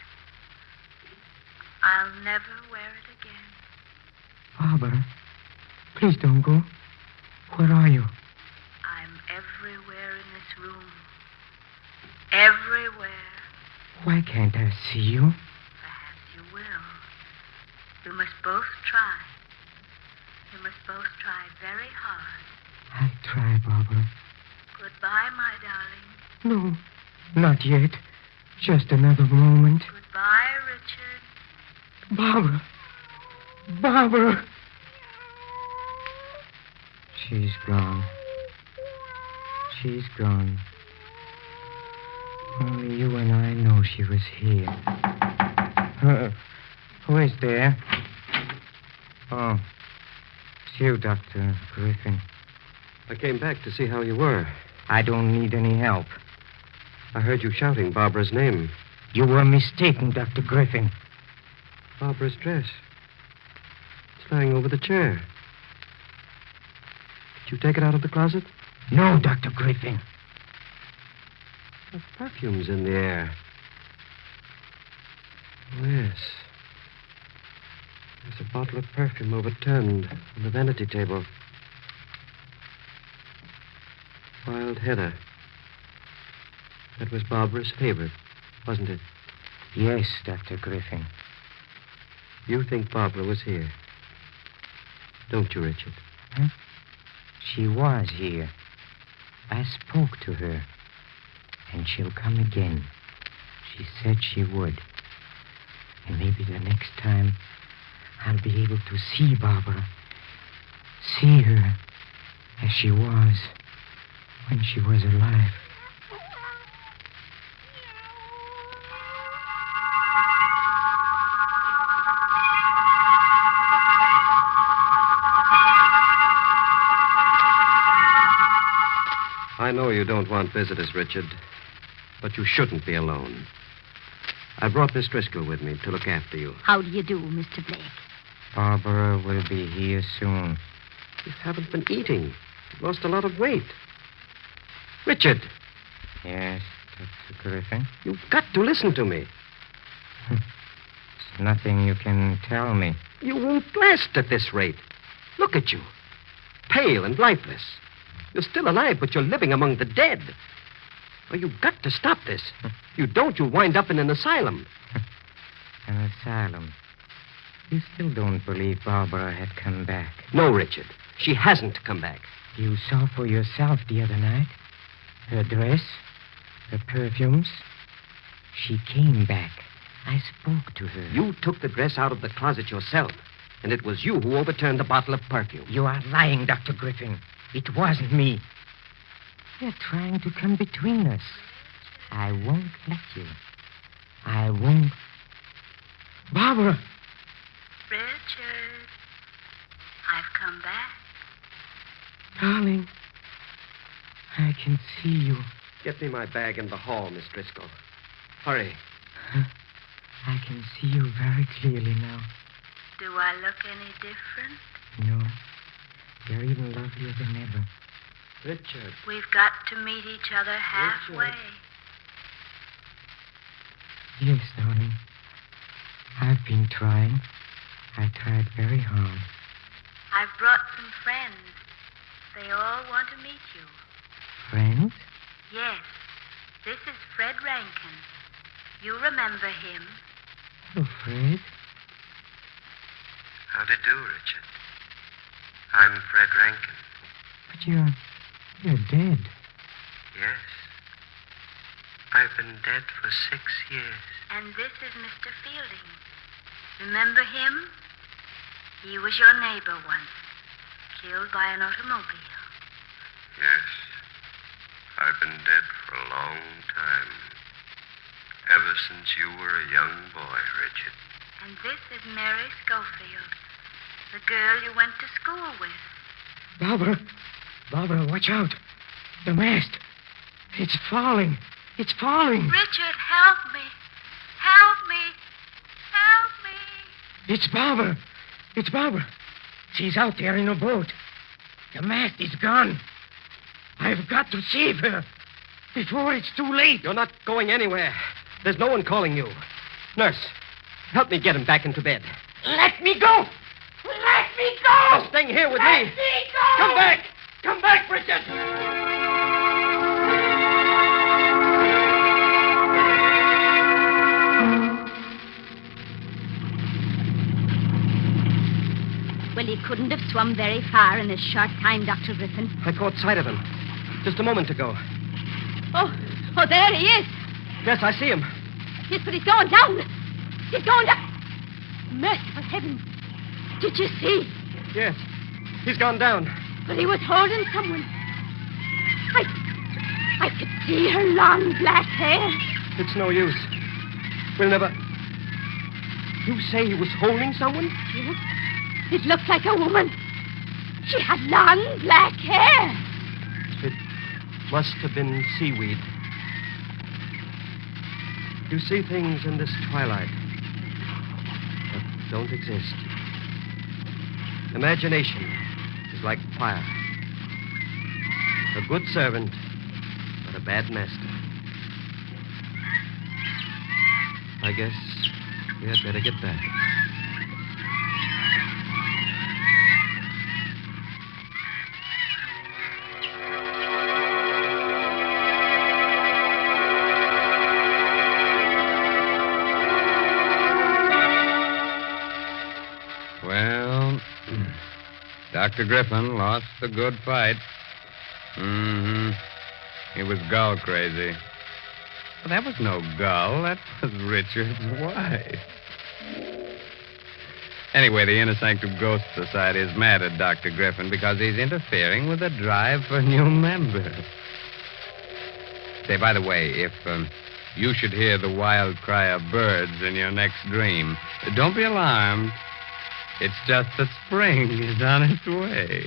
I'll never wear it again. Barbara, please don't go. Where are you? I'm everywhere in this room. Everywhere. Why can't I see you? Perhaps you will. We must both try. We must both try very hard. I'll try, Barbara. Goodbye, my darling. No, not yet. Just another moment. Goodbye, Richard. Barbara. Barbara. She's gone. She's gone. Only you and I know she was here. Who is there? Oh, it's you, Dr. Griffin. I came back to see how you were. I don't need any help. I heard you shouting Barbara's name. You were mistaken, Dr. Griffin. Barbara's dress. It's lying over the chair. Did you take it out of the closet? No, Dr. Griffin. The perfume's in the air. Oh, yes. There's a bottle of perfume overturned on the vanity table. Wild heather. That was Barbara's favorite, wasn't it? Yes, Dr. Griffin. You think Barbara was here? Don't you, Richard? Huh? She was here. I spoke to her. And she'll come again. She said she would. And maybe the next time I'll be able to see Barbara. See her as she was when she was alive. I know you don't want visitors, Richard, but you shouldn't be alone. I brought Miss Driscoll with me to look after you. How do you do, Mr. Blake? Barbara will be here soon. You haven't been eating. You've lost a lot of weight. Richard! Yes, Dr. Griffin? You've got to listen to me. There's nothing you can tell me. You won't last at this rate. Look at you. Pale and lifeless. You're still alive, but you're living among the dead. Well, you've got to stop this. If you don't, you'll wind up in an asylum. An asylum? You still don't believe Barbara had come back? No, Richard. She hasn't come back. You saw for yourself the other night? Her dress? Her perfumes? She came back. I spoke to her. You took the dress out of the closet yourself, and it was you who overturned the bottle of perfume. You are lying, Dr. Griffin. It wasn't me. You're trying to come between us. I won't let you. I won't. Barbara! Richard, I've come back. Darling, I can see you. Get me my bag in the hall, Miss Driscoll. Hurry. I can see you very clearly now. Do I look any different? No. You're even lovelier than ever. Richard. We've got to meet each other halfway. Richard. Yes, darling. I've been trying. I tried very hard. I've brought some friends. They all want to meet you. Friends? Yes. This is Fred Rankin. You remember him? Hello, Fred. How do you do, Richard? I'm Fred Rankin. But you're dead. Yes. I've been dead for 6 years. And this is Mr. Fielding. Remember him? He was your neighbor once, killed by an automobile. Yes. I've been dead for a long time. Ever since you were a young boy, Richard. And this is Mary Schofield, the girl you went to school with. Barbara. Barbara, watch out. The mast. It's falling. It's falling. Richard, help me. Help me. Help me. It's Barbara. It's Barbara. She's out there in a boat. The mast is gone. I've got to save her before it's too late. You're not going anywhere. There's no one calling you. Nurse, help me get him back into bed. Let me go! Let me go! You're staying here with Let me. me go! Come back! Come back, Richard! Well, he couldn't have swum very far in this short time, Dr. Griffin. I caught sight of him just a moment ago. Oh, there he is. Yes, I see him. Yes, but he's going down. He's going down. Merciful heaven. Did you see? Yes. He's gone down. But he was holding someone. I could see her long black hair. It's no use. We'll never... You say he was holding someone? Yes. It looked like a woman. She had long black hair. It must have been seaweed. You see things in this twilight that don't exist. Imagination is like fire. A good servant, but a bad master. I guess we had better get back. Well, Dr. Griffin lost the good fight. Mm-hmm. He was gull crazy. But that was no gull. That was Richard's wife. Anyway, the Innersanctum Ghost Society is mad at Dr. Griffin because he's interfering with the drive for new members. Say, by the way, if you should hear the wild cry of birds in your next dream, don't be alarmed. It's just that spring is on its way.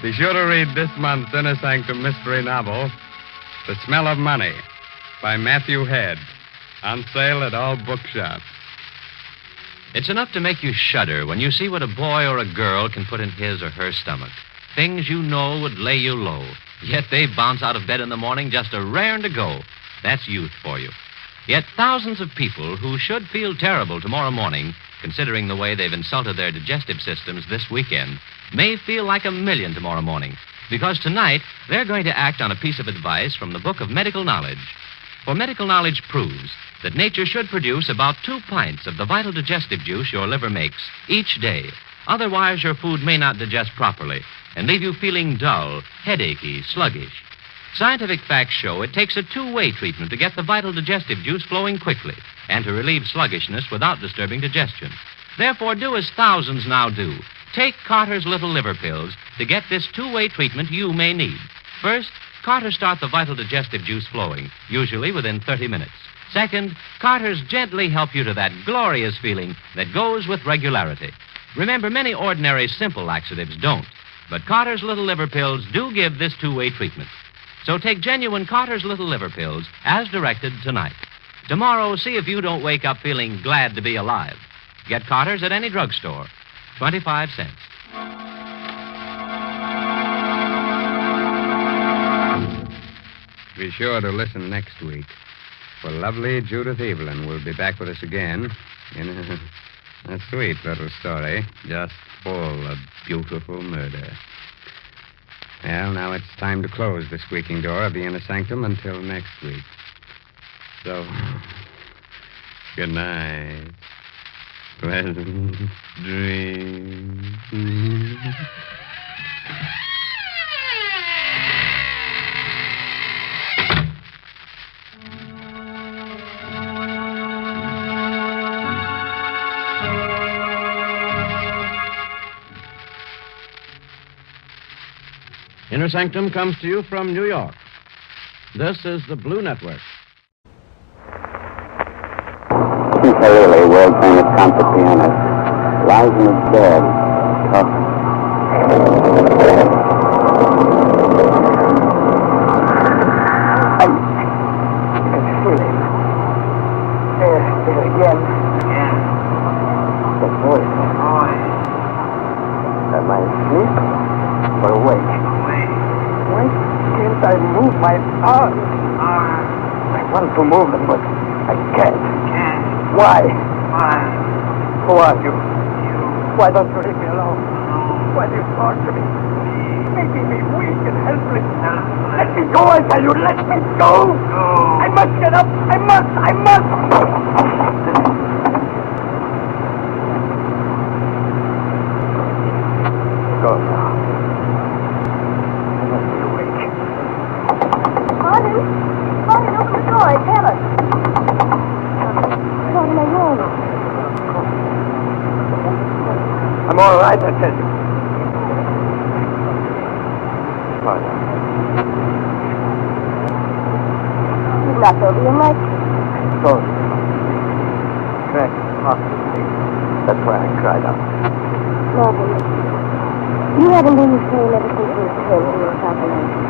Be sure to read this month's Innersanctum mystery novel, The Smell of Money, by Matthew Head, on sale at all bookshops. It's enough to make you shudder when you see what a boy or a girl can put in his or her stomach. Things you know would lay you low, yet they bounce out of bed in the morning just a raring to go. That's youth for you. Yet thousands of people who should feel terrible tomorrow morning, considering the way they've insulted their digestive systems this weekend, may feel like a million tomorrow morning, because tonight they're going to act on a piece of advice from the Book of Medical Knowledge. For medical knowledge proves that nature should produce about 2 pints of the vital digestive juice your liver makes each day. Otherwise, your food may not digest properly and leave you feeling dull, headachy, sluggish. Scientific facts show it takes a 2-way treatment to get the vital digestive juice flowing quickly and to relieve sluggishness without disturbing digestion. Therefore, do as thousands now do. Take Carter's Little Liver Pills to get this 2-way treatment you may need. First, Carter start the vital digestive juice flowing, usually within 30 minutes. Second, Carter's gently help you to that glorious feeling that goes with regularity. Remember, many ordinary simple laxatives don't, but Carter's Little Liver Pills do give this 2-way treatment. So take genuine Carter's Little Liver Pills as directed tonight. Tomorrow, see if you don't wake up feeling glad to be alive. Get Carter's at any drugstore. 25 cents. Be sure to listen next week, for lovely Judith Evelyn will be back with us again in a sweet little story, just full of beautiful murder. Well, now it's time to close the squeaking door of the inner sanctum until next week. So, good night. Pleasant dreams. Inner Sanctum comes to you from New York. This is the Blue Network. Ukulele, world-famous concert pianist, lies in his bed, talking. I can feel it. There again. That voice. Am I asleep or awake? Why can't I move my arms? I want to move them, but I can't. Why? Who are you? Why don't you leave me alone? Why do you torture me? Making me weak and helpless. Let me go, I tell you. Let me go. I must get up. I must. Go now. I must be awake. Martin, open the door. It's Helen. What am I wrong? right, I tell you. Father. You knocked over your mic. Sorry. Cracked heart. That's why I cried out. Marvin, you haven't been the same ever since we came to your calculation.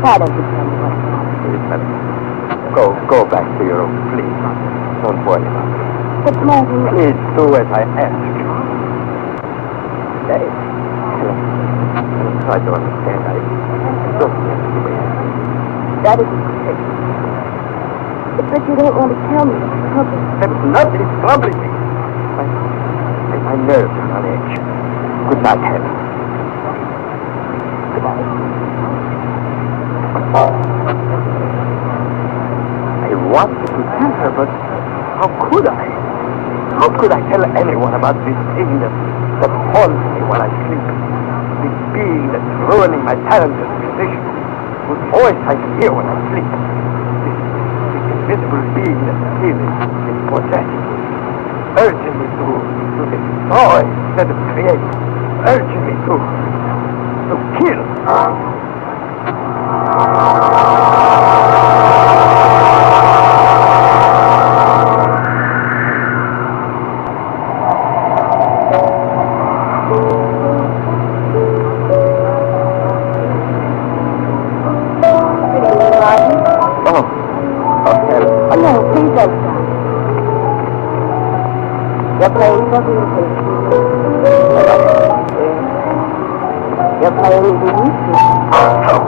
Why don't you tell me what's wrong? Please, madam. Go back to your room, please. Don't worry about it. But, Marvin... Please do as I ask. Helen, try to understand. I don't want to be. That isn't correct. But you don't want to tell me what's troubling you. There's nothing troubling me. My nerves are on edge. Good night, Helen. Good night. I wanted to tell her, but how could I? How could I tell anyone about this thing that haunts me while I sleep? This being that's ruining my talented musician, whose voice I can hear when I sleep. This invisible being that is possessing me, urging me to destroy instead of create, urging me to kill. You're playing for music. You're playing music. Oh,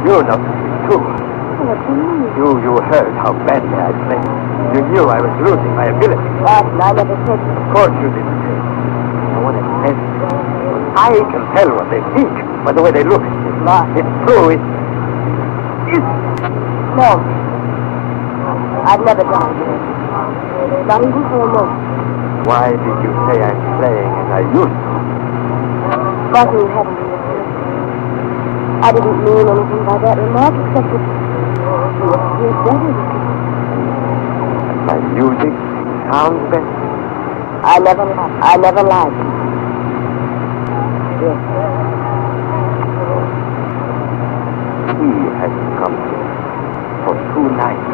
you know something too. What do you mean? You heard how badly I played. You knew I was losing my ability. Martin, I never said that. Of course you didn't say it. No one else said it. I can tell what they think by the way they look at you. It's true. It's... No. I've never done it. Not even for a moment. Why did you say I'm playing as I used to? Martin, you haven't been listening. I didn't mean anything by that remark except that you appear better. My music sounds better. I never lied. Yes. He hasn't come here for 2 nights.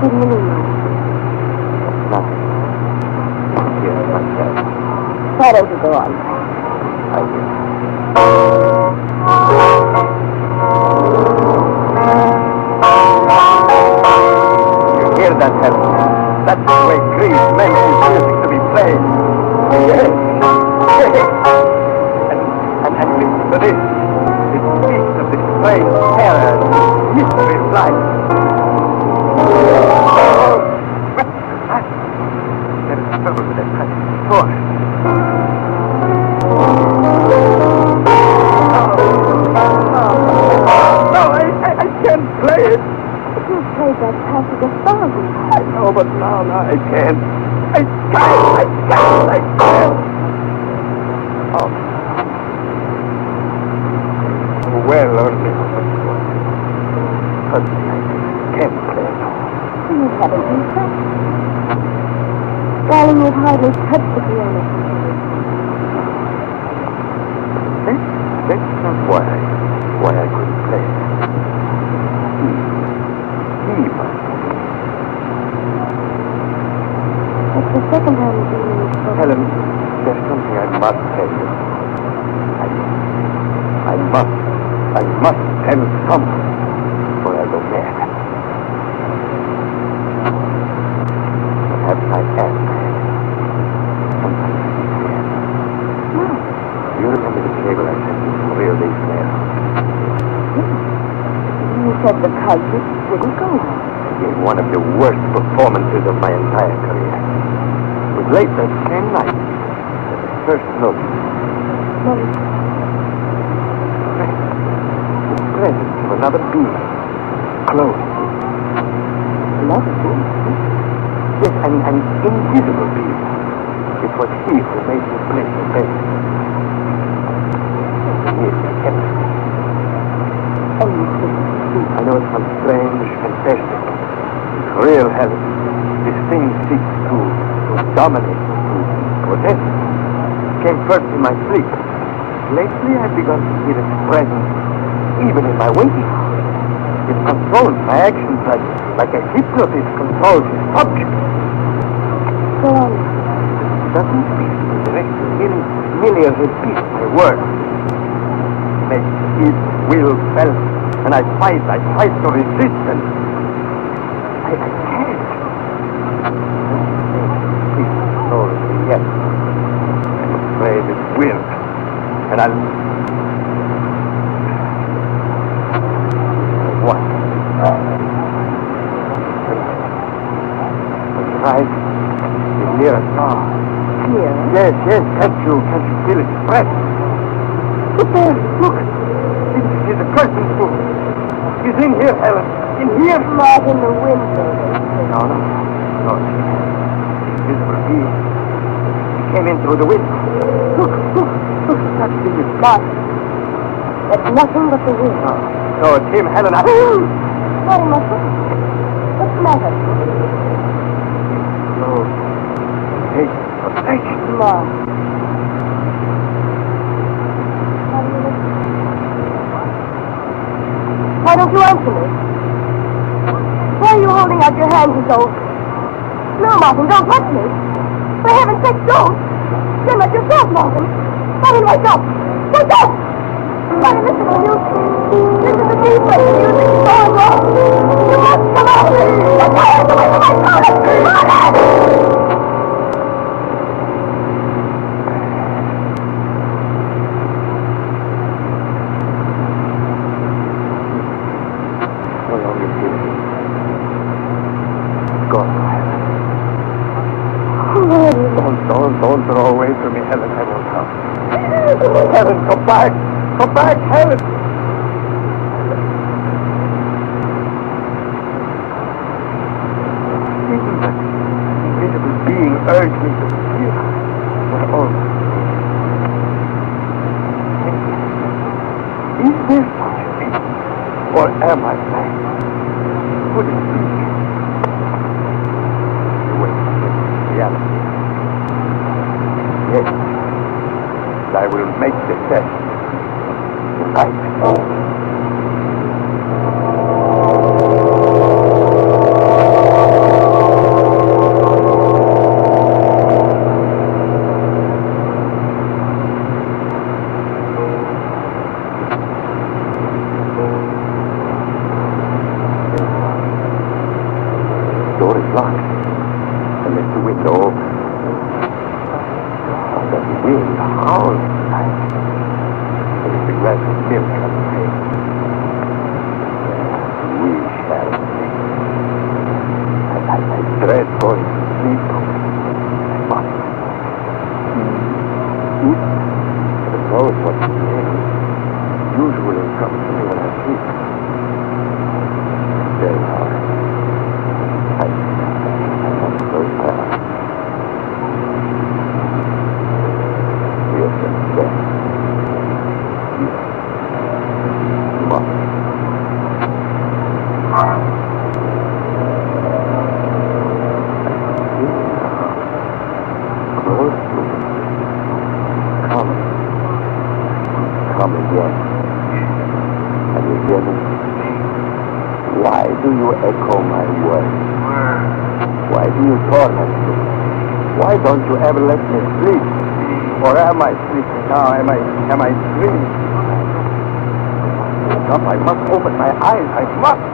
What do you mean? Nothing. Here's myself. Why don't you go on? I will. You hear that, Helen? That's the way Greece meant his music to be played. Yes. And listen to this. It speaks of the strange terror and mystery of life. There is trouble with that precious sword. No, I can't play it. But you've played that passage 1,000 times. I know, but now I can't. I can't. Oh. Well, only but I can't play it. You haven't been practicing. Darling, you've hardly touched the piano. That's not why I couldn't play it. He must. That's the second time you've been in this book. Helen, there's something I must tell you. I must tell someone, or I'll go mad. Perhaps I am mad. Sometimes I think I am. No. You remember the cable I sent you from Rio de Janeiro? You said the concert didn't go on. I gave one of the worst performances of my entire career. It was late that same night. The first note. The presence of another being. Close. Another being? Yes, an invisible being. It was he who made me play the bass. He is everything. I know it sounds strange, fantastic. It's real, Helen. This thing seeks to dominate, to death came first in my sleep. Lately, I've begun to feel its presence, even in my waking hours. It controls my actions like a hypnotist controls his subject. Go on. It doesn't speak to me directly, merely repeat my words. Make its will felt, and I fight to resist, and I can't. Please control me yet. I'm afraid it will, and I'll... What? Right. You're near a star. Here? Yes. Can't you feel its breath? Look there. Look. It's a curtain spool. He's in here, Helen. In here. Not in the window. No. Invisible being. He came in through the window. Look. That thing is Martin. That's nothing but the wind. No, it's him, Helen. Very much. What's the matter? No. Protection. Mark. Why don't you answer me? Why are you holding out your hands as though... No, Martin, don't touch me. For heaven's sake, don't. You're not yourself, Martin. Martin, wake up. Wake up! Martin, listen to you. This is the deep way the music's going wrong. You must come out. Get your hands away from my shoulder. Martin! Don't throw away from me, Helen. I won't come. Helen, come back. Come back, Helen. Even that invisible being urged me to fear my own. Is there such a thing? Or am I mad? Could it be? Wait, reality. Yes, I will make the test tonight. The door is locked, and there's the window open. Wind howls tonight. There's the glass of milk on the table. We shall see. I dread going to sleep. I must. Heaven knows what the pain usually comes to me when I sleep. Very hard. I must close my eyes. Come again. And you hear me? Why do you echo my words? Why do you torment me? Why don't you ever let me sleep? Or am I sleeping now? Am I dreaming? Wake up, I must open my eyes. I must.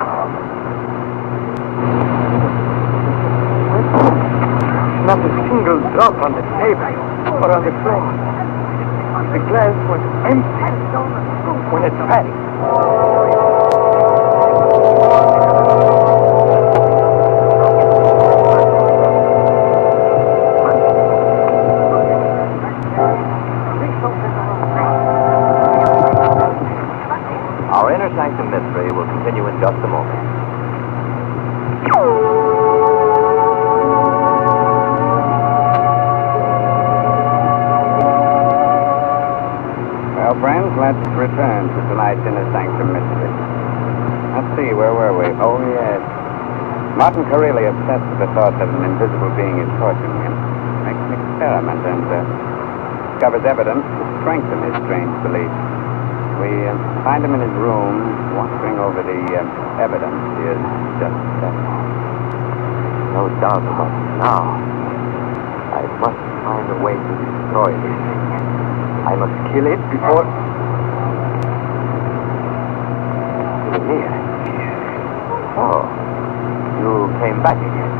Not a single drop on the table or on the floor. The glass was empty when it vanished. Our Innersanctum mystery will continue in just a moment. Well, friends, let's return to tonight's Innersanctum mystery. Let's see, where were we? Oh, yes. Martin Corelli obsessed with the thought that an invisible being is torturing him. Makes experiment and discovers evidence to strengthen his strange belief. We find him in his room, watching over the evidence he has just set. No doubt about it now. I must find a way to destroy this thing. I must kill it before... Here. Oh, you came back again.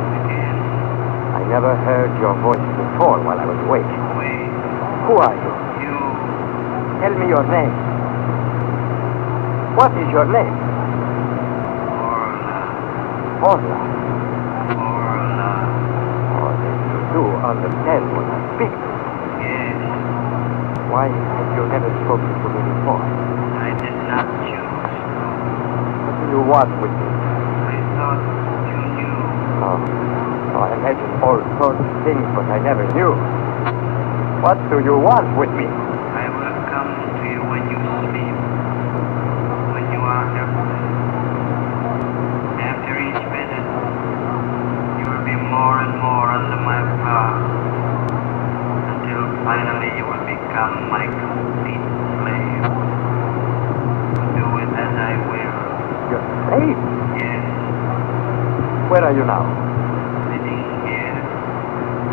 I never heard your voice before while I was awake. Who are you? Tell me your name. What is your name? Orla. Oh, then you do understand what I speak to. Yes. Why have you never spoken to me before? I did not choose. What do you want with me? I thought you knew. Oh, I imagined all sorts of things, but I never knew. What do you want with me? I will come to you when you sleep. When you are helpless. After each visit, you will be more and more under my power. Until finally you will become my complete slave. Do it as I will. Your slave? Yes. Where are you now? Sitting here.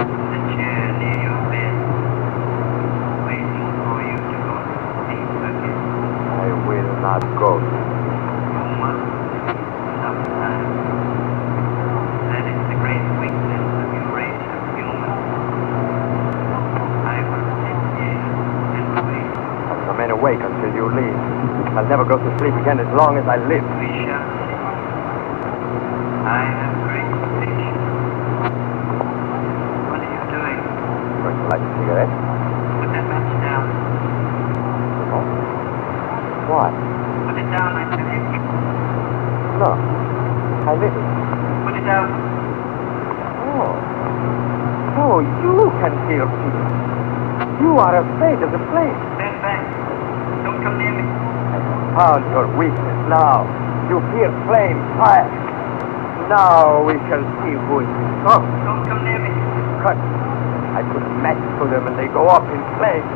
In the chair near your bed. Waiting for you to go to sleep again. I will not go. You must sleep sometime. That is the great weakness of your race of humans. I will sit here and wait. I'll remain awake until you leave. I'll never go to sleep again as long as I live. We shall see. I have great patience. What are you doing? Going to light a cigarette? Put that match down. Oh? Why? Put it down, I tell you. No. I lit it. Put it down. Oh. Oh, you can feel fear. You are afraid of the flame. Stand back. Don't come near me. I have found your weakness now. You fear flame, fire. Now we shall see who is strong. Don't come near me. Cut. I put a match to them and they go up in flames.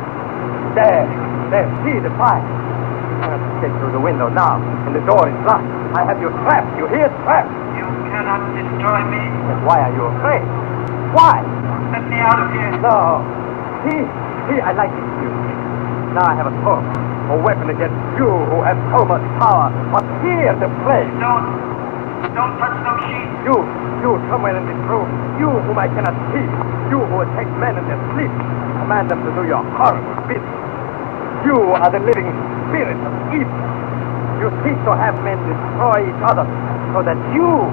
There. See the fire. You cannot escape through the window now, and the door is locked. I have you trapped. You hear? Trapped. You cannot destroy me. Then why are you afraid? Why? Let me out of here. No. See, I like this music. Now I have a sword, a weapon against you who have so much power. But fear the flame. Don't touch those sheets. You somewhere in this room. You whom I cannot see. You who attack men in their sleep. Command them to do your horrible business. You are the living spirit of evil. You seek to have men destroy each other so that you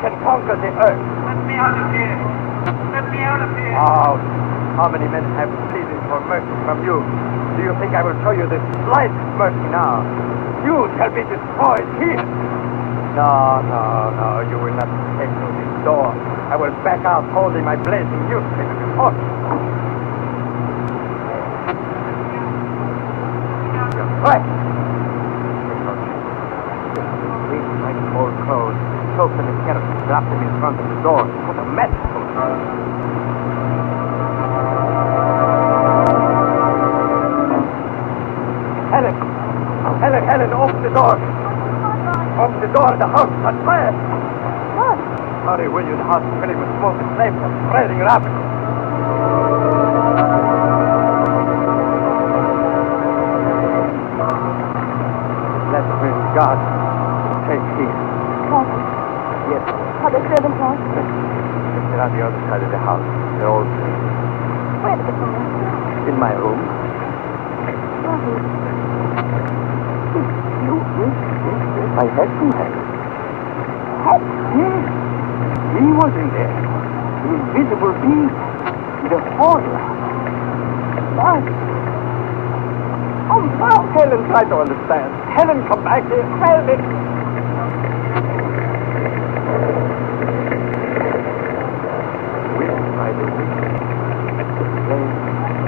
can conquer the earth. Let me out of here. Let me out of here. How many men have pleaded for mercy from you? Do you think I will show you this slightest mercy now? You shall be destroyed here. No. You will not escape through this door. I will back out holding my blazing newspaper before you. You're right. Take my old clothes, soak them in kerosene, drop them in front of the door, put a match to it. Helen, open the door. Open the door, the house is on fire. What? Hurry, will you? The house is filling with smoke and flames are spreading rapidly. Let's pray to God. Take here. What? Yes. Are the servants out? They're on the other side of the house. They're all asleep. Where did they come in? In my room. Yes, I had to have it. What? Yes. He was in there. The invisible being. The horror. What? Oh, now, Helen, try to understand. Helen, come back here. Helen. We're by the window. The flame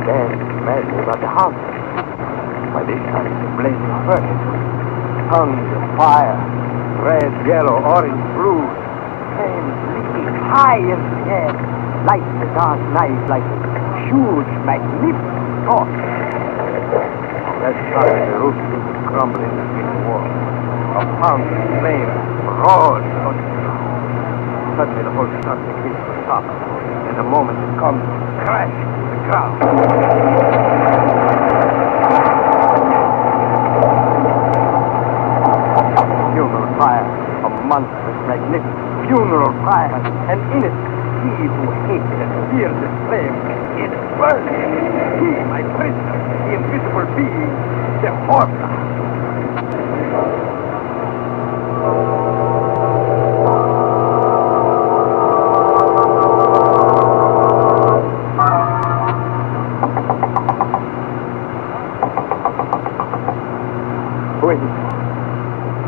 danced madly about the house. By this time, the blazing furnace. Tongues of fire. Red, yellow, orange, blue. Flames leaping high into the air. slice the dark night like a huge, magnificent torch. That started the roof to crumble in the city wall. A fountain flame roared on the ground. Suddenly the whole starts to hit the top. And the moment it comes, crash to the ground. Funeral fire, a monstrous, magnificent funeral fire, and in it, he who hated and feared the flame is burning. He, my prisoner, the invisible being, the horror.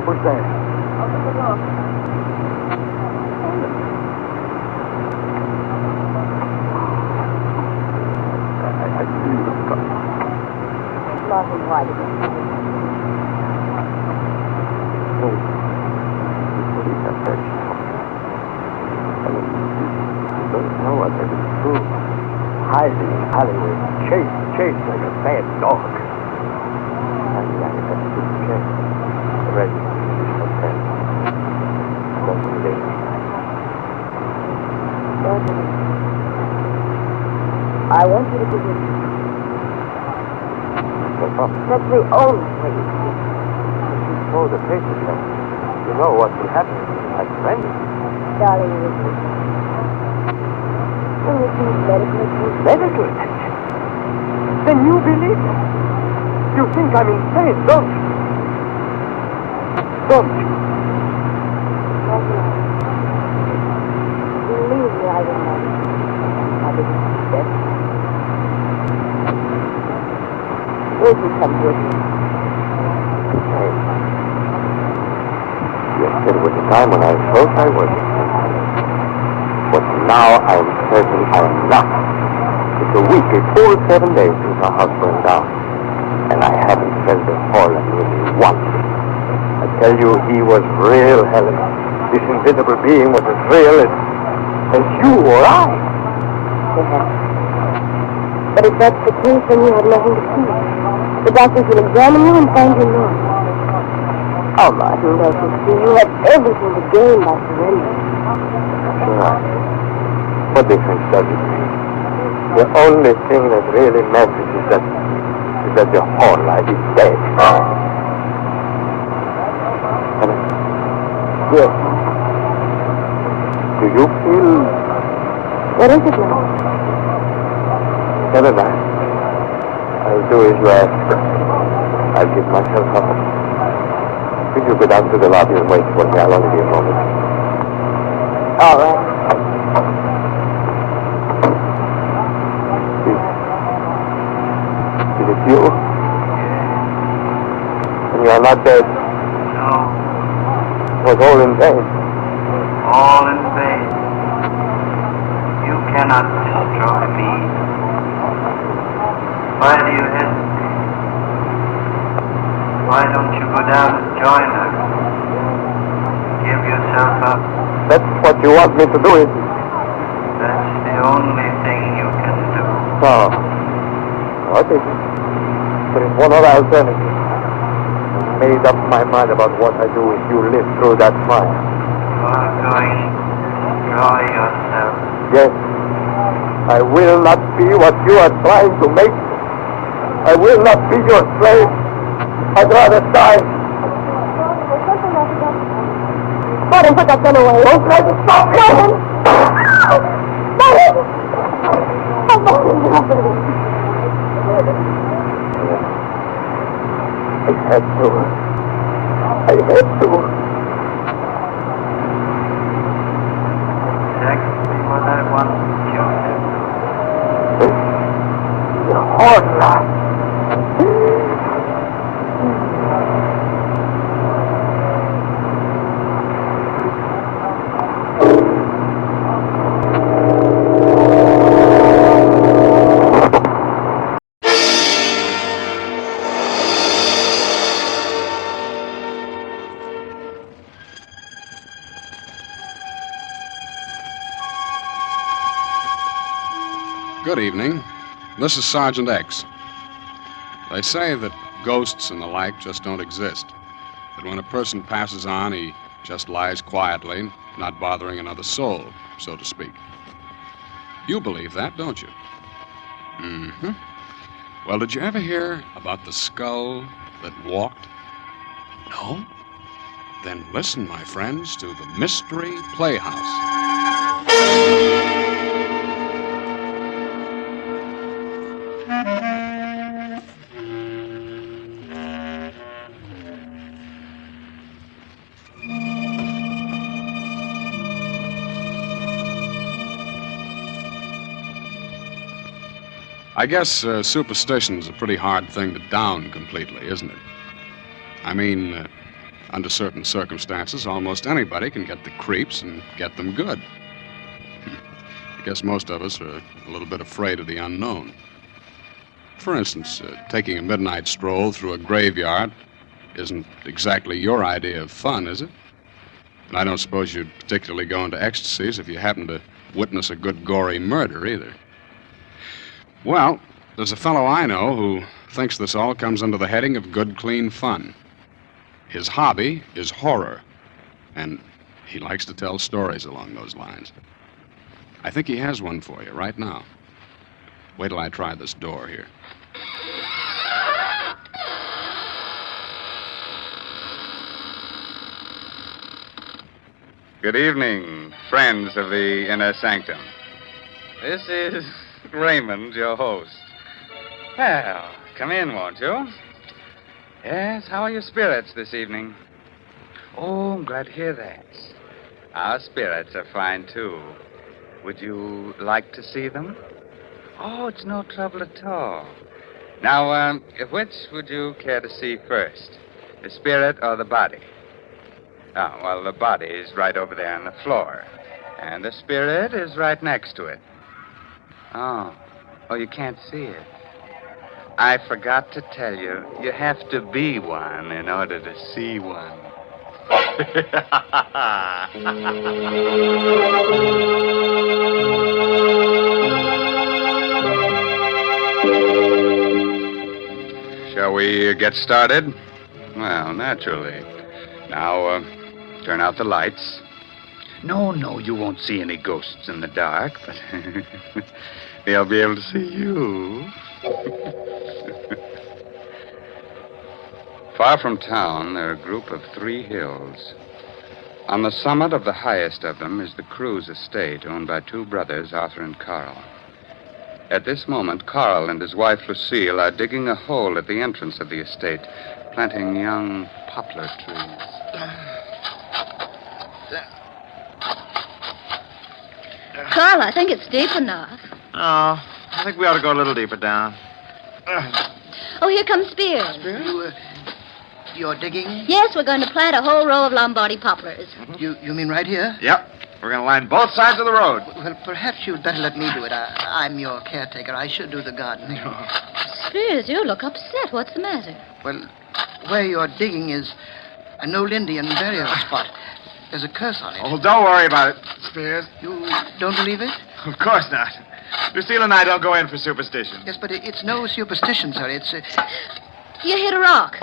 Who's there? Open the door. I see you come. Martin, why did you come? No. The police have searched. You don't know what they will do. Hiding in alleyways, chased like a bad dog. And I have to check the register of this hotel. Doesn't leave. Martin, I want you to begin. What's up? That's the only way you can. If you throw the papers up, you know what will happen. I surrender. Darling, you will be. Will it be medical attention? Medical attention? Then you believe me. You think I'm insane, don't you? Don't you? Martin, believe me, I will not. I didn't suspect. Won't you come with me? Hey. Yesterday was a time when I thought I was. But now I'm certain I am not. It's a week, a full 7 days since our house burned down. And I haven't felt the horror nearly once. I tell you, he was real, Helen. This invisible being was as real as you or I. Perhaps. But if that's the case, then you have nothing to fear. The doctors will examine you and find you normal. Oh, Martin, don't you see? You have everything to gain by surrendering. Sure. What difference does it make? The only thing that really matters is that the whole life is dead. Helen? Yes. Do you feel... What is it now? Never mind. I'll do as you ask. I'll give myself up. Will you go down to the lobby and wait for me? I'll only be a moment. All right. Is it you? And you are not dead? No. It was all in vain. All in vain. You cannot destroy me. Why do you hesitate? Why don't you go down and join her? Give yourself up. That's what you want me to do, isn't it? That's the only thing you can do. No. What is it? There is one other alternative. I made up my mind about what I do if you live through that fire. You are going to destroy yourself. Yes. I will not be what you are trying to make me. I will not be your slave. I'd rather die. Martin, put that gun away. Don't try to stop me. Martin! Martin! Oh, Martin, I had to. Exactly what I wanted you to do. The horror. Good evening. This is Sergeant X. They say that ghosts and the like just don't exist. That when a person passes on, he just lies quietly, not bothering another soul, so to speak. You believe that, don't you? Mm-hmm. Well, did you ever hear about the skull that walked? No? Then listen, my friends, to the Mystery Playhouse. I guess superstition's a pretty hard thing to down completely, isn't it? I mean, under certain circumstances, almost anybody can get the creeps and get them good. I guess most of us are a little bit afraid of the unknown. For instance, taking a midnight stroll through a graveyard isn't exactly your idea of fun, is it? And I don't suppose you'd particularly go into ecstasies if you happened to witness a good gory murder, either. Well, there's a fellow I know who thinks this all comes under the heading of good, clean fun. His hobby is horror, and he likes to tell stories along those lines. I think he has one for you right now. Wait till I try this door here. Good evening, friends of the Innersanctum. This is Raymond, your host. Well, come in, won't you? Yes, how are your spirits this evening? Oh, I'm glad to hear that. Our spirits are fine, too. Would you like to see them? Oh, it's no trouble at all. Now, which would you care to see first? The spirit or the body? Oh, well, the body is right over there on the floor. And the spirit is right next to it. Oh, you can't see it. I forgot to tell you, you have to be one in order to see one. Shall we get started? Well, naturally. Now, turn out the lights. No, you won't see any ghosts in the dark, but they'll be able to see you. Far from town, there are a group of 3 hills. On the summit of the highest of them is the Cruz estate, owned by 2 brothers, Arthur and Carl. At this moment, Carl and his wife, Lucille, are digging a hole at the entrance of the estate, planting young poplar trees. Carl, I think it's deep enough. Oh, I think we ought to go a little deeper down. Oh, here comes Spears. You're digging? Yes, we're going to plant a whole row of Lombardy poplars. You mean right here? Yep. We're going to line both sides of the road. Well, perhaps you'd better let me do it. I'm your caretaker. I should do the gardening. Spears, you look upset. What's the matter? Well, where you're digging is an old Indian burial spot. There's a curse on it. Oh, don't worry about it, Spears. You don't believe it? Of course not. Lucille and I don't go in for superstition. Yes, but it's no superstition, sir. It's... You hit a rock.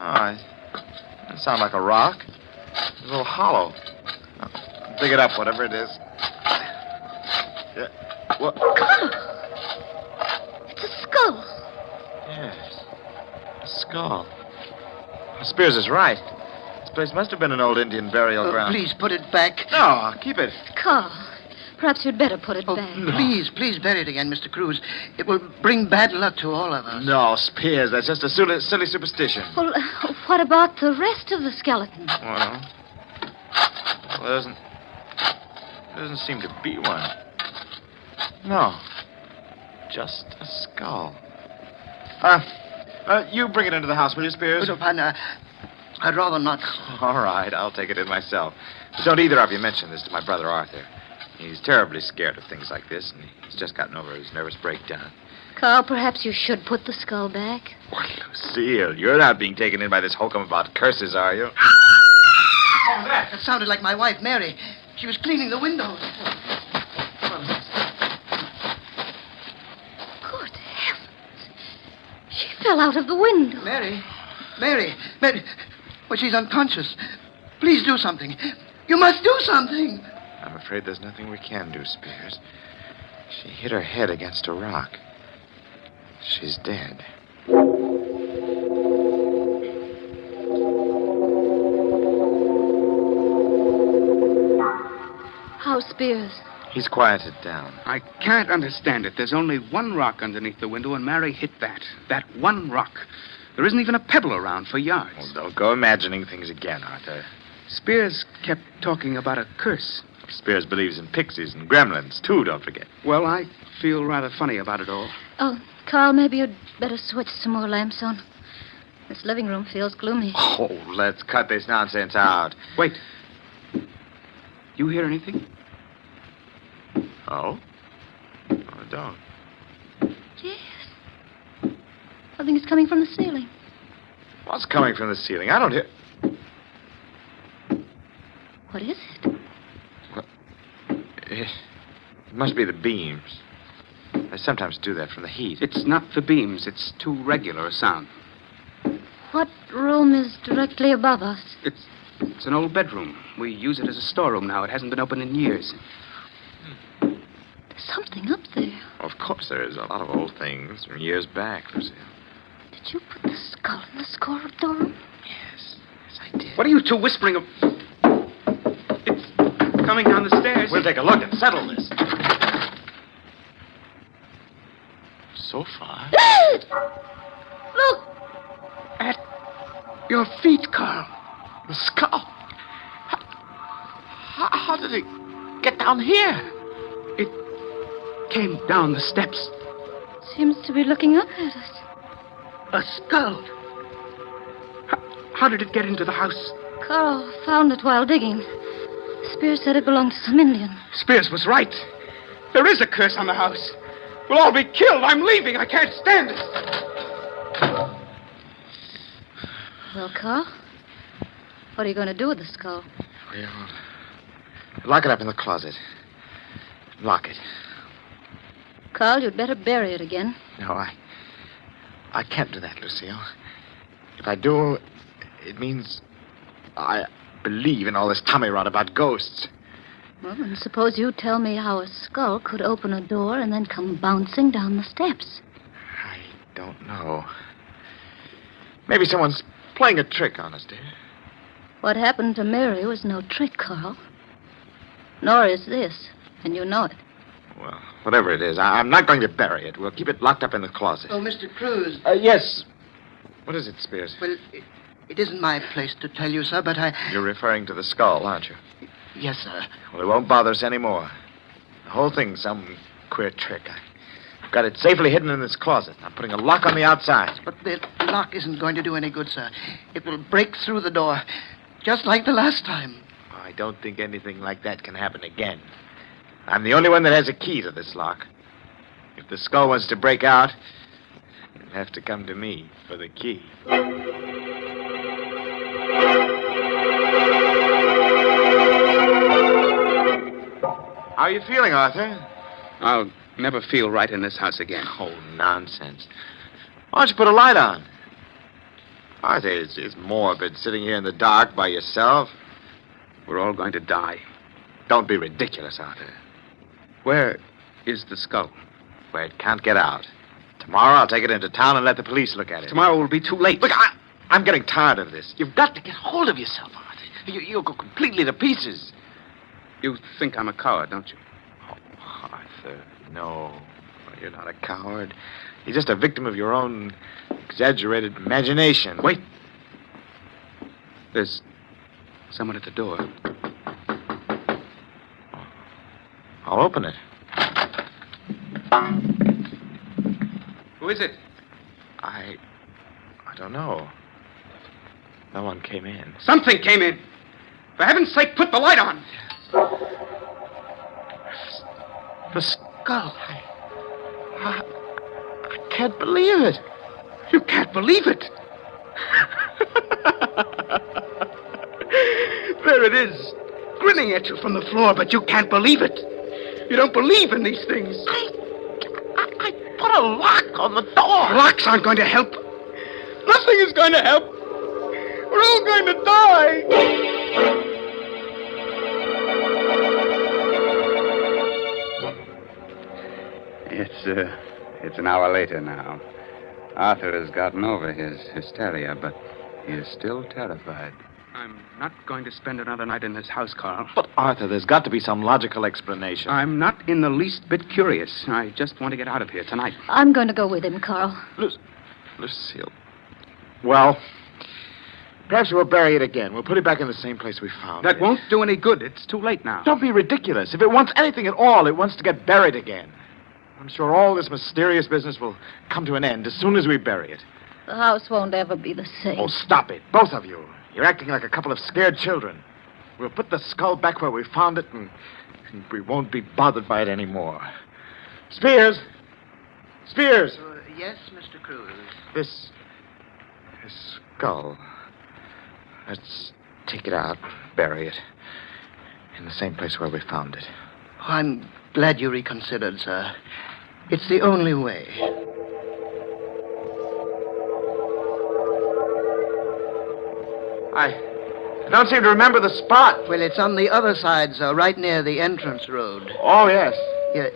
Oh, that sounds like a rock. It's a little hollow. Dig it up, whatever it is. Yeah. What? It's a skull. Yes. A skull. Spears is right. This place must have been an old Indian burial ground. Please put it back. No, keep it. Carl, perhaps you'd better put it back. No. Please bury it again, Mr. Cruz. It will bring bad luck to all of us. No, Spears, that's just a silly superstition. Well, what about the rest of the skeleton? Well, there doesn't seem to be one. No, just a skull. You bring it into the house, will you, Spears? No, partner, I'd rather not. All right, I'll take it in myself. But don't either of you mention this to my brother Arthur. He's terribly scared of things like this, and he's just gotten over his nervous breakdown. Carl, perhaps you should put the skull back. Well, Lucille, you're not being taken in by this hokum about curses, are you? What was that? That sounded like my wife, Mary. She was cleaning the windows. fell out of the window. Mary. Well, she's unconscious. Please do something. You must do something. I'm afraid there's nothing we can do, Spears. She hit her head against a rock. She's dead. How's Spears? He's quieted down. I can't understand it. There's only one rock underneath the window, and Mary hit that. That one rock. There isn't even a pebble around for yards. Well, don't go imagining things again, Arthur. Spears kept talking about a curse. Spears believes in pixies and gremlins, too, don't forget. Well, I feel rather funny about it all. Oh, Carl, maybe you'd better switch some more lamps on. This living room feels gloomy. Oh, let's cut this nonsense out. Wait. You hear anything? Oh? Oh, I don't. Yes. I think it's coming from the ceiling. What's coming from the ceiling? I don't hear... What is it? It must be the beams. They sometimes do that from the heat. It's not the beams. It's too regular a sound. What room is directly above us? It's an old bedroom. We use it as a storeroom now. It hasn't been open in years. There's something up there. Of course there is. A lot of old things from years back, Lucille. Did you put the skull in the storeroom? Yes, I did. What are you two whispering of? It's coming down the stairs. We'll take a look and settle this. So far. Look! At your feet, Carl. The skull. How did it get down here? It came down the steps. Seems to be looking up at us. A skull. How did it get into the house? Carl found it while digging. Spears said it belonged to some Indian. Spears was right. There is a curse on the house. We'll all be killed. I'm leaving. I can't stand it. Well, Carl, what are you going to do with the skull? We'll lock it up in the closet. Lock it. Carl, you'd better bury it again. No, I can't do that, Lucille. If I do, it means I believe in all this tummy rot about ghosts. Well, then suppose you tell me how a skull could open a door and then come bouncing down the steps. I don't know. Maybe someone's playing a trick on us, dear. What happened to Mary was no trick, Carl. Nor is this, and you know it. Well, whatever it is, I'm not going to bury it. We'll keep it locked up in the closet. Oh, Mr. Cruz. Yes. What is it, Spears? Well, it isn't my place to tell you, sir, but You're referring to the skull, aren't you? Yes, sir. Well, it won't bother us anymore. The whole thing's some queer trick. I've got it safely hidden in this closet. I'm putting a lock on the outside. But the lock isn't going to do any good, sir. It will break through the door, just like the last time. I don't think anything like that can happen again. I'm the only one that has a key to this lock. If the skull wants to break out, you'll have to come to me for the key. How are you feeling, Arthur? I'll never feel right in this house again. Oh, nonsense. Why don't you put a light on? Arthur, it's morbid sitting here in the dark by yourself. We're all going to die. Don't be ridiculous, Arthur. Where is the skull? Where it can't get out. Tomorrow I'll take it into town and let the police look at it. Tomorrow will be too late. Look, I'm getting tired of this. You've got to get hold of yourself, Arthur. You'll go completely to pieces. You think I'm a coward, don't you? Oh, Arthur, no. You're not a coward. You're just a victim of your own exaggerated imagination. Wait. There's someone at the door. I'll open it. Who is it? I don't know. No one came in. Something came in. For heaven's sake, put the light on. The skull. I can't believe it. You can't believe it. There it is, grinning at you from the floor, but you can't believe it. You don't believe in these things. I put a lock on the door. Locks aren't going to help. Nothing is going to help. We're all going to die. It's an hour later now. Arthur has gotten over his hysteria, but he is still terrified. I'm not going to spend another night in this house, Carl. But, Arthur, there's got to be some logical explanation. I'm not in the least bit curious. I just want to get out of here tonight. I'm going to go with him, Carl. Lucille. Well, perhaps we'll bury it again. We'll put it back in the same place we found it. That won't do any good. It's too late now. Don't be ridiculous. If it wants anything at all, it wants to get buried again. I'm sure all this mysterious business will come to an end as soon as we bury it. The house won't ever be the same. Oh, stop it, both of you. You're acting like a couple of scared children. We'll put the skull back where we found it, and we won't be bothered by it anymore. Spears! Spears! Yes, Mr. Cruz. This skull. Let's take it out, bury it. In the same place where we found it. Oh, I'm glad you reconsidered, sir. It's the only way. I don't seem to remember the spot. Well, it's on the other side, sir, right near the entrance road. Oh, yes.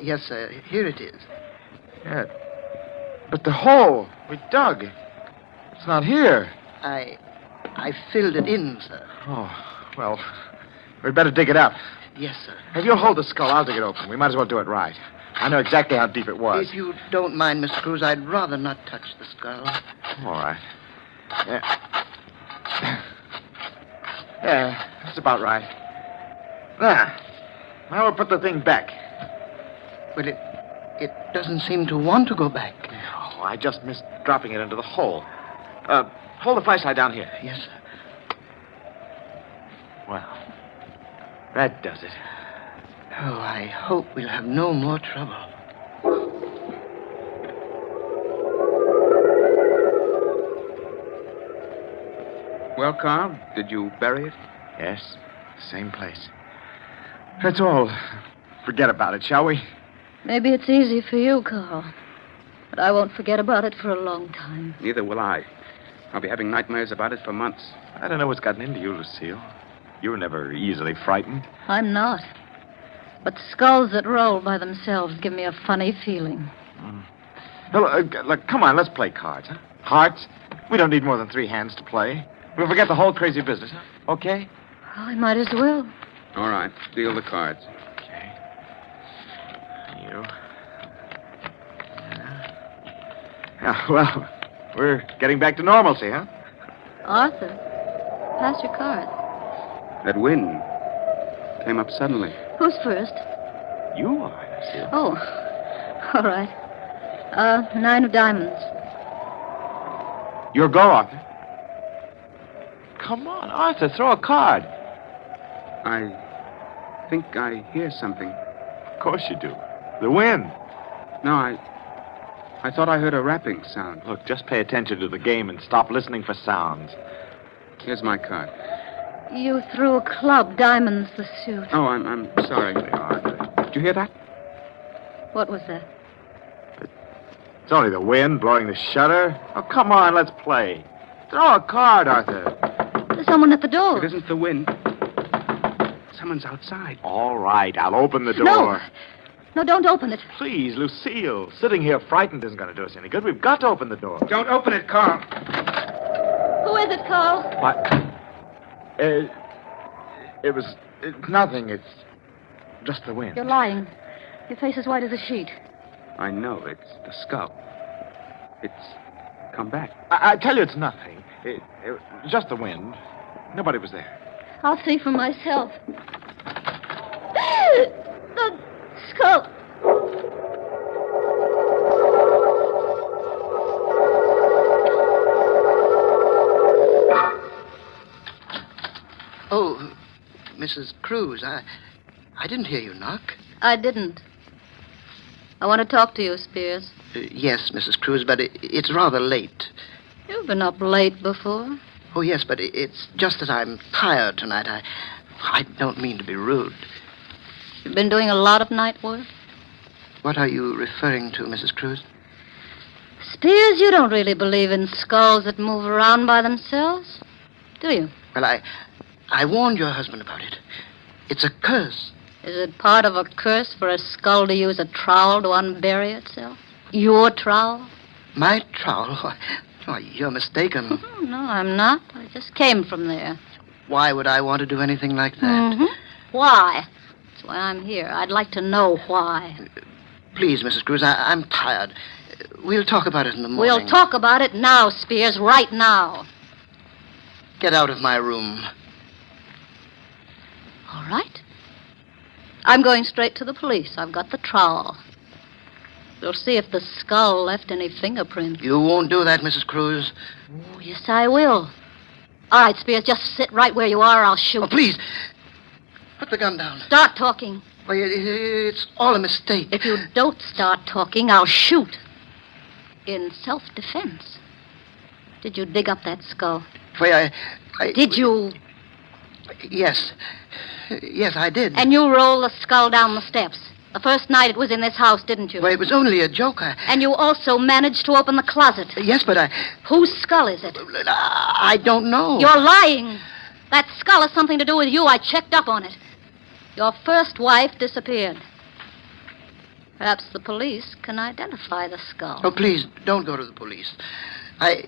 Yes, sir. Here it is. Yeah. But the hole we dug, it's not here. I filled it in, sir. Oh, well, we'd better dig it up. Yes, sir. If you'll hold the skull, I'll dig it open. We might as well do it right. I know exactly how deep it was. If you don't mind, Mr. Cruz, I'd rather not touch the skull. All right. Yeah, that's about right. There. Now we'll put the thing back. Well, it doesn't seem to want to go back. Oh, I just missed dropping it into the hole. Hold the flashlight down here. Yes, sir. Well, that does it. Oh, I hope we'll have no more trouble. Well, Carl, did you bury it? Yes, same place. That's all. Forget about it, shall we? Maybe it's easy for you, Carl. But I won't forget about it for a long time. Neither will I. I'll be having nightmares about it for months. I don't know what's gotten into you, Lucille. You were never easily frightened. I'm not. But skulls that roll by themselves give me a funny feeling. Look, come on, let's play cards, huh? Hearts? We don't need more than 3 hands to play. We'll forget the whole crazy business, huh? Okay? Oh, I might as well. All right. Deal the cards. Okay. You. Yeah, well, we're getting back to normalcy, huh? Arthur, pass your card. That wind came up suddenly. Who's first? You are, Lucille. Oh, all right. 9 of diamonds. Your go, Arthur. Come on, Arthur, throw a card. I think I hear something. Of course you do. The wind. No, I thought I heard a rapping sound. Look, just pay attention to the game and stop listening for sounds. Here's my card. You threw a club, diamonds, the suit. Oh, I'm sorry, Arthur. Did you hear that? What was that? It's only the wind blowing the shutter. Oh, come on, let's play. Throw a card, Arthur. There's someone at the door. It isn't the wind. Someone's outside. All right, I'll open the door. No, don't open it. Please, Lucille. Sitting here frightened isn't going to do us any good. We've got to open the door. Don't open it, Carl. Who is it, Carl? What? It's nothing. It's just the wind. You're lying. Your face is white as a sheet. I know. It's the skull. It's come back. I tell you it's nothing. It just the wind. Nobody was there. I'll see for myself. The skull. Oh, Mrs. Cruz, I didn't hear you knock. I didn't. I want to talk to you, Spears. Yes, Mrs. Cruz, but it's rather late. You've been up late before. Oh, yes, but it's just that I'm tired tonight. I don't mean to be rude. You've been doing a lot of night work? What are you referring to, Mrs. Cruz? Spears, you don't really believe in skulls that move around by themselves, do you? Well, I warned your husband about it. It's a curse. Is it part of a curse for a skull to use a trowel to unbury itself? Your trowel? My trowel? Why, you're mistaken. No, I'm not. I just came from there. Why would I want to do anything like that? Mm-hmm. Why? That's why I'm here. I'd like to know why. Please, Mrs. Cruz, I'm tired. We'll talk about it in the morning. We'll talk about it now, Spears, right now. Get out of my room. All right. I'm going straight to the police. I've got the trowel. We'll see if the skull left any fingerprints. You won't do that, Mrs. Cruz. Oh, yes, I will. All right, Spears, just sit right where you are. I'll shoot. Oh, please. Put the gun down. Start talking. Why, it's all a mistake. If you don't start talking, I'll shoot. In self-defense. Did you dig up that skull? Why, I... Did you? Yes. Yes, I did. And you rolled the skull down the steps. The first night it was in this house, didn't you? Why, it was only a joke. And you also managed to open the closet. Yes, but I... Whose skull is it? I don't know. You're lying. That skull has something to do with you. I checked up on it. Your first wife disappeared. Perhaps the police can identify the skull. Oh, please, don't go to the police. Well,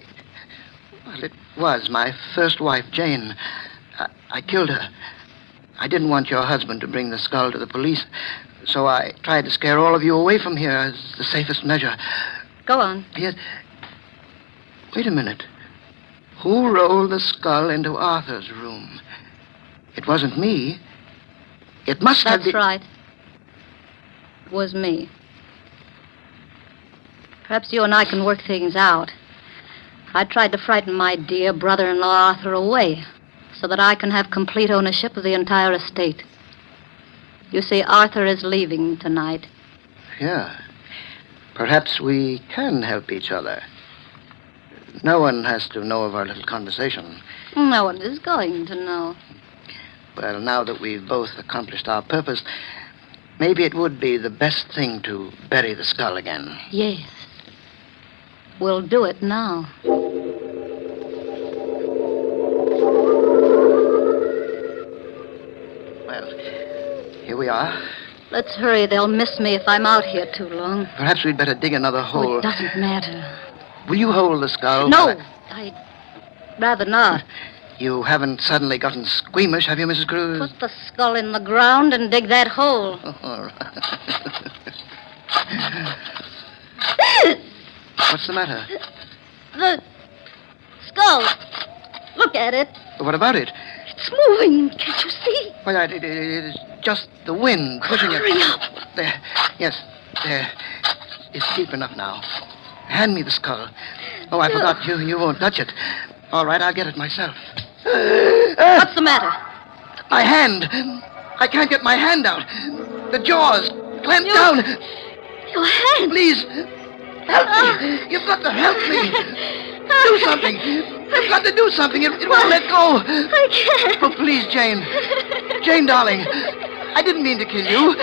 it was my first wife, Jane. I killed her. I didn't want your husband to bring the skull to the police, so I tried to scare all of you away from here as the safest measure. Go on. Yes. Wait a minute. Who rolled the skull into Arthur's room? It wasn't me. It must have been... That's right. It was me. Perhaps you and I can work things out. I tried to frighten my dear brother-in-law Arthur away so that I can have complete ownership of the entire estate. You see, Arthur is leaving tonight. Yeah. Perhaps we can help each other. No one has to know of our little conversation. No one is going to know. Well, now that we've both accomplished our purpose, maybe it would be the best thing to bury the skull again. Yes. We'll do it now. Well, here we are. Let's hurry. They'll miss me if I'm out here too long. Perhaps we'd better dig another hole. Oh, it doesn't matter. Will you hold the skull? No, I'd rather not. You haven't suddenly gotten squeamish, have you, Mrs. Cruz? Put the skull in the ground and dig that hole. Oh, all right. What's the matter? The skull. Look at it. What about it? It's moving. Can't you see? Well, it is just the wind pushing it. Hurry up. There. Yes, there. It's deep enough now. Hand me the skull. Oh, I forgot. You won't touch it. All right, I'll get it myself. What's the matter? My hand. I can't get my hand out. The jaws clamped down. Your hand. Please, help me. You've got to help me. Do something. You've got to do something. It won't let go. I can't. Oh, please, Jane. Jane, darling. I didn't mean to kill you.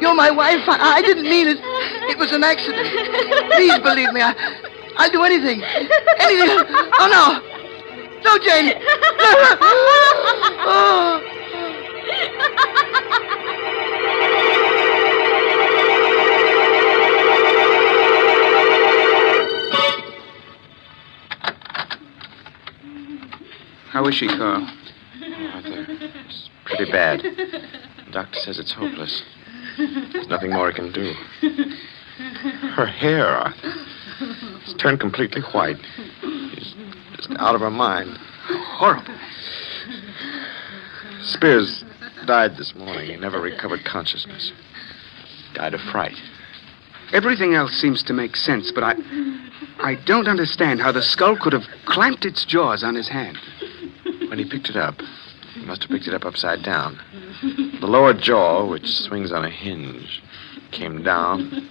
You're my wife. I didn't mean it. It was an accident. Please believe me. I'll do anything. Anything. Oh, no. No, Jane. Oh. How is she, Carl? Arthur, it's pretty bad. The doctor says it's hopeless. There's nothing more he can do. Her hair, Arthur, it's turned completely white. She's just out of her mind. Horrible. Spears died this morning. He never recovered consciousness. Died of fright. Everything else seems to make sense, but I don't understand how the skull could have clamped its jaws on his hand. When he picked it up, he must have picked it up upside down. The lower jaw, which swings on a hinge, came down.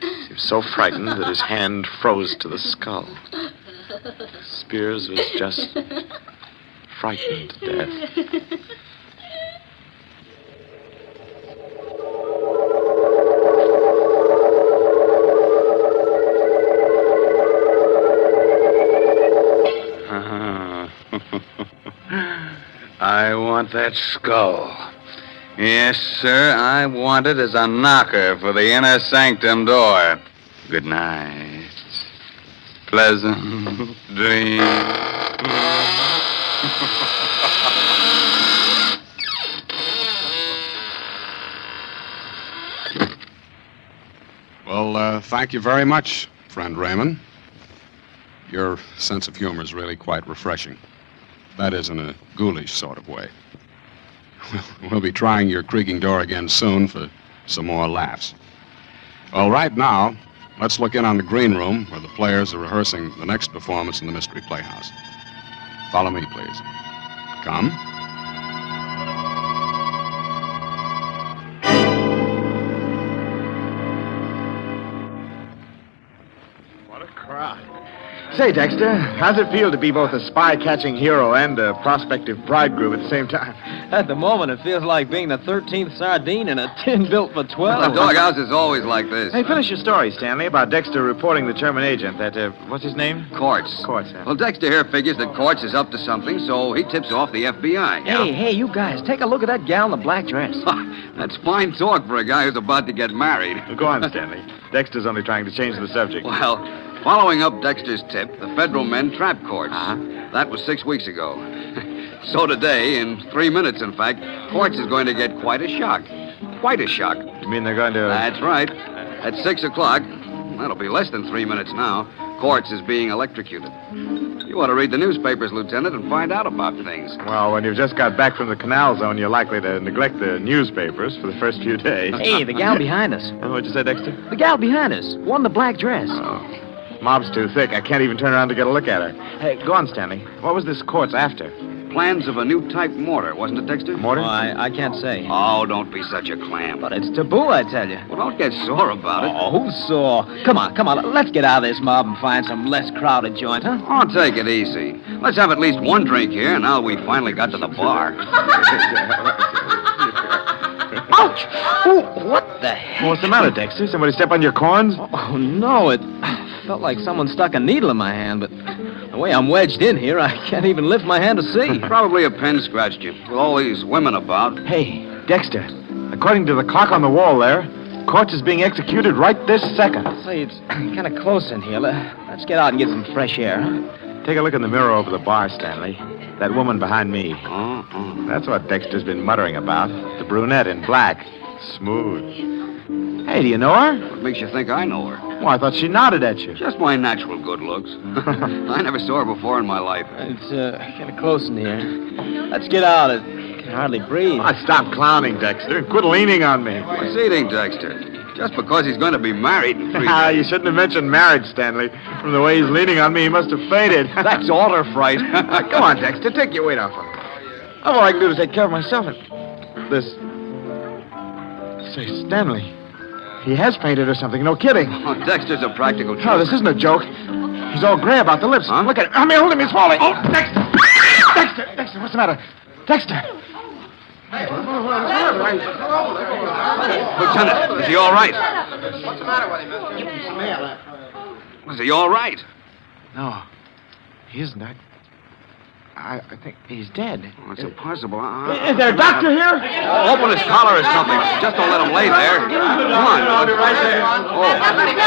He was so frightened that his hand froze to the skull. Spears was just frightened to death. want that skull? Yes, sir, I want it as a knocker for the inner sanctum door. Good night. Pleasant dreams. Well, thank you very much, friend Raymond. Your sense of humor is really quite refreshing. That is, in a ghoulish sort of way. We'll be trying your creaking door again soon for some more laughs. Well, right now, let's look in on the green room where the players are rehearsing the next performance in the Mystery Playhouse. Follow me, please. Come. What a crowd. Say, Dexter, how's it feel to be both a spy-catching hero and a prospective bridegroom at the same time? At the moment, it feels like being the 13th sardine in a tin built for 12. The doghouse is always like this. Hey, finish your story, Stanley, about Dexter reporting the German agent, that, what's his name? Quartz. Quartz, yeah. Well, Dexter here figures that Quartz is up to something, so he tips off the FBI. Hey, you guys, take a look at that gal in the black dress. That's fine talk for a guy who's about to get married. Well, go on, Stanley. Dexter's only trying to change the subject. Well, following up Dexter's tip, the federal men trapped Quartz. That was 6 weeks ago. So today, in 3 minutes, in fact, Quartz is going to get quite a shock. Quite a shock. You mean they're going to... That's right. At 6 o'clock, that'll be less than 3 minutes now, Quartz is being electrocuted. You ought to read the newspapers, Lieutenant, and find out about things. Well, when you've just got back from the canal zone, you're likely to neglect the newspapers for the first few days. Hey, the gal behind us. What'd you say, Dexter? The gal behind us. One in the black dress. Oh. Mob's too thick. I can't even turn around to get a look at her. Hey, go on, Stanley. What was this Quartz after? Plans of a new type mortar, wasn't it, Dexter? Mortar? Oh, I can't say. Oh, don't be such a clam. But it's taboo, I tell you. Well, don't get sore about it. Oh, who's sore? Come on. Let's get out of this mob and find some less crowded joint, huh? Oh, take it easy. Let's have at least one drink here now we finally got to the bar. Ouch! Oh, what the heck? What's the matter, Dexter? Somebody step on your corns? Oh, no, it felt like someone stuck a needle in my hand, but the way I'm wedged in here, I can't even lift my hand to see. Probably a pen scratched you, with all these women about. Hey, Dexter, according to the clock on the wall there, Quartz is being executed right this second. Say, it's kind of close in here. Let's get out and get some fresh air, huh? Take a look in the mirror over the bar, Stanley. That woman behind me. That's what Dexter's been muttering about. The brunette in black. Smooth. Hey, do you know her? What makes you think I know her? Well, I thought she nodded at you. Just my natural good looks. I never saw her before in my life. It's kind of close in here. Let's get out. I can hardly breathe. Oh, stop clowning, Dexter. Quit leaning on me. What's eating, Dexter? Just because he's going to be married in 3 days. You shouldn't have mentioned marriage, Stanley. From the way he's leaning on me, he must have fainted. That's order fright. Come on, Dexter. Take your weight off him. All I can do is take care of myself. And this... Say, Stanley, he has fainted or something. No kidding. Oh, Dexter's a practical joke. No, this isn't a joke. He's all gray about the lips. Huh? Look at him. I mean, hold him. He's falling. Oh, Dexter! Dexter, what's the matter? Dexter! Lieutenant, is he all right? What's the matter with him? Is he all right? No, he isn't. I think he's dead. Oh, it's impossible. Is there a doctor here? Open his collar or something. Just don't let him lay there. Come on. Right there.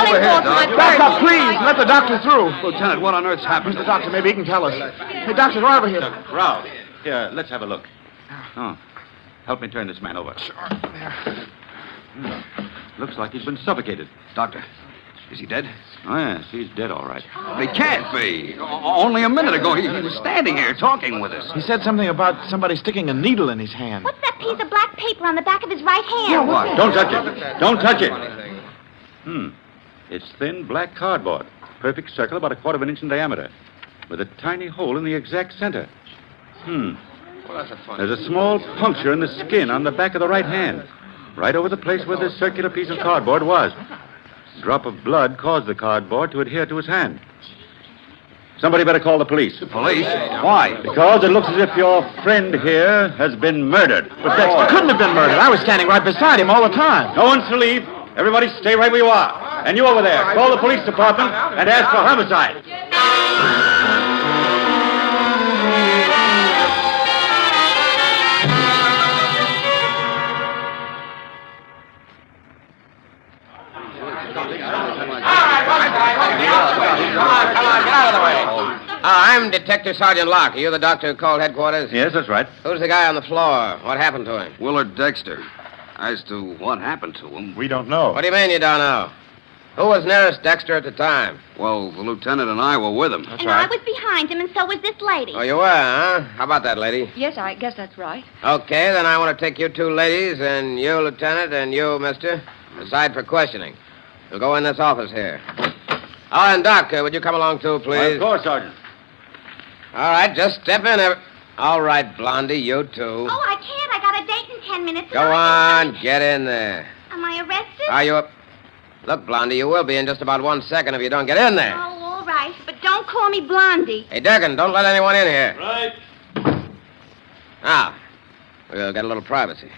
Over here, Doc. Back up, please. Let the doctor through. Lieutenant, what on earth's happened? Where's the doctor? Maybe he can tell us. Hey, doctor, go over here. Ralph, here, let's have a look. Oh, help me turn this man over. Sure. Looks like he's been suffocated. Doctor, is he dead? Oh, yes, he's dead, all right. He can't be. Only a minute ago, he was standing here talking with us. He said something about somebody sticking a needle in his hand. What's that piece of black paper on the back of his right hand? Yeah, What? Don't touch it. Don't touch it. It's thin black cardboard. Perfect circle about 1/4 of an inch in diameter. With a tiny hole in the exact center. There's a small puncture in the skin on the back of the right hand. Right over the place where this circular piece of cardboard was. A drop of blood caused the cardboard to adhere to his hand. Somebody better call the police. The police? Why? Because it looks as if your friend here has been murdered. But Dexter couldn't have been murdered. I was standing right beside him all the time. No one's to leave. Everybody stay right where you are. And you over there, call the police department and ask for homicide. I'm Detective Sergeant Locke. Are you the doctor who called headquarters? Yes, that's right. Who's the guy on the floor? What happened to him? Willard Dexter. As to what happened to him... We don't know. What do you mean you don't know? Who was nearest Dexter at the time? Well, the lieutenant and I were with him. That's And I was behind him, and so was this lady. Oh, you were, huh? How about that, lady? Yes, I guess that's right. Okay, then I want to take you two ladies and you, Lieutenant, and you, mister, aside for questioning. You'll go in this office here. Oh, and Doc, would you come along too, please? Of course, Sergeant. All right, just step in. All right, Blondie, you too. Oh, I can't. I got a date in 10 minutes. Go on, get in there. Am I arrested? Are you up? Look, Blondie, you will be in just about 1 second if you don't get in there. Oh, all right. But don't call me Blondie. Hey, Durkin, don't let anyone in here. Right. Now, we'll get a little privacy.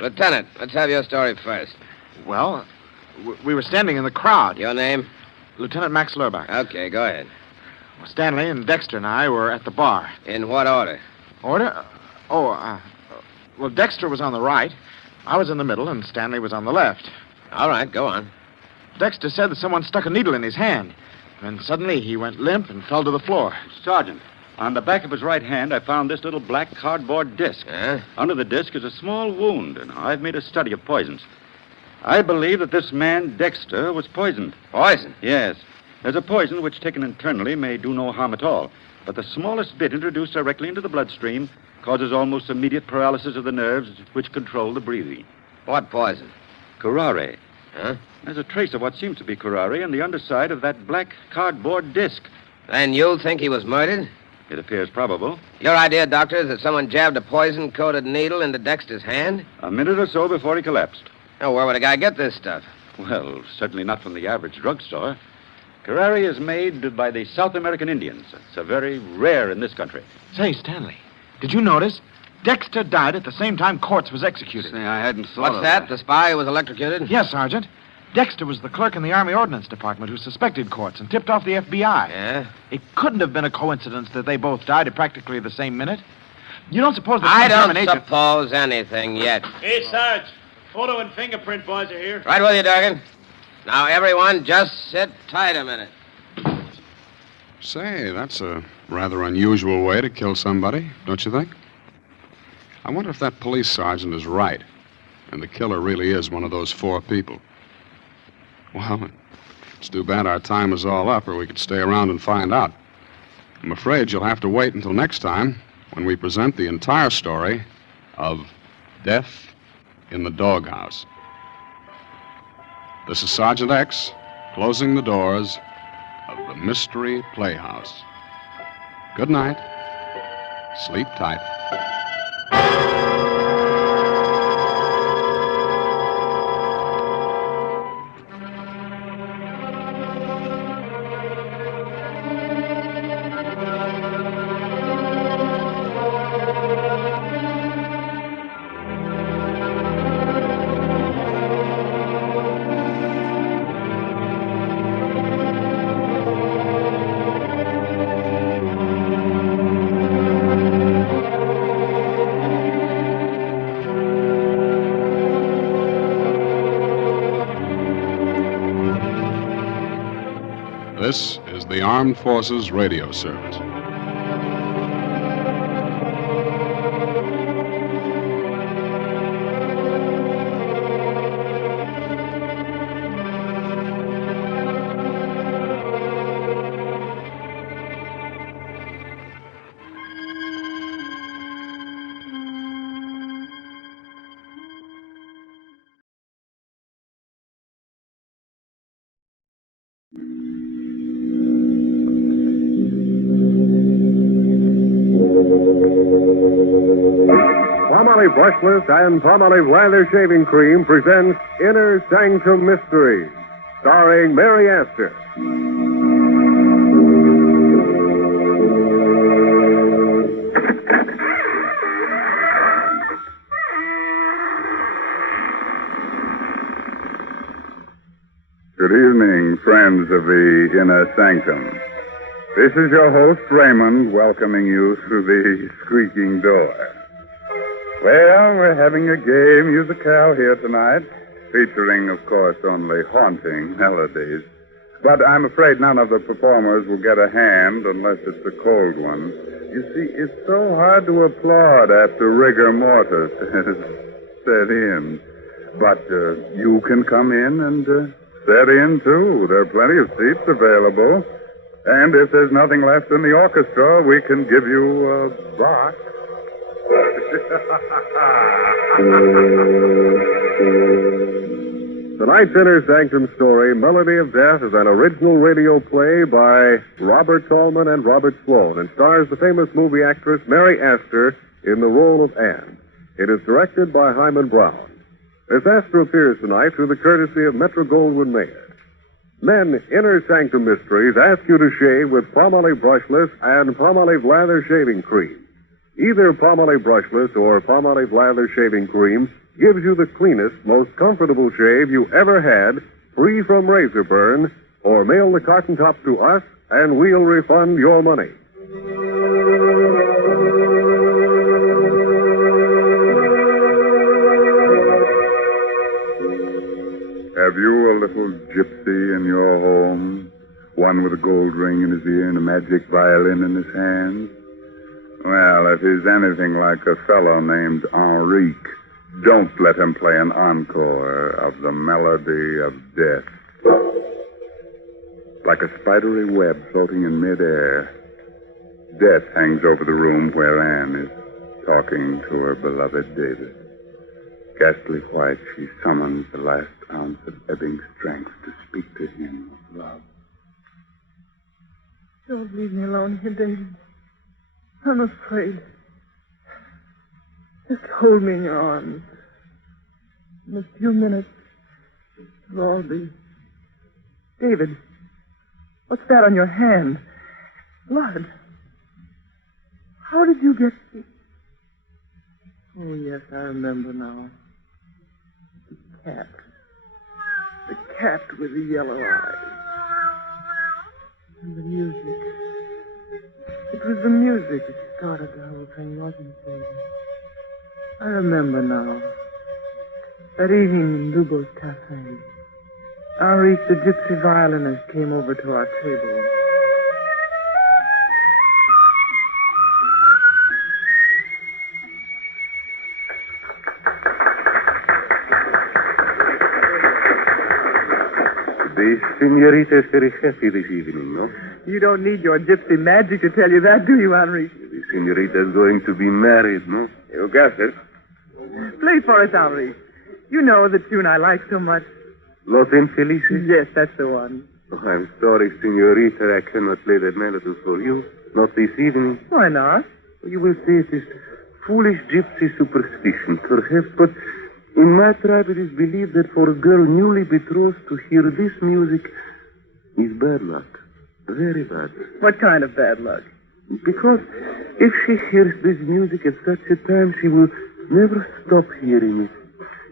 Lieutenant, let's have your story first. Well, we were standing in the crowd. Your name? Lieutenant Max Lurbach. Okay, go ahead. Well, Stanley and Dexter and I were at the bar. In what order? Order? Well, Dexter was on the right. I was in the middle, and Stanley was on the left. All right, go on. Dexter said that someone stuck a needle in his hand. Then suddenly he went limp and fell to the floor. Sergeant, on the back of his right hand, I found this little black cardboard disc. Huh? Under the disc is a small wound, and I've made a study of poisons. I believe that this man, Dexter, was poisoned. Poison? Yes. There's a poison which, taken internally, may do no harm at all. But the smallest bit introduced directly into the bloodstream causes almost immediate paralysis of the nerves which control the breathing. What poison? Curare. Huh? There's a trace of what seems to be curare on the underside of that black cardboard disc. Then you think he was murdered? It appears probable. Your idea, Doctor, is that someone jabbed a poison-coated needle into Dexter's hand? A minute or so before he collapsed. Now, where would a guy get this stuff? Well, certainly not from the average drugstore. Curare is made by the South American Indians. It's a very rare in this country. Say, Stanley, did you notice? Dexter died at the same time Quartz was executed. Say, I hadn't thought What's of that? The spy who was electrocuted? Yes, Sergeant. Dexter was the clerk in the Army Ordnance Department who suspected Quartz and tipped off the FBI. Yeah? It couldn't have been a coincidence that they both died at practically the same minute. You don't suppose that I some don't German agent... suppose anything yet. Hey, Sarge. Photo and fingerprint boys are here. Right with you, Durgan. Now, everyone, just sit tight a minute. Say, that's a rather unusual way to kill somebody, don't you think? I wonder if that police sergeant is right, and the killer really is one of those four people. Well, it's too bad our time is all up, or we could stay around and find out. I'm afraid you'll have to wait until next time, when we present the entire story of Death in the Doghouse. This is Sergeant X, closing the doors of the Mystery Playhouse. Good night. Sleep tight. This is the Armed Forces Radio Service. Palmolive Brushless and Palmolive Lather Shaving Cream presents Innersanctum Mysteries, starring Mary Astor. Good evening, friends of the Inner Sanctum. This is your host, Raymond, welcoming you through the squeaking door. Well, we're having a gay musicale here tonight, featuring, of course, only haunting melodies. But I'm afraid none of the performers will get a hand unless it's a cold one. You see, it's so hard to applaud after rigor mortis has set in. But you can come in and set in, too. There are plenty of seats available. And if there's nothing left in the orchestra, we can give you a box. Tonight's Innersanctum story, Melody of Death, is an original radio play by Robert Tallman and Robert Sloan and stars the famous movie actress Mary Astor in the role of Anne. It is directed by Hyman Brown. Miss Astor appears tonight through the courtesy of Metro-Goldwyn-Mayer. Men, Innersanctum Mysteries ask you to shave with Palmolive Brushless and Palmolive Lather Shaving Cream. Either Palmolive Brushless or Palmolive Lather Shaving Cream gives you the cleanest, most comfortable shave you ever had, free from razor burn, or mail the carton top to us and we'll refund your money. Have you a little gypsy in your home? One with a gold ring in his ear and a magic violin in his hand? Well, if he's anything like a fellow named Enrique, don't let him play an encore of the Melody of Death. Like a spidery web floating in midair, death hangs over the room where Anne is talking to her beloved David. Ghastly white, she summons the last ounce of ebbing strength to speak to him of love. Don't leave me alone here, David. I'm afraid. Just hold me in your arms. In a few minutes, it'll all be... David, what's that on your hand? Blood. How did you get... Oh, yes, I remember now. The cat. The cat with the yellow eyes. And the music. It was the music that started the whole thing, wasn't it, baby? I remember now. That evening in Lubo's cafe, Enrique, the gypsy violinist, came over to our table. The senorita is very happy this evening, no? You don't need your gypsy magic to tell you that, do you, Enrique? The senorita is going to be married, no? You guessed it. Play for us, Enrique. You know the tune I like so much. Los Infelices? Yes, that's the one. Oh, I'm sorry, senorita, I cannot play that melody for you. Not this evening. Why not? You will say it is foolish gypsy superstition, perhaps, but in my tribe it is believed that for a girl newly betrothed to hear this music is bad luck. Very bad. What kind of bad luck? Because if she hears this music at such a time, she will never stop hearing it.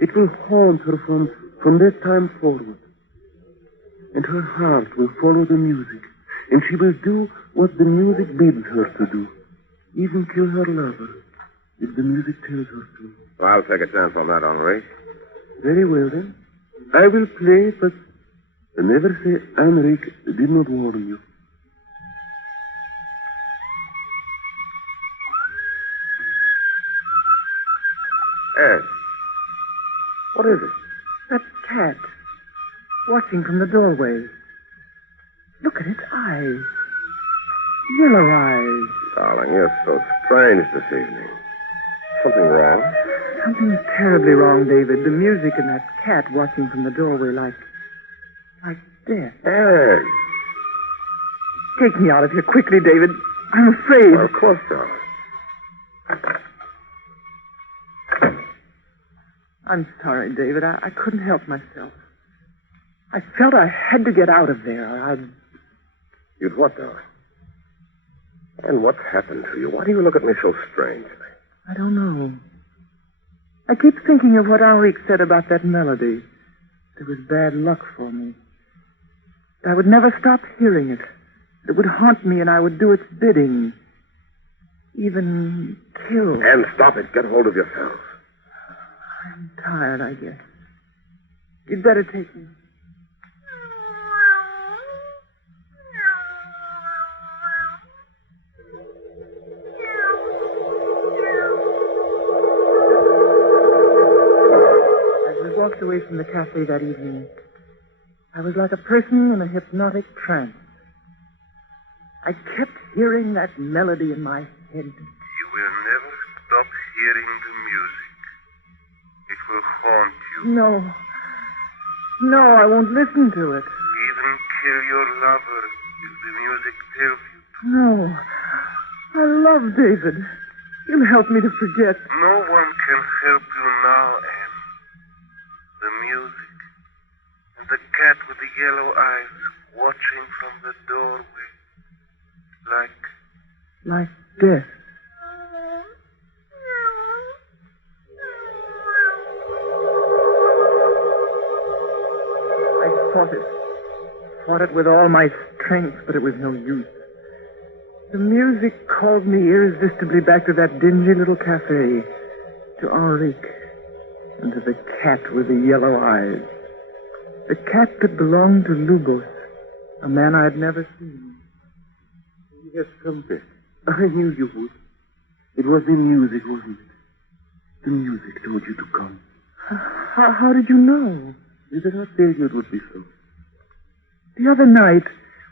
It will haunt her from that time forward. And her heart will follow the music. And she will do what the music bids her to do. Even kill her lover, if the music tells her to. Well, I'll take a chance on that, Henri. Very well, then. I will play, but never say Enrique did not warn you. Ed, what is it? That cat, watching from the doorway. Look at its eyes. Yellow eyes. Darling, you're so strange this evening. Something wrong? Something's terribly wrong, David. The music and that cat watching from the doorway like death. Ed. Take me out of here quickly, David. I'm afraid. Well, of course, darling. I'm sorry, David. I couldn't help myself. I felt I had to get out of there. You'd what, darling? And what happened to you? Why do you look at me so strangely? I don't know. I keep thinking of what Enrique said about that melody. It was bad luck for me. I would never stop hearing it. It would haunt me and I would do its bidding. Even kill. And stop it. Get hold of yourself. I'm tired, I guess. You'd better take me. walked away from the cafe that evening, I was like a person in a hypnotic trance. I kept hearing that melody in my head. You will never stop hearing the music. It will haunt you. No. No, I won't listen to it. Even kill your lover if the music tells you. No. I love David. He'll help me to forget. No one can help you now, Anne. The music and the cat with the yellow eyes watching from the doorway. Like death. I fought it. Fought it with all my strength, but it was no use. The music called me irresistibly back to that dingy little cafe, to Henrique, and to the cat with the yellow eyes. The cat that belonged to Lubos, a man I had never seen. Yes, something. I knew you would. It was the music, wasn't it? The music told you to come. How did you know? Did I not tell you it would be so? The other night,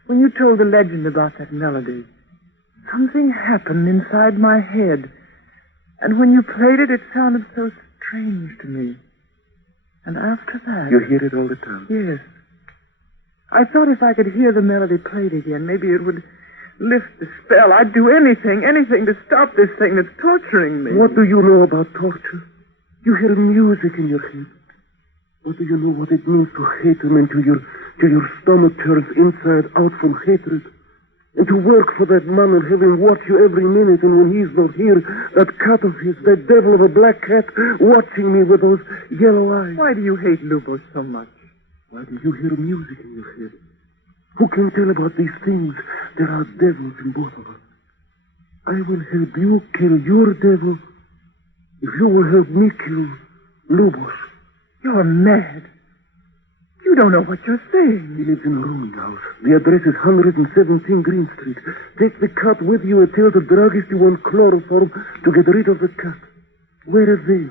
when you told the legend about that melody, something happened inside my head. And when you played it, it sounded so strange to me. And after that... You hear it all the time? Yes. I thought if I could hear the melody played again, maybe it would lift the spell. I'd do anything to stop this thing that's torturing me. What do you know about torture? You hear music in your head. What do you know what it means to hate him and to your stomach turns inside out from hatred? And to work for that man and have him watch you every minute, and when he's not here, that cat of his, that devil of a black cat, watching me with those yellow eyes. Why do you hate Lubos so much? Why do you hear music in your head? Who can tell about these things? There are devils in both of us. I will help you kill your devil if you will help me kill Lubos. You're mad. You don't know what you're saying. He lives in a rooming house. The address is 117 Green Street. Take the cat with you and tell the druggist you want chloroform to get rid of the cat. Wear a veil.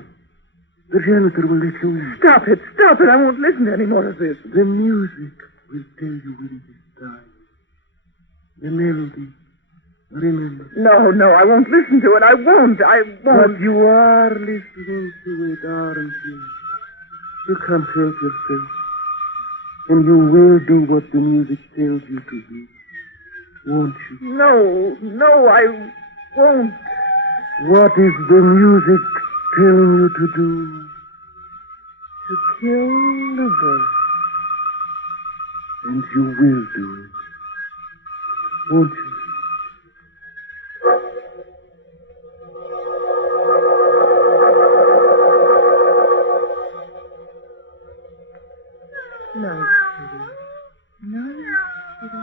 The janitor will let you in. Stop it. I won't listen to any more of this. The music will tell you when it is time. The melody. Remember. No, I won't listen to it. I won't. But you are listening to it, aren't you? You can't help yourself. And you will do what the music tells you to do. Won't you? No, I won't. What is the music telling you to do? To kill Lubos. And you will do it. Won't you? No, Kitty. No, Kitty.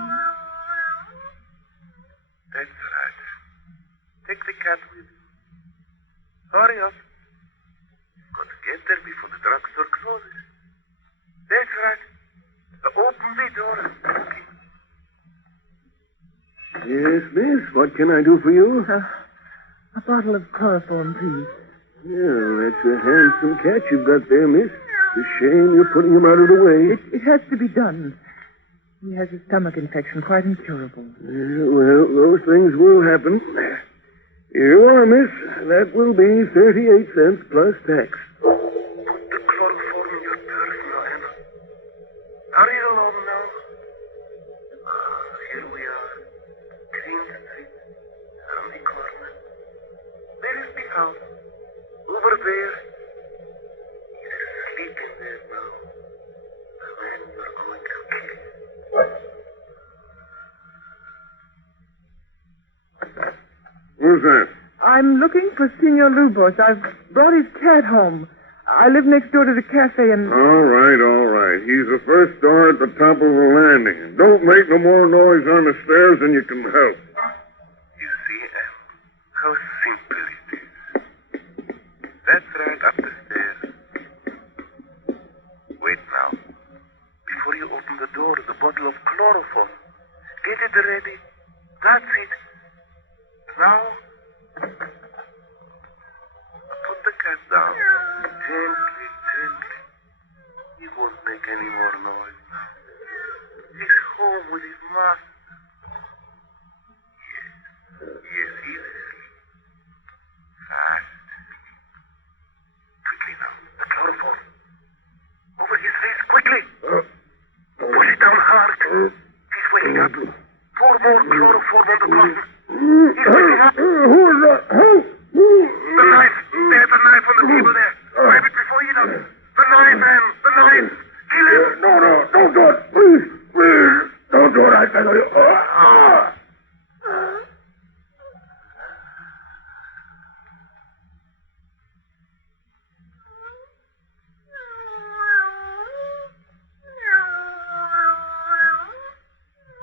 That's right. Take the cat with you. Hurry up. Got to get there before the drugstore closes. That's right. Open the door. Yes, miss. What can I do for you? A bottle of chloroform, please. Yeah, that's a handsome cat you've got there, miss. It's a shame you're putting him out of the way. It has to be done. He has a stomach infection, quite incurable. Well, those things will happen. Here you are, miss. That will be 38 cents plus tax. Put the chloroform in your purse now, Anna. Hurry along now. Here we are. Green Street. Around the corner. There is the house. Over there. He's asleep in there now. The man you're going to kill. Who's that? I'm looking for Senor Lubos. I've brought his cat home. I live next door to the cafe and... All right. He's the first door at the top of the landing. Don't make no more noise on the stairs than you can help. You see, how simple it is. That's right, up the stairs. Wait now. Before you open the door, the bottle of chloroform. Get it ready. That's it. Now, put the cat down. Gently. any more noise now. He's home with his master. Yes, he's asleep. Fast. Quickly now, the chloroform. Over his face, quickly. Push it down hard. He's waking up. Pour more chloroform on the cotton. He's waking up. Who is that? Who? The knife. There's a knife on the table there. Grab it before you know. The knife, man. The knife. Kill him. No, don't do it. Please. Don't do it, I tell you.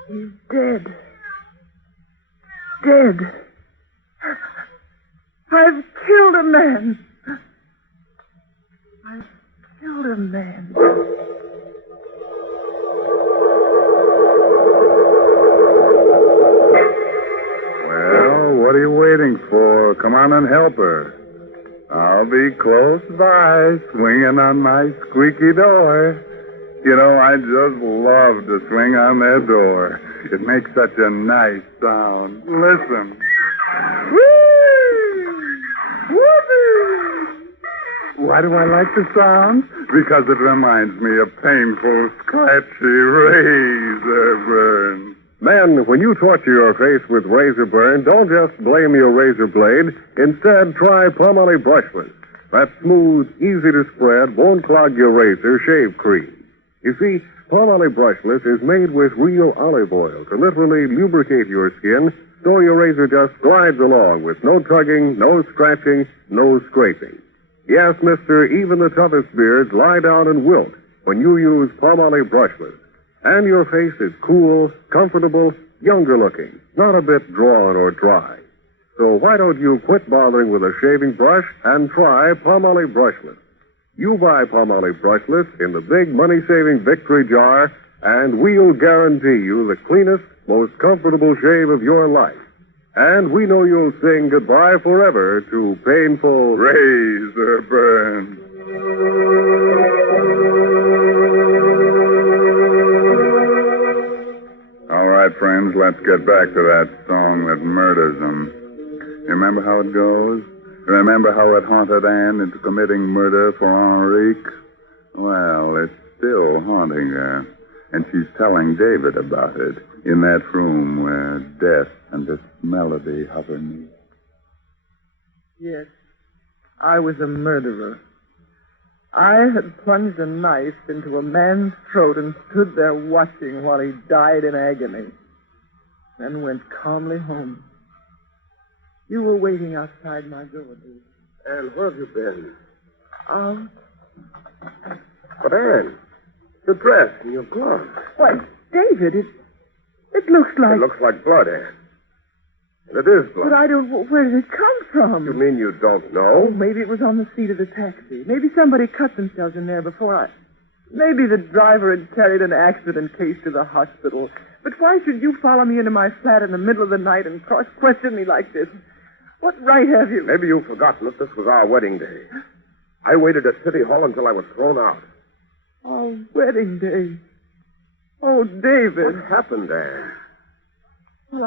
He's dead. Dead. I've killed a man. I've killed a man. Well, what are you waiting for? Come on and help her. I'll be close by, swinging on my squeaky door. You know, I just love to swing on that door. It makes such a nice sound. Listen. Why do I like the sound? Because it reminds me of painful, scratchy razor burn. Men, when you torture your face with razor burn, don't just blame your razor blade. Instead, try Palmolive Brushless. That smooth, easy to spread, won't clog your razor shave cream. You see, Palmolive Brushless is made with real olive oil to literally lubricate your skin so your razor just glides along with no tugging, no scratching, no scraping. Yes, mister, even the toughest beards lie down and wilt when you use Palmolive Brushless. And your face is cool, comfortable, younger looking, not a bit drawn or dry. So why don't you quit bothering with a shaving brush and try Palmolive Brushless? You buy Palmolive Brushless in the big money-saving Victory jar, and we'll guarantee you the cleanest, most comfortable shave of your life. And we know you'll sing goodbye forever to painful razor burn. All right, friends, let's get back to that song that murders them. Remember how it goes? Remember how it haunted Anne into committing murder for Henrique? Well, it's still haunting her. And she's telling David about it in that room where death and this melody hover near. Yes, I was a murderer. I had plunged a knife into a man's throat and stood there watching while he died in agony. Then went calmly home. You were waiting outside my door, David. Anne, where have you been? Out. But, Anne, your dress and your gloves. Why, David, it looks like... It looks like blood, Anne. And it is blood. But I don't... Where did it come from? You mean you don't Oh, know? maybe it was on the seat of the taxi. Maybe somebody cut themselves in there before I... Maybe the driver had carried an accident case to the hospital. But why should you follow me into my flat in the middle of the night and cross-question me like this? What right have you? Maybe you've forgotten that this was our wedding day. I waited at City Hall until I was thrown out. Our wedding day. Oh, David. What happened, Anne? Well,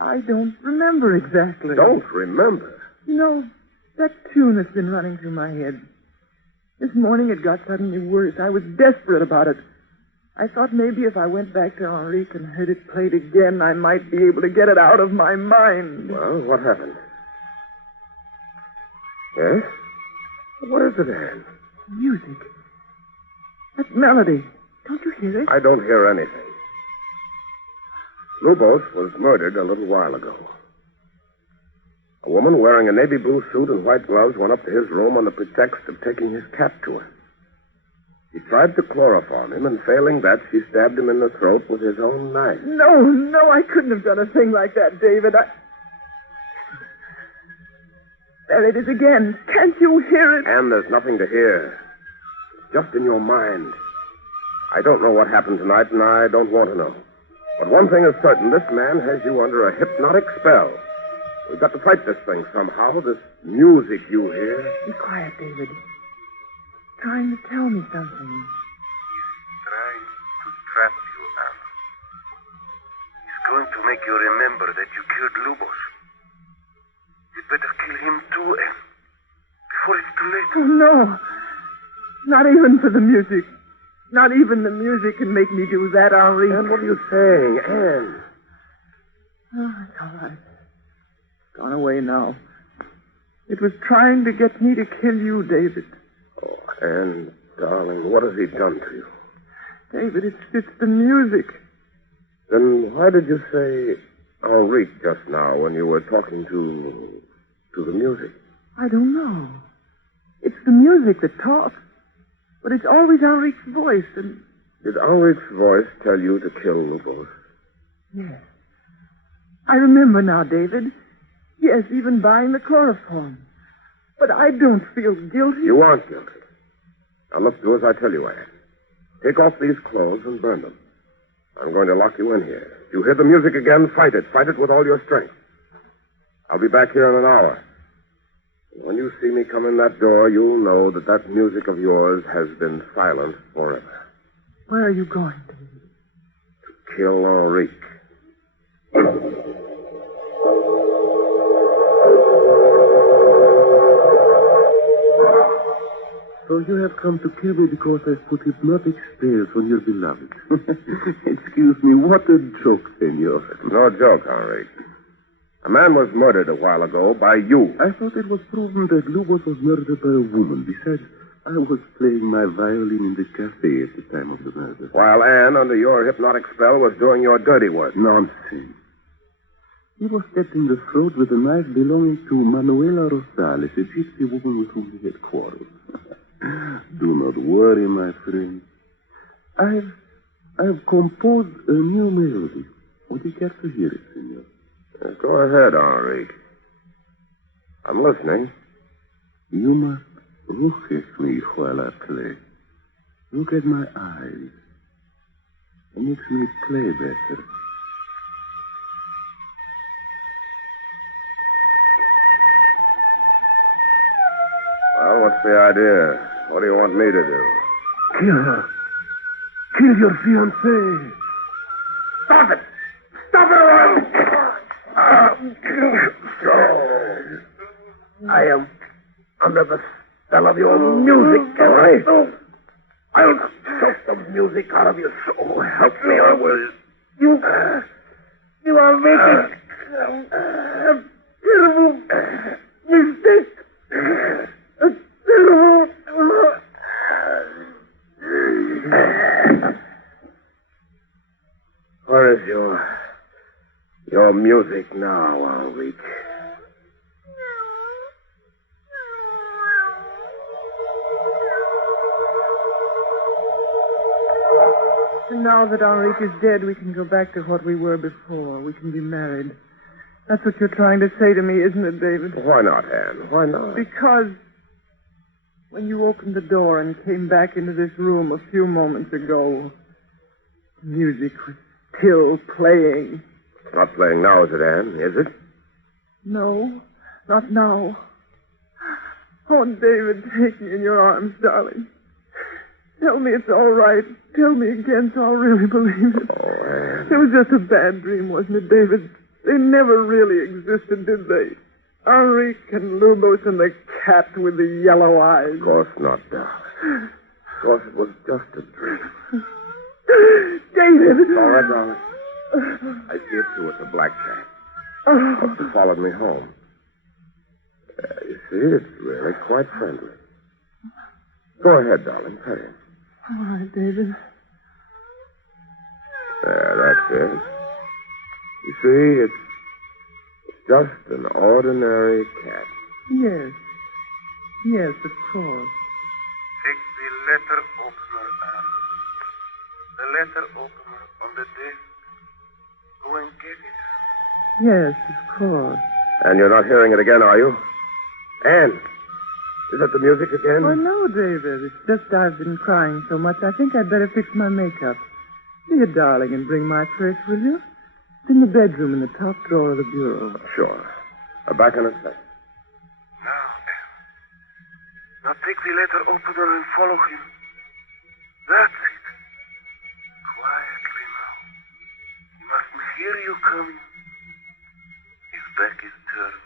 I don't remember exactly. Don't remember? You know, that tune that's been running through my head. This morning it got suddenly worse. I was desperate about it. I thought maybe if I went back to Henrique and heard it played again, I might be able to get it out of my mind. Well, what happened? Yes? What is it, Anne? Music. That melody. Don't you hear it? I don't hear anything. Lubos was murdered a little while ago. A woman wearing a navy blue suit and white gloves went up to his room on the pretext of taking his cat to him. She tried to chloroform him, and failing that, she stabbed him in the throat with his own knife. No, I couldn't have done a thing like that, David. There it is again. Can't you hear it? And there's nothing to hear. It's just in your mind. I don't know what happened tonight, and I don't want to know. But one thing is certain, this man has you under a hypnotic spell. We've got to fight this thing somehow, this music you hear. Be quiet, David. Trying to tell me something. going to make you remember that you killed Lubos. You'd better kill him too, Anne. Before it's too late. Oh, no. Not even for the music. Not even the music can make me do that, Henri. Anne, what are you saying, Anne? Oh, it's all right. It's gone away now. It was trying to get me to kill you, David. Oh, Anne, darling, what has he done to you? David, it's the music. Then why did you say Henrique just now when you were talking to the music? I don't know. It's the music that talks. But it's always Henrique's voice, and... Did Henrique's voice tell you to kill Lubos? Yes. I remember now, David. Yes, even buying the chloroform. But I don't feel guilty. You aren't guilty. Now look, do as I tell you, Anne. Take off these clothes and burn them. I'm going to lock you in here. If you hear the music again, fight it. Fight it with all your strength. I'll be back here in an hour. When you see me come in that door, you'll know that music of yours has been silent forever. Where are you going, David? To kill Henrique. So you have come to kill me because I've put hypnotic spells on your beloved. Excuse me, what a joke, senor. No joke, Henrique. A man was murdered a while ago by you. I thought it was proven that Lubos was murdered by a woman. Besides, I was playing my violin in the cafe at the time of the murder. While Anne, under your hypnotic spell, was doing your dirty work. Nonsense. He was stabbed in the throat with a knife belonging to Manuela Rosales, a gypsy woman with whom he had quarreled. Do not worry, my friend. I've composed a new melody. Would you care to hear it, senor? Go ahead, Henrique. I'm listening. You must look at me while I play. Look at my eyes. It makes me play better. Well, what's the idea? What do you want me to do? Kill her. Kill your fiancée. Stop it! Stop it, Ron! I am under the spell of your music, am I? I'll choke the music out of your soul. Help me, I will. You are making a terrible mistake. A terrible... Where is your music now, Henrique? And now that Henrique is dead, we can go back to what we were before. We can be married. That's what you're trying to say to me, isn't it, David? Why not, Anne? Why not? Because when you opened the door and came back into this room a few moments ago, the music was still playing. It's not playing now, is it, Anne? Is it? No, not now. Oh, David, take me in your arms, darling. Tell me it's all right. Tell me again so I'll really believe it. Oh, Anne. It was just a bad dream, wasn't it, David? They never really existed, did they? Henrique and Lubos and the cat with the yellow eyes. Of course not, darling. Of course it was just a dream. David! It's all right, darling. I see it too. It's a black cat. Must have followed me home. You see, it's really quite friendly. Go ahead, darling. Pet him. All right, David. There, that's it. You see, it's just an ordinary cat. Yes. Yes, of course. Take the letter opener, Anne. The letter opener on the desk. Go and get it. Yes, of course. And you're not hearing it again, are you? Anne, is that the music again? Oh, no, David. It's just I've been crying so much, I think I'd better fix my makeup. Be a darling and bring my purse, will you? It's in the bedroom in the top drawer of the bureau. Sure. Back in a sec. Now take the letter opener and follow him. That's it. Quietly now. He must miss hear you coming. His back is turned.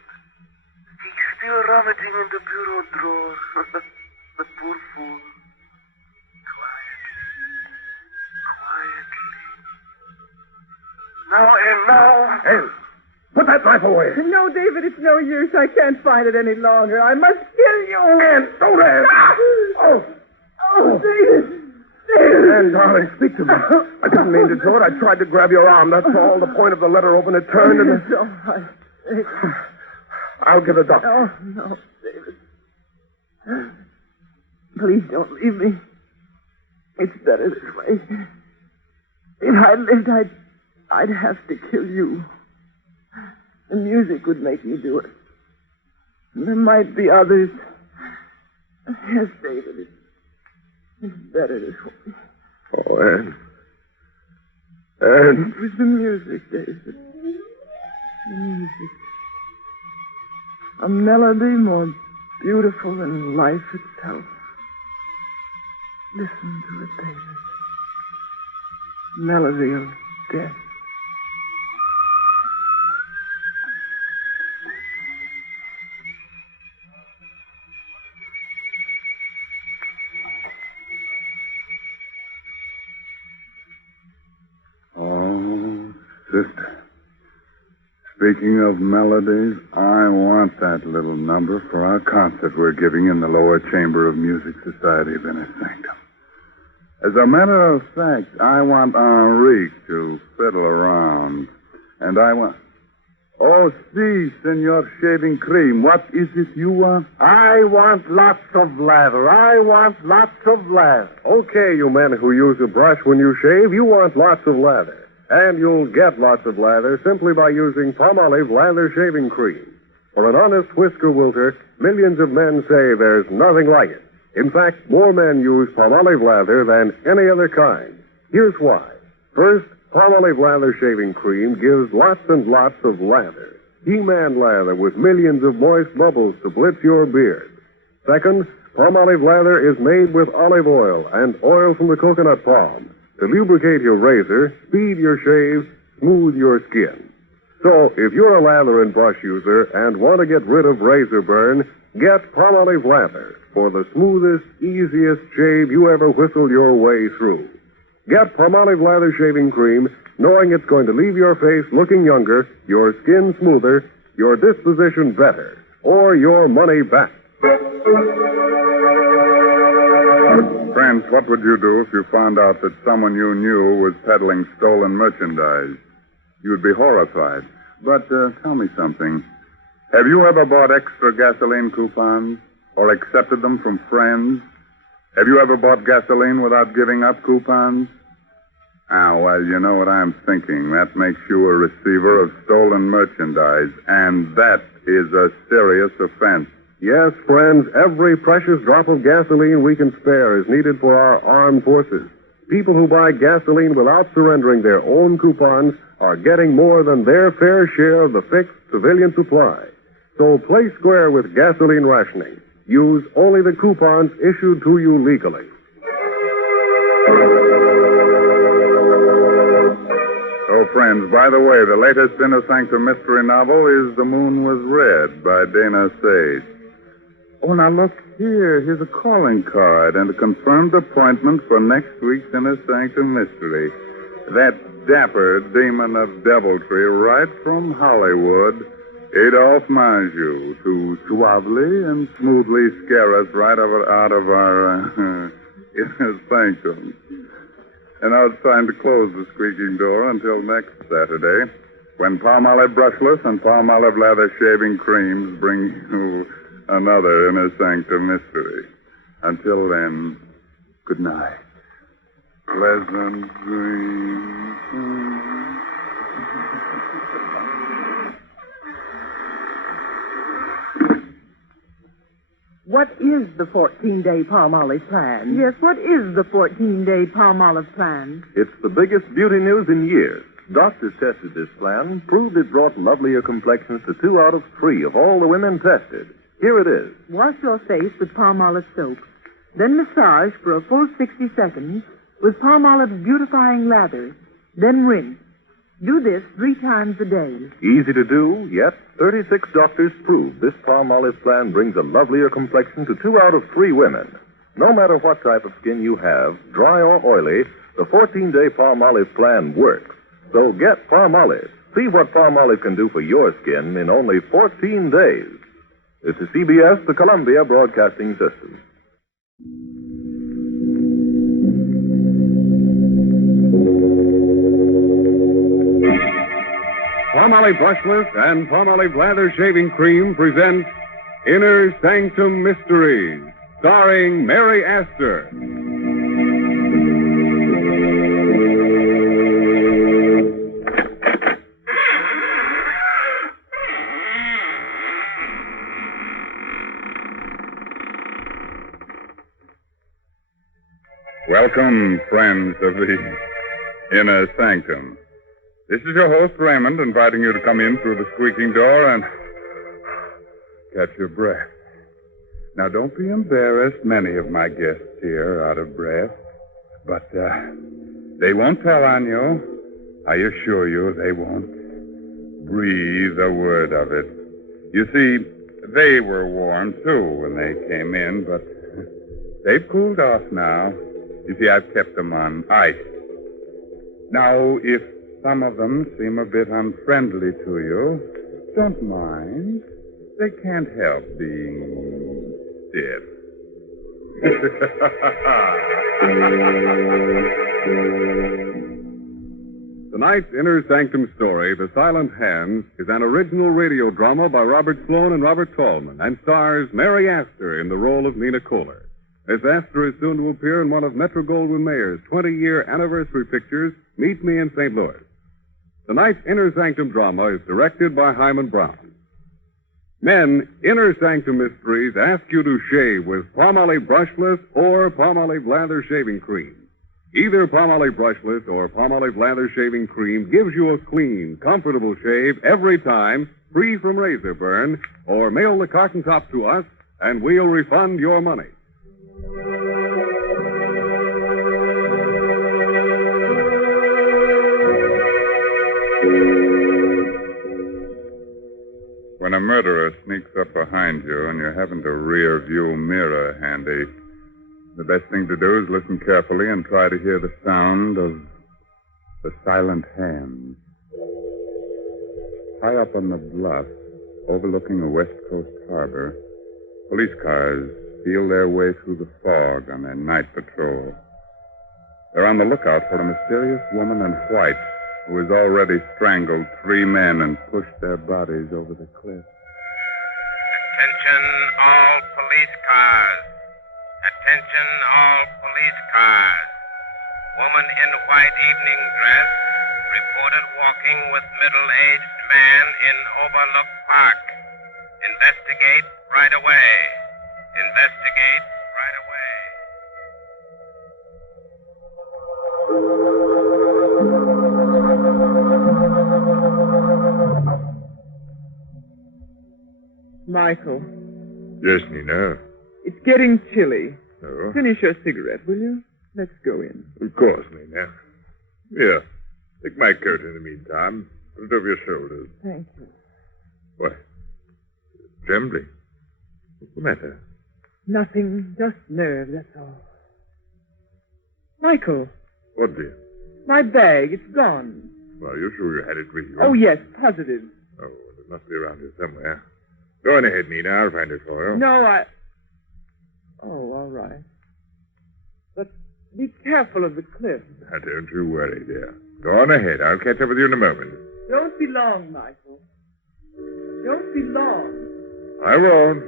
He's still rummaging in the bureau drawer. The poor fool. Quietly. Now and now. Anne, put that knife away. No, David, it's no use. I can't fight it any longer. I must kill you. Anne, don't, Anne. Oh. Oh, David. David. Anne, darling, speak to me. I didn't mean to do it. I tried to grab your arm. That's all. The point of the letter opened. It turned and... It's all right. David. I'll get a doctor. Oh, no, David. Please don't leave me. It's better this way. If I lived, I'd have to kill you. The music would make me do it. And there might be others. Yes, David, it's better this way. Oh, Anne. Anne. It was the music, David. The music. A melody more beautiful than life itself. Listen to it, David. Melody of death. Oh, sister. Speaking of melodies, I want that little number for our concert we're giving in the lower chamber of Music Society of Innersanctum. As a matter of fact, I want Henrique to fiddle around. And I want... Oh, si, Senor Shaving Cream. What is it you want? I want lots of lather. I want lots of lather. Okay, you men who use a brush when you shave, you want lots of lather. And you'll get lots of lather simply by using Palmolive Lather Shaving Cream. For an honest whisker wilter, millions of men say there's nothing like it. In fact, more men use Palmolive Lather than any other kind. Here's why. First, Palmolive Lather Shaving Cream gives lots and lots of lather. He-Man lather with millions of moist bubbles to blitz your beard. Second, Palmolive Lather is made with olive oil and oil from the coconut palm to lubricate your razor, speed your shave, smooth your skin. So, if you're a lather and brush user and want to get rid of razor burn, get Palmolive Lather for the smoothest, easiest shave you ever whistled your way through. Get Palmolive Lather Shaving Cream, knowing it's going to leave your face looking younger, your skin smoother, your disposition better, or your money back. Friends, what would you do if you found out that someone you knew was peddling stolen merchandise? You'd be horrified. But tell me something. Have you ever bought extra gasoline coupons or accepted them from friends? Have you ever bought gasoline without giving up coupons? Ah, well, you know what I'm thinking. That makes you a receiver of stolen merchandise, and that is a serious offense. Yes, friends, every precious drop of gasoline we can spare is needed for our armed forces. People who buy gasoline without surrendering their own coupons are getting more than their fair share of the fixed civilian supply. So play square with gasoline rationing. Use only the coupons issued to you legally. So, friends, by the way, the latest Innersanctum mystery novel is The Moon Was Red by Dana Sage. Oh, now look here. Here's a calling card and a confirmed appointment for next week's Innersanctum mystery. That dapper demon of deviltry right from Hollywood, Adolphe Manjou, to suavely and smoothly scare us right out of our Innersanctum. And now it's time to close the squeaking door until next Saturday, when Palmolive Brushless and Palmolive Lather Shaving Creams bring you another Innersanctum mystery. Until then, good night. Pleasant dreams. What is the 14-day Palmolive plan? Yes, what is the 14-day Palmolive plan? It's the biggest beauty news in years. Doctors tested this plan, proved it brought lovelier complexions to 2 out of 3 of all the women tested. Here it is. Wash your face with Palmolive soap. Then massage for a full 60 seconds with Palmolive's beautifying lather. Then rinse. Do this 3 times a day. Easy to do, yet 36 doctors prove this palm olive plan brings a lovelier complexion to 2 out of 3 women. No matter what type of skin you have, dry or oily, the 14-day palm olive plan works. So get palm olive. See what palm olive can do for your skin in only 14 days. This is CBS, the Columbia Broadcasting System. Palmolive Brushless and Palmolive Lather Shaving Cream present Innersanctum Mysteries, starring Mary Astor. Welcome, friends of the Inner Sanctum. This is your host, Raymond, inviting you to come in through the squeaking door and catch your breath. Now, don't be embarrassed. Many of my guests here are out of breath. But they won't tell on you. I assure you they won't breathe a word of it. You see, they were warm, too, when they came in, but they've cooled off now. You see, I've kept them on ice. Now, if some of them seem a bit unfriendly to you, don't mind. They can't help being stiff. Tonight's Inner Sanctum story, The Silent Hands, is an original radio drama by Robert Sloan and Robert Tallman and stars Mary Astor in the role of Nina Kohler. Miss Astor is soon to appear in one of Metro-Goldwyn-Mayer's 20-year anniversary pictures, Meet Me in St. Louis. Tonight's Inner Sanctum drama is directed by Hyman Brown. Men, Inner Sanctum Mysteries ask you to shave with Palmolive Brushless or Palmolive Lather Shaving Cream. Either Palmolive Brushless or Palmolive Lather Shaving Cream gives you a clean, comfortable shave every time, free from razor burn, or mail the carton top to us, and we'll refund your money. When a murderer sneaks up behind you and you haven't a rear view mirror handy, the best thing to do is listen carefully and try to hear the sound of the silent hands. High up on the bluff, overlooking a West Coast harbor, police cars feel their way through the fog on their night patrol. They're on the lookout for a mysterious woman in white who has already strangled 3 men and pushed their bodies over the cliff. Attention all police cars. Attention all police cars. Woman in white evening dress reported walking with middle-aged man in Overlook Park. Investigate right away. Investigate right away. Michael, Yes, Nina. it's getting chilly. Oh? Finish your cigarette, will you? Let's go in. Of course, Nina. Here, take my coat in the meantime. Put it over your shoulders. Thank you. What? Trembling? What's the matter? Nothing, just nerves, that's all. Michael, What, dear? my bag, it's gone. Are you sure you had it with you? Oh, yes, positive. Oh, well, it must be around here somewhere. Go on ahead, Nina. I'll find it for you. No, Oh, all right. But be careful of the cliff. Now, don't you worry, dear. Go on ahead. I'll catch up with you in a moment. Don't be long, Michael. Don't be long. I won't.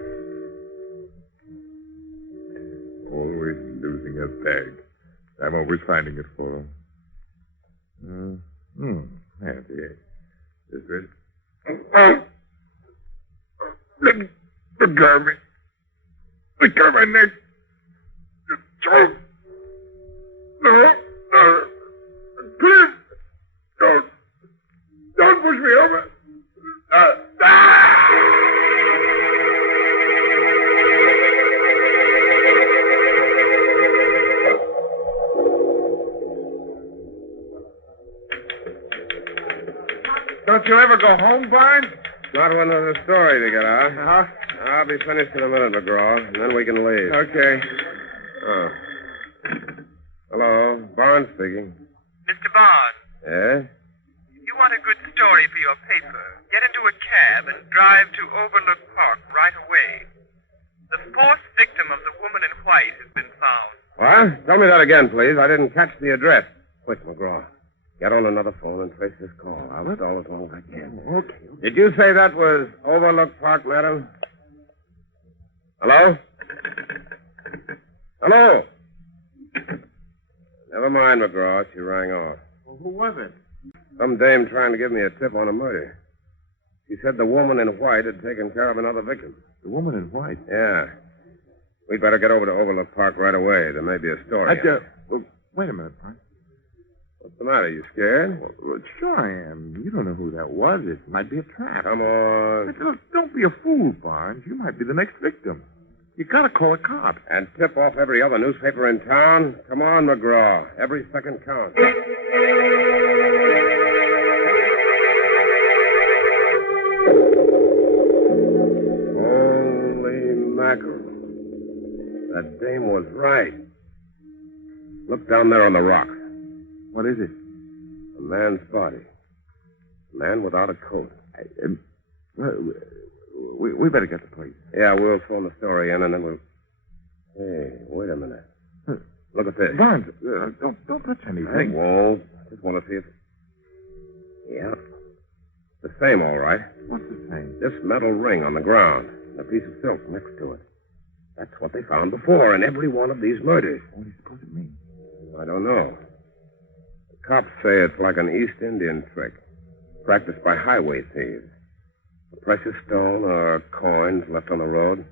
Always losing a bag. I'm always finding it for her. There it is. This is. Let go of me. Let go of my neck. Don't. No. Please. Don't push me over. Don't you ever go home, Barnes? Not when there's a story to get out. Uh-huh. I'll be finished in a minute, McGraw, and then we can leave. Okay. Oh. Hello, Barnes speaking. Mr. Barnes, Yes? you want a good story for your paper. Get into a cab and drive to Overlook Park right away. The fourth victim of the woman in white has been found. What? Tell me that again, please. I didn't catch the address. Quick, McGraw. Get on another phone and trace this call. I'll stall as long as I can. Okay. Did you say that was Overlook Park, madam? Hello? Hello? Never mind, McGraw. She rang off. Well, who was it? Some dame trying to give me a tip on a murder. She said the woman in white had taken care of another victim. The woman in white? Yeah. We'd better get over to Overlook Park right away. There may be a story. Well, wait a minute, Barnes. What's the matter? You scared? Well, sure I am. You don't know who that was. It might be a trap. Come on. Look, don't be a fool, Barnes. You might be the next victim. You gotta call a cop. And tip off every other newspaper in town? Come on, McGraw. Every second counts. Holy mackerel. That dame was right. Look down there on the rock. What is it? A man's body. A man without a coat. We better get the police. Yeah, we'll phone the story in and then we'll... Hey, wait a minute. Look at this. Barnes, don't touch anything. I won't. I just want to see if... Yeah. The same, all right. What's the same? This metal ring on the ground. And a piece of silk next to it. That's what they found before in every one of these murders. What do you suppose it means? I don't know. The cops say it's like an East Indian trick, practiced by highway thieves. A precious stone or coins left on the road.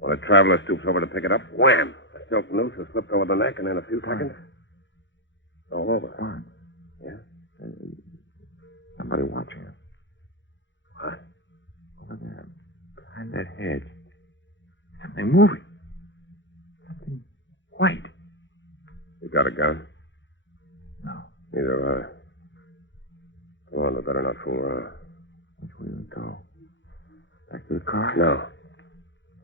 When a traveler stoops over to pick it up, wham! A silk noose is slipped over the neck, and in a few seconds, it's all over. Barnes. Yeah? Somebody watching us. What? Over there, behind that hedge. Something moving. Something white. You got a gun? No. Neither have I. Come on, we better not fool around. Which way do we go? Back to the car? No.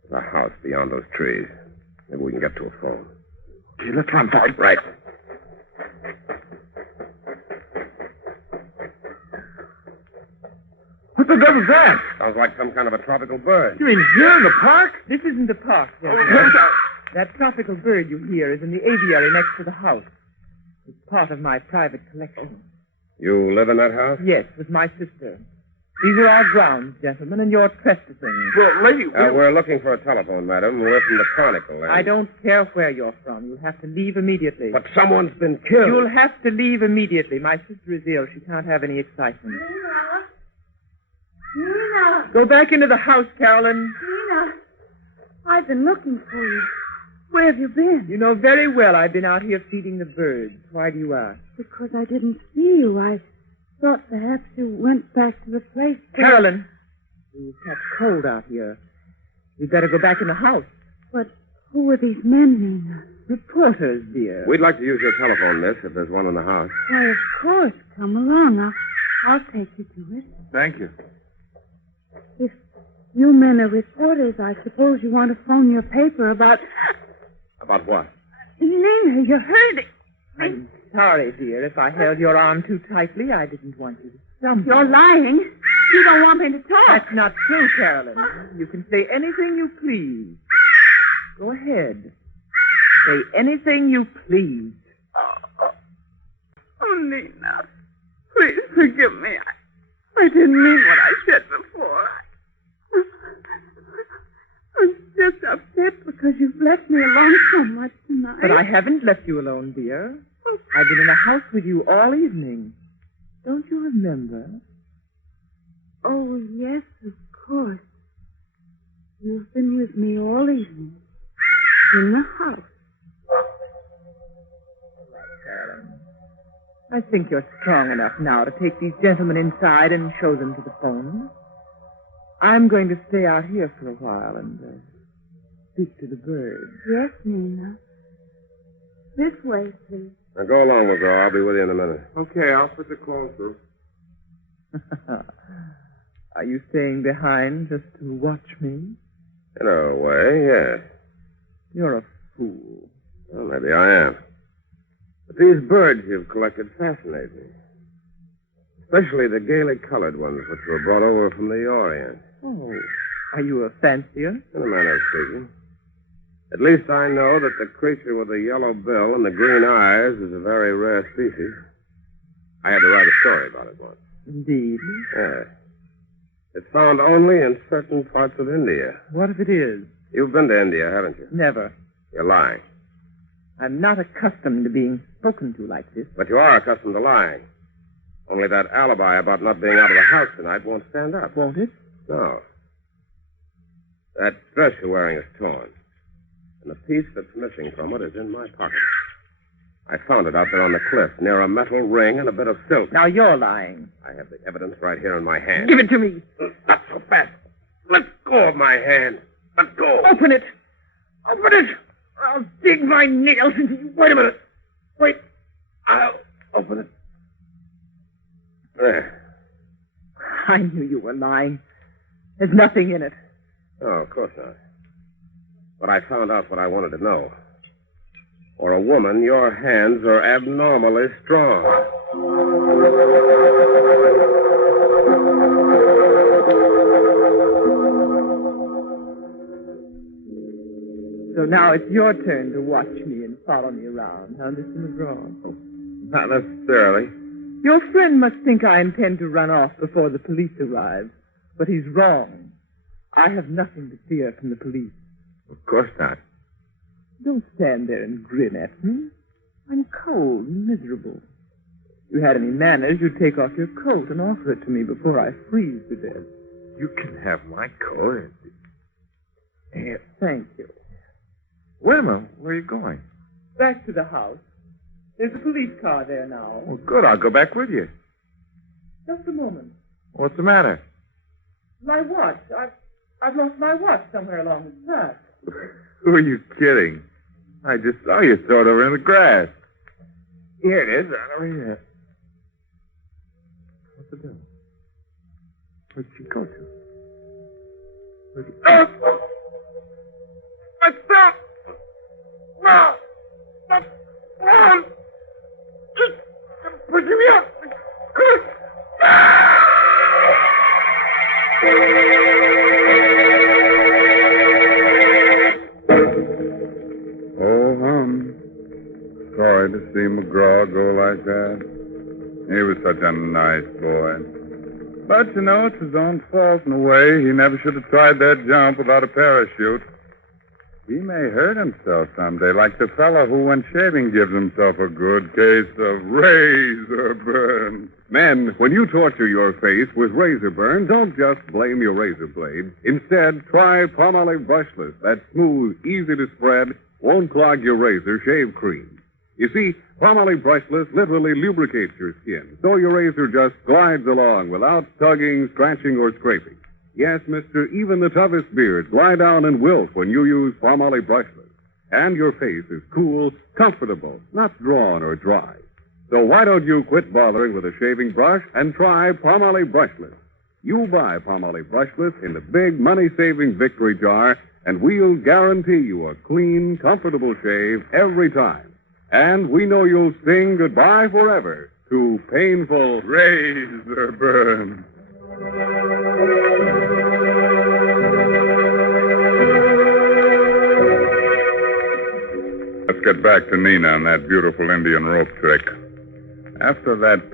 There's a house beyond those trees. Maybe we can get to a phone. Okay, let's run for it. Right. What the devil's that? Sounds like some kind of a tropical bird. You mean here in the park? This isn't the park, gentlemen. That tropical bird you hear is in the aviary next to the house. It's part of my private collection. You live in that house? Yes, with my sister. These are our grounds, gentlemen, and you're trespassing. Well, lady... We're looking for a telephone, madam. We're from the Chronicle. I don't care where you're from. You'll have to leave immediately. But someone's been killed. You'll have to leave immediately. My sister is ill. She can't have any excitement. Nina! Go back into the house, Carolyn. Nina! I've been looking for you. Where have you been? You know very well I've been out here feeding the birds. Why do you ask? Because I didn't see you. I thought perhaps you went back to the place where... Carolyn! You catch cold out here. We'd better go back in the house. But who are these men, Nina? Reporters, dear. We'd like to use your telephone, miss, if there's one in the house. Why, of course. Come along. I'll take you to it. Thank you. If you men are reporters, I suppose you want to phone your paper about... About what? Nina, you're hurting. I'm sorry, dear. If I held your arm too tightly, I didn't want you to stumble. You're lying. You don't want me to talk. That's not true, Carolyn. You can say anything you please. Go ahead. Say anything you please. Oh, Nina. Please forgive me. I didn't mean what I said before. I'm just upset because you've left me alone so much tonight. But I haven't left you alone, dear. I've been in the house with you all evening. Don't you remember? Oh, yes, of course. You've been with me all evening. In the house. Carolyn, I think you're strong enough now to take these gentlemen inside and show them to the phone. I'm going to stay out here for a while and speak to the birds. Yes, Nina. This way, please. Now go along, McGraw. I'll be with you in a minute. Okay, I'll put the clothes through. Are you staying behind just to watch me? In a way, yes. You're a fool. Well, maybe I am. But these birds you've collected fascinate me. Especially the gaily colored ones which were brought over from the Orient. Oh, are you a fancier? In a manner of speaking. At least I know that the creature with the yellow bill and the green eyes is a very rare species. I had to write a story about it once. Indeed. Yes. It's found only in certain parts of India. What if it is? You've been to India, haven't you? Never. You're lying. I'm not accustomed to being spoken to like this. But you are accustomed to lying. Only that alibi about not being out of the house tonight won't stand up. Won't it? No. That dress you're wearing is torn. And the piece that's missing from it is in my pocket. I found it out there on the cliff, near a metal ring and a bit of silk. Now you're lying. I have the evidence right here in my hand. Give it to me. Not so fast. Let go of my hand. Let go. Open it. Open it. I'll dig my nails into you. Wait a minute. Wait. I'll open it. There. I knew you were lying. There's nothing in it. Oh, of course not. But I found out what I wanted to know. For a woman, your hands are abnormally strong. So now it's your turn to watch me and follow me around, huh, Mr. McGraw? Not necessarily. Your friend must think I intend to run off before the police arrive. But he's wrong. I have nothing to fear from the police. Of course not. Don't stand there and grin at me. I'm cold and miserable. If you had any manners, you'd take off your coat and offer it to me before I freeze to death. You can have my coat. Here, thank you. Wait a minute. Where are you going? Back to the house. There's a police car there now. Well, good. I'll go back with you. Just a moment. What's the matter? My watch. I've lost my watch somewhere along the path. Who are you kidding? I just saw you throw it over in the grass. Here it is. Over here. What's the devil? Where'd she go to? Oh! Stop! No! Stop! Hold on! Keep pushing me up! Sorry to see McGraw go like that. He was such a nice boy. But, you know, it's his own fault in a way. He never should have tried that jump without a parachute. He may hurt himself someday, like the fellow who, when shaving, gives himself a good case of razor burn. Men, when you torture your face with razor burn, don't just blame your razor blade. Instead, try Palmolive Brushless. That smooth, easy to spread, won't clog your razor shave cream. You see, Palmolive Brushless literally lubricates your skin, so your razor just glides along without tugging, scratching, or scraping. Yes, mister, even the toughest beards glide down and wilt when you use Palmolive Brushless. And your face is cool, comfortable, not drawn or dry. So why don't you quit bothering with a shaving brush and try Palmolive Brushless? You buy Palmolive Brushless in the big money-saving victory jar, and we'll guarantee you a clean, comfortable shave every time. And we know you'll sing goodbye forever to painful razor burn. Let's get back to Nina and that beautiful Indian rope trick. After that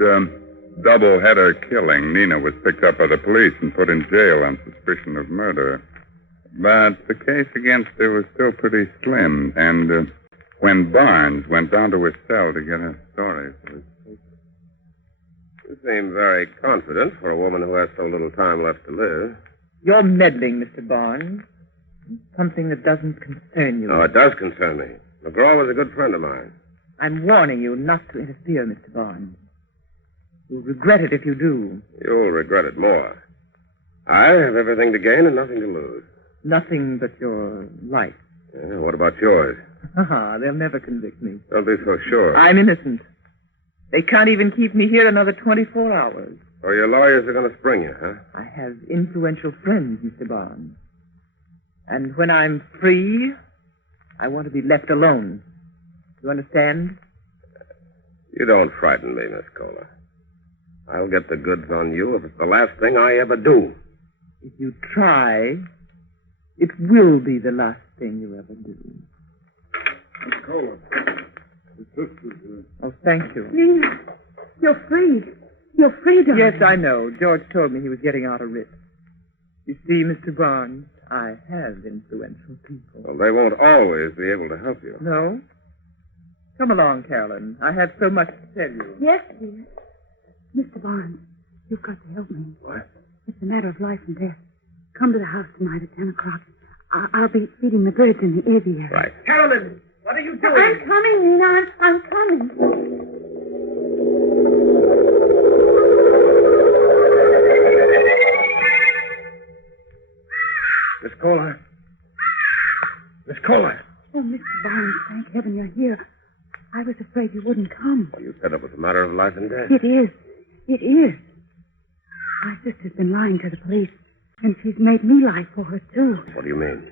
double-header killing, Nina was picked up by the police and put in jail on suspicion of murder. But the case against her was still pretty slim, and when Barnes went down to his cell to get her story for his paper. You seem very confident for a woman who has so little time left to live. You're meddling, Mr. Barnes. Something that doesn't concern you. No, it does concern me. McGraw was a good friend of mine. I'm warning you not to interfere, Mr. Barnes. You'll regret it if you do. You'll regret it more. I have everything to gain and nothing to lose. Nothing but your life. Yeah, what about yours? They'll never convict me. Don't be so sure. I'm innocent. They can't even keep me here another 24 hours. So your lawyers are going to spring you, huh? I have influential friends, Mr. Barnes. And when I'm free, I want to be left alone. You understand? You don't frighten me, Miss Kohler. I'll get the goods on you if it's the last thing I ever do. If you try, it will be the last thing you ever do. Miss Kohler, the sisters. Oh, thank you. You're free. You're free, darling. Yes, I know. George told me he was getting out a writ. You see, Mr. Barnes, I have influential people. Well, they won't always be able to help you. No? Come along, Carolyn. I have so much to tell you. Yes, dear. Mr. Barnes, you've got to help me. What? It's a matter of life and death. Come to the house tonight at 10 o'clock. I'll be feeding the birds in the aviary. Right. Carolyn, what are you doing? I'm coming, Nina. I'm coming. Miss Kohler. Miss Kohler. Oh, Mr. Barnes, thank heaven you're here. I was afraid you wouldn't come. Well, you said it was a matter of life and death. It is. It is. My sister's been lying to the police, and she's made me lie for her, too. What do you mean?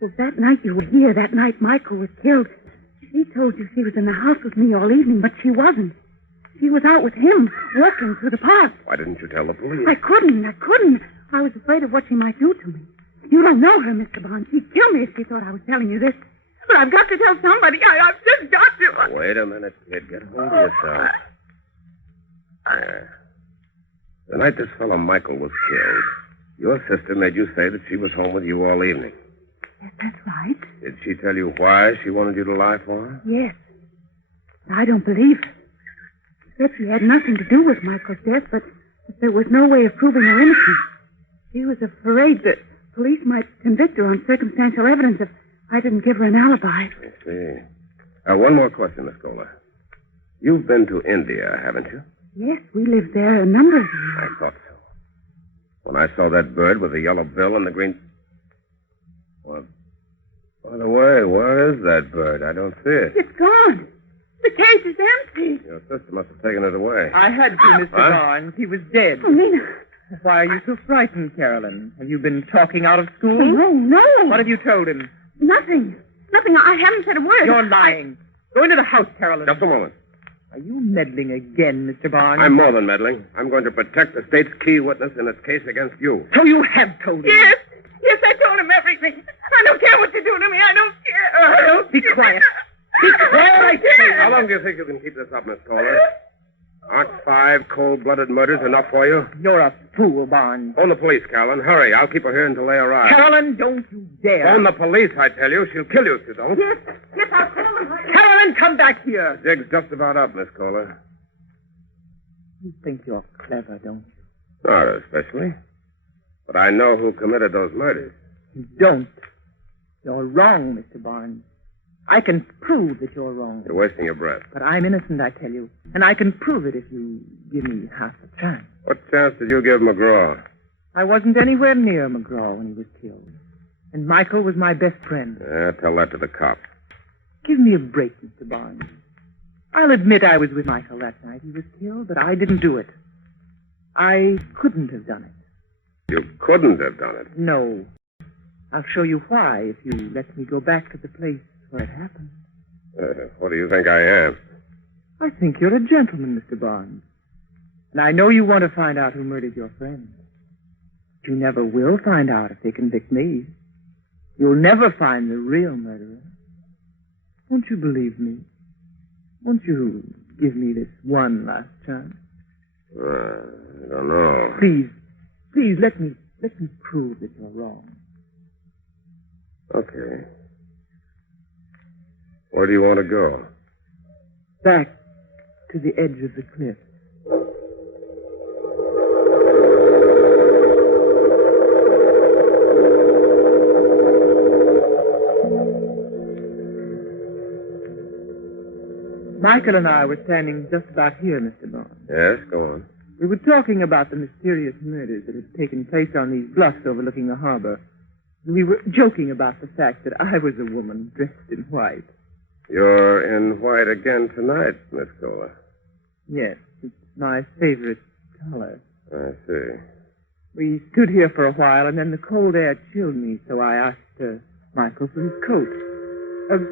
Well, that night you were here, that night Michael was killed, she told you she was in the house with me all evening, but she wasn't. She was out with him, walking through the park. Why didn't you tell the police? I couldn't. I was afraid of what she might do to me. You don't know her, Mr. Barnes. She'd kill me if she thought I was telling you this. But I've got to tell somebody. I've just got to. Wait a minute, kid. Get hold of yourself. There. The night this fellow Michael was killed, your sister made you say that she was home with you all evening. Yes, that's right. Did she tell you why she wanted you to lie for her? Yes. I don't believe her. She said she had nothing to do with Michael's death, but there was no way of proving her innocence. She was afraid that police might convict her on circumstantial evidence if I didn't give her an alibi. I see. One more question, Miss Kohler. You've been to India, haven't you? Yes, we lived there a number of years. I thought so. When I saw that bird with the yellow bill and the green... Well, by the way, where is that bird? I don't see it. It's gone. The cage is empty. Your sister must have taken it away. I had to, Mr. Barnes. He was dead. Oh, Nina. Why are you so frightened, Carolyn? Have you been talking out of school? Oh, no. What have you told him? Nothing. I haven't said a word. You're lying. Go into the house, Carolyn. Just a moment. Are you meddling again, Mr. Barnes? I'm more than meddling. I'm going to protect the state's key witness in its case against you. So you have told him? Yes, I told him everything. I don't care what you do to me. I don't care. Be quiet. Be quiet, I say. How long do you think you can keep this up, Miss Kohler? Aren't 5 cold-blooded murders enough for you? You're a fool, Barnes. Phone the police, Carolyn. Hurry. I'll keep her here until they arrive. Carolyn, don't you dare. Phone the police, I tell you. She'll kill you if you don't. Yes, I'll call them. Carolyn, come back here. The jig's just about up, Miss Kohler. You think you're clever, don't you? Not especially. But I know who committed those murders. You don't. You're wrong, Mr. Barnes. I can prove that you're wrong. You're wasting your breath. But I'm innocent, I tell you. And I can prove it if you give me half a chance. What chance did you give McGraw? I wasn't anywhere near McGraw when he was killed. And Michael was my best friend. Yeah, tell that to the cops. Give me a break, Mr. Barnes. I'll admit I was with Michael that night he was killed, but I didn't do it. I couldn't have done it. You couldn't have done it? No. I'll show you why if you let me go back to the place where it happened. What do you think I am? I think you're a gentleman, Mr. Barnes. And I know you want to find out who murdered your friend. But you never will find out if they convict me. You'll never find the real murderer. Won't you believe me? Won't you give me this one last chance? I don't know. Please, let me prove that you're wrong. Okay. Where do you want to go? Back to the edge of the cliff. Michael and I were standing just about here, Mr. Barnes. Yes, go on. We were talking about the mysterious murders that had taken place on these bluffs overlooking the harbor. We were joking about the fact that I was a woman dressed in white. You're in white again tonight, Miss Kohler. Yes, it's my favorite color. I see. We stood here for a while, and then the cold air chilled me, so I asked Michael for his coat.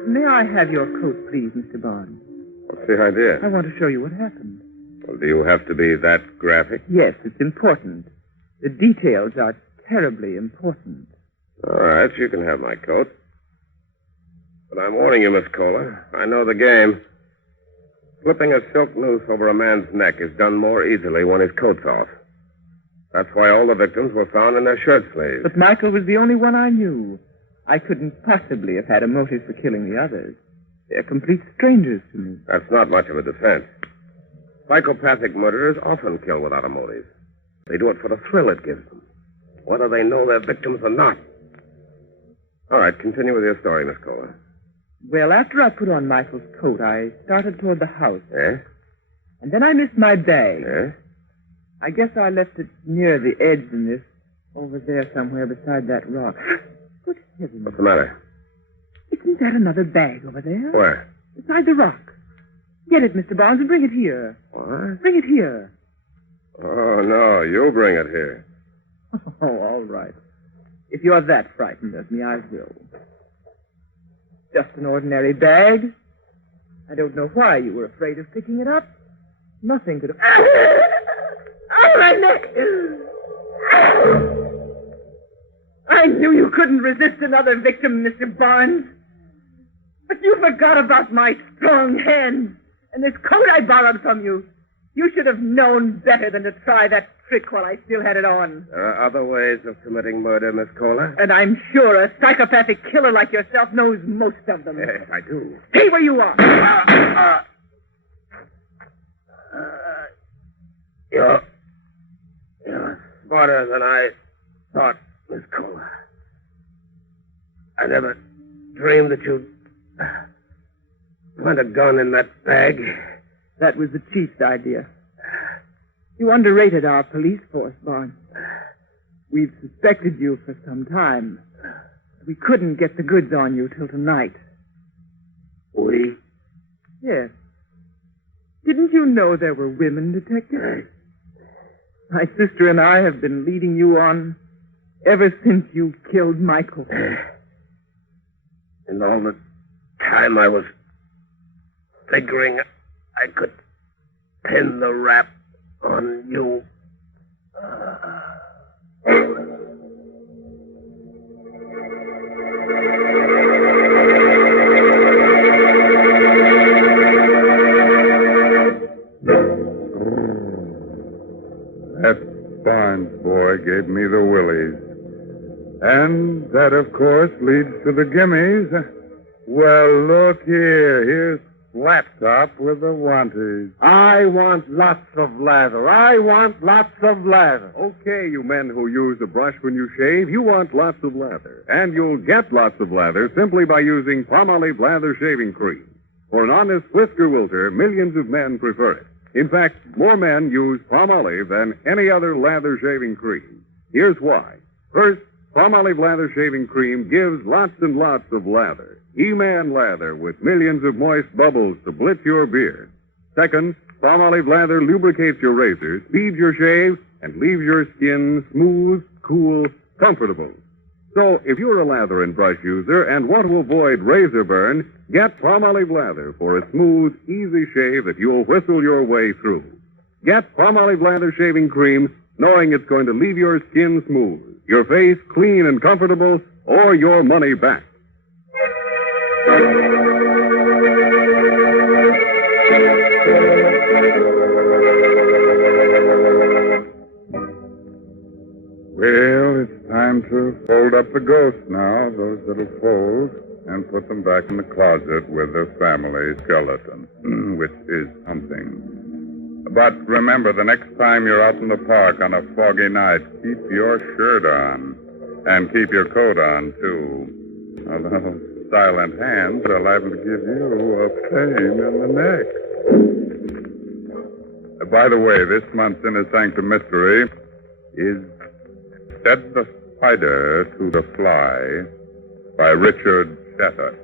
May I have your coat, please, Mr. Barnes? What's the idea? I want to show you what happened. Well, do you have to be that graphic? Yes, it's important. The details are terribly important. All right, you can have my coat. But I'm warning you, Miss Kohler. I know the game. Slipping a silk noose over a man's neck is done more easily when his coat's off. That's why all the victims were found in their shirt sleeves. But Michael was the only one I knew. I couldn't possibly have had a motive for killing the others. They're complete strangers to me. That's not much of a defense. Psychopathic murderers often kill without a motive. They do it for the thrill it gives them, whether they know their victims or not. All right, continue with your story, Miss Kohler. Well, after I put on Michael's coat, I started toward the house. Eh? And then I missed my bag. Eh? I guess I left it near the edge in this, over there somewhere beside that rock. Good heavens. What's the matter? Isn't that another bag over there? Where? Beside the rock. Get it, Mr. Barnes, and bring it here. What? Bring it here. Oh, no, you bring it here. Oh, all right. If you're that frightened of me, I will. Just an ordinary bag. I don't know why you were afraid of picking it up. Nothing could have... Oh, my neck! I knew you couldn't resist another victim, Mr. Barnes. But you forgot about my strong hands and this coat I borrowed from you. You should have known better than to try that trick while I still had it on. There are other ways of committing murder, Miss Kohler. And I'm sure a psychopathic killer like yourself knows most of them. Yes, I do. Stay where you are. You're smarter than I thought, Miss Kohler. I never dreamed that you'd plant a gun in that bag. That was the chief's idea. You underrated our police force, Barnes. We've suspected you for some time. We couldn't get the goods on you till tonight. We? Yes. Didn't you know there were women detectives? My sister and I have been leading you on ever since you killed Michael. And all the time I was figuring I could pin the rap on you. That Barnes boy gave me the willies. And that, of course, leads to the gimmies. Well, look here. Here's Laptop with the wanties. I want lots of lather. I want lots of lather. Okay, you men who use a brush when you shave, you want lots of lather. And you'll get lots of lather simply by using Palmolive Lather Shaving Cream. For an honest whisker wilter, millions of men prefer it. In fact, more men use Palmolive than any other lather shaving cream. Here's why. First, Palmolive Lather Shaving Cream gives lots and lots of lather. He-Man lather with millions of moist bubbles to blitz your beard. Second, Palmolive Lather lubricates your razor, speeds your shave, and leaves your skin smooth, cool, comfortable. So, if you're a lather and brush user and want to avoid razor burn, get Palmolive Lather for a smooth, easy shave that you'll whistle your way through. Get Palmolive Lather Shaving Cream knowing it's going to leave your skin smooth, your face clean and comfortable, or your money back. Well, it's time to fold up the ghosts now, those little folds, and put them back in the closet with the family skeleton, which is something. But remember, the next time you're out in the park on a foggy night, keep your shirt on. And keep your coat on, too. Although silent hands are liable to give you a pain in the neck. By the way, this month's Innersanctum mystery is Said the Spider to the Fly by Richard Shattuck.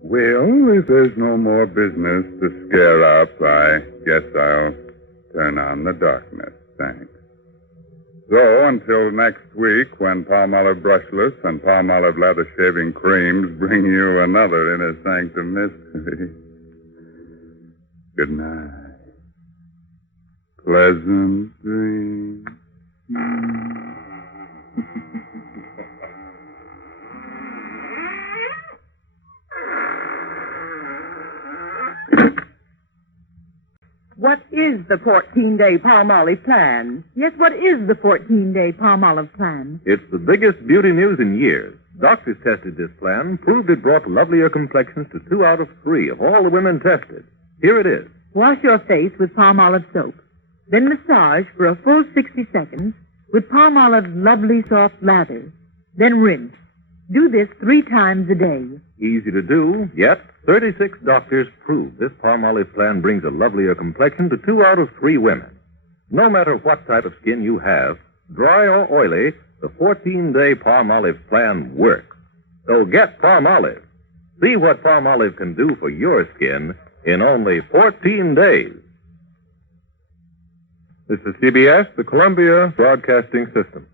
Well, if there's no more business to scare up, I guess I'll turn on the darkness. Thanks. So, until next week, when Palmolive Brushless and Palmolive Lather Shaving Creams bring you another Innersanctum mystery. Good night. Pleasant dreams. What is the 14-day Palmolive plan? Yes, what is the 14-day Palmolive plan? It's the biggest beauty news in years. Doctors tested this plan, proved it brought lovelier complexions to 2 out of 3 of all the women tested. Here it is. Wash your face with Palmolive soap. Then massage for a full 60 seconds with Palmolive's lovely soft lather. Then rinse. Do this 3 times a day. Easy to do, yet 36 doctors prove this Palmolive plan brings a lovelier complexion to 2 out of 3 women. No matter what type of skin you have, dry or oily, the 14-day Palmolive plan works. So get Palmolive. See what Palmolive can do for your skin in only 14 days. This is CBS, the Columbia Broadcasting System.